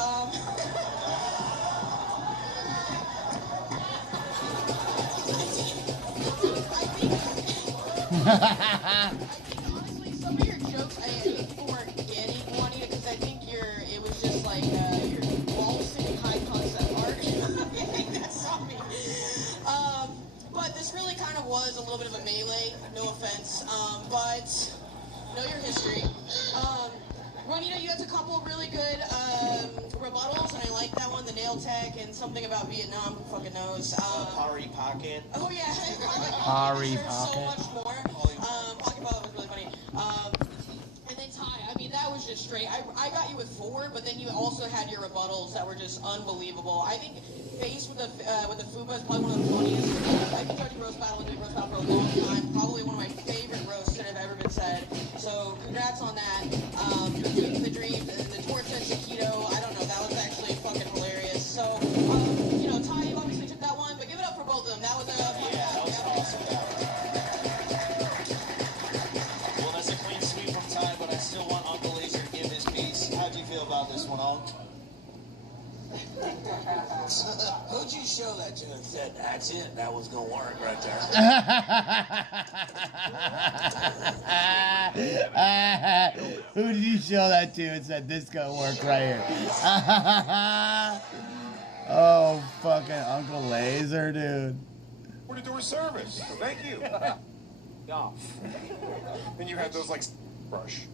think honestly, some of your jokes, I think people weren't getting, Juanita, because I think it was just like your ball-sitting high concept art. That's on me. But this really kind of was a little bit of a melee, no offense, but know your history. Juanita, you had a couple of really good rebuttals, and I like that one, the nail tech, and something about Vietnam, who fucking knows. Pari Pocket. Oh yeah, Pari so Pocket. much more. Pocket Ball was really funny. And then Ty, I mean, that was just straight. I got you with 4, but then you also had your rebuttals that were just unbelievable. I think Face with the Fupa is probably one of the funniest. I've been doing roast battle and doing roast battle for a long time. Probably one of my favorite roasts that have ever been said. So congrats on that. The dream, the torch and Chiquito, I don't know, that was actually fucking hilarious. So, Ty, you obviously took that one, but give it up for both of them. That was a That was awesome. Well, that's a clean sweep from Ty, but I still want Uncle Laser to give his piece. How do you feel about this one, Unc? Who'd you show that to and said, that's it, that was gonna work right there? Who did you show that to and said this gonna work right here? Oh, fucking Uncle Laser, dude. We're to do a service. Thank you. Yeah. Then you had those like brush.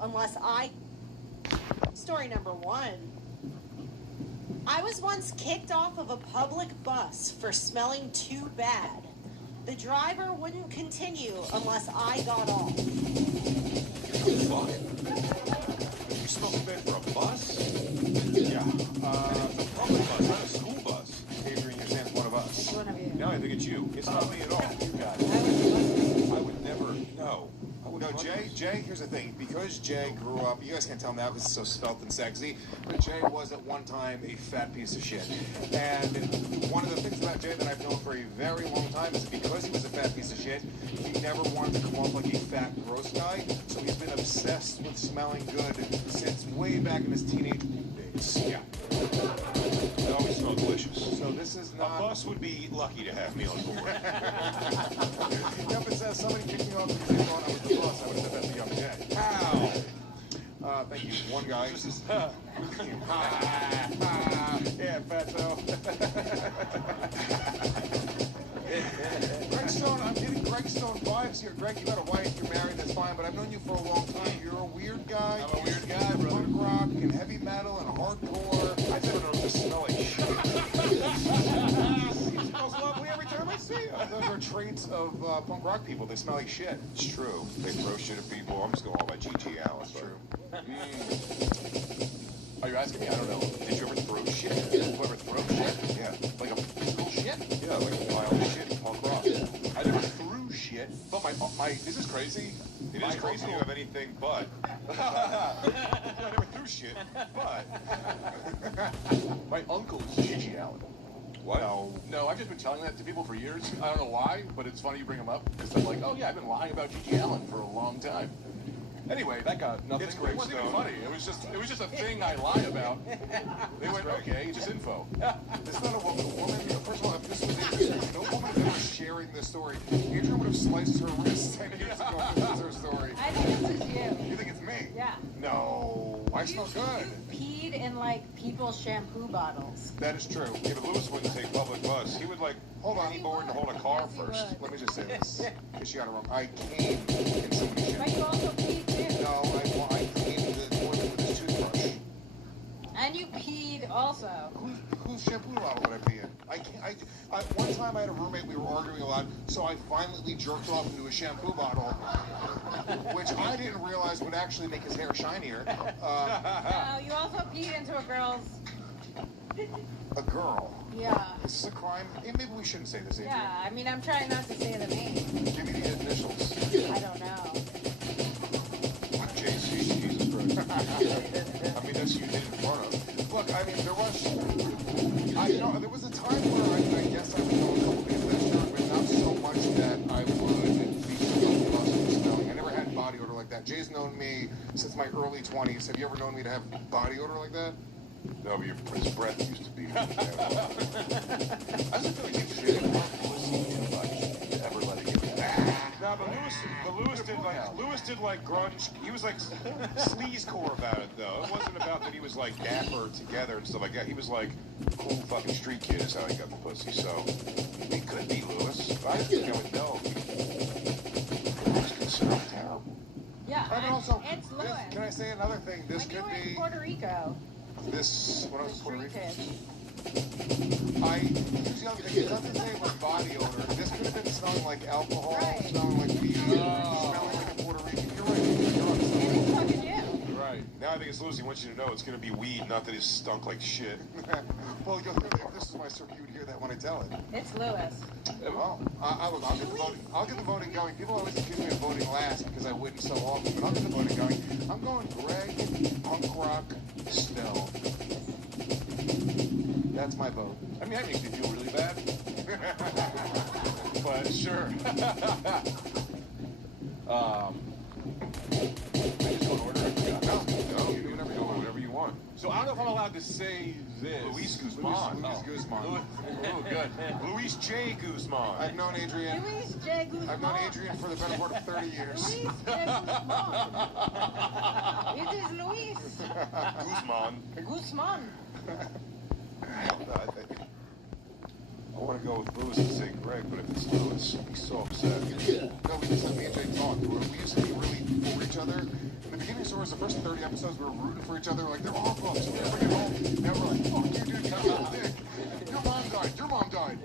Unless Story number 1. I was once kicked off of a public bus for smelling too bad. The driver wouldn't continue unless I got off. Fuck. You smell too bad for a bus? Yeah. A public bus, not a school bus. Avery, your Sam's one of us. One of you. No, I think it's you. It's not me at all. You guys. I would never. No. No, Jay, here's the thing. Because Jay grew up, you guys can't tell now because it's so svelte and sexy, but Jay was at one time a fat piece of shit. And one of the things about Jay that I've known for a very long time is that because he was a fat piece of shit, he never wanted to come off like a fat, gross guy. So he's been obsessed with smelling good since way back in his teenage days. Yeah. It always smells delicious. So this is not... A bus would be lucky to have me on board. If it says somebody kicked me off because they thought I was the boss, I would have said that to young Jay. How? Thank you. One guy. Yeah, fatso. Greg Stone, I'm getting Greg Stone vibes here. Greg, you got a wife, you're married, that's fine, but I've known you for a long time. You're a weird guy. I'm a weird guy, brother. Punk rock and heavy metal and hardcore. I've never known to smell like shit. He smells lovely every time I see him. Those are traits of punk rock people. They smell like shit. It's true. They throw shit at people. I'm just going all by G.G. Allen. It's true. Are you asking me? I don't know. Did you ever throw shit? Whoever throw shit? Yeah. Like a physical shit? Yeah, like a pile of shit in punk rock. I never threw shit, but my this is crazy. It is crazy you have anything but. I never threw shit, but. My uncle's G.G. Allen. What? No, I've just been telling that to people for years. I don't know why, but it's funny you bring him up. Because I'm like, oh yeah, I've been lying about G.G. Allen for a long time. Anyway, that got nothing. It's great. It wasn't even funny. It was just a thing I lie about. They went, okay, just info. It's not a woman. A woman Yeah. No, I smell good. Peed in like people's shampoo bottles. That is true. Yeah, but Lewis wouldn't take public bus. He would like, hold on, he bored to hold a car first. Let me just say this, because she got it wrong. I came in somebody's shampoo. But you also peed too. No, I came in the toilet with his toothbrush. And you peed also. Whose shampoo bottle would I pee in? One time I had a roommate, we were arguing a lot, so I violently jerked off into a shampoo bottle, which I didn't realize would actually make his hair shinier. No, you also peed into a girl's... A girl? Yeah. Is this a crime? Maybe we shouldn't say this, Adrian. Yeah, I mean, I'm trying not to say the name. Give me the initials. I don't know. JC, Jesus Christ. I mean, that's who you did in front of. Look, I mean, there was a time where I guess I would know a couple people that shirt, but not so much that I would be so lost in smelling. I never had body odor like that. Jay's known me since my early 20s. Have you ever known me to have body odor like that? No, but his breath used to be. I just feel like you didn't want pussy too much to ever let it get back. No, but Lewis did like grunge. He was like sleazecore about it though. It wasn't about that he was like dapper together and stuff like that. He was like cool fucking street kid is how he got the pussy. So it could be Lewis. But I just think I would know. It was considered terrible. Yeah, and also, it's Lewis. Can I say another thing? This when could you were be in Puerto Rico. When I was in Puerto Rico. Here's the other thing. It doesn't say it was body odor. This could have been smelling like alcohol, smelling like weed, smelling like a Puerto Rican. You're right. And it's fucking you. Right. Now I think it's Lucy wants you to know it's going to be weed, not that it stunk like shit. Well, this is my circuit. You would hear that when I tell it. It's Lewis. Well, I'll get the voting going. People always accuse me of voting last because I win so often, but I'll get the voting going. I'm going Greg, punk rock, Snow. That's my vote. I mean, that makes me feel really bad. But sure. I just go in order. I forgot. No, you do whatever you want. Whatever you want. So I don't know if I'm allowed to say this. Luis Guzman. Luis Guzman. Oh, good. Luis J. Guzman. I've known Adrian. Luis J. Guzman. I've known Adrian for the better part of 30 years. Luis J. Guzman. It is Luis. Guzman. Guzman. I want to go with Lewis and say Greg, but if it's Lewis, he's so upset. No, we just let me and Jay talk. We used to be really for each other. In the beginning stories, the first 30 episodes, we were rooting for each other. Like, they're all folks. We're bring it home. Now we're like, fuck you, dude. You're a dick. Your mom died. Your mom died.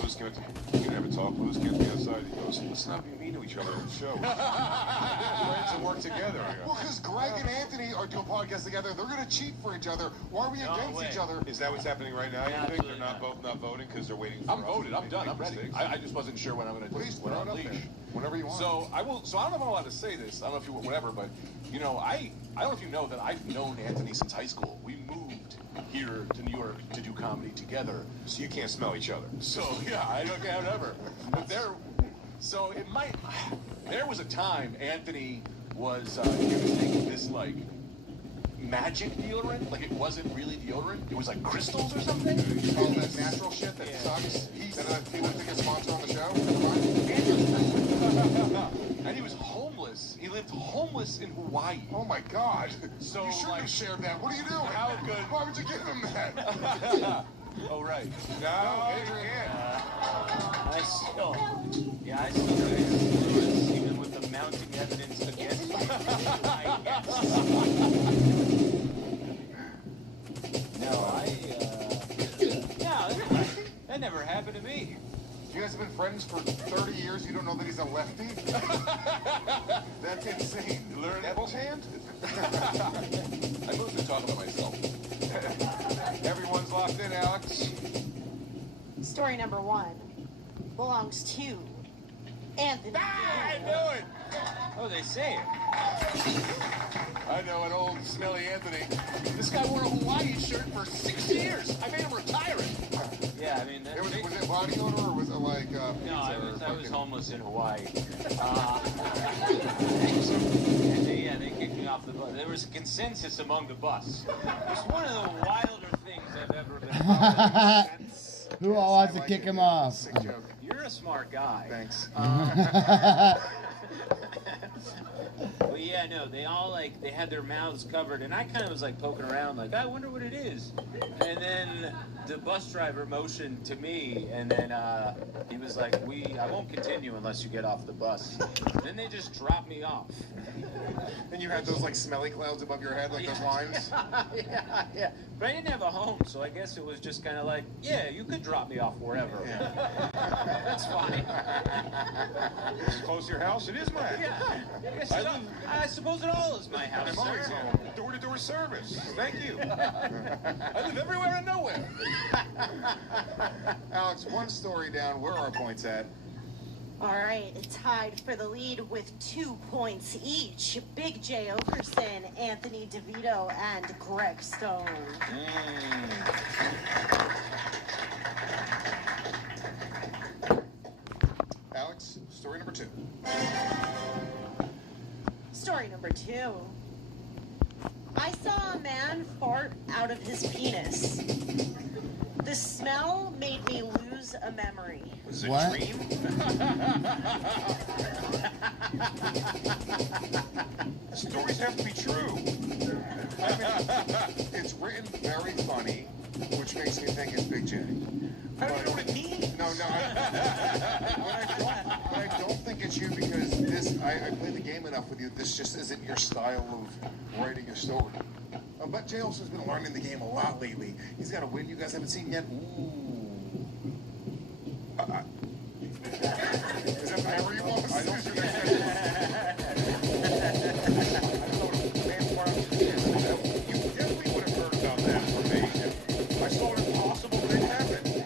Lewis came we didn't have a talk. Lewis came to me outside. He goes, let's not be mean to each other on the show. Friends and work together. Well, because Greg and Anthony are doing podcasts together. They're going to cheat for each other. Why are we against each other? Is that what's happening right now? You think they're not voting because they're waiting for us? I'm voted. I'm done. I'm ready. I just wasn't sure when I'm going to unleash. Whenever you want. So I don't know if I'm allowed to say this. I don't know if you whatever, but you know, I don't know if you know that I've known Anthony since high school. We moved here to New York to do comedy together. So you can't smell each other. So yeah, I don't care whatever. But there was a time Anthony was using this like magic deodorant, like it wasn't really deodorant, it was like crystals or something. Oh, that natural shit that sucks. He would think a sponsor on the show. And he was homeless. He lived homeless in Hawaii. Oh my God! So you shouldn't have shared that. What are you doing? How good? Why would you give him that? Oh right. No, Adrian. I still Lewis, even with the mounting evidence against me. That never happened to me. You guys have been friends for 30 years. You don't know that he's a lefty? That's insane. You learn Apple's hand? I mostly talk about myself. Everyone's locked in, Alex. Story number 1 belongs to Anthony. I knew it! Oh, they say it. I know an old smelly Anthony. This guy wore a Hawaii shirt for 6 years. I made him retire it. Yeah, I mean... Was it body odor or was it like... no, I was homeless in Hawaii. And they kicked me off the bus. There was a consensus among the bus. It's one of the wilder things I've ever been involved in. Who all wants to kick him off? Sick joke. You're a smart guy. Thanks. Well, But yeah, no, they all like they had their mouths covered, and I kind of was like poking around, like I wonder what it is. And then the bus driver motioned to me, and then he was like, I won't continue unless you get off the bus. Then they just dropped me off. And you had those like smelly clouds above your head, like those lines. Yeah. But I didn't have a home, so I guess it was just kind of like, yeah, you could drop me off wherever. Yeah. That's fine. It's close to your house. It is my house. Yeah. I suppose it all is my house. I'm always sir. home. Door-to-door service. Thank you. I live everywhere and nowhere. Alex, one story down. Where are our points at? All right, tied for the lead with 2 points each. Big J. Okerson, Anthony DeVito, and Greg Stone. Alex, story number 2. Story number 2. I saw a man fart out of his penis. The smell made me lose a memory. Was it What? a dream? Stories have to be true. I mean, it's written very funny, which makes me think it's Big J. I don't know what it means. No, but I don't think it's you because I played the game enough with you. This just isn't your style of writing a story. But Jay also has been learning the game a lot lately. He's got a win you guys haven't seen yet. Ooh. Is that the number you want? I don't think You definitely would have heard about that from me. I saw an impossible thing happen.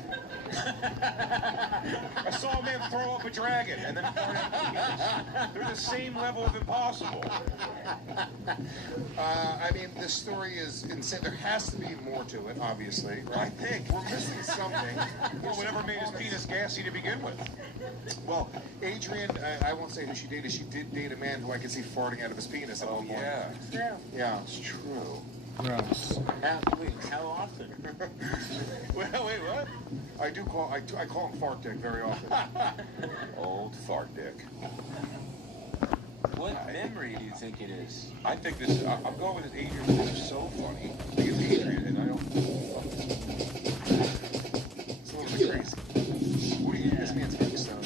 I saw a man throw up a dragon and then fart out the penis. They're the same level of impossible. I mean, this story is insane. There has to be more to it, obviously, right? I think We're missing something. Well, whatever made his penis gassy to begin with. Well, Adrian, I won't say who she dated. She did date a man who I could see farting out of his penis at one point. Yeah. True. Yeah, it's true. Gross. How often? Well, wait, what? I call him Fart Dick very often. Old fart dick. What memory do you think it is? I think this. I'm going with Adrian. This is so funny. I think it's Adrian, and I don't. It's a little bit crazy. What do you think this man's Big Stone?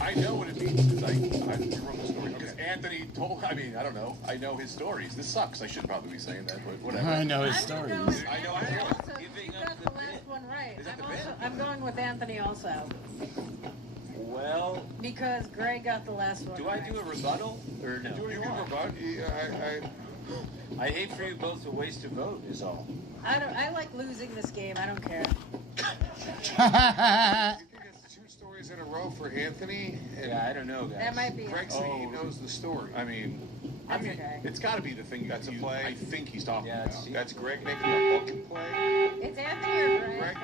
I know what it means because I wrote the story. Because Anthony told. I mean, I don't know. I know his stories. This sucks. I shouldn't probably be saying that, but whatever. I know his stories. I know. You got the last one right. I'm going with Anthony also. Well, Because Greg got the last one do I do a rebuttal or no? You can rebut. I hate for you both to waste a vote. Is all. I like losing this game. I don't care. You think it's 2 stories in a row for Anthony? And Yeah, I don't know, guys. That might be Greg it. saying he knows the story. I mean, Okay. it's got to be the thing that's a play. I think he's talking Yeah, about. it's- That's Greg making a fucking play. It's Anthony or Greg?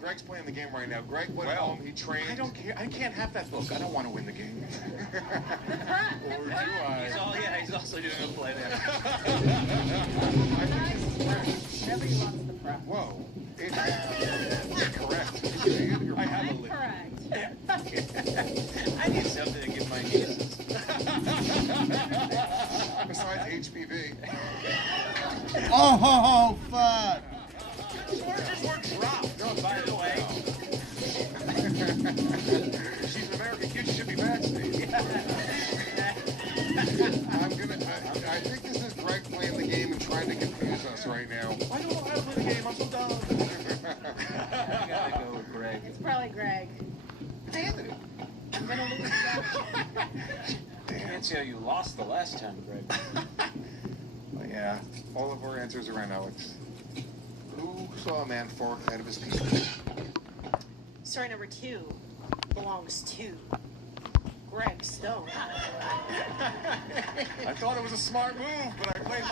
Greg's playing the game right now. Greg went Well, home. He trained. I don't care. I can't have that book. I don't want to win the game. Or do I? He's also doing a play there. Nobody wants the prep. Whoa. Correct. I have a list. Correct. I need something to give my nieces. Besides HPV. Oh, fuck. Just were dropped. Oh, by the way, She's an American kid. She should be vaccinated. I think this is Greg playing the game and trying to confuse us right now. I don't know how to play the game. I'm so dumb. I gotta go with Greg. It's probably Greg. It's Anthony. I'm gonna lose that. Can't see how you lost the last time, Greg. Well, yeah, all of our answers are in, Alex. Who saw a man fart out of his penis? Story number 2 belongs to Greg Stone. I thought it was a smart move, but I played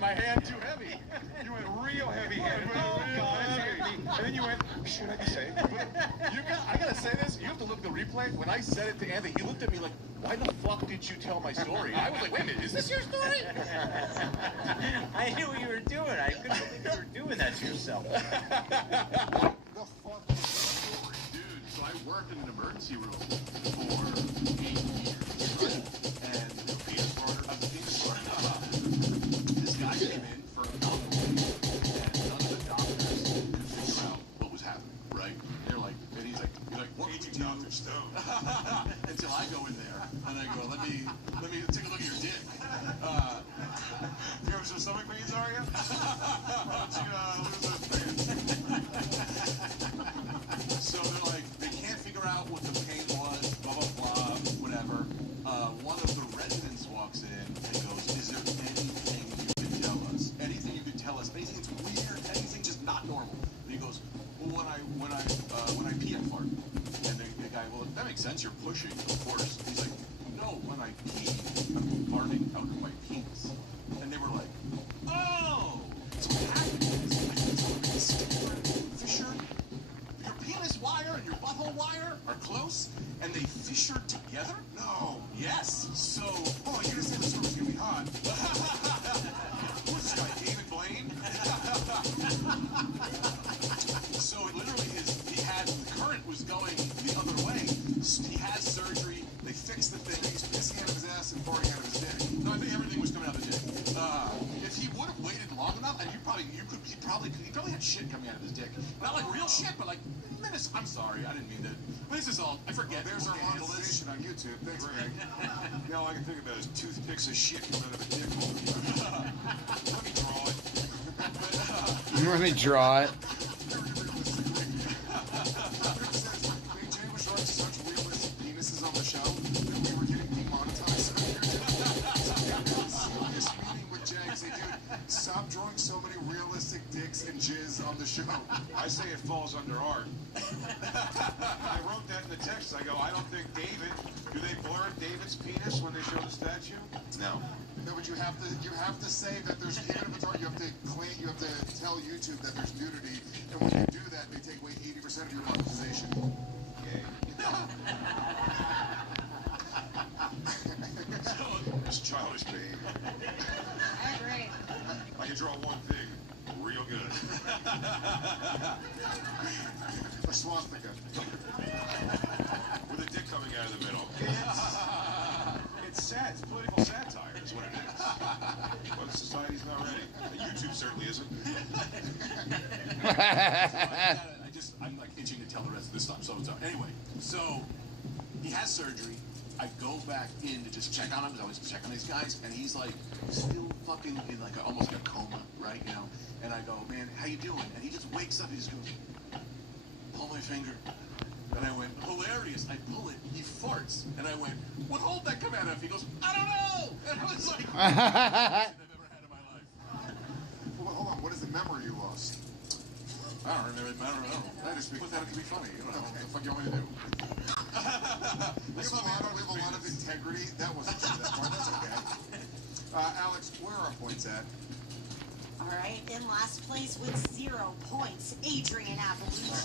my hand too heavy. You went real heavy-handed. Oh, God, it's Anthony. And then you went, should I be saying? I gotta say this. You have to look at the replay. When I said it to Anthony, he looked at me like, why the fuck did you tell my story? I was like, wait a minute, is this your story? I knew what you were doing. I couldn't believe you were doing that to yourself. Dude, so I worked in an emergency room for 8 years, right? And the penis farter, Dr. Stone. Until I go in there and I go, let me take a look at your dick. You have some stomach pains, are you? Why don't you lose those pains? So they're like, they can't figure out what the pain was, blah, blah, blah, whatever. One of the residents walks in and goes, is there anything you can tell us? Anything you can tell us? Anything that's weird? Anything just not normal? And he goes, well, when I pee, I fart. And the guy, well, that makes sense. You're pushing, of course. He's like, no, when I pee, I'm farting out of my penis. And they were like, oh, so what happened is fissure. Your penis wire and your butthole wire are close, and they fissured together? No. Yes. So, oh, you're gonna say this room's gonna be hot. Who's this guy, David Blaine? So it literally the current was going the other way. He has surgery, they fixed the thing. He's pissing out of his ass and farting out of his dick. No, I think everything was coming out of the dick. If he would have waited long enough, and he probably had shit coming out of his dick. Not like real shit, but like minutes. I'm sorry, I didn't mean that. This is all, I forget. There's our monetization on YouTube. Thanks, Greg. Yeah, all I can think about is toothpicks of shit coming out of a dick hole. Let me draw it. Let me draw it. Jay was showing such realistic penises on the show that we were getting demonetized. So serious meeting with Jay and say, dude, stop drawing so many realistic dicks and jizz on the show. I say it falls under art. I wrote that in the text. I go, I don't think David, do they blur David's penis when they show the statue? No. No, but you have to say that there's, even if it's art, you have to tell YouTube that there's nudity, and when you do that, they take away 80% of your monetization. Yay. It's childish behavior. I agree. I can draw one thing real good. A swastika. With a dick coming out of the middle. It's sad. It's political satire is what it is. But society's not ready. YouTube certainly isn't. I'm like itching to tell the rest of this stuff. So anyway, so he has surgery. I go back in to just check on him, because I always check on these guys, and he's like still fucking in like almost like a coma, right? You know. And I go, man, how you doing? And he just wakes up. He just goes, pull my finger. And I went, hilarious. I pull it. He farts. And I went, what hole did that come out of? He goes, I don't know. And I was like, I've ever had in my life. Well, hold on. What is the memory you lost? I don't remember. I don't know. I just put that to be funny. You know, what the fuck you want me to do? We have a lot of integrity. That wasn't true, that part. That's okay. Alex, where are our points at? All right, in last place with 0 points, Adrian Applebeach.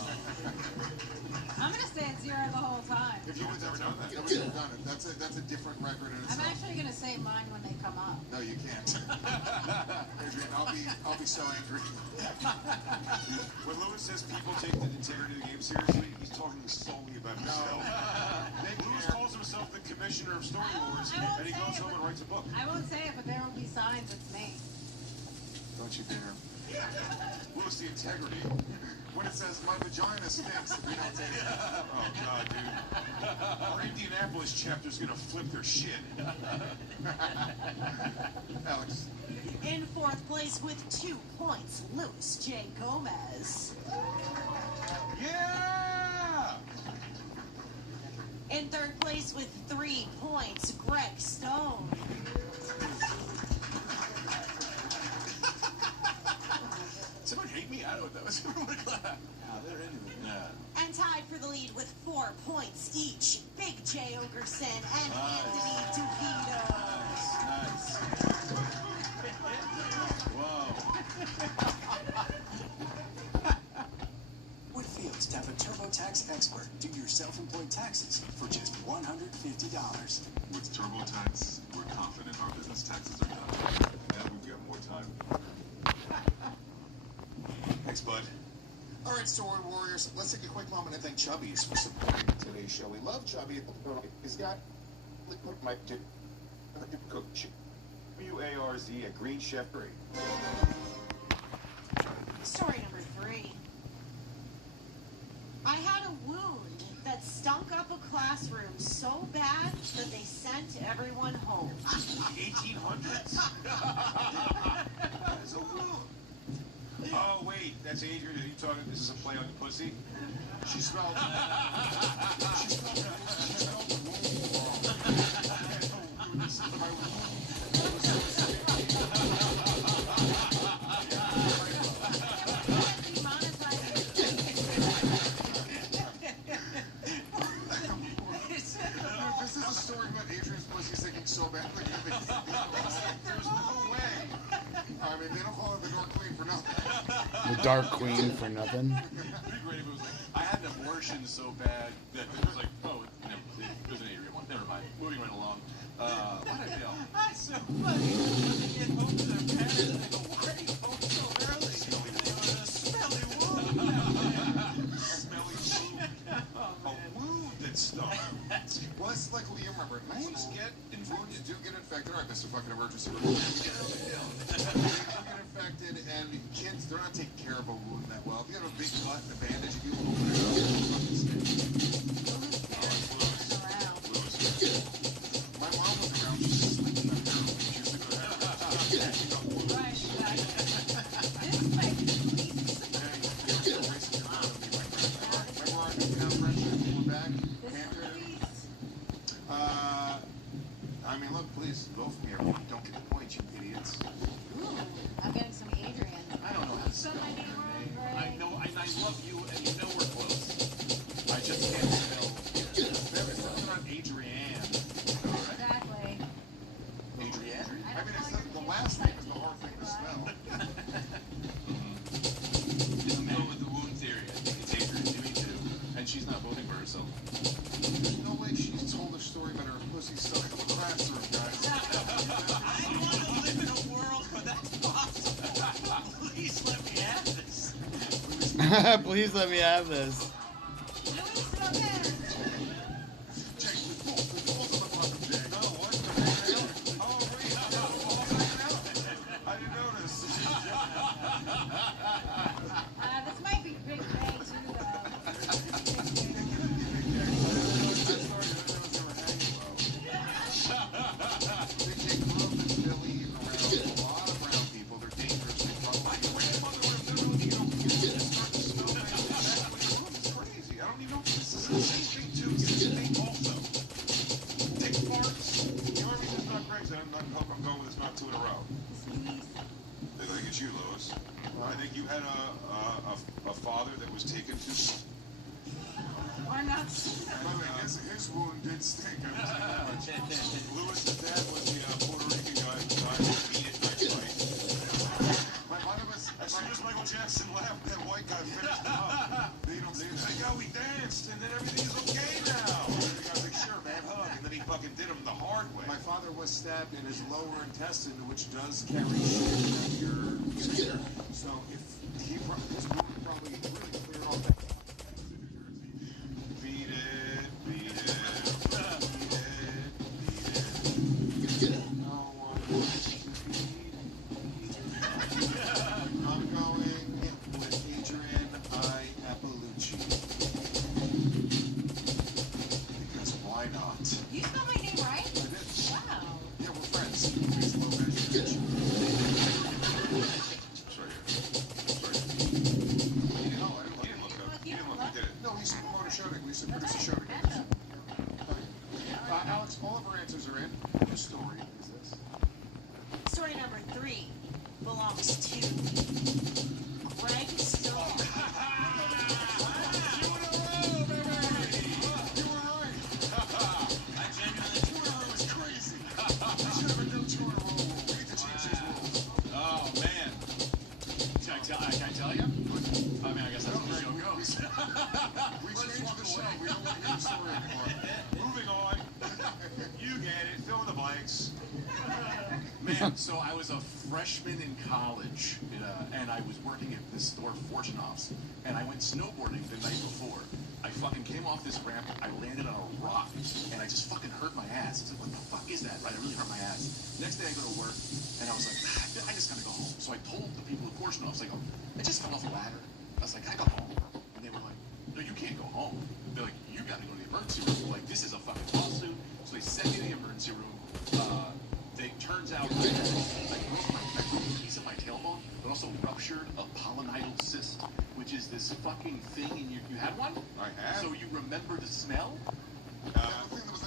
I'm gonna say it's 0 the whole time. If you would ever done that, nobody's ever done it. That's a different record in itself. I'm actually gonna say mine when they come up. No, you can't. Adrian, I'll be so angry. When Lewis says people take the integrity of the game seriously, he's talking solely about himself. Lewis calls himself the commissioner of Story Wars, and he goes home and writes a book. I won't say it, but there will be signs it's me. Don't you dare. Lewis, the integrity. When it says, my vagina stinks, we don't take it. Oh, God, dude. Our Indianapolis chapter's gonna flip their shit. Alex. In 4th place with 2 points, Luis J. Gomez. Yeah! In 3rd place with 3 points, Greg Stone. Somebody hate me? I don't know. Everyone clap. They're into it. Yeah. And tied for the lead with 4 points each, Big J. Ogerson and Anthony DeVito. Nice. Whoa. Whitfield's to have a TurboTax expert do your self-employed taxes for just $150. With TurboTax, we're confident our business taxes are done. Now we've got more time. Thanks, bud. All right, Story Warriors, let's take a quick moment and thank Chubby's for supporting today's show. We love Chubby. He's got my cook WARZ, a green chef. Story number 3. I had a wound that stunk up a classroom so bad that they sent everyone home. 1800s? That's a wound. Oh, wait, that's Adrian. Are you talking? This is a play on the pussy? She spelled. She spelled. This is a story about Adrian's pussy sticking so badly that there's no way. I mean, they don't call her the Dark Queen for nothing. The Dark Queen for nothing. It'd be great if it was like, I had an abortion so bad that it was like, oh, no, it was an Adrian one. Never mind. Moving right along. What did I feel? That's so funny. They get home to their parents and they go, why are you home so early? They go, a smelly wound. Smelly wound. A wound that stung. Well, it's like what you remember. Wounds get wounds do get infected. All right, Mr. Fucking Emergency Room. They do get infected, and kids, they're not taking care of a wound that well. If you have a big cut and a bandage, you can open it up. My mom was around. She was sleeping on her. She used to go to Remember our Newtown friendship? We're back. I mean, look, please, vote for me. Or you don't get the point, you idiots. Ooh, I'm getting some Adrian. I don't know how to spell your name. I know, and I love you, and you know we're close. I just can't spell. It's not Adrienne. Exactly. Adrienne? I mean, it's the last name is the hard thing to spell. Just go with the wound theory. I think it's Adrienne. Me too. And she's not voting for herself. There's no way she's told a story about her pussy stuck in the classroom, guys. I want to live in a world where that's possible. Please let me have this. Please let me have this. I didn't notice. This might be Big Ray too, I'm going with it's not two in a row. I think it's you, Lois. I think you had a father that was taken to. Or not. By the way, his wound did stink. I was too much. Lewis's dad was the Puerto Rican guy who died of a heated knife fight. One of us, as soon as Michael Jackson left, that white guy finished him up. They don't say that. Like, oh, we danced, and then everything is okay now. The guy's like, sure, man, hug. And then he fucking did him the hard way. My father was stabbed in his lower intestine, which does carry shit from your ear. So if his wound probably really cleared off that. Beat it, beat it, beat it. No one wants to beat it. I'm going with Adrian I. Appalucci. Because why not? You spelled my name right? I did. Wow. Yeah, we're friends. Please love that bitch. Sorry. No, I didn't look up. You didn't look. You did it. No, he's promoter shouting. We should produce a show together. Alex, all of our answers are in. Whose story is this? Story number 3 belongs to Greg Stone. Oh, man. Can I tell you? I mean, I guess that's how the show goes. We changed the show. We don't want to hear the story anymore. Moving on. You get it. Fill in the blanks. Man, so I was a freshman in college, and I was working at this store, Fortunoff's, and I went snowboarding the night before. I fucking came off this ramp, I landed on a rock, and I just fucking hurt my ass. I was like, what the fuck is that? Right, I really hurt my ass. Next day I go to work, and I was like, I just gotta go home. So I told the people at Fortunoff's, I go, I just fell off a ladder. I was like, can I go home? And they were like, no, you can't go home. They're like, you got to go to the emergency room. We're like, this is a fucking lawsuit. So they sent me to the emergency room. Turns out, I broke a piece of my tailbone, but also ruptured a polynidal cyst, which is this fucking thing in your. You had one? I have. So you remember the smell? The thing that was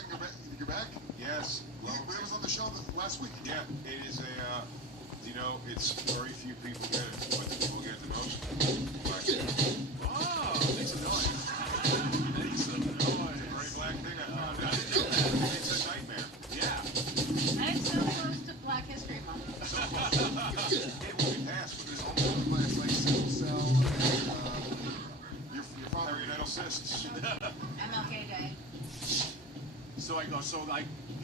in your back? Yes. Well, it was on the show last week. Yeah, it is a. You know, it's very few people get it, but the people get it the most. Oh, makes a noise. Makes a noise. It's a very black thing I found out. It's a nightmare. Yeah. And it's so close to Black History Month. It will be passed, but there's all over the place, like sickle cell, your periodontal cysts. MLK Day. So I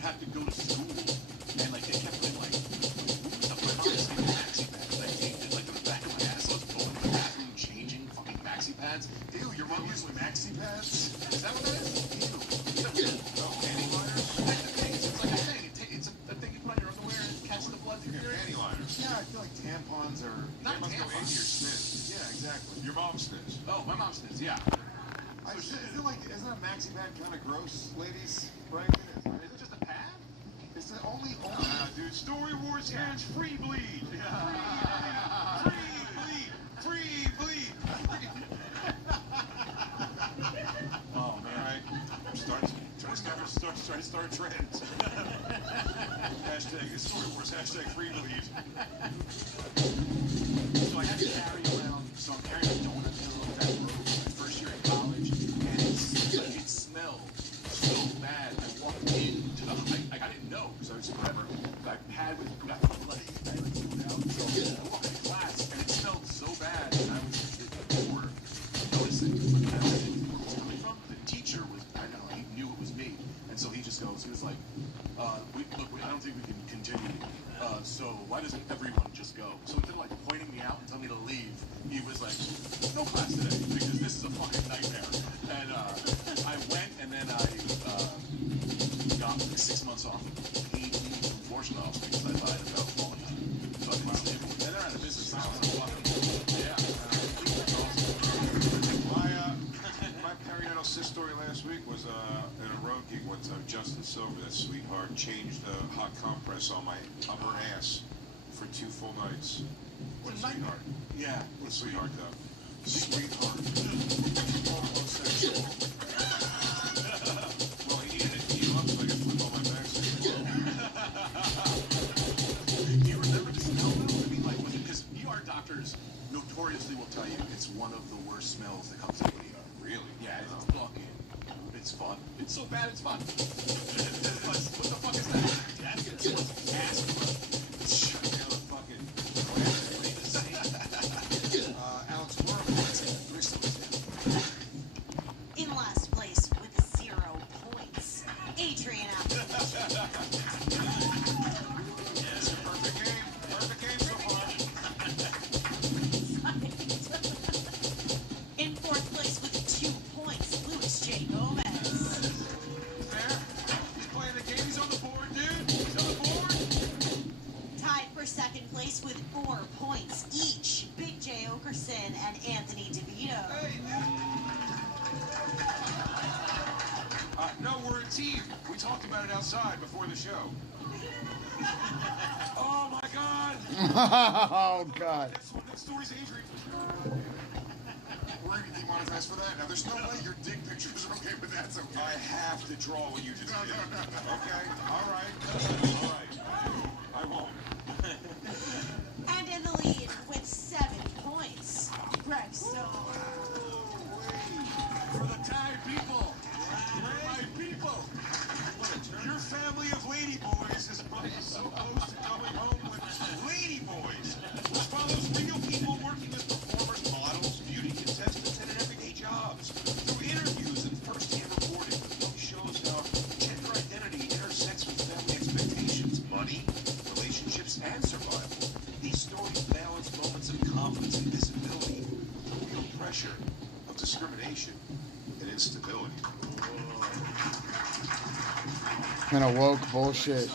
had to go to school, and like they kept putting like maxi pads. I taped it like in the back of my ass. I was going to the bathroom changing fucking maxi pads. Ew, your mom used maxi pads? Is that what that is? Ew. No, panty liners? It's like a thing. It's a thing you put on your underwear and catch the blood through your panty liners. Yeah, I feel like tampons are not tampons. Go in your sniz. Yeah, exactly. Your mom's sniz. Oh, my mom's sniz. Yeah. I feel like isn't a maxi pad kind of gross, ladies? Right? Is it just a pad? It's the only. Dude, Story Wars hands free bleed. Yeah. Free bleed. Oh man, I'm starting to start trends. Hashtag Story Wars. Hashtag free bleed. So I have to carry around. So I'm carrying a donut pillow that I broke my first year in college, and it smelled so bad. I walked into the. I didn't know because I was forever. I had with got bloody. I like threw it out. So I walked into class and it smelled so bad, and I was bored. Noticing, but I don't know where it was coming from. The teacher was. I don't know. He knew it was me, and so he just goes. He was like, I don't think we can continue. So why doesn't everyone just go? So instead of like pointing me out and telling me to leave, he was like, no class today because this is a fucking nightmare. And I went and then I got like 6 months off of paid leave from Fortune Office because I lied about falling out. So I didn't stay. And they're out of business now. Yeah. My periodontal cyst story last week was at a road gig one time. Justin Silver, that sweetheart, changed a hot compress on my upper ass for 2 full nights. What a sweetheart. Yeah. What a sweetheart, though. Sweetheart. Homosexual. Well, he needed it to heal up so I could flip on my backside. Do you remember the smell though? I mean, like, was it because ER doctors notoriously will tell you it's one of the worst smells that comes out of the ER. Really? Yeah, it's fucking. It's fun. It's so bad, it's fun. What the fuck is that? It's asthma. Shut down the fucking. Alex Morris. In last place with 0 points, Adrian Apple. Yes, perfect game. Perfect game so far. In 4th place with 2 points, Luis J. Gomez. Fair. He's playing the game. He's on the board, dude. He's on the board. Tied for 2nd place with 4 points each, Big J. Okerson and Anthony DeVito. Hey, no, we're a team. We talked about it outside before the show. Oh my God! Oh God! That story's Adrian. We're gonna get demonetized for that. Now, there's no way your dick pictures are okay, but that's okay. I have to draw what you just did. No. Okay. All right. I won't. And in the lead with 7 points, Greg Stone. For the Thai people. My people. Your family of ladyboys is so close to coming home with ladyboys, which follows real people working as performers, models, beauty contestants, and in everyday jobs. Through interviews and first-hand reporting, the film shows how gender identity intersects with family expectations, money, relationships, and survival. These stories balance moments of confidence and visibility with the real pressure of discrimination and instability. Kind of woke bullshit.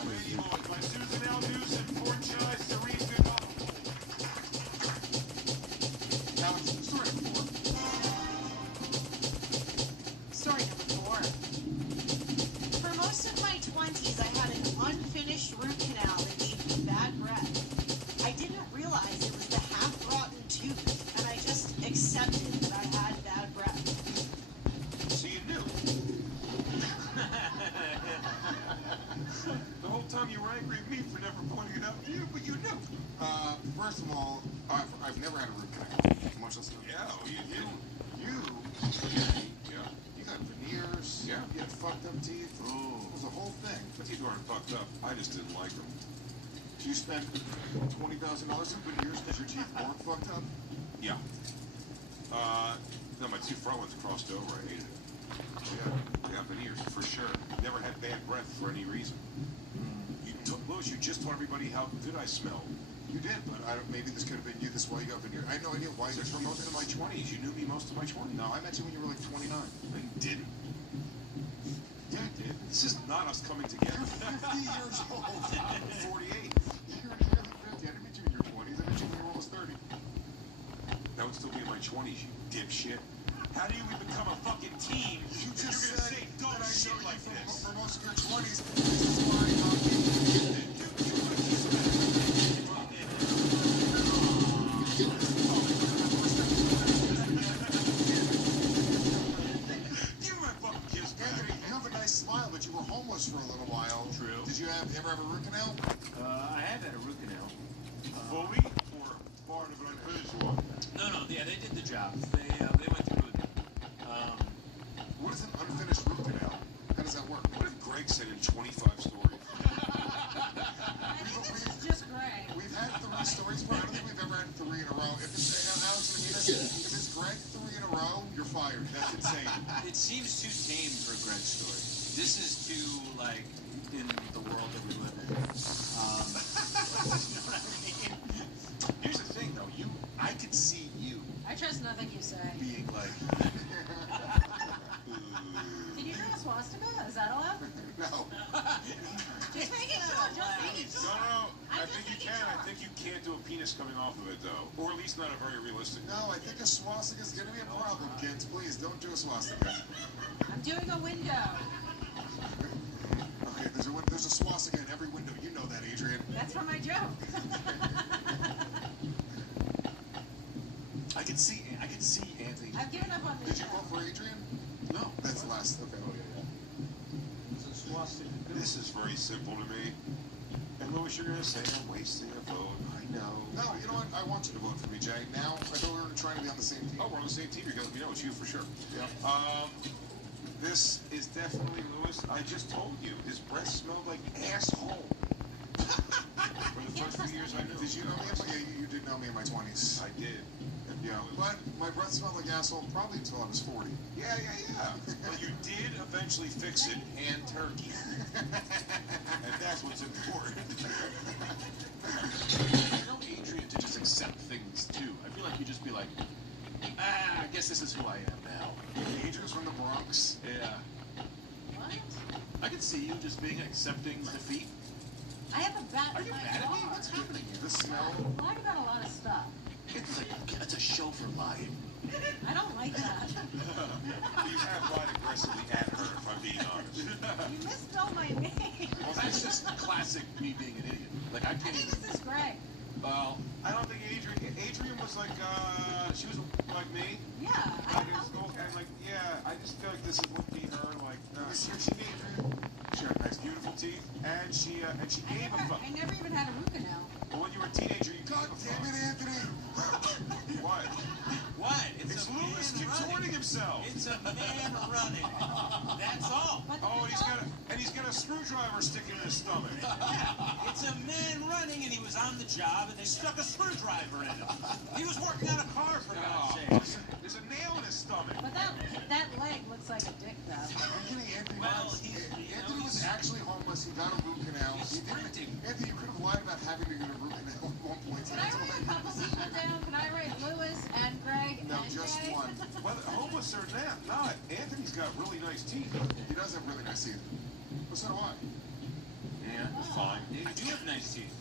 first of all, I've never had a root canal. Much less. Yeah, well, you got veneers. Yeah. You had fucked up teeth. Oh. It was a whole thing. My teeth weren't fucked up. I just didn't like them. You spent $20,000 in veneers because your teeth weren't fucked up? Yeah. No, my two front ones crossed over. I hated it. Yeah, I got veneers for sure. Never had bad breath for any reason. Louis, you just told everybody how good I smell. You did, but maybe this could have been you. This is why you got veneers. I had no idea why you For most of my 20s. You knew me most of my 20s. No, I met you when you were like 29. No, you didn't. Yeah, I did. This is not us coming together. You're 50 years old. 48. You're nearly 50. I didn't meet you in your 20s. I met you when you were almost 30. That would still be in my 20s, you dipshit. How do you even become a fucking team if you're gonna say dumb shit like this? For most of your 20s, this is why Anthony, you have a nice smile, but you were homeless for a little while. True. Did you ever have a root canal? I have had a root canal. Fully or part of an unusual? No, yeah, they did the job. They went through it. What is an unfinished root canal? How does that work? What if Greg said in 25 stories? I think this is just Greg. We've had 3 stories, but I don't think we've ever had 3 in a row. If it's Greg 3 in a row, you're fired. That's insane. It seems too tame for a Greg story. This is too, like, in the world that we live in. You know what I mean? Here's the thing, though. I could see you I trust nothing you say. being like, Can you draw a swastika? Is that allowed? No. Just making sure. Just making sure. no, I think you can. I think you can't do a penis coming off of it, though. Or at least not a very realistic one. No, I think a swastika is going to be a problem, kids. Please, don't do a swastika. I'm doing a window. Okay, there's a swastika in every window. You know that, Adrian. That's for my joke. I can see Anthony. I've given up on this. Did you vote for Adrian? No. That's last. Okay. Oh, yeah. This is very simple to me. And Louis, you're going to say I'm wasting a vote. I know. No, you know what? I want you to vote for me, Jay. Now, I thought we were trying to be on the same team. Oh, we're on the same team. You're going to let me know. It's you for sure. Yeah. This is definitely Louis. I just told you. His breath smelled like asshole. For the first few years I knew. Did you know me? Yeah, you did know me in my 20s. I did. Yeah, but my breath smelled like asshole probably until I was 40. Yeah. But you did eventually fix it and turkey. And that's what's important. I know Adrian to just accept things, too. I feel like he'd just be like, I guess this is who I am now. Adrian's from the Bronx. Yeah. What? I can see you just being accepting defeat. I have a bat. Are you mad at me? What's happening here? The smell. Lying about a lot of stuff. It's a show for lying. I don't like that. You have lied aggressively at her, if I'm being honest. You misspelled my name. Well, that's just classic me being an idiot. Like, I I can't think even... this is Greg. Well, I don't think Adrian was like, she was like me. Yeah. Like in school, and like, yeah, I just feel like this would be her, like, she Adrian. She had nice, beautiful teeth, and she gave a fuck. I never even had a root canal. But when you were a teenager, you God damn it, Anthony! What? What? It's Louis contorting himself. It's a man running. That's all. Oh, and he's got a screwdriver sticking in his stomach. Yeah, it's a man running, and he was on the job, and they stuck a screwdriver in him. He was working on a car, for God's sake. There's a nail in his stomach. But that leg looks like a dick, though. Anthony was actually homeless. He got a root canal. Anthony, you could have lied about having to get a root canal at one point. Can I write a couple people down? Can I write Lewis and Greg No, and just Jay? one. Whether homeless or not, Anthony's got really nice teeth. He does have really nice teeth. But so do I. yeah, fine. I do have nice teeth.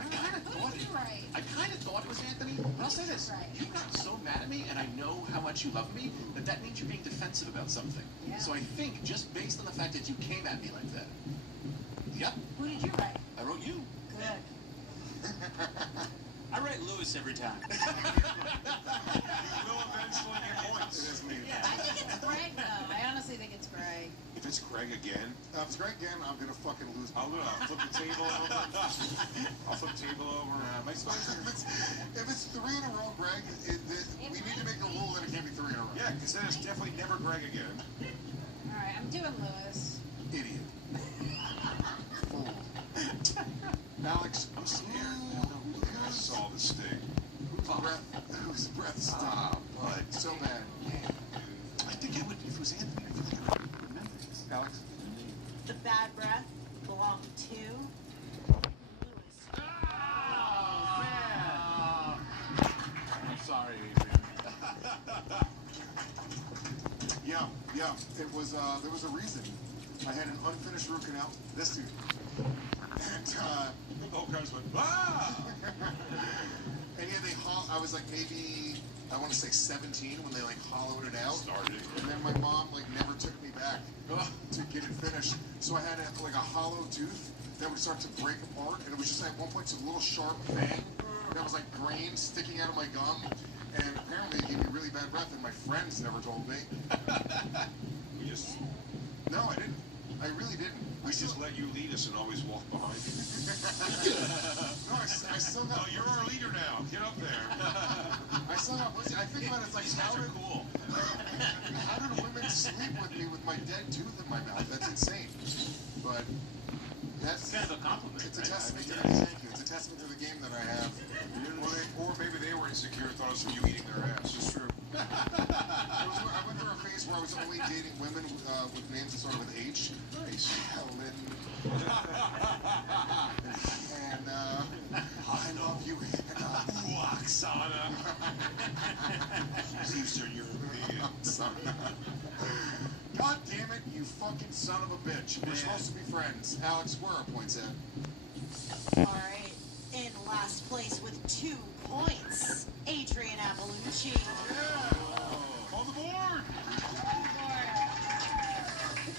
I kind of thought it was Anthony, but I'll say this. You got so mad at me, and I know how much you love me, that means you're being defensive about something. Yeah. So I think, just based on the fact that you came at me like that, yep, Who did you write? I wrote you. Good. I write Lewis every time. You will eventually get points. It is me. I think it's Greg, though. I honestly think it's Greg. If it's Greg again, I'm gonna fucking lose. I'll flip the table over. I'll flip the table over. If it's 3 in a row, Greg, we need to make a rule that it can't be 3 in a row. Yeah, because then it's definitely never Greg again. All right, I'm doing Lewis. Idiot. Fool. Alex, I'm scared. I saw the sting. Whose breath stung? But so bad. I think it was Anthony. I feel like I remember this. Alex? The bad breath belonged to Lewis. Oh, man. I'm sorry, Adrian. Yeah. It was, there was a reason. I had an unfinished root canal. This dude. And, all guys went, ah! And yeah, I was like maybe, I want to say 17 when they like hollowed it out. And then my mom like never took me back to get it finished. So I had like a hollow tooth that would start to break apart. And it was just at one point just a little sharp fang that was like grain sticking out of my gum. And apparently it gave me really bad breath and my friends never told me. No, I didn't. I really didn't. We just let you lead us and always walk behind you. No, I still got... Oh, you're our leader now. Get up there. I still got... I think about it, it's like... These guys are cool. How did women sleep with me with my dead tooth in my mouth? That's insane. But that's... kind of a compliment, It's a testament to the... Thank you. It's a testament to the game that I have. Or maybe they were insecure and thought it was from you eating their ass. It's true. I went through a phase where I was only dating women with names that started with H. Nice. Helen. And I love you, Hannah. Oksana. Eastern European. God damn it, you fucking son of a bitch. We're supposed to be friends. Alex, where are our points at? All right. In last place with 2 points, Adrian Avalucci. Yeah. On the board.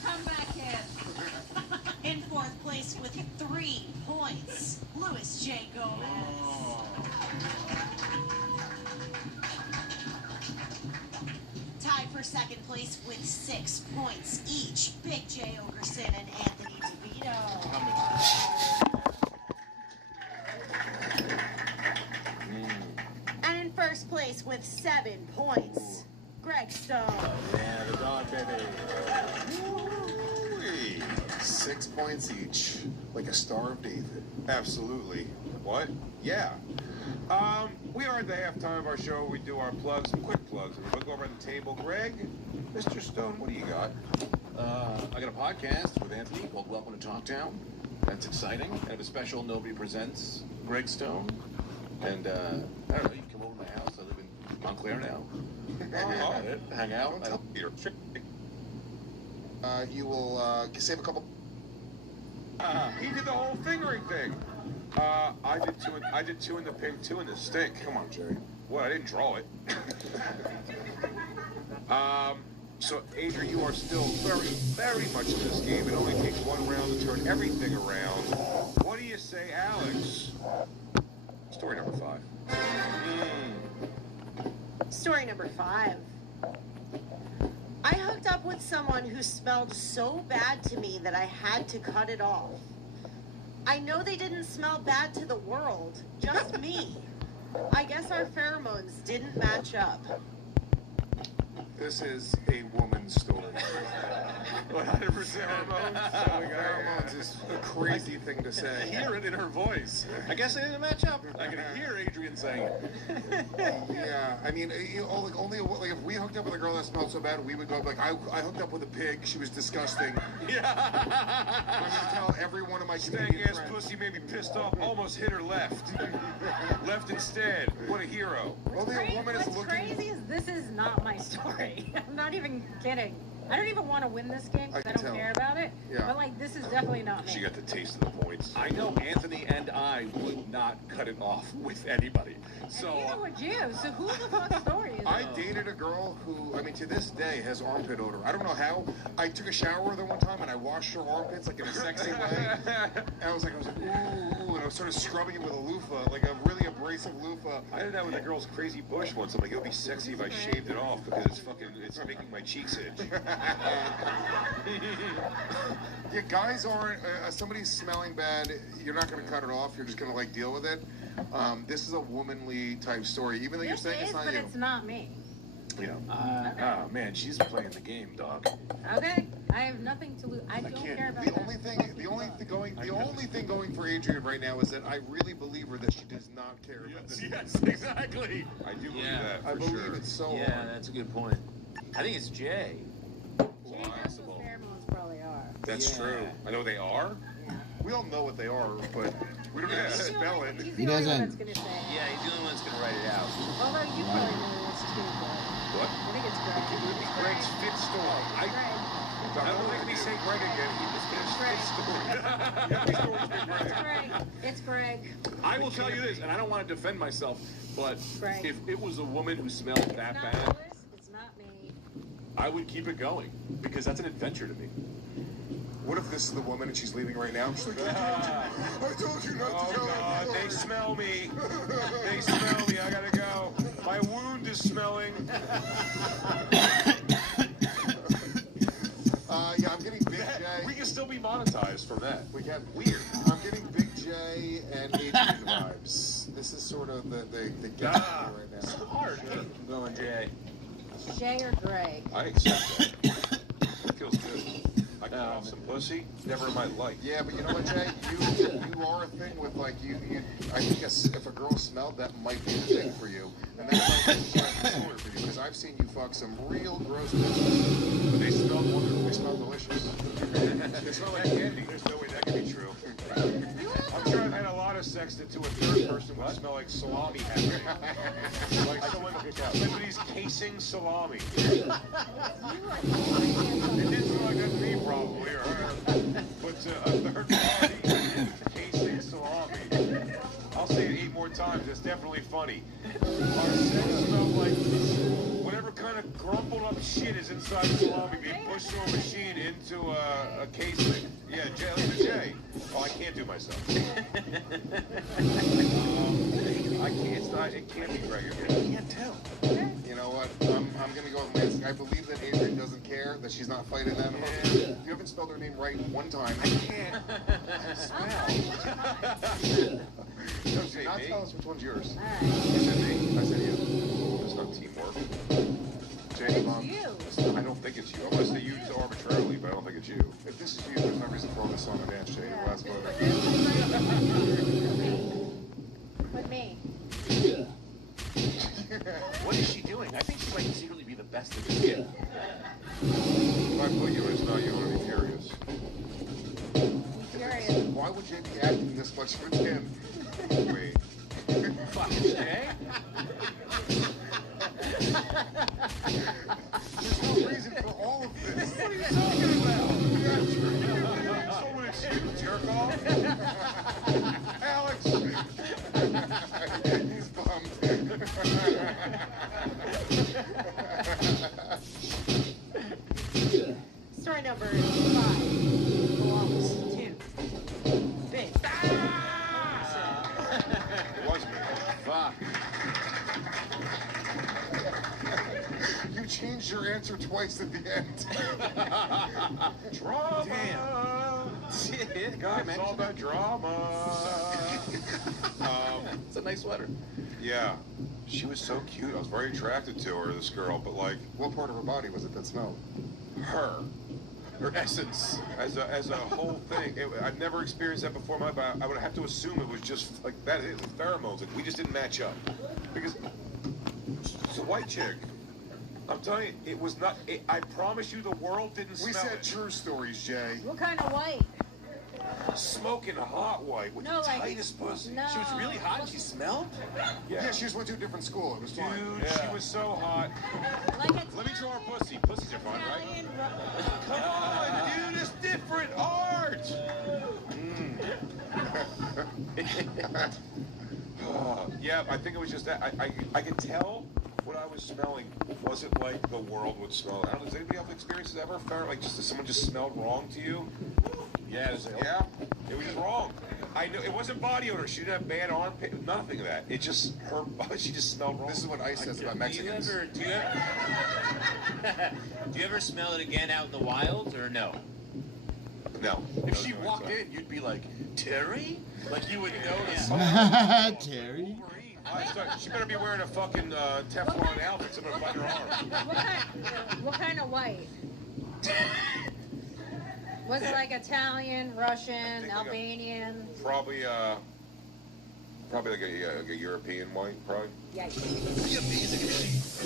Come back in. In 4th place with 3 points, Louis J. Gomez. Tied for 2nd place with 6 points each, Big J. Ogerson and Anthony DeVito. And in 1st place with 7 points, Greg Stone. Yeah, the dog baby. Woo-wee. 6 points each, like a Star of David. Absolutely. What? Yeah. We are at the halftime of our show. We do our plugs, some quick plugs. And we look over at the table. Greg, Mr. Stone, what do you got? I got a podcast with Anthony called Welcome to Talktown. That's exciting. I have a special Nobody Presents Greg Stone. And, I don't know, you can come over to my house. I live in Montclair now. Hang out. You will save a couple. He did the whole fingering thing. I did 2 in the pink, 2 in the stink. Come on, Jerry. Well, I didn't draw it. So, Adrian, you are still very, very much in this game. It only takes 1 round to turn everything around. What do you say, Alex? Story number 5. Story number 5. I hooked up with someone who smelled so bad to me that I had to cut it off. I know they didn't smell bad to the world, just me. I guess our pheromones didn't match up. This is a woman's story. 100% Pheromones is a crazy thing to say. I hear it in her voice. I guess it didn't match up. I can hear Adrian saying it. Yeah, I mean, only like if we hooked up with a girl that smelled so bad, we would go like, I hooked up with a pig. She was disgusting. Yeah. I'm gonna tell every one of my Canadian Stank ass pussy made me pissed off. Almost hit her left. Left instead. What a hero. Only a woman is What's crazy is this is not my story. I'm not even kidding. I don't even want to win this game because I don't care about it. Yeah. But like, this is definitely not me. She got the taste of the points. I know Anthony and I would not cut it off with anybody. So And neither would you. So who the fuck's story is I it? dated a girl who, I mean, to this day has armpit odor. I don't know how. I took a shower with her one time and I washed her armpits like in a sexy way. And I was like, ooh, and I was sort of scrubbing it with a loofah, like a really abrasive loofah. I did that with a girl's crazy bush once. I'm like, it would be sexy if I shaved it off because it's making my cheeks itch. Yeah, guys aren't. Somebody's smelling bad. You're not going to cut it off. You're just going to like deal with it. This is a womanly type story, even though you're saying it's not but you. it's not me. Yeah. Oh man, she's playing the game, dog. Okay, I have nothing to lose. I don't care about The that. only thing going for Adrian right now is that I really believe her that she does not care about this. Yes, exactly. I do believe that. I believe it's so Yeah, hard. that's a good point. I think it's Jay. Jay knows what pheromones probably are. That's true. I know they are. We all know what they are, but we don't have to spell it. He's He the only one doesn't- that's gonna say. Yeah, he's the only one that's gonna write it out. Although you probably know this too, but What? I think it's Greg. It's Greg's fit story. Don't make me say Greg again. It's Greg. It's Greg. I will tell you this, and I don't want to defend myself, but Greg. if it was a woman who smelled that Not bad, Willis, it's not me. I would keep it going because that's an adventure to me. What if this is the woman and she's leaving right now? She's like, I told you not to go. God, they smell me. They smell me. I gotta go. My wound is smelling. Yeah, I'm getting Big J. We can still be monetized from that. We can. Weird. I'm getting Big J and Adrian vibes. This is sort of the gap right now. Smart. I'm going Jay. Jay or Greg? I accept that. It feels good. I cut off some pussy. Never in my life. Yeah, but you know what, Jay? You are a thing with like you. I think if a girl smelled, that might be the thing for you, and that might be the disorder for you because I've seen you fuck some real gross bitches, but they smell wonderful. They smell delicious. They smell like candy. There's no way that can be true. I'm sure I've had a lot of sex that to a third person would smell like salami happening. Like somebody's casing salami. It didn't smell like that to me, probably, or her. But a third party casing salami. I'll say it 8 more times. It's definitely funny. Our sex smelled like whatever kind of crumpled up shit is inside the salami being pushed through a machine into a casing. Yeah, Jay, look at Jay. Oh, I can't do myself. I can't. It's not. It can't be Greg again. I can't tell. You know what? I'm gonna go with Lance. I believe that Adrian doesn't care that she's not fighting that hard. You haven't spelled her name right one time. I can't smell. Don't Not say tell me. us which one's yours. You said me. I said you. It's not teamwork. Jay, Mom. I don't think it's you. I'm gonna say you arbitrarily, but I don't think it's you. If this is you, there's no reason for all this song and dance, Jay. Your last vote. With me. What is she doing? I think she might secretly be the best at this game. If I put you as not, you're gonna be furious. Furious. Why would Jay be acting this much with him? Wait. Fucking Jay? There's no reason for all of this. What are you talking about? Someone excuse jerk off? Alex! He's bummed. Story number 5 belongs to Big. It was me. Fuck. You changed your answer twice at the end. Drama! Damn. God, it's all about drama. It's a nice sweater. Yeah. She was so cute. I was very attracted to her, this girl, but like, What part of her body was it that smelled? her essence as a whole thing. I've never experienced that before in my life. I would have to assume it was just like that. It was pheromones. Like we just didn't match up because it's a white chick. I'm telling you, it was not. I promise you, the world didn't We smell said it. true stories, Jay. What kind of white? Smoking a hot white with No, the like- tightest pussy. No. She was really hot and she smelled? Yeah, she just went to a different school. It was Dude, fine. she was so hot. Like a Let me draw her pussy. Pussies are fun, right? Italian Come on, dude, it's different art. Yeah, I think it was just that. I could tell what I was smelling wasn't like the world would smell. I don't know, does anybody have experiences ever felt like just someone just smelled wrong to you? Yeah. Yeah, it was just wrong. I know it wasn't body odor. She didn't have bad armpit. Nothing of that. It just her. She just smelled wrong. This is what Ice says about Mexicans. Do you ever smell it again out in the wild or no? No. If she walked in, you'd be like, Terry? Like you would notice. Terry? She better be wearing a fucking Teflon outfit so it'll bite her arm. What kind of white? Was it like Italian, Russian, Albanian? Probably like a European white, probably. Yeah. It'd be amazing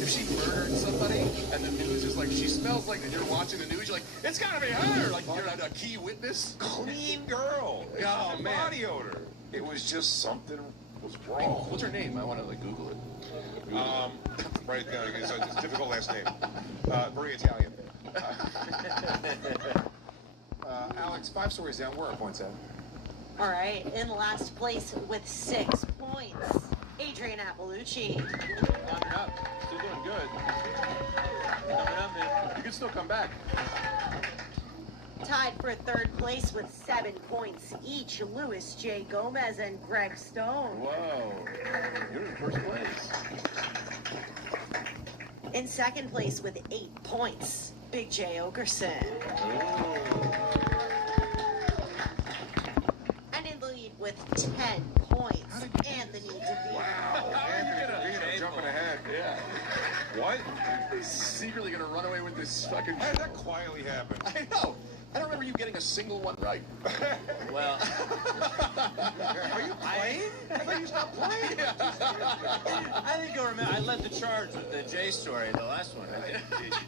if she murdered somebody and the news is like, she smells like, and you're watching the news, you're like, it's gotta be her! Like, you're a key witness. Clean girl. Oh, man. Body odor. It was just something was wrong. What's her name? I want to, like, Google it. Write it down. It's a difficult last name. Very Italian. Alex, 5 stories down. Where are points at? All right, in last place with 6 points, Adrian Appalucci. Coming up. Still doing good. Coming up, man. You can still come back. Tied for 3rd place with 7 points each, Luis J. Gomez and Greg Stone. Whoa. You're in 1st place. In 2nd place with 8 points, Big J. Okerson. And in the lead with 10 points, Anthony DeVito. Wow. Anthony DeVito jumping ahead. Yeah. What? He's secretly gonna run away with this fucking... How did that quietly happen? I know. I don't remember you getting a single one right. Well, are you playing? I thought you stopped playing. I think you'll remember. I led the charge with the J story, the last one.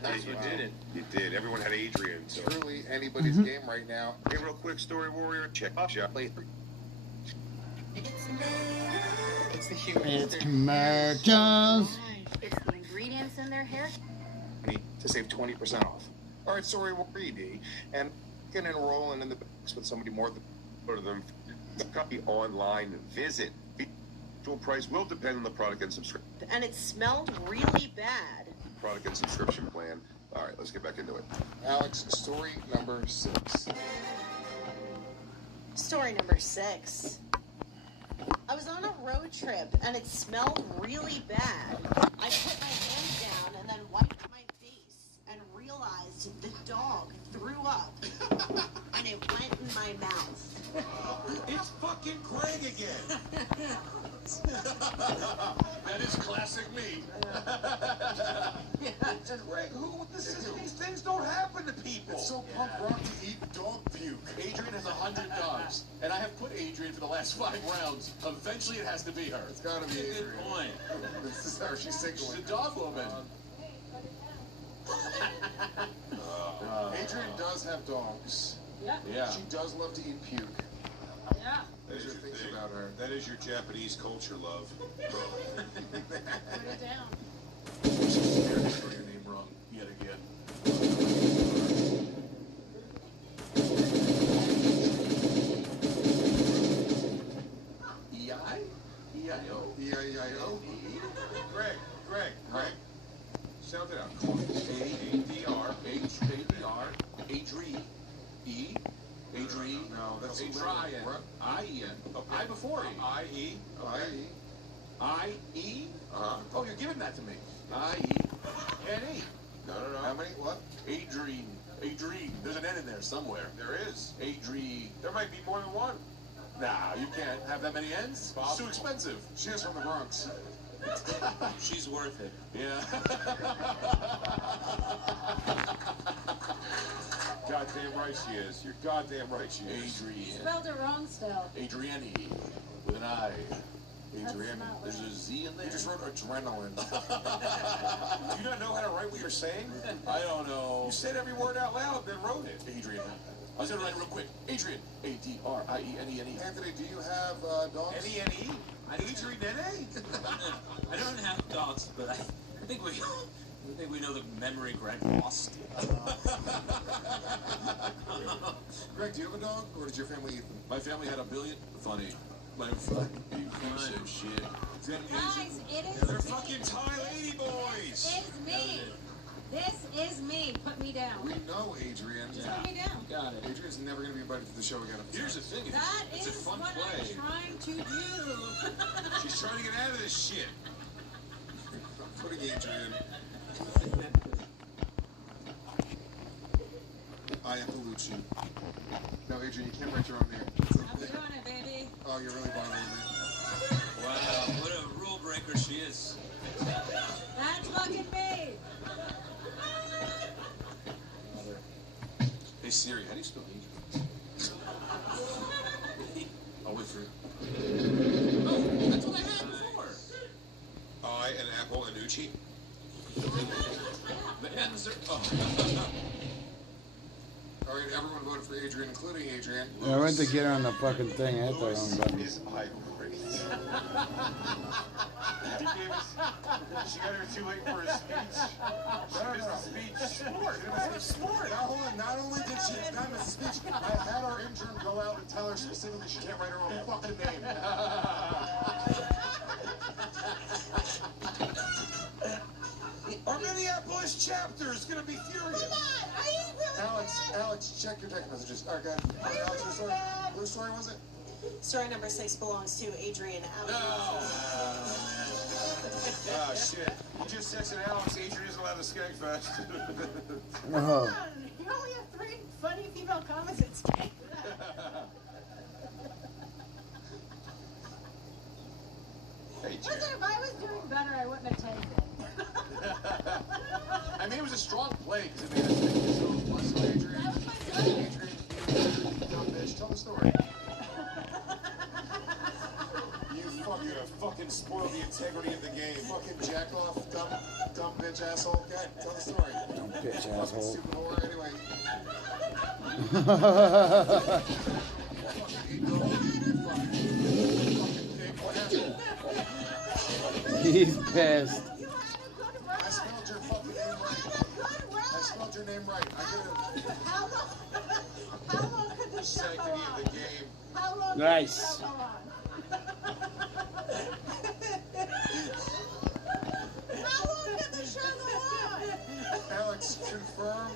That's what did it. You did. Everyone had Adrian. So. Truly anybody's game right now. Hey, real quick, Story Warrior. Check out later. It's the human. It's commercials. It's the ingredients in their hair. To save 20% off. All right, Story Warrior D, and you can enroll in the books with somebody more than For them, copy online visit. The actual price will depend on the product and subscription. And it smelled really bad. Product and subscription plan. All right, let's get back into it. Alex, story number 6. Story number 6. I was on a road trip and it smelled really bad. I put my hands down and then wiped my face and realized the dog threw up and it went in my mouth. It's fucking Craig again. That is classic me. Craig, these things don't happen to people. It's so punk rock to eat dog puke. Adrian has 100 dogs, and I have put Adrian for the last 5 rounds. Eventually, it has to be her. It's gotta be Adrian. Good point. This is her. She's single. She's a dog woman. Adrian does have dogs. Yeah. She does love to eat puke. Yeah. Those are things about her. That is your Japanese culture, love. Put it down. She's scared to spell your name wrong yet again. E-I? E-I-O? E-I-E-I-O? Greg. Sound it out. A-D-R, H-A-D-R, Adri, E, Adri, No, that's Adrian, I-E-N, I before E. I-E. I-E. I-E? Uh-huh. Oh, you're giving that to me. I-E-N-E. No. How many? What? Adrian. There's an N in there somewhere. There is. Adri. There might be more than one. Nah, you can't have that many N's. It's too expensive. She is from the Bronx. She's worth it. Yeah. Goddamn right she is. You're goddamn right she is. Adrian. Spelled it wrong still. Adriani. With an I. Adrian. not There's a Z in there. You just wrote adrenaline. Do you not know how to write what you're saying? I don't know. You said every word out loud, then wrote it. Adrian. I was gonna write it real quick. Adrian. A-D-R-I-E-N-E-N-E. Anthony, do you have dogs? N-E-N-E? Adrian N-E? I don't have dogs, but I think we know the memory Greg lost. Greg, do you have a dog, or did your family eat them? My family had a billion. Funny. My fucking piece of shit. Guys, it is They're me. fucking Thai lady boys. It's me. This is me. Put me down. We know Adrian. Just put me down. Got it. Adrian's never going to be invited to the show again. Here's the thing. That it's a is fun what play. I'm trying to do. She's trying to get out of this shit. Putting Adrian. I am Bellucci. No, Adrian, you can't write your own name. I'm doing it, baby. Oh, you're really bothering me. Wow, what a rule breaker she is. That's fucking me. Hey Siri, how do you spell Adrian? I'll wait for it. Oh, that's what I had before. I, an apple, and Uchi. The ends are. Oh. All right, everyone voted for Adrian, including Adrian. I went to get her on the fucking thing. I hit the wrong button. Is irate. She got here too late for his speech. She missed the speech. Sport. It was a sport. Now, hold on. Not only did she not miss the speech, I had our intern go out and tell her specifically she can't write her own fucking name. Our Minneapolis chapter is going to be furious. Alex, check your text messages. All right, go ahead. Alex, whose story was it? Story number 6 belongs to Adrian Allen. Ah, shit. You just texted Alex. Adrian isn't allowed to Skankfest. Oh. You only have 3 funny female comments at Skank. Hey, Listen, if I was doing better, I wouldn't have taken it. I mean, it was a strong play because it made us think so. Adrian, dumb bitch, tell the story. You fucking spoiled the integrity of the game. Fucking jack off, dumb bitch asshole. Okay, tell the story. Dumb bitch Fucking asshole. stupid whore. Anyway. He's pissed. I spelled your fucking name right. I spelled your name right. I get it. How long could the show go Sanctity on? of the game. How long Nice. could the show go on? How long could the show go on? Alex, confirm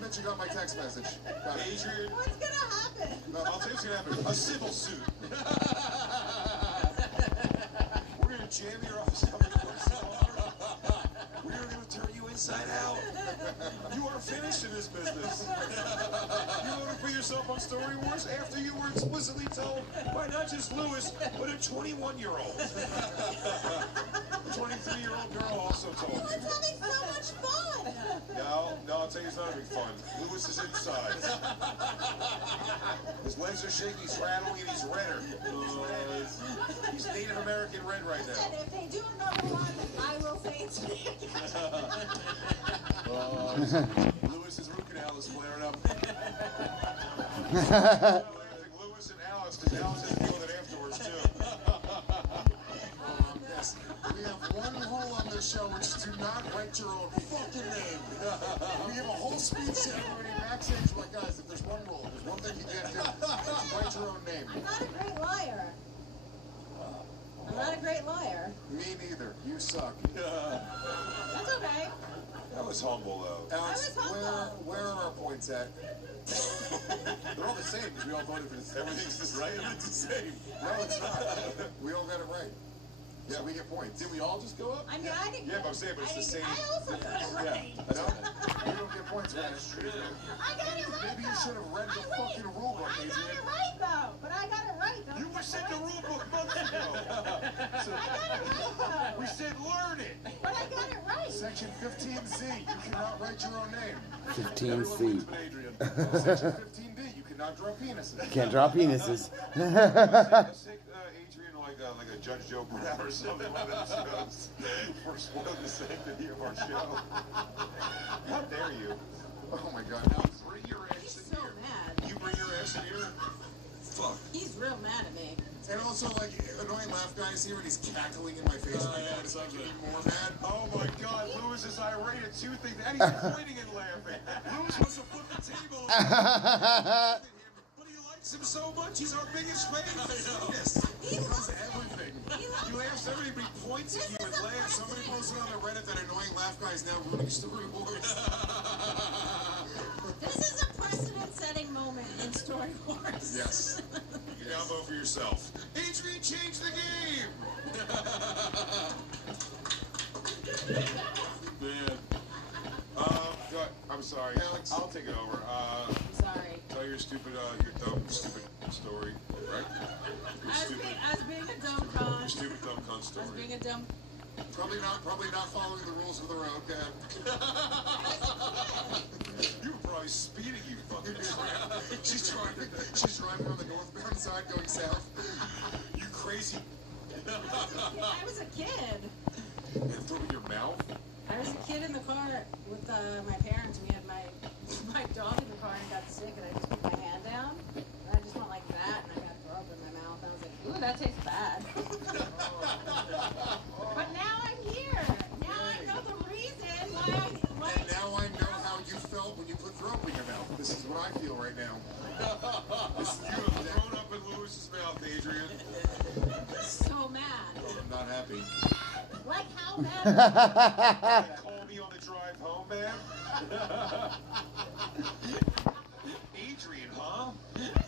that you got my text message. Got it. Adrian, What's gonna happen? No, I'll tell you what's going to happen. A civil suit. We're going to jam your office up. We're going to turn you inside out. You are finished in this business. You voted for yourself on Story Wars after you were explicitly told by not just Lewis, but a 21-year-old. A 23-year-old girl also told me. It's having so much fun. No, I'll tell you it's not having fun. Lewis is inside. His legs are shaking, he's rattling, and he's redder. He's Native American red right Listen, now. if they do a number 1, I will say it's me. Lewis's root canal is flaring up. Lewis and Alice, because Alice has to deal with it afterwards, too. Yes. We have one rule on this show, which is do not write your own fucking name. We have a whole speech to everybody backstage. Like, guys, if there's one rule, there's one thing you can't do, it's write your own name. I'm not a great liar. I'm not a great liar. Me neither. You suck. That's okay. That was humble, though. Alex, where are our points at? They're all the same, because we all voted for this. Everything's the right. Everything's the same. No, it's not. We all got it right. Yeah, we get points. Did we all just go up? I mean, I didn't. Yeah, but I'm saying, but it's the same. I also got it right. No, we don't get points for that. I got it right. Maybe you should have read the fucking rule book, I got Adrian. it right though. But I got it right though. You were sent the rule book months ago. So, I got it right though. we said learn it. But I got it right. Section 15C, you cannot write your own name. 15C. Section 15D, you cannot draw penises. Can't draw penises. Let's take Adrian like a Judge Joe Brown or something one of those shows for spoiling the sanctity of our show. How dare you? Oh my God. Now bring your ass He's in so here. mad. You bring your ass in here. Fuck. He's real mad at me. And also, like, annoying laugh guys here, and he's cackling in my face. Yeah, It's like even more mad. Oh my God, Lewis is irate at 2 things, and he's pointing and laughing. Lewis wants to flip the table. But he likes him so much. He's our biggest fan. He knows everything. He laughs everybody points at you and laughs. Somebody posted on the Reddit that annoying laugh guy is now ruining Story Wars. This is a precedent-setting moment in Story Wars. Yes. You now vote for yourself. Adrian changed the game. Man. I'm sorry. Alex, I'll take it over. Sorry. Tell your stupid, your dumb, stupid story, right? Your I was being a dumb con. Your stupid dumb cunt I story. was being a dumb. Probably not following the rules of the road, Dad. You were probably speeding, you fucking tramp. She's driving on the northbound side going south. You crazy. I was a kid. And throw in your mouth? I was a kid in the car with my parents. We had my dog in the car and got sick, and I just put my hand down, and I just went like that, and I got throw up in my mouth. I was like, ooh, that tastes bad. But now I'm here. Now I know the reason why And now I know how you felt when you put throw up in your mouth. This is what I feel right now. You have thrown up in Lewis's mouth, Adrian. So mad. I'm not happy. Like how mad? Call me on the drive home, man. Adrian, huh?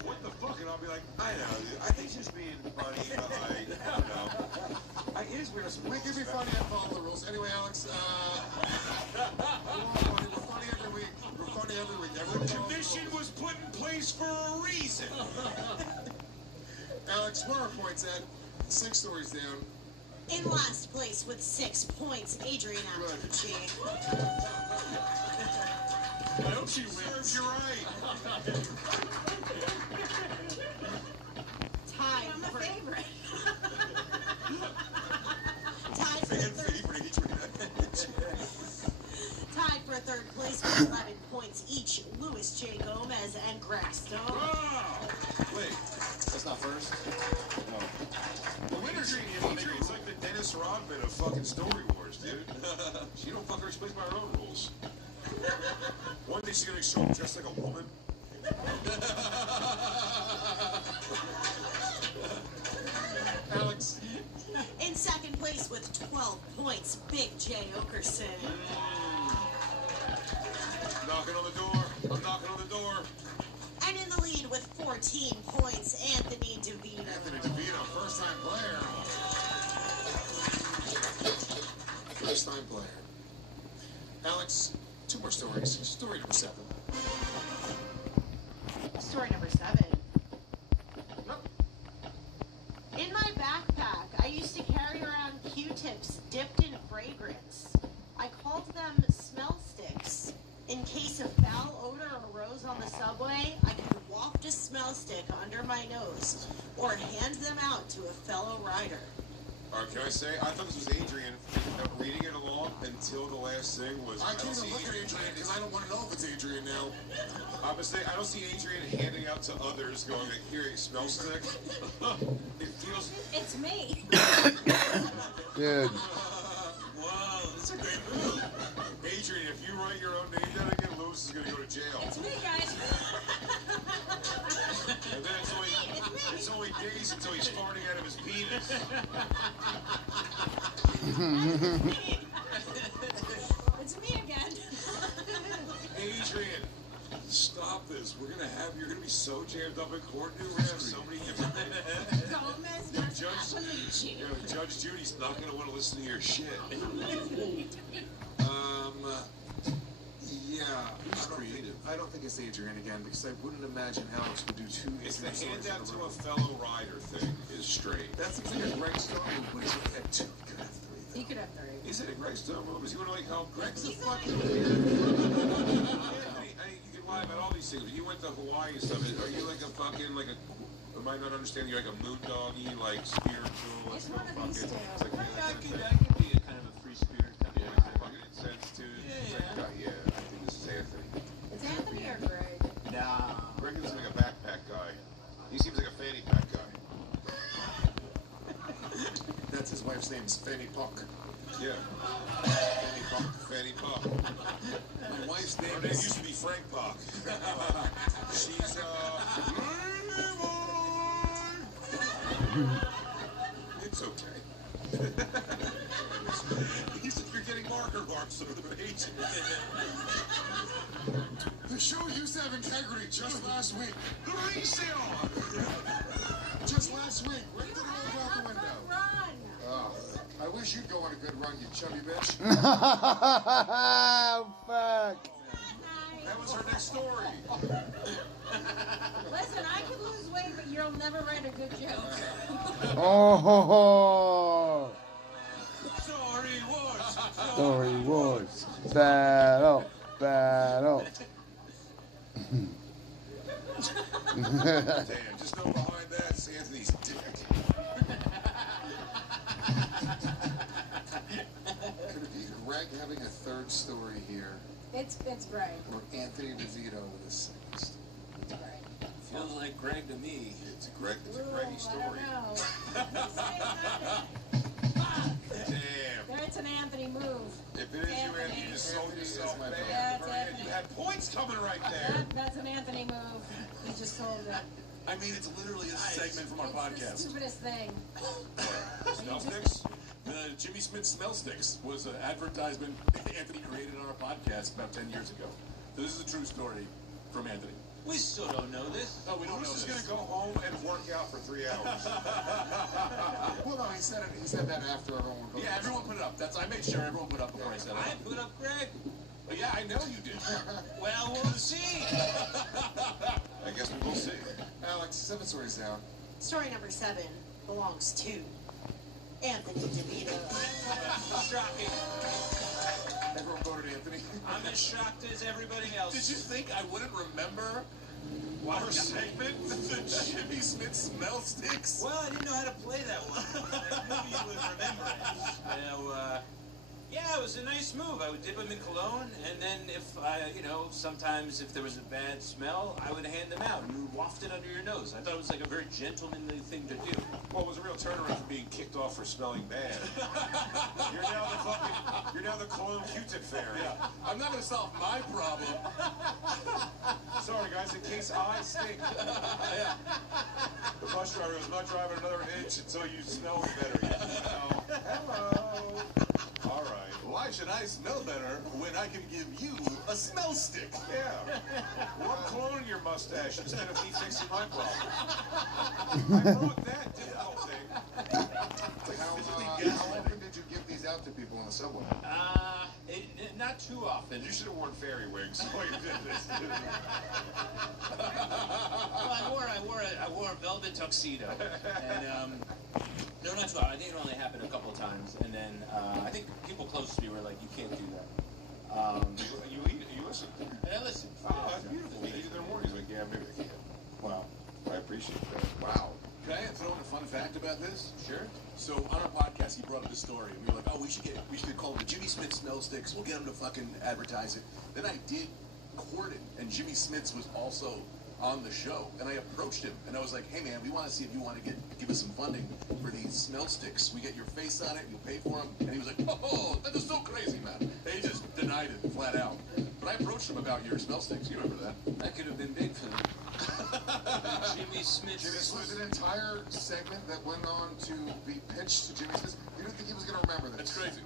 What the fuck? And I'll be like, I know, dude. I think it's just being funny. I don't know. It is weird. We can be funny and follow the rules. Anyway, Alex, we're funny every week. We're funny every week. The commission was put in place for a reason. Alex, what are our points at? 6 stories down. In last place with 6 points, Adrian Appici. I hope she wins. You're right. Tied for favorite. Tied for third place with 11 points each, Louis J. Gomez and Greg Stone. Oh! Wait, that's not first? No. The winner's Adrian's like the Dennis Rodman of fucking Story Wars, dude. She don't fuck her explains by her own rules. One day she's gonna show up dressed like a woman. Alex. In second place with 12 points, Big J. Okerson. Knocking on the door. I'm knocking on the door. And in the lead with 14 points, Anthony DeVito. Anthony DeVito, first-time player. First-time player. Alex, 2 more stories. Story number 7. Story number 7. In my backpack, I used to carry around Q-tips dipped in fragrance. I called them smell sticks. In case a foul odor arose on the subway, I could waft a smell stick under my nose or hand them out to a fellow rider. Can I say, I thought this was Adrian reading it along until the last thing was... I can't even look at Adrian because I don't want to know if it's Adrian now. I'm gonna say, I don't see Adrian handing out to others going, like, here, you smell stick. It feels... It's me. Dude. Wow, that's a great move. Adrian, if you write your own name down again, Lewis is gonna go to jail. It's me, guys. And then it's only days until he's farting out of his penis. It's me again. Adrian, stop this. You're gonna be so jammed up in court, dude. We're gonna have so many different Judge Judy's not gonna want to listen to your shit. Yeah, who's creative? I don't think it's Adrian again because I wouldn't imagine Alex would do 2. It's the handout to a fellow rider thing is straight. That's the thing. Greg Stone would have 2. He could have 3. Is it a Greg Stone move? Is he want to like help? Greg's the fucking you can lie about all these things. When you went to Hawaii and stuff, are you like a fucking like a? Am I not understanding? You're like a moon doggy, like spiritual. It's one of these two. I could be a kind of a free spirit kind of fucking sense to. Yeah, I think this is Anthony. It's Anthony or Greg? Nah. Greg looks like a backpack guy. He seems like a fanny pack guy. That's his wife's name is Fanny Puck. Yeah. Fanny Puck. Fanny Puck. My wife's name used to be Frank Puck. She's It's okay. You're getting marker marks over the page. The show used to have integrity just last week. The resale! Just last week. Where did it all go out the window? Run! Oh, I wish you'd go on a good run, you chubby bitch. Oh, fuck. That was her next story. Listen, I can lose weight, but you'll never write a good joke. Oh. Story wars. Story wars. Battle. Battle. Damn, just know behind that's Anthony's dick. Could it be Greg having a third story here? It's Greg. Or Anthony DeVito with a second story? It's Greg. Feels like Greg to me. It's a Greggy story. Damn. It's an Anthony move. If it is you, Anthony, you just sold yourself bad. Yeah, it's Anthony. You had points coming right there. That's an Anthony move. He just sold it. I mean, it's literally a segment from our It's podcast. the stupidest thing. Smell sticks? The Jimmy Smith Smell Sticks was an advertisement Anthony created on our podcast about 10 years ago. So this is a true story from Anthony. We still don't know this. Oh, we don't know Bruce this. is going to go home and work out for 3 hours. Well, no, he said that after everyone voted. Yeah, everyone put it up. I made sure everyone put up before I said it. I put up Greg. But yeah, I know you did. Well, we'll see. I guess we will see. Alex, 7 stories down. Story number 7 belongs to Anthony DeVito. Shocking. Everyone voted Anthony. I'm as shocked as everybody else. Did you think I wouldn't remember our segment, the Jimmy Smith Smell Sticks? Well, I didn't know how to play that one. I knew you would remember it. Yeah, it was a nice move. I would dip them in cologne, and then if sometimes if there was a bad smell, I would hand them out. You would waft it under your nose. I thought it was like a very gentlemanly thing to do. Well, it was a real turnaround from being kicked off for smelling bad. You're now the cologne Q-tip fairy. Yeah, I'm not going to solve my problem. Sorry, guys, in case I stink. Yeah. The bus driver is not driving another inch until you smell better. Hello. All right. Why should I smell better when I can give you a smell stick? Yeah. What clone in your mustache instead of me fixing my problem? I brought that difficult thing. How often did you give these out to people in the subway? Not too often. You should have worn fairy wings while you did this. Well, I wore a velvet tuxedo, and no, not too often. I think it only happened a couple of times, and then I think people close to me were like, "You can't do that." You listen. And I listened. Oh, that's beautiful. They eat in their mornings. Like, yeah, maybe they can. Wow. I appreciate that. Wow. Can I throw in a fun fact about this? Sure. So on our podcast, he brought up this story, and we were like, "Oh, we should call it the Jimmy Smith Smell Sticks. We'll get him to fucking advertise it." Then I did court it, and Jimmy Smith's was also on the show, and I approached him, and I was like, "Hey man, we want to see if you want to give us some funding for these smell sticks. We get your face on it, you'll pay for them." And he was like, "Oh, that is so crazy, man." And he just denied it flat out. But I approached him about your smell sticks. You remember that? That could have been big for them. Jimmy Smith. This was an entire segment that went on to be pitched to Jimmy Smith. You didn't think he was going to remember this? That's crazy.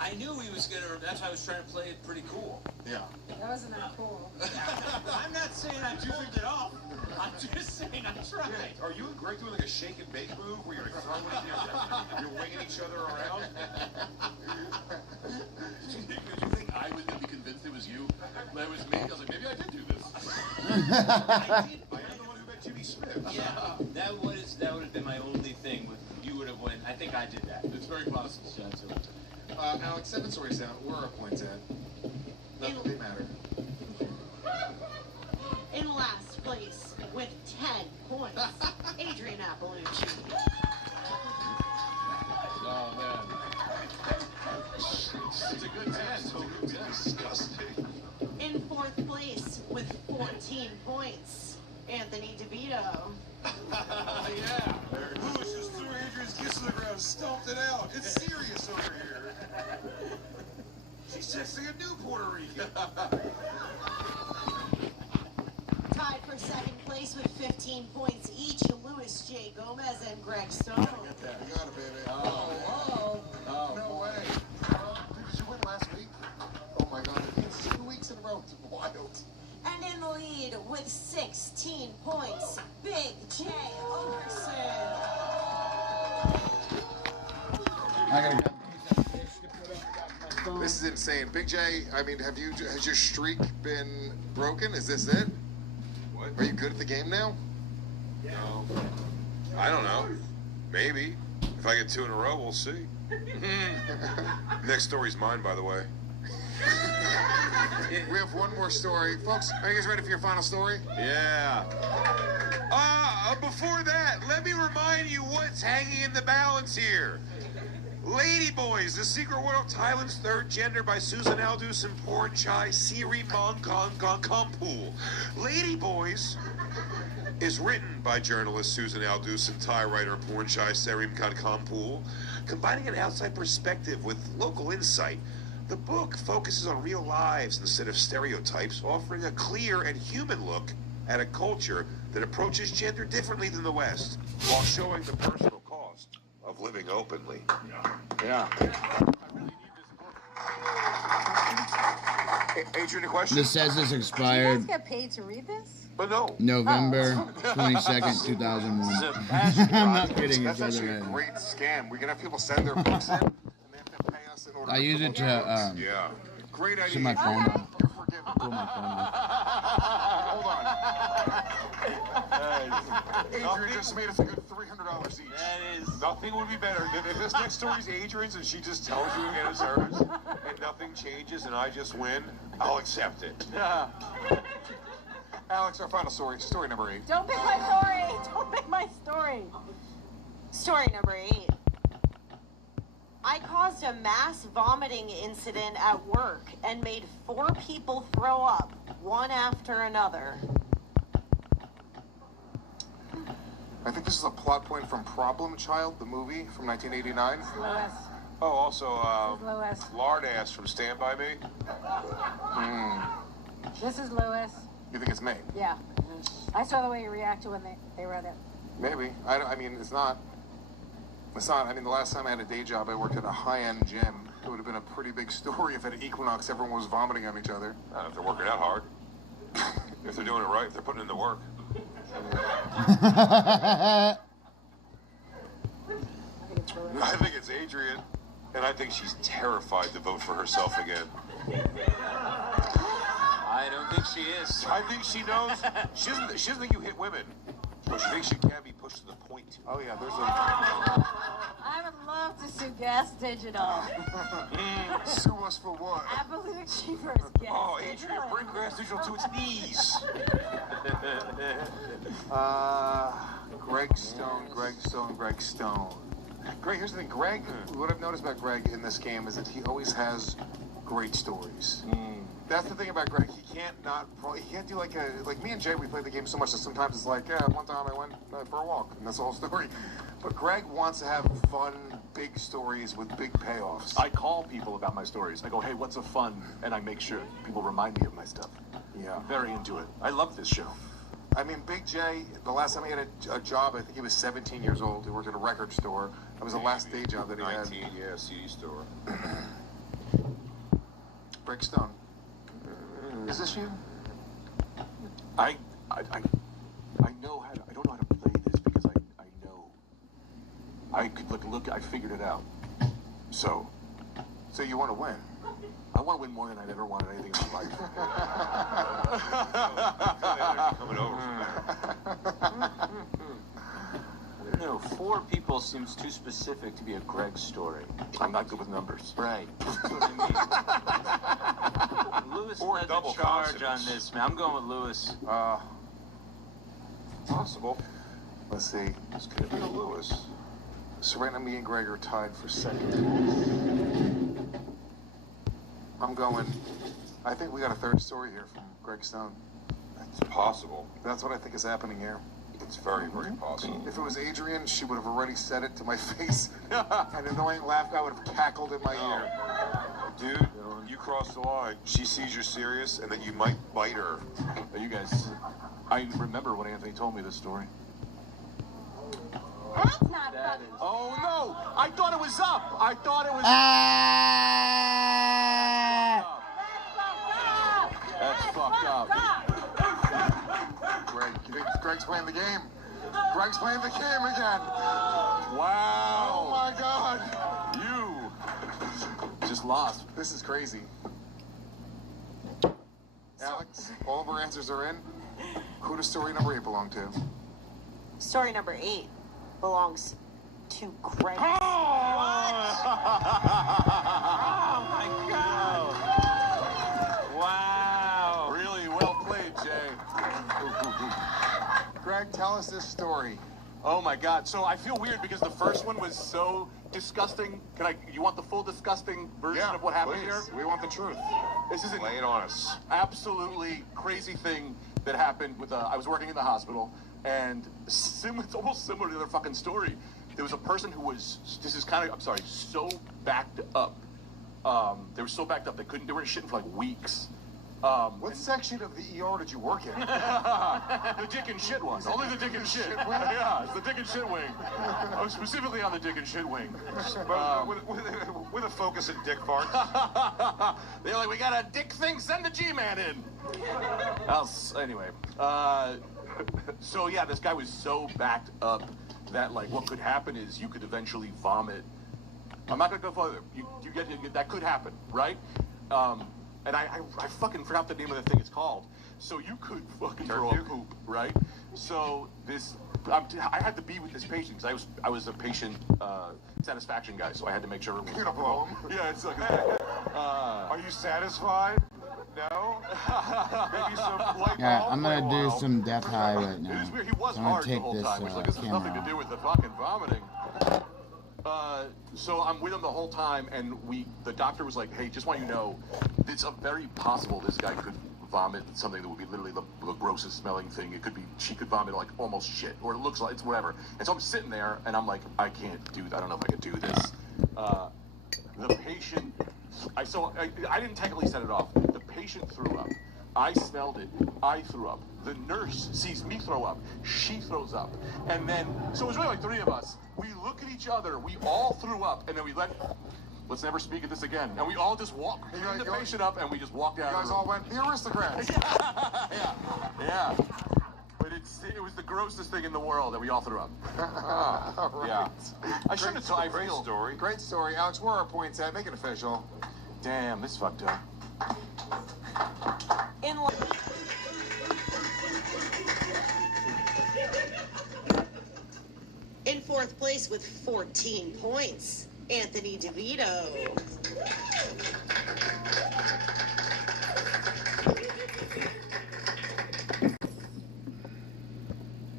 I knew he was gonna. That's why I was trying to play it pretty cool. Yeah. That wasn't that cool. I'm not saying I pulled it off. I'm just saying I tried. Yeah. Are you and Greg doing like a shake and bake move where you're like throwing it, you're winging each other around? Did you think I was going to be convinced it was you? That it was me? I was like, maybe I did do this. I did. I am the one who met Jimmy Smith. Yeah, that would have been my only thing. You would have won. I think I did that. It's very possible. Alex, 7 stories down. Where are our points at? Not that they matter. In last place with 10 points, Adrian Appalucci. Oh, man. It's a good 10. So disgusting. In 4th place with 14 points, Anthony DeVito. Yeah. Lewis just threw Adrian's kiss to the ground, stomped it out. It's serious over here. She's texting a new Puerto Rican. Tied for 2nd place with 15 16 points each. Louis J. Gomez and Greg Stone. You got it, baby. Oh. No way. Did you win last week? Oh my God. It's 2 weeks in a row. It's wild. And in the lead with 16 points, Big J. Okerson. I gotta go take that fish to put up my phone. This is insane. Big J, I mean, has your streak been broken? Is this it? What? Are you good at the game now? No. I don't know. Maybe. If I get 2 in a row, we'll see. Next story's mine, by the way. We have one more story. Folks, are you guys ready for your final story? Yeah. Before that, let me remind you what's hanging in the balance here. Ladyboys, The Secret World of Thailand's Third Gender by Susan Aldous and Pornchai Siri Mongkongkongpool. Ladyboys is written by journalist Susan Aldous and Thai writer Pornchai Serim Kampool, combining an outside perspective with local insight. The book focuses on real lives instead of stereotypes, offering a clear and human look at a culture that approaches gender differently than the West, while showing the personal cost of living openly. Yeah. Adrian, a question? This says it's Do you expired guys get paid to read this? But no. November 22nd, 2001. I'm not kidding. That's It's actually a other great scam. We can have people send their books in, and they have to pay us in order I to use it to Yeah. Great to idea. my phone. You're forgiven. Pull my phone off. Hold on. Adrian just made us a good $300 each. That is. Nothing would be better than if this next story's Adrian's and she just tells you again it's hers, and nothing changes and I just win, I'll accept it. Alex, our final story. Story number 8. Don't pick my story. Don't pick my story. Story number 8. I caused a mass vomiting incident at work and made 4 people throw up, one after another. I think this is a plot point from Problem Child, the movie from 1989. Lois. Oh, also, Lois. Lardass from Stand By Me. This is Lois. You think it's me? Yeah. I saw the way you reacted when they read it. Maybe. I mean, it's not. It's not. I mean, the last time I had a day job, I worked at a high-end gym. It would have been a pretty big story if at Equinox everyone was vomiting on each other. If they're working out hard. If they're doing it right, if they're putting in the work. I think it's Adrian, and I think she's terrified to vote for herself again. I don't think she is. I think she knows. She doesn't think you hit women, but she thinks she can be pushed to the point. Oh yeah, there's I would love to sue Gas Digital. Sue us for what? Absolute cheapers, Gas Oh, Digital. Adrian, bring Grass Digital to its knees. Greg Stone. Greg, here's the thing. Greg, what I've noticed about Greg in this game is that he always has great stories. That's the thing about Greg. He can't do like me and Jay, we play the game so much that sometimes it's like, yeah, one time I went for a walk, and that's the whole story. But Greg wants to have fun, big stories with big payoffs. I call people about my stories. I go, hey, what's a fun? And I make sure people remind me of my stuff. Yeah. I'm very into it. I love this show. I mean, Big J, the last time he had a job, I think he was 17 years old. He worked at a record store. That was the last day job that he 19, had. yeah, CD store. Greg Stone. Is this you? I know how to, I don't know how to play this because I know. I could look, I figured it out. So you want to win? I want to win more than I've ever wanted anything in my life. Coming over. No, 4 people seems too specific to be a Greg story. I'm not good with numbers. Right. That's what I mean. Lewis Or led double the charge consonants. on this, man. I'm going with Lewis. Possible. Let's see. This could have been a Lewis. So right now, me and Greg are tied for second. I'm going. I think we got a third story here from Greg Stone. It's possible. That's what I think is happening here. It's very, very possible. If it was Adrian, she would have already said it to my face. An annoying laugh guy would have cackled in my ear. Dude, you cross the line. She sees you're serious and that you might bite her. Hey, you guys, I remember when Anthony told me this story. That's not funny. Oh no! I thought it was up. I thought it was. That's fucked up. Greg, you think Greg's playing the game? Greg's playing the game again. Wow. Oh my God. You just lost. This is crazy. Alex, all of our answers are in. Who does story number 8 belong to? Story number 8 belongs to Greg. Oh my God. Wow. Really well played, Jay. Greg, tell us this story. Oh my God. So I feel weird because the first one was so disgusting. You want the full disgusting version of what happened here? We want the truth. This is Lay it on us. Absolutely crazy thing that happened with, I was working in the hospital, and it's almost similar to their fucking story. There was a person who was, so backed up. They were so backed up they weren't shitting for like weeks. What section of the ER did you work in? The dick and shit one. Only the dick and shit. Yeah, it's the dick and shit wing. I was specifically on the dick and shit wing. With a focus in dick farts. They're like, we got a dick thing, send the G-Man in. Anyway, so yeah, this guy was so backed up that like what could happen is you could eventually vomit. I'm not gonna go further. You get that could happen, right? And I fucking forgot the name of the thing it's called. So you could fucking throw a poop, right? So I had to be with this patient because I was a patient satisfaction guy, so I had to make sure everyone was blow him. Yeah, it's like. Are you satisfied? No. Maybe some light Yeah, bulb? I'm gonna do some Death High right now. It was weird. He was I'm gonna hard the take whole this time. Which this has camera nothing to off. do with the fucking vomiting. So I'm with him the whole time, and the doctor was like, "Hey, just want you to know, it's very possible this guy could vomit something that would be literally the grossest smelling thing. It could be she could vomit like almost shit, or it looks like it's whatever." And so I'm sitting there, and I'm like, "I can't do that. I don't know if I could do this." The patient, I didn't technically set it off. The patient threw up. I smelled it. I threw up. The nurse sees me throw up. She throws up. And then, so it was really like 3 of us. We look at each other. We all threw up. And then let's never speak of this again. And we all just cleaned the patient up, and we just walked out. You guys all went, the aristocrats. Yeah. But it was the grossest thing in the world that we all threw up. Right. Yeah. I shouldn't have told. Great story. Great story. Alex, where are our points at? Make it official. Damn, this fucked up. In 4th place with 14 points, Anthony DeVito.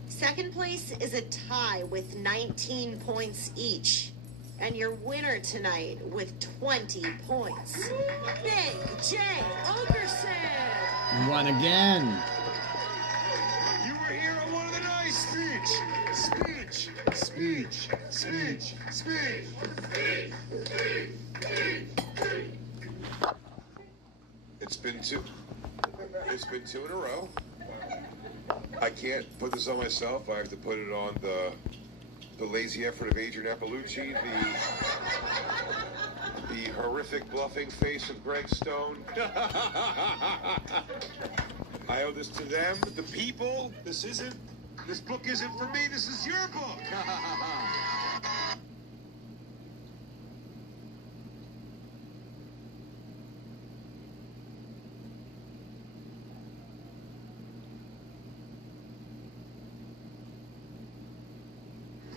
Second place is a tie with 19 points each. And your winner tonight with 20 points, Big J Ogerson. Won again. You were here on one of the nights. Speech. It's been two in a row. I can't put this on myself. I have to put it on the lazy effort of Adrian Appalucci, the horrific bluffing face of Greg Stone. I owe this to them, the people. This book isn't for me, this is your book.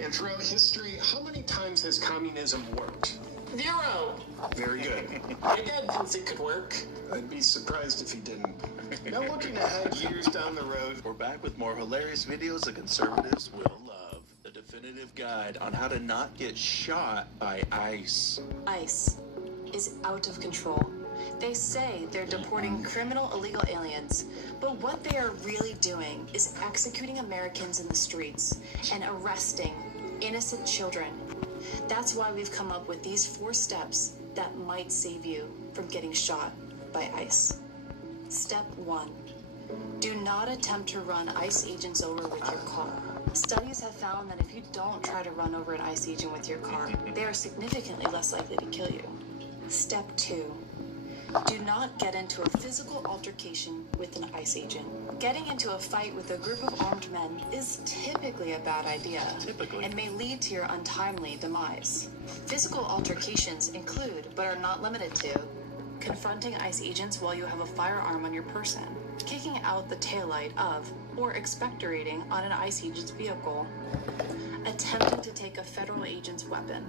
And throughout history, how many times has communism worked? 0. Very good. My dad thinks it could work. I'd be surprised if he didn't. Now looking ahead years down the road. We're back with more hilarious videos that conservatives will love. The definitive guide on how to not get shot by ICE. ICE is out of control. They say they're deporting criminal illegal aliens, but what they are really doing is executing Americans in the streets and arresting innocent children. That's why we've come up with these 4 steps that might save you from getting shot by ICE. Step 1. Do not attempt to run ICE agents over with your car. Studies have found that if you don't try to run over an ICE agent with your car, they are significantly less likely to kill you. Step 2. Do not get into a physical altercation with an ICE agent. Getting into a fight with a group of armed men is typically a bad idea and may lead to your untimely demise. Physical altercations include, but are not limited to, confronting ICE agents while you have a firearm on your person, kicking out the taillight of or expectorating on an ICE agent's vehicle, attempting to take a federal agent's weapon,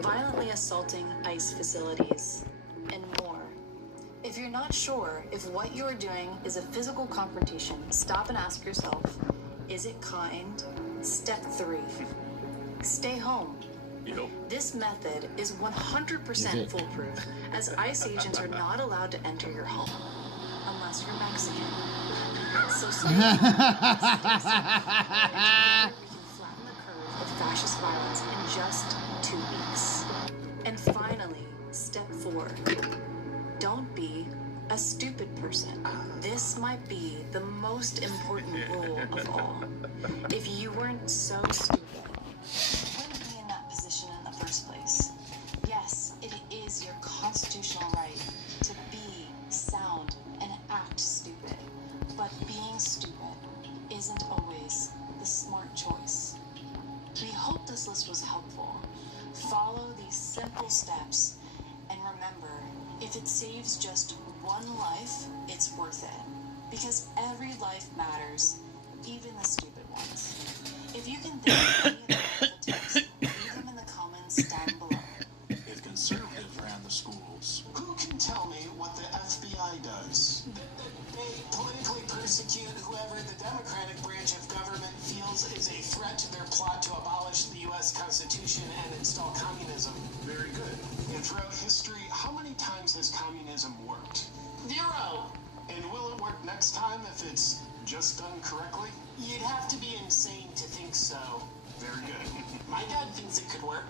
violently assaulting ICE facilities, and more. If you're not sure if what you're doing is a physical confrontation, stop and ask yourself, is it kind? Step 3. Stay home. This method is 100% foolproof, as ICE agents are not allowed to enter your home unless you're Mexican. So stay home. We can flatten the curve of fascist violence in just 2 weeks. And finally, step 4. Don't be a stupid person. This might be the most important rule of all. If you weren't so stupid, you wouldn't be in that position in the first place. Yes, it is your constitutional right to be sound and act stupid, but being stupid isn't always the smart choice. We hope this list was helpful. Follow these simple steps and remember, if it saves just one life, it's worth it. Because every life matters, even the stupid ones. If you can think of any of the helpful tips, leave them in the comments down below. If conservatives ran the schools, Who can tell me what the FBI does? They politically persecute whoever the Democratic branch of government feels is a threat to their plot to abolish the U.S. Constitution and install communism. Very good. And throughout history, how many times has communism worked? 0. And will it work next time if it's just done correctly? You'd have to be insane to think so. Very good. My dad thinks it could work.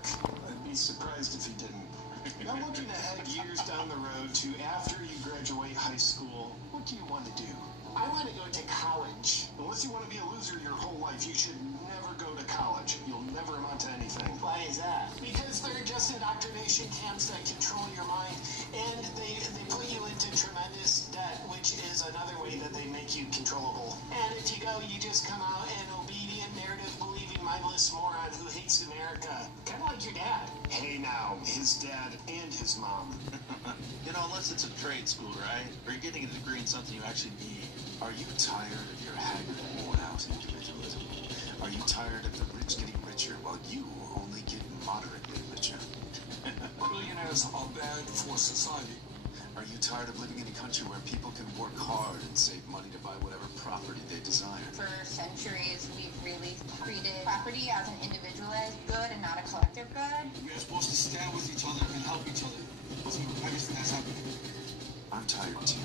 I'd be surprised if he didn't. Now looking ahead years down the road to after you graduate high school, what do you want to do? I want to go to college. Unless you want to be a loser your whole life, you should never go to college. You'll never amount to anything. Why is that? Because they're just indoctrination camps that control your mind, and they put you into tremendous debt, which is another way that they make you controllable. And if you go, you just come out an obedient, narrative-believing, mindless moron who hates America. Kind of like your dad. Hey now, his dad and his mom. you know, unless it's a trade school, right? Or you're getting a degree in something you actually need. Are you tired of your haggard, worn-out individualism? Are you tired of the rich getting richer while you only get moderately richer? Billionaires are bad for society. Are you tired of living in a country where people can work hard and save money to buy whatever property they desire? For centuries, we've really treated property as an individualized good and not a collective good. We are supposed to stand with each other and help each other. That's everything that's happening. I'm tired too.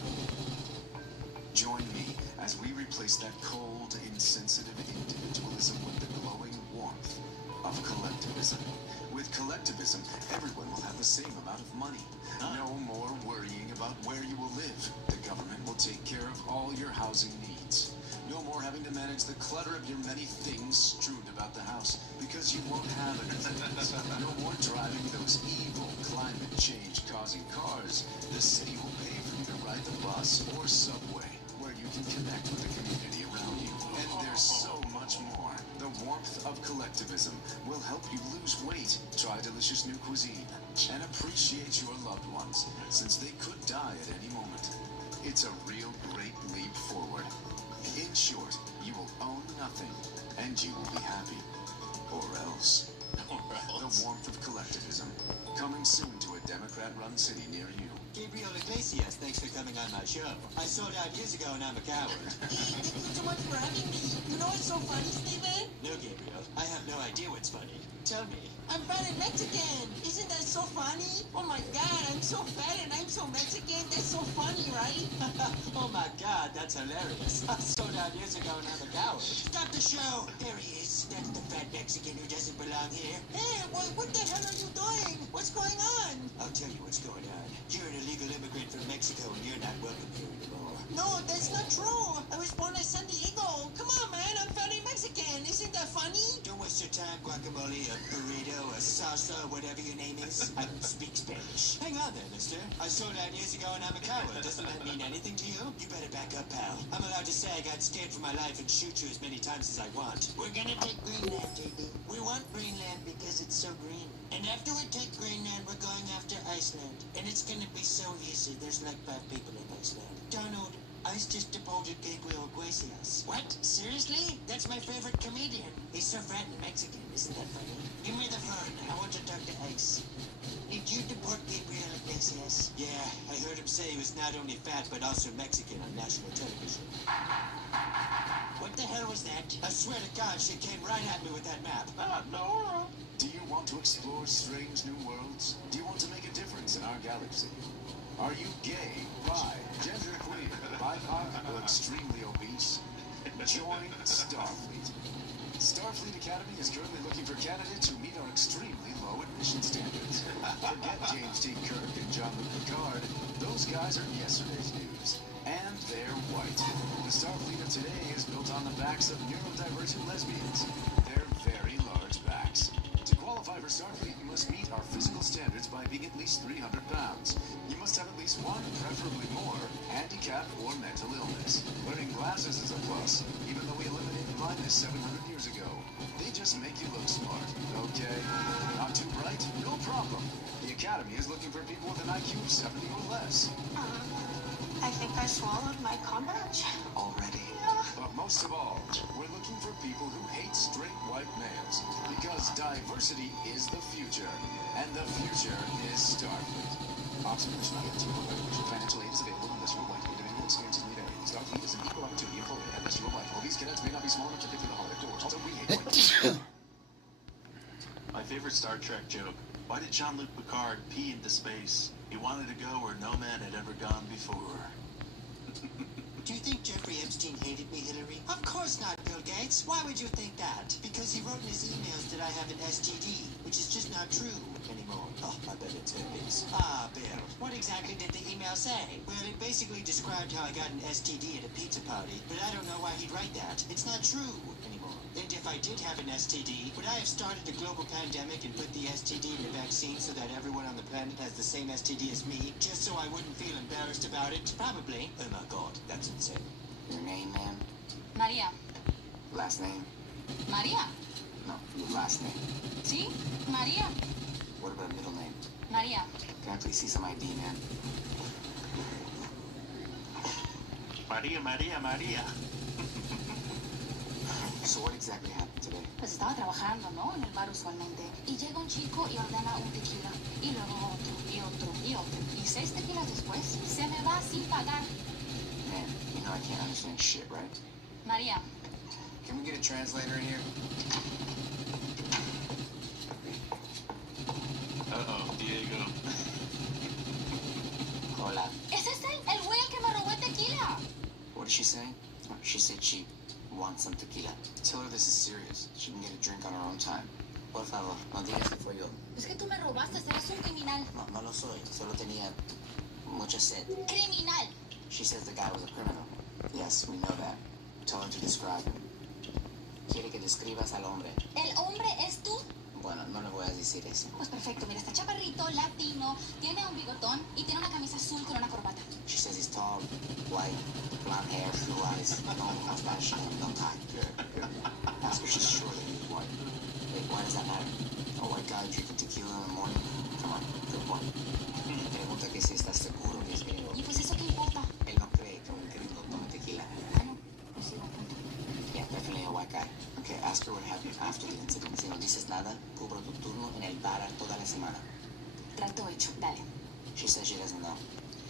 Join me as we replace that cold, insensitive individualism with the glowing warmth of collectivism. With collectivism, everyone will have the same amount of money. No more worrying about where you will live. The government will take care of all your housing needs. No more having to manage the clutter of your many things strewn about the house, because you won't have anything. No more driving those evil climate change causing cars. The city will pay for you to ride the bus or subway, where you can connect with the community around you. And there's so much more. The warmth of collectivism will help you lose weight, try delicious new cuisine, and appreciate your loved ones, since they could die at any moment. It's a real great leap forward. In short, you will own nothing, and you will be happy. Or else. The warmth of collectivism. Coming soon to a Democrat-run city near you. Gabriel Iglesias, thanks for coming on my show. I sold out years ago and I'm a coward. Thank you so much for having me. You know what's so funny, Steven? No, Gabriel, I have no idea what's funny. Tell me. I'm fat and Mexican. Isn't that so funny? Oh my God, I'm so fat and I'm so Mexican. That's so funny, right? Oh my God, that's hilarious. I sold out years ago and I'm a coward. Stop the show. There he is. That's the fat Mexican who doesn't belong here. Hey, what the hell are you doing? What's going on? I'll tell you what's going on. You're an illegal immigrant from Mexico and you're not welcome here anymore. No, that's not true. I was born in San Diego. Come on, man. I'm fat and Mexican. Isn't that funny? Don't waste your time, guacamole, a burrito, a salsa, whatever your name is. I don't speak Spanish. Hang on there, mister. I sold out years ago and I'm a coward. Doesn't that mean anything to you? You better back up, pal. I'm allowed to say I got scared for my life and shoot you as many times as I want. We're gonna take Greenland, JD. We want Greenland because it's so green. And after we take Greenland, we're going after Iceland. And it's gonna be so easy. There's like 5 people in Iceland. Donald, Ice just deported Gabriel Iglesias. What? Seriously? That's my favorite comedian. He's so fat and Mexican. Isn't that funny? Give me the phone. I want to talk to Ice. Did you deport Gabriel Iglesias? Yeah, I heard him say he was not only fat but also Mexican on national television. What the hell was that? I swear to God, she came right at me with that map. No. Do you want to explore strange new worlds? Do you want to make a difference in our galaxy? Are you gay, bi, genderqueer, BIPOC, or extremely obese? Join Starfleet. Starfleet Academy is currently looking for candidates who meet our extremely low admission standards. Forget James T. Kirk and Jean-Luc Picard. Those guys are yesterday's news. And they're white. The Starfleet of today is built on the backs of neurodivergent lesbians. They're very large backs. To qualify for Starfleet, you must meet our physical standards by being at least 300 pounds. You must have at least one, preferably more, handicap or mental illness. Wearing glasses is a plus, even though we eliminated blindness 700 years ago. They just make you look smart, okay? Not too bright? No problem. The Academy is looking for people with an IQ of 70 or less. I think I swallowed my combat. Already. But most of all, we're looking for people who hate straight white males. Because diversity is the future. And the future is Starfleet. Observation not yet. Financial aid is available unless you're white. Individual experiences may vary. Starfleet is an equal opportunity employer unless you're white. All these cadets may not be small enough to fit through the hard doors. Also, we hate white. My favorite Star Trek joke. Why did Jean-Luc Picard pee into space? He wanted to go where no man had ever gone before. Do you think Jeffrey Epstein hated me, Hillary? Of course not, Bill Gates. Why would you think that? Because he wrote in his emails that I have an STD, which is just not true anymore. Oh, I bet it's his. Ah, Bill. What exactly did the email say? Well, it basically described how I got an STD at a pizza party, but I don't know why he'd write that. It's not true anymore. And if I did have an STD, would I have started a global pandemic and put the STD in the vaccine so that everyone on the planet has the same STD as me, just so I wouldn't feel embarrassed about it? Probably. Oh my God, that's insane. Your name, ma'am? María. Last name? María. No, your last name. Sí, María. What about a middle name? María. Can I please see some ID, man? María. So what exactly happened today? Pues estaba trabajando, ¿no? En el bar usualmente. Y llega un chico y ordena un tequila. Y luego otro, y otro, y otro. Y 6 tequilas después, se me va sin pagar. Man, you know I can't understand shit, right? María. Can we get a translator in here? Uh-oh, Diego. Hola. ¿Es ese el güey al que me robó el tequila? What did she say? She said she wants some tequila. Tell her this is serious. She can get a drink on her own time. Por favor, no digas que fue yo. Es que tú me robaste, eres un criminal. No lo soy. Solo tenía mucha sed. Criminal. She says the guy was a criminal. Yes, we know that. Tell her to describe him. Quiere que describas al hombre. ¿El hombre es tú? Bueno, no le voy a decir eso. Pues perfecto, mira, está chaparrito, latino, tiene un bigotón y tiene una camisa azul con una corbata. She says he's tall, white, blonde hair, blue eyes, no mustache, no tie. Good. Ask her she's sure that he's white. Wait, why does that matter? A white guy drinking tequila in the morning? Come on, good point. Pregunta que si estás seguro que es gringo. ¿Y pues eso qué importa? Él no cree que un gringo tome tequila. Ah, no, pues sí, buen punto. Yeah, definitely a white guy. Okay, ask her what happened after the incident. Si no dices nada, cubro tu turno en el bar toda la semana. Trato hecho, dale. She says she doesn't know.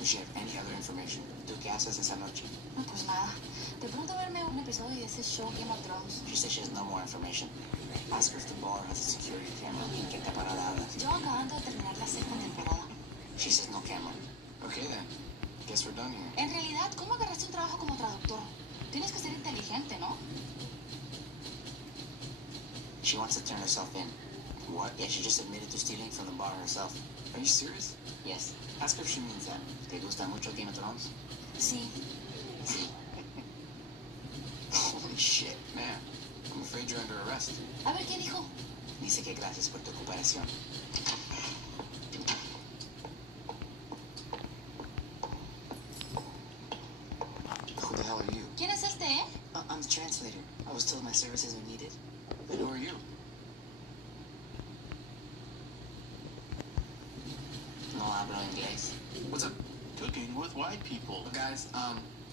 Does she have any other information? ¿Tú qué haces esa noche? No, pues nada. De pronto verme un episodio de ese show Game of Thrones. She says she has no more information. Ask her if the bar has a security camera. ¿Qué te parada hablas? Yo acabando de terminar la sexta temporada. She says no camera. Okay then. Guess we're done here. En realidad, ¿cómo agarraste un trabajo como traductor? Tienes que ser inteligente, ¿no? She wants to turn herself in. What? Yeah, she just admitted to stealing from the bar herself. Are you serious? Yes. Ask her if she means that. ¿Te gusta mucho Game of Thrones? Sí. Sí. Holy shit, man. I'm afraid you're under arrest. A ver, ¿qué dijo? Dice que gracias por tu cooperación. Who the hell are you? ¿Quién es este, eh? I'm the translator. I was told my services are needed. But who are you? No hablo inglés. What's up? Cooking with white people. Guys,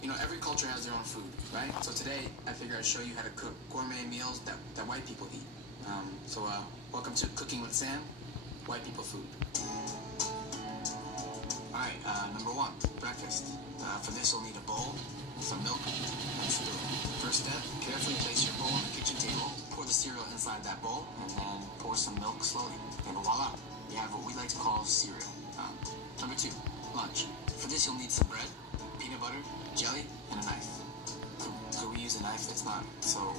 you know, every culture has their own food, right? So today, I figured I'd show you how to cook gourmet meals that white people eat. Welcome to Cooking with Sam, white people food. Alright, number one, breakfast. For this, you'll need a bowl, some milk, and a spoon. First step, carefully place your bowl on the kitchen table, pour the cereal inside that bowl, and then pour some milk slowly. And voila, you have what we like to call cereal. Number two, lunch. For this, you'll need some bread, peanut butter, jelly, and a knife. Could we use a knife that's not so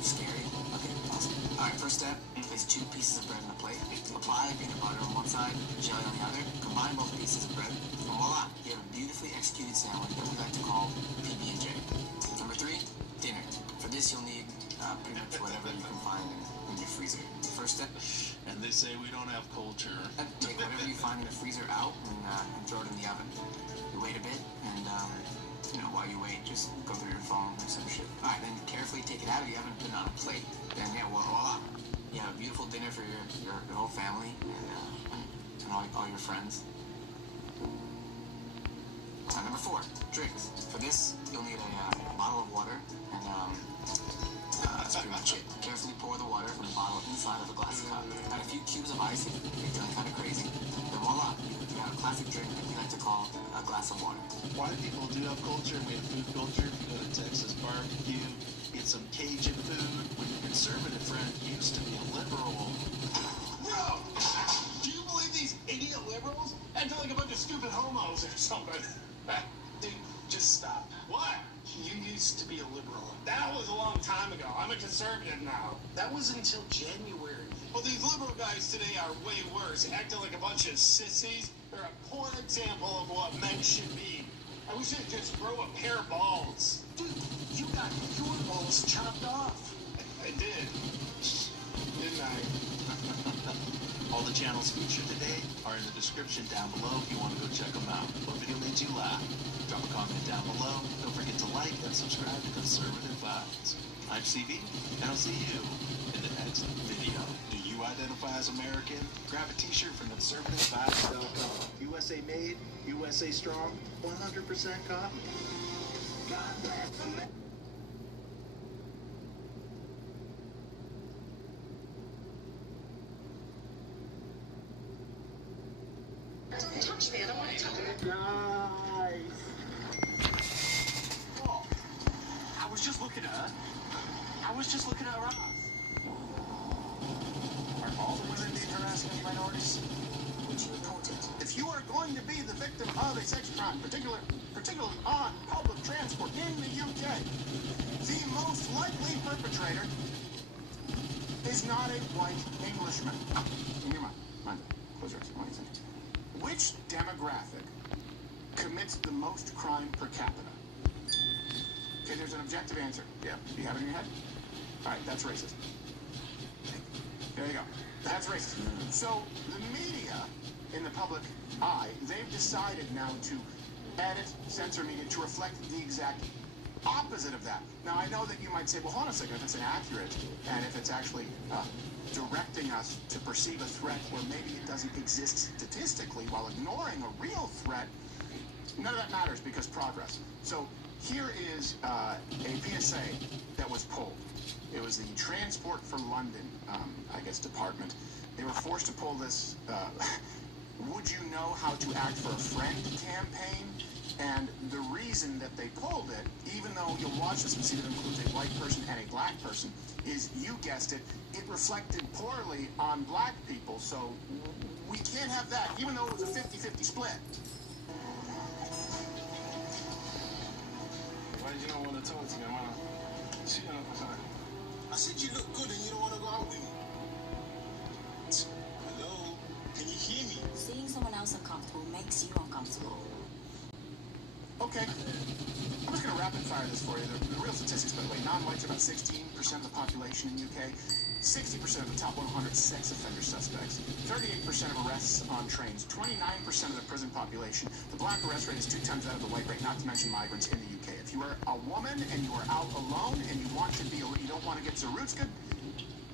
scary? Okay, awesome. Alright, first step, place 2 pieces of bread on a plate. Apply peanut butter on one side, jelly on the other. Combine both pieces of bread, and voila, you have a beautifully executed sandwich that we like to call PB&J. Number 3, dinner. For this, you'll need pretty much whatever you can find in your freezer. First step. And they say we don't have culture. Take whatever you find in the freezer out and throw it in the oven. You wait a bit, and you know, while you wait, just go through your phone or some shit. Alright, then carefully take it out of the oven and put it on a plate. Then, yeah, voila. You have a beautiful dinner for your whole family and all your friends. Number 4, drinks. For this, you'll need a bottle of water, and that's pretty much it. Carefully pour the water from the bottle inside of a glass cup. Add a few cubes of ice if you're feeling kind of crazy. Then voila, you got a classic drink that we like to call a glass of water. White people do have culture. We have food culture. If you go to Texas barbecue, get some Cajun food. When your conservative friend used to be a liberal. Bro, do you believe these idiot liberals acting like a bunch of stupid homos or something? Dude, just stop. What? You used to be a liberal. That was a long time ago. I'm a conservative now. That was until January. Well, these liberal guys today are way worse, acting like a bunch of sissies. They're a poor example of what men should be. I wish they'd just grow a pair of balls. Dude, you got your balls chopped off. I did. Didn't I? All the channels featured today are in the description down below if you want to go check them out. What video made you laugh? Drop a comment down below. Don't forget to like and subscribe to Conservative Vibes. I'm CV, and I'll see you in the next video. Do you identify as American? Grab a t-shirt from conservativevibes.com. USA made, USA strong, 100% cotton. God bless America. Don't touch me, I don't want to touch you. Guys. Oh, I was just looking at her. I was just looking at her ass. Are all the women being harassed any minorities? Would you report it? If you are going to be the victim of a sex crime, particularly on public transport in the UK, the most likely perpetrator is not a white Englishman. In your mind. Mind it. Close your eyes. What do you think? Which demographic commits the most crime per capita? Okay, there's an objective answer. Yeah. Do you have it in your head? All right, that's racist. There you go. That's racist. So the media in the public eye, they've decided now to edit, censor media to reflect the exact opposite of that. Now, I know that you might say, well, hold on a second, if it's inaccurate and if it's actually directing us to perceive a threat where maybe it doesn't exist statistically while ignoring a real threat, none of that matters because progress. So here is a PSA that was pulled. It was the Transport for London, I guess, department. They were forced to pull this Would You Know How to Act for a Friend campaign. And the reason that they pulled it, even though you'll watch this and see that it includes a white person and a black person, is, you guessed it, it reflected poorly on black people. So we can't have that, even though it was a 50-50 split. Why did you not want to talk to me, man? I said you look good and you don't want to go out with me. Hello? Can you hear me? Seeing someone else uncomfortable makes you uncomfortable. Okay. I'm just going to rapid fire this for you. The real statistics, by the way, non-whites are about 16% of the population in the UK, 60% of the top 100 sex offender suspects, 38% of arrests on trains, 29% of the prison population. The black arrest rate is 2 times that of the white rate, not to mention migrants in the UK. If you are a woman and you are out alone and you want to be, you don't want to get Zarutska,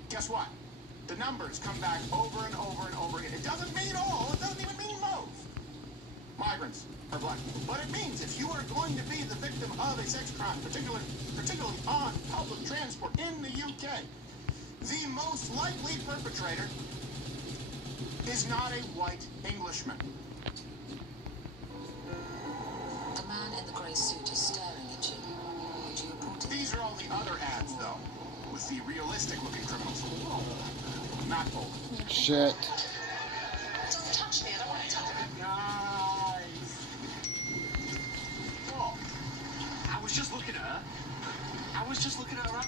guess what? The numbers come back over and over and over again. It doesn't mean all. It doesn't even mean most. Migrants are black people. But it means if you are going to be the victim of a sex crime, particularly on public transport in the UK, the most likely perpetrator is not a white Englishman. The man in the grey suit is staring at you. Would you report it? These are all the other ads, though, with the realistic-looking criminals. Not bold. Shit. Don't touch me, I don't want to touch me. Guys. What? I was just looking at her. I was just looking at her ass.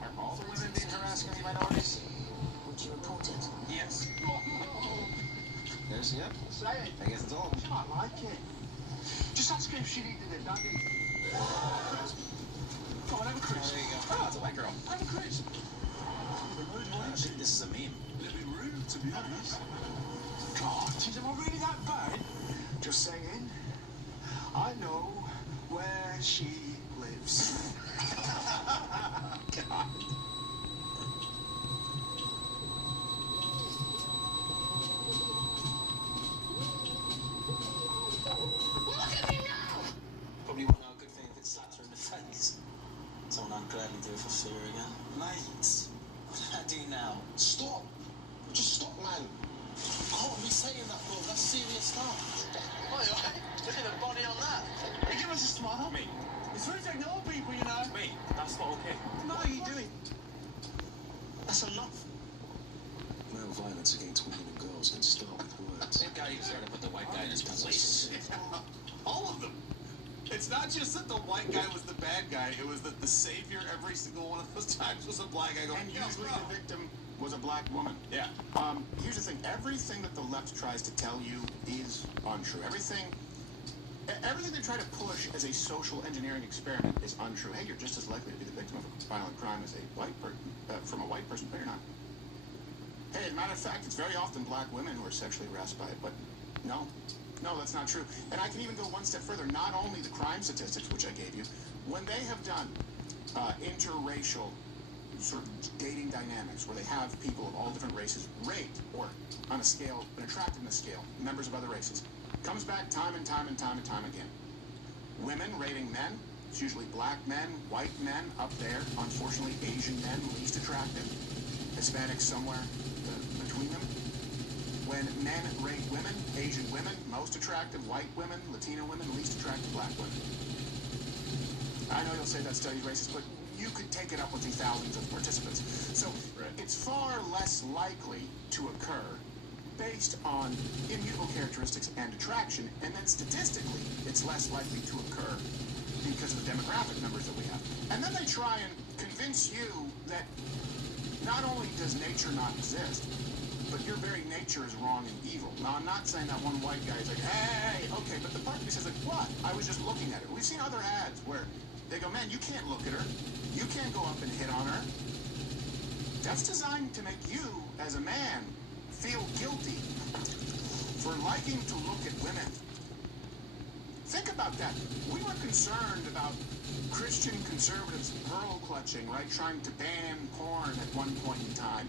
Are all the women being harassed going to be minorities? Would you report it? Yes. There's the Say it. I guess it's all. She might like it. Just ask her if she needed a daddy. Come on, have a crisp. There you go. Oh, it's a white girl. Have a crisp. I think this is a meme. A little bit rude, to be honest. God, is am I really that bad? Just saying. I know where she lives. God. Look at me now! Probably won't know a good thing if it slaps her in the face. Someone I'd gladly do it for fear again. Mate, what did I do now? Stop! Just stop, man. You can't be saying that, bro. That's serious stuff. Oi, look at the body on that. Hey, give us a smile. Me. It's very technical people, you know. Me. That's not okay. No, what are you doing? That's enough. Male violence against women and girls can start with words. That guy who's trying to put the white guy in his place. All of them. It's not just that the white guy was the bad guy, it was that the savior every single one of those times was a black guy going, And usually the victim was a black woman. Yeah. Here's the thing. Everything that the left tries to tell you is untrue. Everything they try to push as a social engineering experiment is untrue. Hey, you're just as likely to be the victim of a violent crime as a white from a white person, but you're not. Hey, as a matter of fact, it's very often black women who are sexually harassed by it, but no, that's not true. And I can even go one step further. Not only the crime statistics, which I gave you, when they have done interracial sort of dating dynamics where they have people of all different races rate, or on a scale, an attractiveness scale, members of other races, comes back time and time again. Women rating men, it's usually black men, white men up there, unfortunately Asian men least attractive, Hispanics somewhere between them. When men rate women, Asian women most attractive, white women, Latino women least attractive, black women. I know you'll say that study's racist, but you could take it up with the thousands of participants. So it's far less likely to occur based on immutable characteristics and attraction, and then statistically it's less likely to occur because of the demographic numbers that we have. And then they try and convince you that not only does nature not exist, but your very nature is wrong and evil. Now, I'm not saying that one white guy is like, hey, okay, but the part of me says, like, what? I was just looking at it. We've seen other ads where they go, man, you can't look at her. You can't go up and hit on her. That's designed to make you, as a man, feel guilty for liking to look at women. Think about that. We were concerned about Christian conservatives pearl clutching, right? Trying to ban porn at one point in time.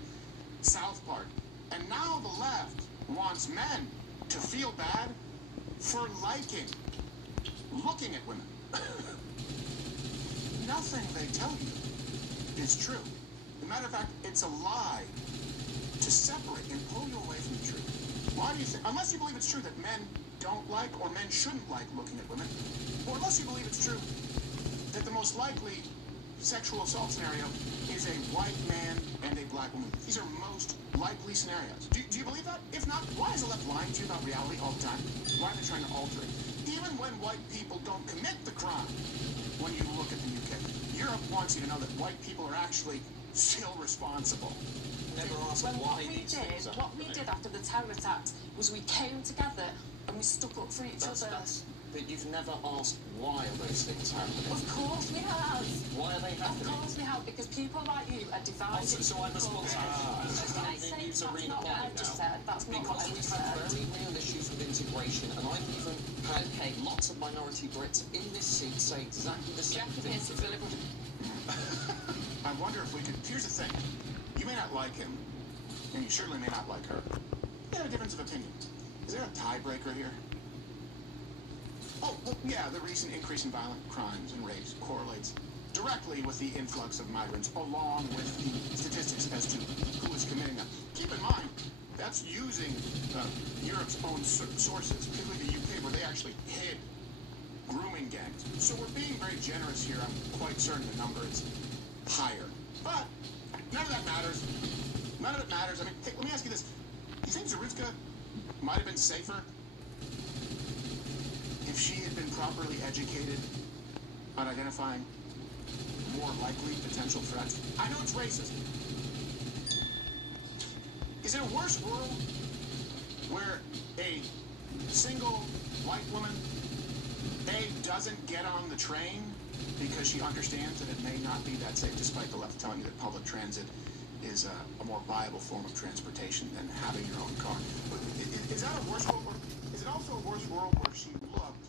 South Park. And now the left wants men to feel bad for looking at women. Nothing they tell you is true. As a matter of fact, it's a lie. to separate and pull you away from the truth. Why do you think, unless you believe it's true that men don't like or men shouldn't like looking at women, or unless you believe it's true that the most likely sexual assault scenario is a white man and a black woman. These are most likely scenarios. Do you believe that? If not, why is the left lying to you about reality all the time? Why are they trying to alter it? Even when white people don't commit the crime, when you look at the UK, Europe wants you to know that white people are actually still responsible. Never asked Well, why these things are what we did after the terror attacks was we came together and we stuck up for each other. But you've never asked why are those things happening? Of course we have. Why are they happening? Of course we have, because people like you are divided. So I'm responsible for you to read a Bible now. That's not what I Because just we've had said. very real issues with integration, and I've even had lots of minority Brits in this seat say exactly the same thing. I wonder if we could, here's the thing, you may not like him, and you certainly may not like her. You have a difference of opinion. Is there a tiebreaker here? Oh, well, yeah, the recent increase in violent crimes and rapes correlates directly with the influx of migrants, along with the statistics as to who is committing them. Keep in mind, that's using Europe's own sources, particularly the UK, where they actually hid grooming gangs. So we're being very generous here. I'm quite certain the number is higher. But none of that matters. None of it matters. I mean, hey, let me ask you this. Do you think Zarutska might have been safer if she had been properly educated on identifying more likely potential threats? I know it's racist. Is it a worse world where a single white woman, A, doesn't get on the train because she understands that it may not be that safe, despite the left telling you that public transit is a more viable form of transportation than having your own car? But is that a worse world? Or is it also a worse world where she looked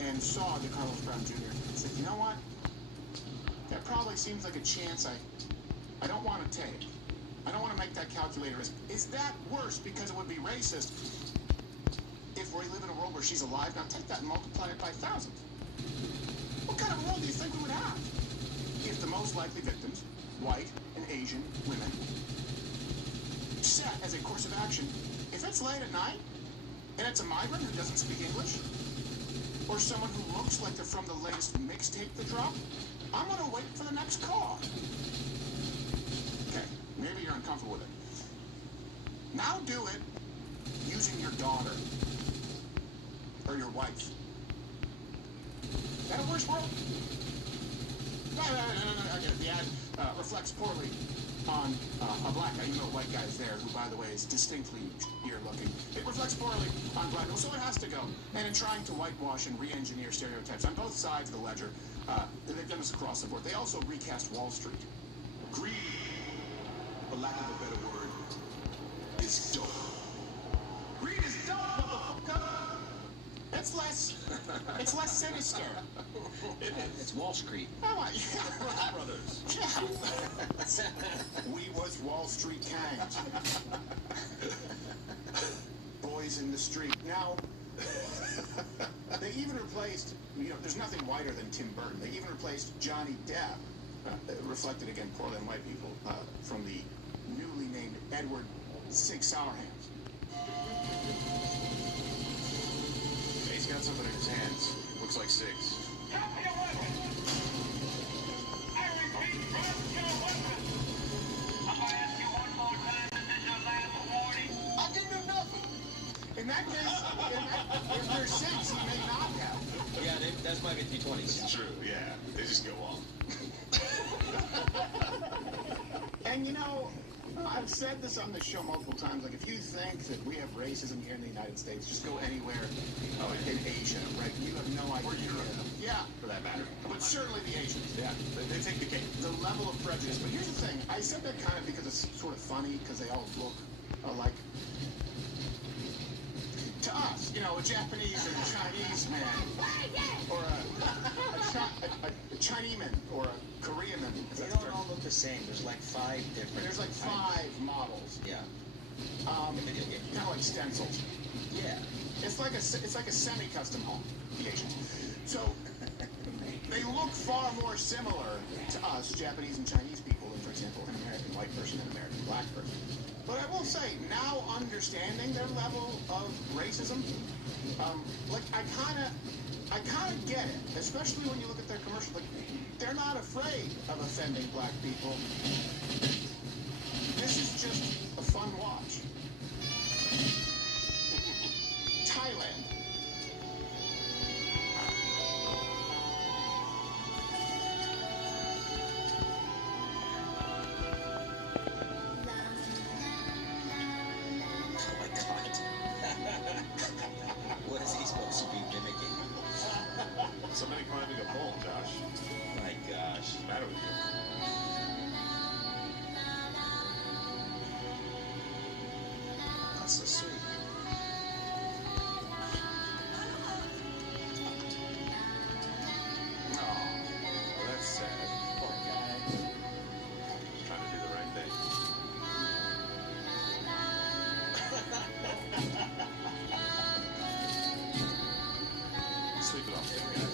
and saw the Carlos Brown Jr. and said, you know what? That probably seems like a chance I don't want to take. I don't want to make that calculator risk. Is that worse because it would be racist if we live in a world where she's alive? Now take that and multiply it by thousands. What kind of world do you think we would have if the most likely victims, white and Asian women, set as a course of action, if it's late at night and it's a migrant who doesn't speak English, or someone who looks like they're from the latest mixtape that dropped, I'm going to wait for the next car. Okay, maybe you're uncomfortable with it. Now do it using your daughter or your wife. Is that a worse world? No. The ad reflects poorly on a black guy. You know, white guy's there, who, by the way, is distinctly shittier looking. It reflects poorly on black people, so it has to go. And in trying to whitewash and re-engineer stereotypes on both sides of the ledger, they've done this across the board. They also recast Wall Street. Greed, for lack of a better word, is dope. Greed is dope, motherfucker! It's less sinister. It's Wall Street. Oh, yeah. Brothers. Yeah. We was Wall Street Kangs. Boys in the street. Now, they even replaced, there's nothing whiter than Tim Burton. They even replaced Johnny Depp, reflected again poorly on white people, from the newly named Edward Six Sourhands. He's got something in his hands. Looks like Six. I didn't do nothing. In that case, if there's Six, he may not have. Yeah, that's my 50-20s. It's true, yeah. They just go off. And I've said this on the show multiple times, like if you think that we have racism here in the United States, just go anywhere in Asia, right? You have no idea. Or Europe. Yeah. For that matter. But certainly the Asians. Yeah, they take the cake. The level of prejudice. But here's the thing. I said that kind of because it's sort of funny, because they all look alike. To us, a Japanese and a Chinese man, or a Chinese man, or a Korean man. They don't all look the same. There's like 5 different. There's like 5 models. Yeah. Kind of like stencils. Yeah. It's like a semi-custom home. The Asians. So they look far more similar to us, Japanese and Chinese people, than, for example, an American white person and an American black person. But I will say, now understanding their level of racism, like I kind of get it, especially when you look at their commercials. Like, they're not afraid of offending black people. This is just a fun watch. Thailand. Oh my god. What is he supposed to be mimicking? Somebody climbing a pole, Josh. My gosh. What's the matter with you? That's so sweet. Oh, well, that's sad. Poor guy. Just trying to do the right thing. Sleep it off, guys.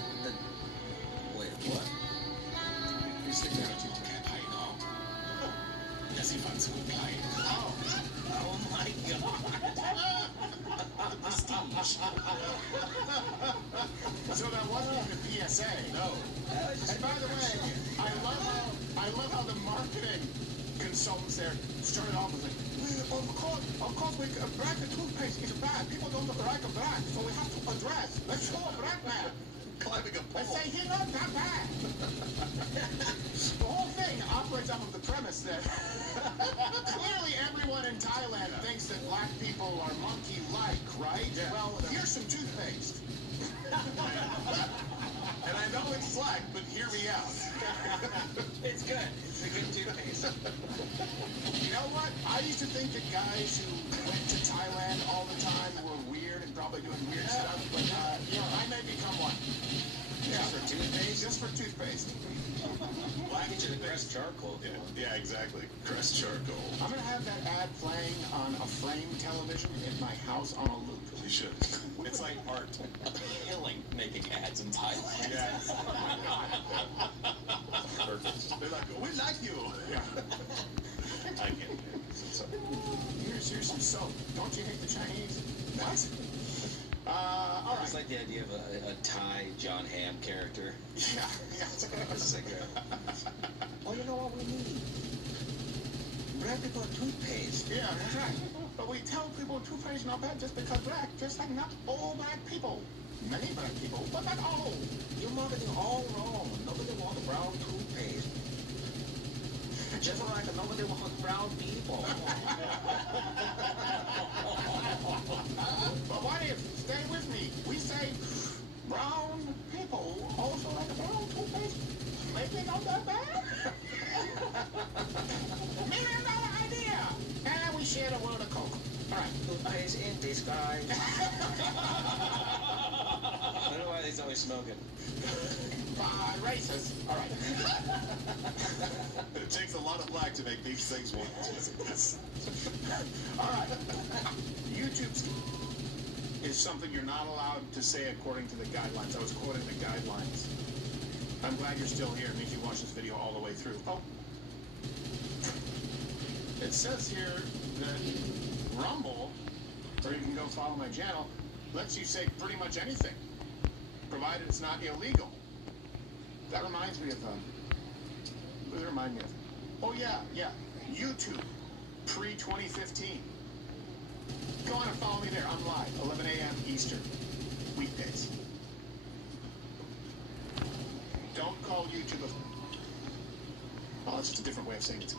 Wait, what? He's sticking out a tooth. I know. Does he find some kind? Oh my god. The prestige. So that wasn't even a PSA. No. And by the way, I love how the marketing consultants there started off with like, well, of course, black toothpaste is bad. People don't like black, so we have to address. Let's show a black man. Climbing a pole. Let's say he's not that bad. The whole thing operates off of the premise that clearly everyone in Thailand thinks that black people are monkey-like, right? Yeah. Well, here's some toothpaste. And I know it's slack, but hear me out. It's good. It's a good toothpaste. You know what? I used to think that guys who went to Thailand all the time were weird and probably doing weird stuff, but you know, I may become one. Yeah. Just for toothpaste? Just for toothpaste. Well, I get you the Crest charcoal. Yeah, exactly. Crest charcoal. I'm gonna have that ad playing on a frame television in my house on a loop. You should. It's like art. Killing making ads in Thailand. Yes. Oh my god. Perfect. They're like, we like you. Yeah. I can't get it. So, Here's some soap. Don't you hate the Chinese? What? All right. It's like the idea of a Thai John Hamm character. Yeah. It's like oh, you know what we need? Black people toothpaste. Yeah, that's right. But we tell people toothpaste is not bad just because black, just like not all black people. Many black people, but not all. You're marketing all wrong. Nobody wants brown toothpaste. Just like nobody wants brown people. But what if, stay with me, we say brown people also like brown toothpaste? Maybe not that bad? $1 million idea! And we share the world of Coke. All right. Toothpaste in disguise. I don't know why he's always smoking. Racist. All right. it takes a lot of black to make these things work. All right. YouTube is something you're not allowed to say according to the guidelines. I was quoting the guidelines. I'm glad you're still here. It means you watched this video all the way through. Oh. It says here that Rumble, or you can go follow my channel, lets you say pretty much anything, provided it's not illegal. That reminds me of, what does it remind me of? Oh yeah, YouTube, pre-2015. Go on and follow me there. I'm live, 11 a.m. Eastern, weekdays. Don't call YouTube a... Oh, that's just a different way of saying it.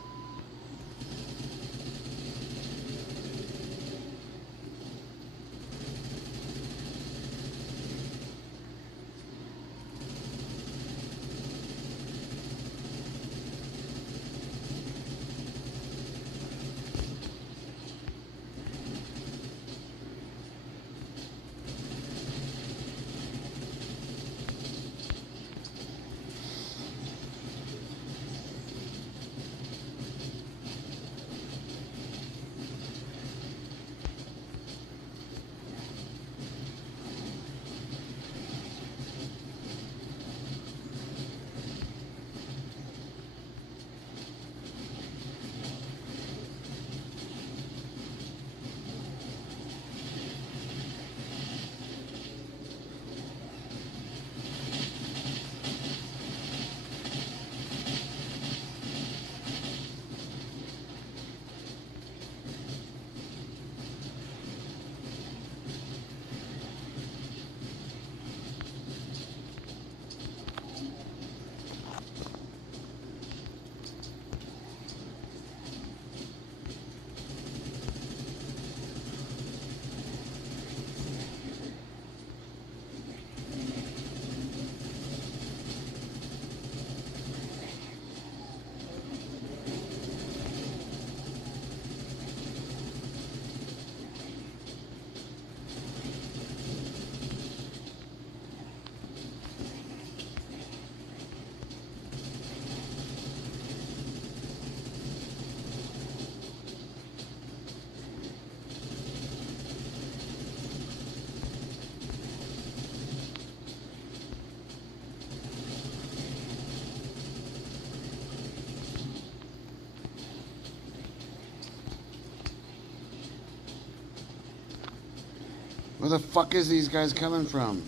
Where the fuck is these guys coming from?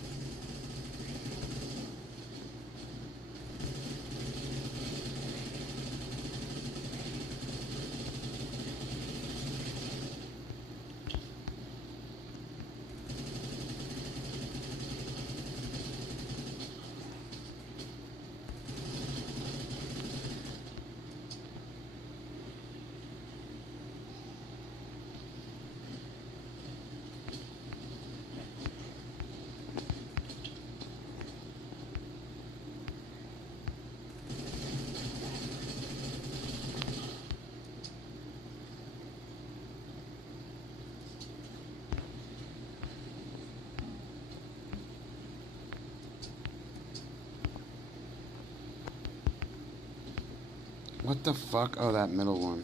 What the fuck? Oh, that middle one.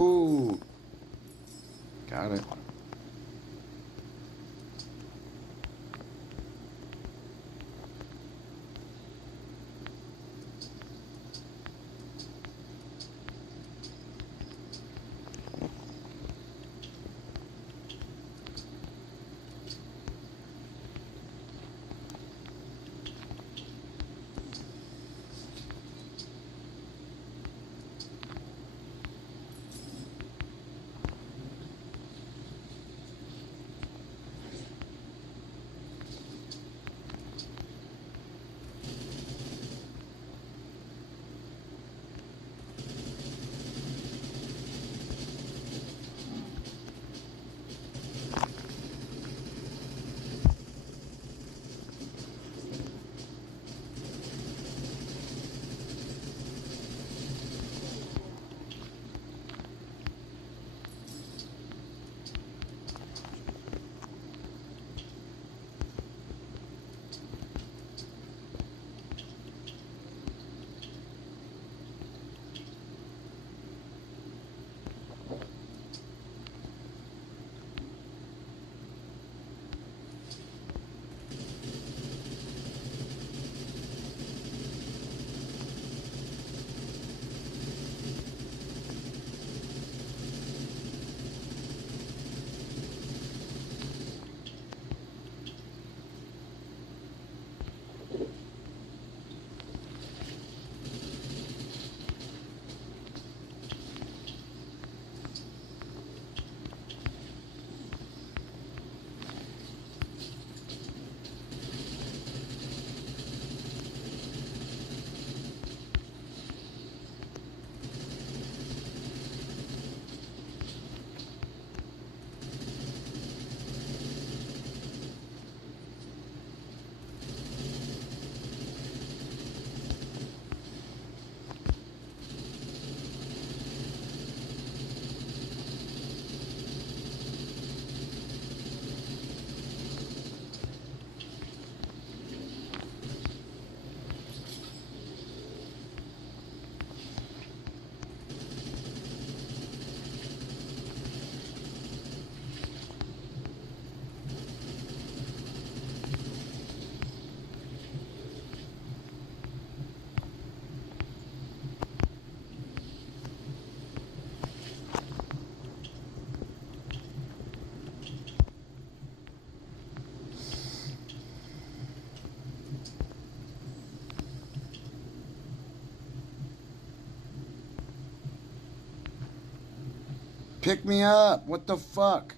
Ooh. Got it. Pick me up. What the fuck?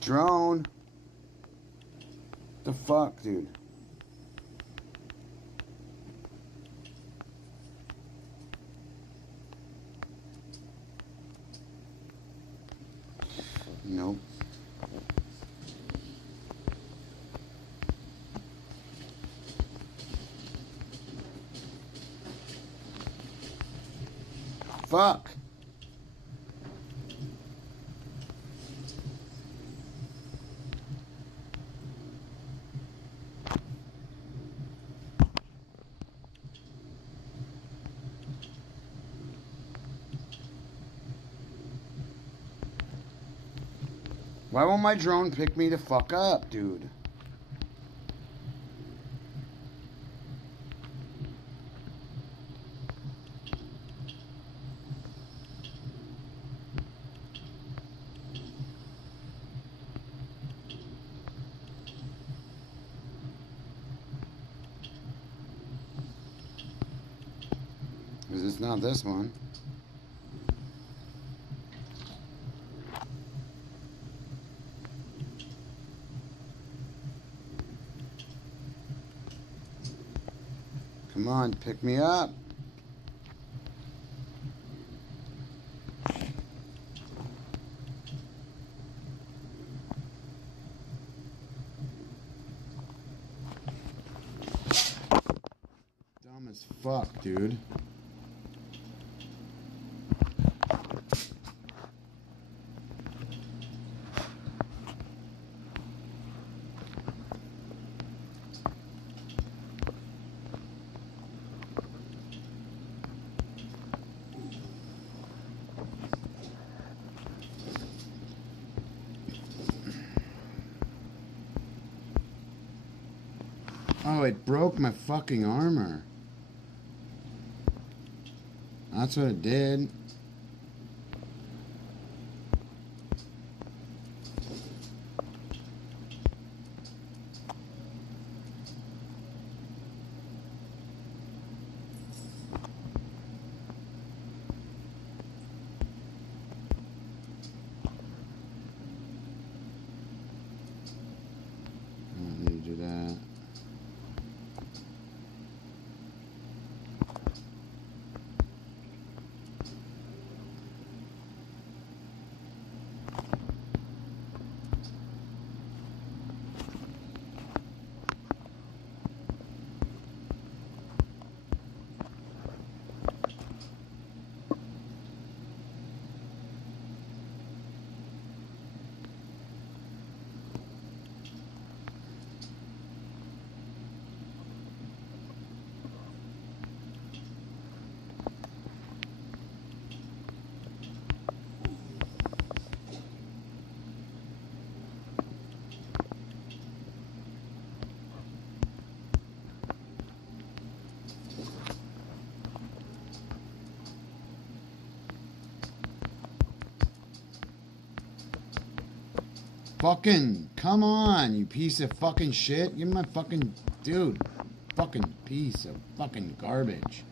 Drone. The fuck, dude? Nope. Fuck. Why won't my drone pick me the fuck up, dude? Because it's not this one. Come on, pick me up. Dumb as fuck, dude. Oh, it broke my fucking armor. That's what it did. I don't need to do that. Fucking, come on, you piece of fucking shit. Give me my fucking, dude, fucking piece of fucking garbage.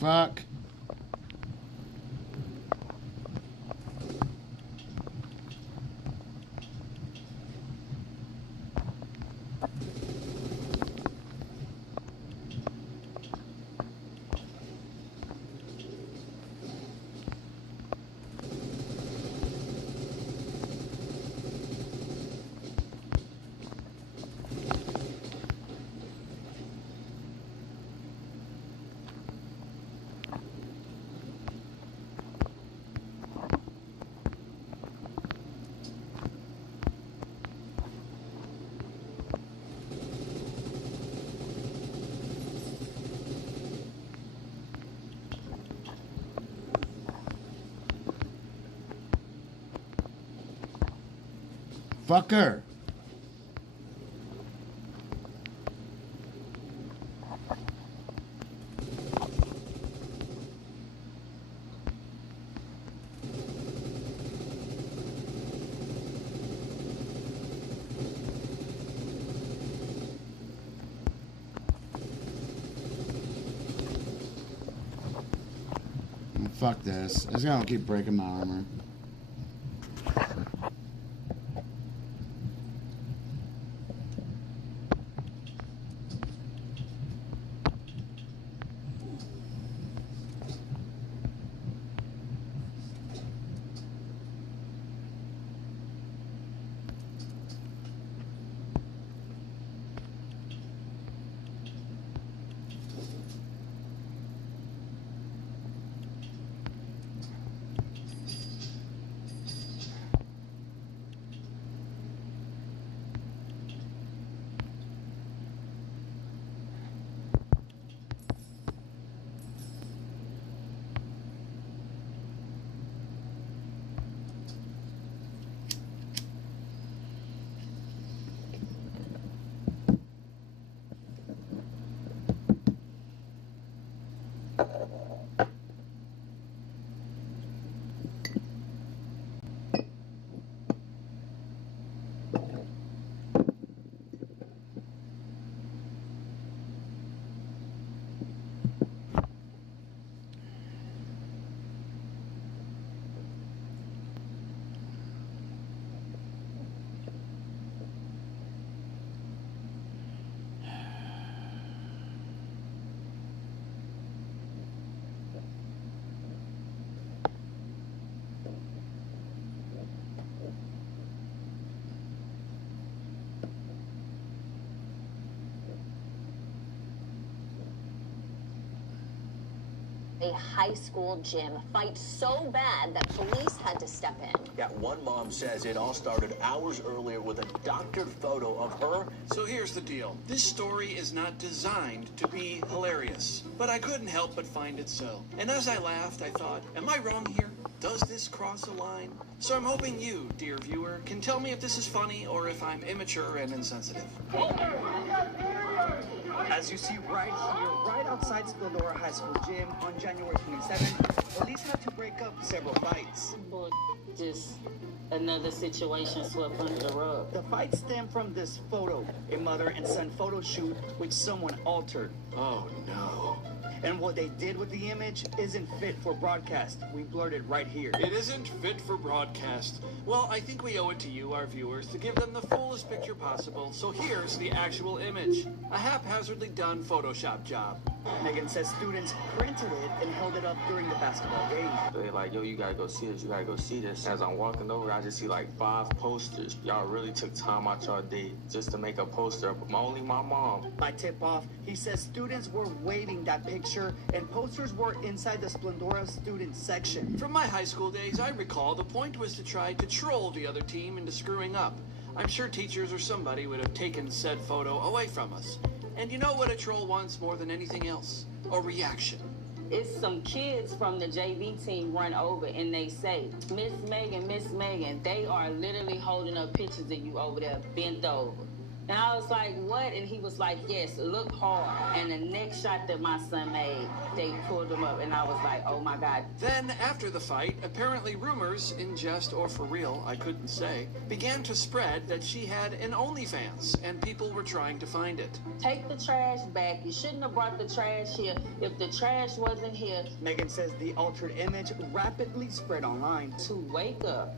Fuck. Fucker. Fuck this. It's gonna keep breaking my armor. A high school gym fight so bad that police had to step in. Yeah, one mom says it all started hours earlier with a doctored photo of her. So here's the deal. This story is not designed to be hilarious, but I couldn't help but find it so. And as I laughed, I thought, am I wrong here? Does this cross a line? So I'm hoping you, dear viewer, can tell me if this is funny or if I'm immature and insensitive. As you see right here, right outside Splendora High School gym on January 27th, police had to break up several fights. Just another situation swept under the rug. The fight stemmed from this photo, a mother and son photo shoot which someone altered. Oh no. And what they did with the image isn't fit for broadcast. We blurred it right here. It isn't fit for broadcast. Well, I think we owe it to you, our viewers, to give them the fullest picture possible. So here's the actual image. A haphazardly done Photoshop job. Megan says students printed it and held it up during the basketball game. They're like, yo, you gotta go see this, you gotta go see this. As I'm walking over, I just see like 5 posters. Y'all really took time out your day just to make a poster of only my mom. By tip-off, he says students were waving that picture and posters were inside the Splendora student section. From my high school days, I recall the point was to try to troll the other team into screwing up. I'm sure teachers or somebody would have taken said photo away from us. And you know what a troll wants more than anything else? A reaction. It's some kids from the JV team run over and they say, Miss Megan, they are literally holding up pictures of you over there bent over. And I was like, what? And he was like, yes, look hard. And the next shot that my son made, they pulled him up and I was like, oh my God. Then after the fight, apparently rumors, in jest or for real, I couldn't say, began to spread that she had an OnlyFans and people were trying to find it. Take the trash back. You shouldn't have brought the trash here if the trash wasn't here. Megan says the altered image rapidly spread online. To wake up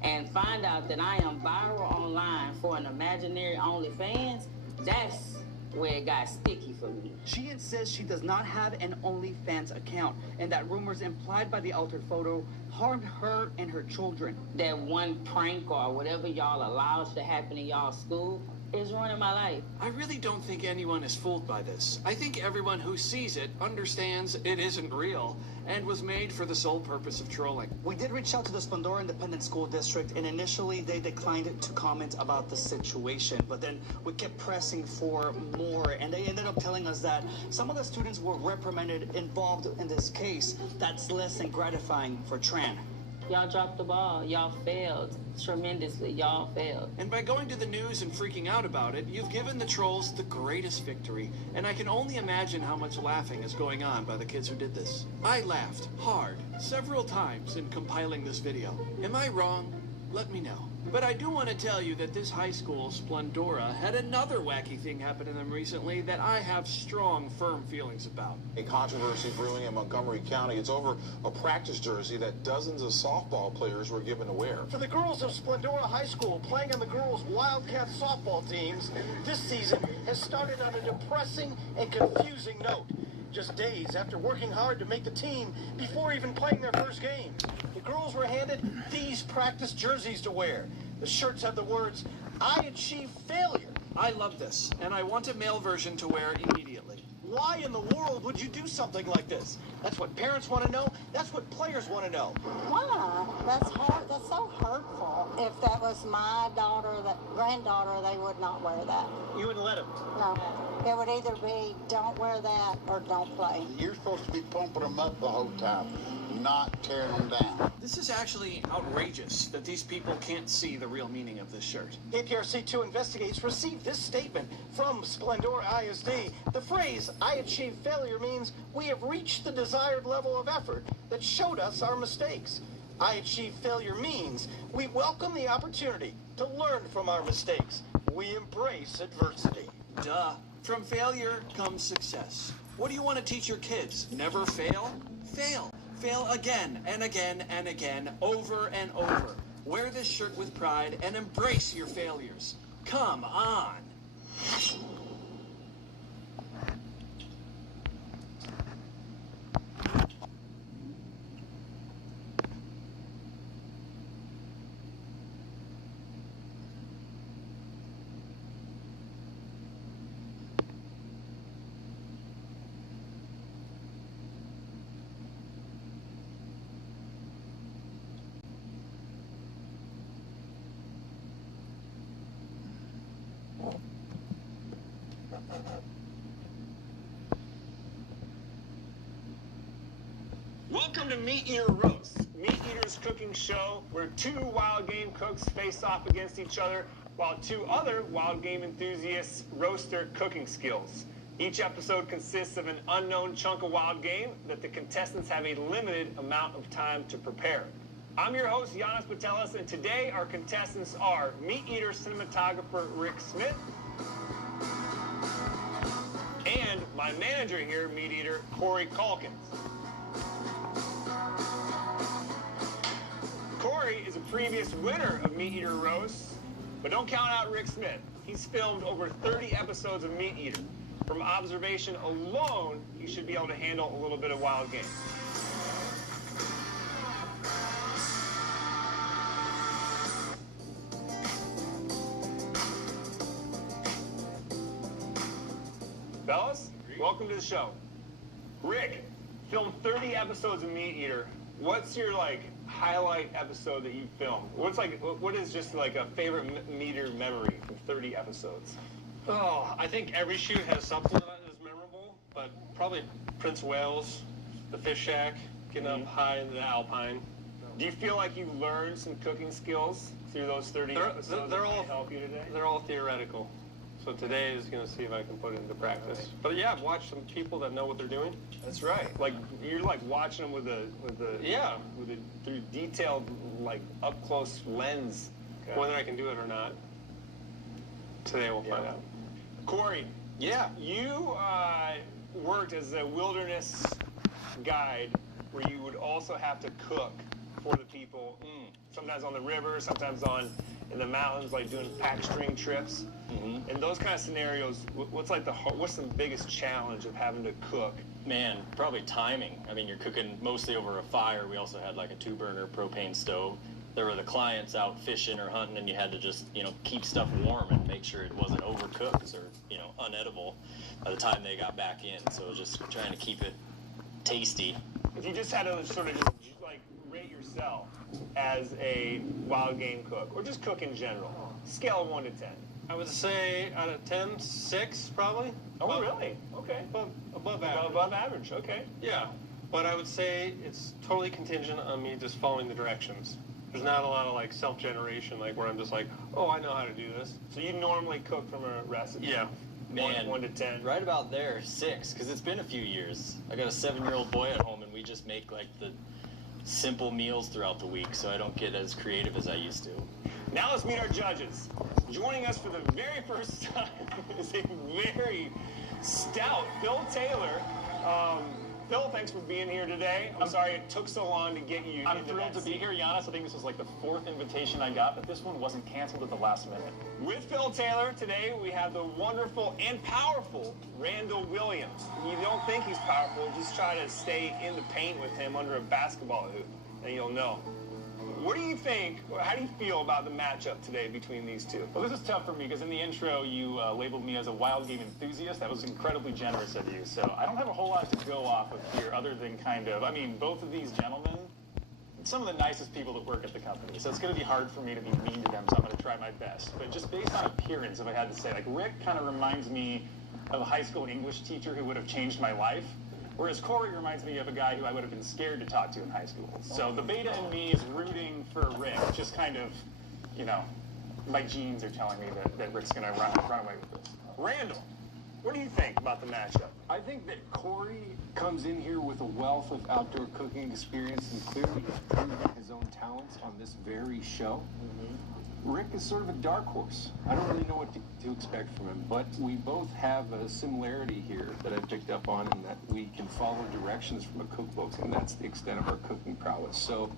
and find out that I am viral online for an imaginary OnlyFans, that's where it got sticky for me. She insists she does not have an OnlyFans account and that rumors implied by the altered photo harmed her and her children. That one prank or whatever y'all allows to happen in y'all school is running my life. I really don't think anyone is fooled by this. I think everyone who sees it understands it isn't real and was made for the sole purpose of trolling. We did reach out to the Splendora Independent School District and initially they declined to comment about the situation, but then we kept pressing for more and they ended up telling us that some of the students were reprimanded involved in this case. That's less than gratifying for Tran. Y'all dropped the ball. Y'all failed tremendously. Y'all failed. And by going to the news and freaking out about it, you've given the trolls the greatest victory. And I can only imagine how much laughing is going on by the kids who did this. I laughed hard several times in compiling this video. Am I wrong? Let me know. But I do want to tell you that this high school, Splendora, had another wacky thing happen to them recently that I have strong, firm feelings about. A controversy brewing in Montgomery County. It's over a practice jersey that dozens of softball players were given to wear. For the girls of Splendora High School playing on the girls' Wildcat softball teams, this season has started on a depressing and confusing note. Just days after working hard to make the team before even playing their first game. The girls were handed these practice jerseys to wear. The shirts have the words, "I achieved failure." I love this, and I want a male version to wear immediately. Why in the world would you do something like this? That's what parents want to know. That's what players want to know. Why? That's hard. That's so hurtful. If that was my daughter, granddaughter, they would not wear that. You wouldn't let them? No. It would either be don't wear that or don't play. You're supposed to be pumping them up the whole time, not tearing them down. This is actually outrageous that these people can't see the real meaning of this shirt. APRC2 Investigates received this statement from Splendora ISD. The phrase, "I achieved failure," means we have reached the desired level of effort that showed us our mistakes. I achieved failure means we welcome the opportunity to learn from our mistakes. We embrace adversity. Duh. From failure comes success. What do you want to teach your kids? Never fail? Fail. Fail again and again and again, over and over. Wear this shirt with pride and embrace your failures. Come on. Welcome to Meat Eater Roast, Meat Eater's cooking show where two wild game cooks face off against each other while two other wild game enthusiasts roast their cooking skills. Each episode consists of an unknown chunk of wild game that the contestants have a limited amount of time to prepare. I'm your host, Giannis Patelis, and today our contestants are Meat Eater cinematographer Rick Smith and my manager here, Meat Eater, Corey Calkins. Corey is a previous winner of Meat Eater Roast, but don't count out Rick Smith. He's filmed over 30 episodes of Meat Eater. From observation alone, you should be able to handle a little bit of wild game. Fellas, welcome to the show. Rick, filmed 30 episodes of Meat Eater. What's your, highlight episode that you filmed? What is just, a favorite Meat Eater memory from 30 episodes? Oh, I think every shoot has something that is memorable, but probably Prince Wales, the fish shack, getting up high in the Alpine. Do you feel like you learned some cooking skills through those 30 episodes that might help you today? They're all theoretical. So today is going to see if I can put it into practice. Right. But yeah, I've watched some people that know what they're doing. That's right. You're watching them with a through detailed up close lens. Okay. Whether I can do it or not, today we'll find out. Corey, you worked as a wilderness guide where you would also have to cook for the people. Sometimes on the river, sometimes in the mountains, doing pack string trips. Mm-hmm. In those kind of scenarios, what's the biggest challenge of having to cook? Man, probably timing. I mean, you're cooking mostly over a fire. We also had a 2-burner propane stove. There were the clients out fishing or hunting, and you had to just, keep stuff warm and make sure it wasn't overcooked or, unedible by the time they got back in. So it was just trying to keep it tasty. If you just had to sort of just rate yourself as a wild game cook, or just cook in general, scale of 1 to 10. I would say out of 10, 6 probably. Oh, really? Okay. Above average. Above average, okay. Yeah. But I would say it's totally contingent on me just following the directions. There's not a lot of like self-generation, like where I'm just like, oh, I know how to do this. So you normally cook from a recipe? Yeah. Man, 1 to 10. Right about there, 6, because it's been a few years. I got a 7-year-old boy at home, and we just make like the simple meals throughout the week, so I don't get as creative as I used to. Now let's meet our judges. Joining us for the very first time is a very stout Phil Taylor. Phil, thanks for being here today. I'm sorry it took so long to get you. I'm thrilled to be here, Giannis. I think this was like the 4th invitation I got, but this one wasn't canceled at the last minute. With Phil Taylor today, we have the wonderful and powerful Randall Williams. You don't think he's powerful, just try to stay in the paint with him under a basketball hoop, and you'll know. What do you think, or how do you feel about the matchup today between these two? Well, this is tough for me because in the intro you labeled me as a wild game enthusiast. That was incredibly generous of you. So I don't have a whole lot to go off of here other than kind of, I mean, both of these gentlemen, some of the nicest people that work at the company. So it's going to be hard for me to be mean to them, so I'm going to try my best. But just based on appearance, if I had to say, like Rick kind of reminds me of a high school English teacher who would have changed my life. Whereas Corey reminds me of a guy who I would have been scared to talk to in high school. So the beta in me is rooting for Rick, just kind of, you know, my genes are telling me that Rick's going to run away with this. Randall, what do you think about the matchup? I think that Corey comes in here with a wealth of outdoor cooking experience and clearly has proven his own talents on this very show. Rick is sort of a dark horse. I don't really know what to expect from him, but we both have a similarity here that I picked up on in that we can follow directions from a cookbook, and that's the extent of our cooking prowess. So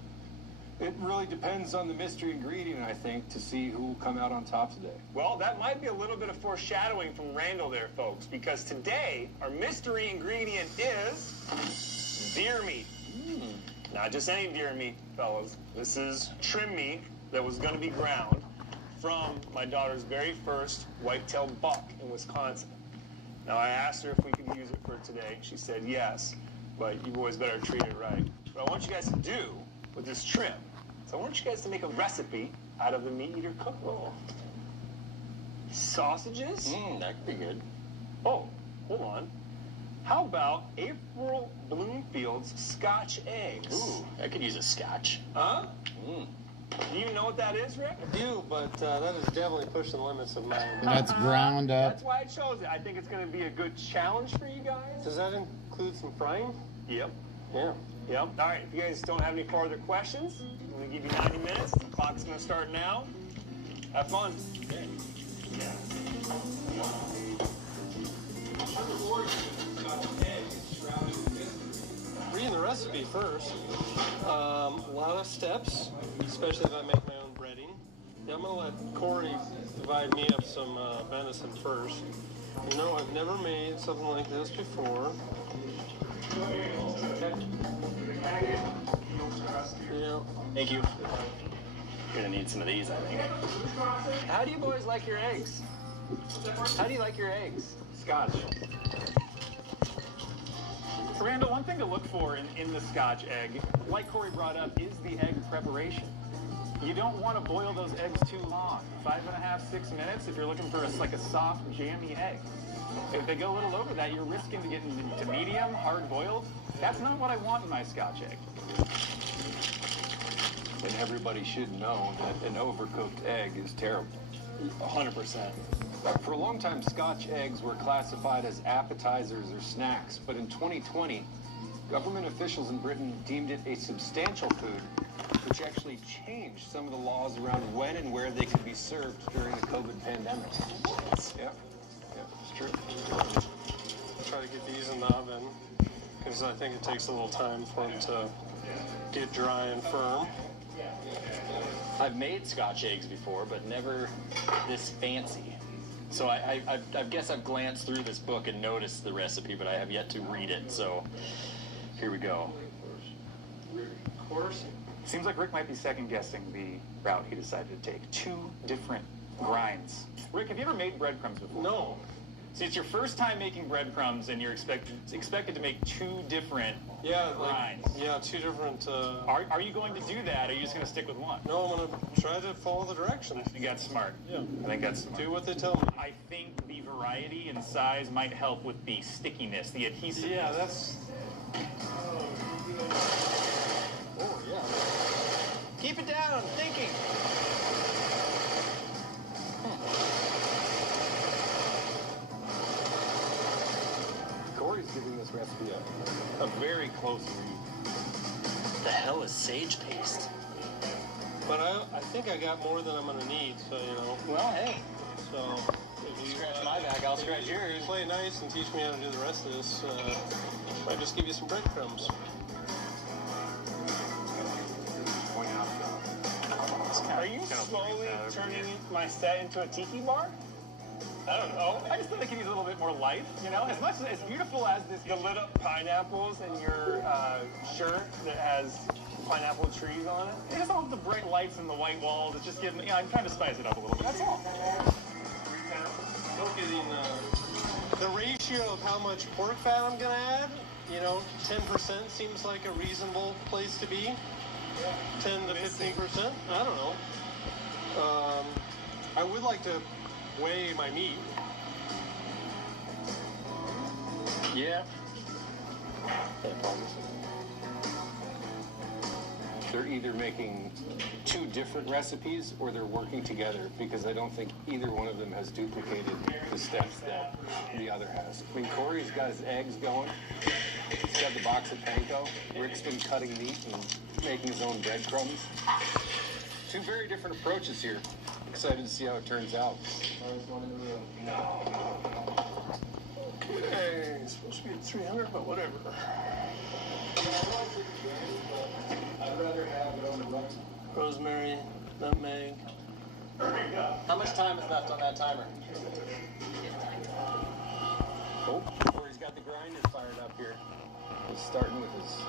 it really depends on the mystery ingredient, I think, to see who will come out on top today. Well, that might be a little bit of foreshadowing from Randall there, folks, because today our mystery ingredient is deer meat. Not just any deer meat, fellas. This is trim meat that was going to be ground from my daughter's very first white-tailed buck in Wisconsin. Now, I asked her if we could use it for today. She said yes, but you boys better treat it right. What I want you guys to do with this trim, so I want you guys to make a recipe out of the Meat Eater cook roll. Sausages? That could be good. Oh, hold on. How about April Bloomfield's Scotch eggs? Ooh, I could use a Scotch. Huh? Do you know what that is, Rick? I do, but that is definitely pushing the limits of my... That's ground up. That's why I chose it. I think it's going to be a good challenge for you guys. Does that include some frying? Yep. Yeah. Yep. All right, if you guys don't have any further questions, I'm going to give you 90 minutes. The clock's going to start now. Have fun. Okay. Reading the recipe first. A lot of steps, especially if I make my own breading. Yeah, I'm going to let Corey divide me up some venison first. You know, I've never made something like this before. Yeah. Thank you. You're going to need some of these, I think. How do you boys like your eggs? How do you like your eggs? Scotch. Randall, one thing to look for in the Scotch egg, like Corey brought up, is the egg preparation. You don't want to boil those eggs too long. 5.5, 6 minutes if you're looking for like a soft, jammy egg. If they go a little over that, you're risking to get into medium, hard-boiled. That's not what I want in my Scotch egg. And everybody should know that an overcooked egg is terrible. 100%. For a long time, Scotch eggs were classified as appetizers or snacks, but in 2020, government officials in Britain deemed it a substantial food, which actually changed some of the laws around when and where they could be served during the COVID pandemic. Yeah, it's true. Try to get these in the oven, because I think it takes a little time for them to get dry and firm. I've made Scotch eggs before, but never this fancy. So I guess I've glanced through this book and noticed the recipe, but I have yet to read it. So here we go. Of course. Seems like Rick might be second-guessing the route he decided to take. 2 different grinds. Rick, have you ever made breadcrumbs before? No. See, it's your first time making breadcrumbs, and you're expected to make 2 different grinds. Yeah, 2 different... Are you going to do that, or are you just going to stick with one? No, I'm going to try to follow the directions. I think that's smart. Yeah. I think that's smart. Do what they tell me. I think the variety and size might help with the stickiness, the adhesiveness. Yeah, that's... Keep it down. Thinking. Corey's giving this recipe a very close read. The hell is sage paste? But I think I got more than I'm going to need, so, you know. Well, hey. So, if you scratch my back, I'll scratch yours. Play nice and teach me how to do the rest of this. I'll just give you some breadcrumbs. Are you slowly turning my set into a tiki bar? I don't know. I just thought I could use a little bit more life, you know? As beautiful as the lit up pineapples in your shirt that has pineapple trees on it. I just want the bright lights and the white walls. It's just giving me, I'm trying to spice it up a little bit. That's all. Look at the ratio of how much pork fat I'm going to add. You know, 10% seems like a reasonable place to be. 10 to 15%. I don't know. I would like to weigh my meat. Yeah. They're either making two different recipes or they're working together, because I don't think either one of them has duplicated the steps that the other has. I mean, Corey's got his eggs going. He's got the box of panko. Rick's been cutting meat and making his own breadcrumbs. Two very different approaches here. Excited to see how it turns out. Okay, it's supposed to be at 300, but whatever. I'd rather have it on the run. Rosemary, nutmeg. How much time is left on that timer? Oh, Corey's got the grinder fired up here. He's starting with his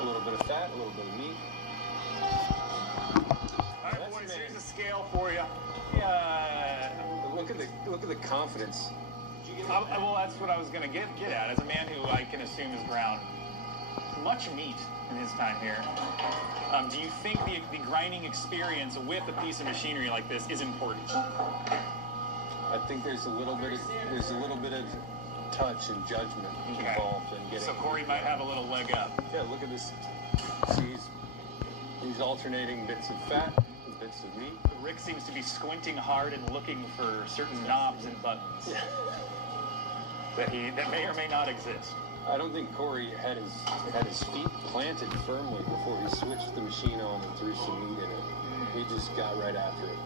a little bit of fat, a little bit of meat. All right, boys, here's a scale for you. Yeah. Look at the confidence. Well, that's what I was going to get at. As a man who I can assume has ground much meat in his time here, do you think the grinding experience with a piece of machinery like this is important? I think there's a little bit of touch and judgment involved in getting. So Corey might have a little leg up. Yeah, look at this. See, he's alternating bits of fat and bits of meat. Rick seems to be squinting hard and looking for certain knobs and buttons that may or may not exist. I don't think Corey had his feet planted firmly before he switched the machine on and threw some meat in it. He just got right after it.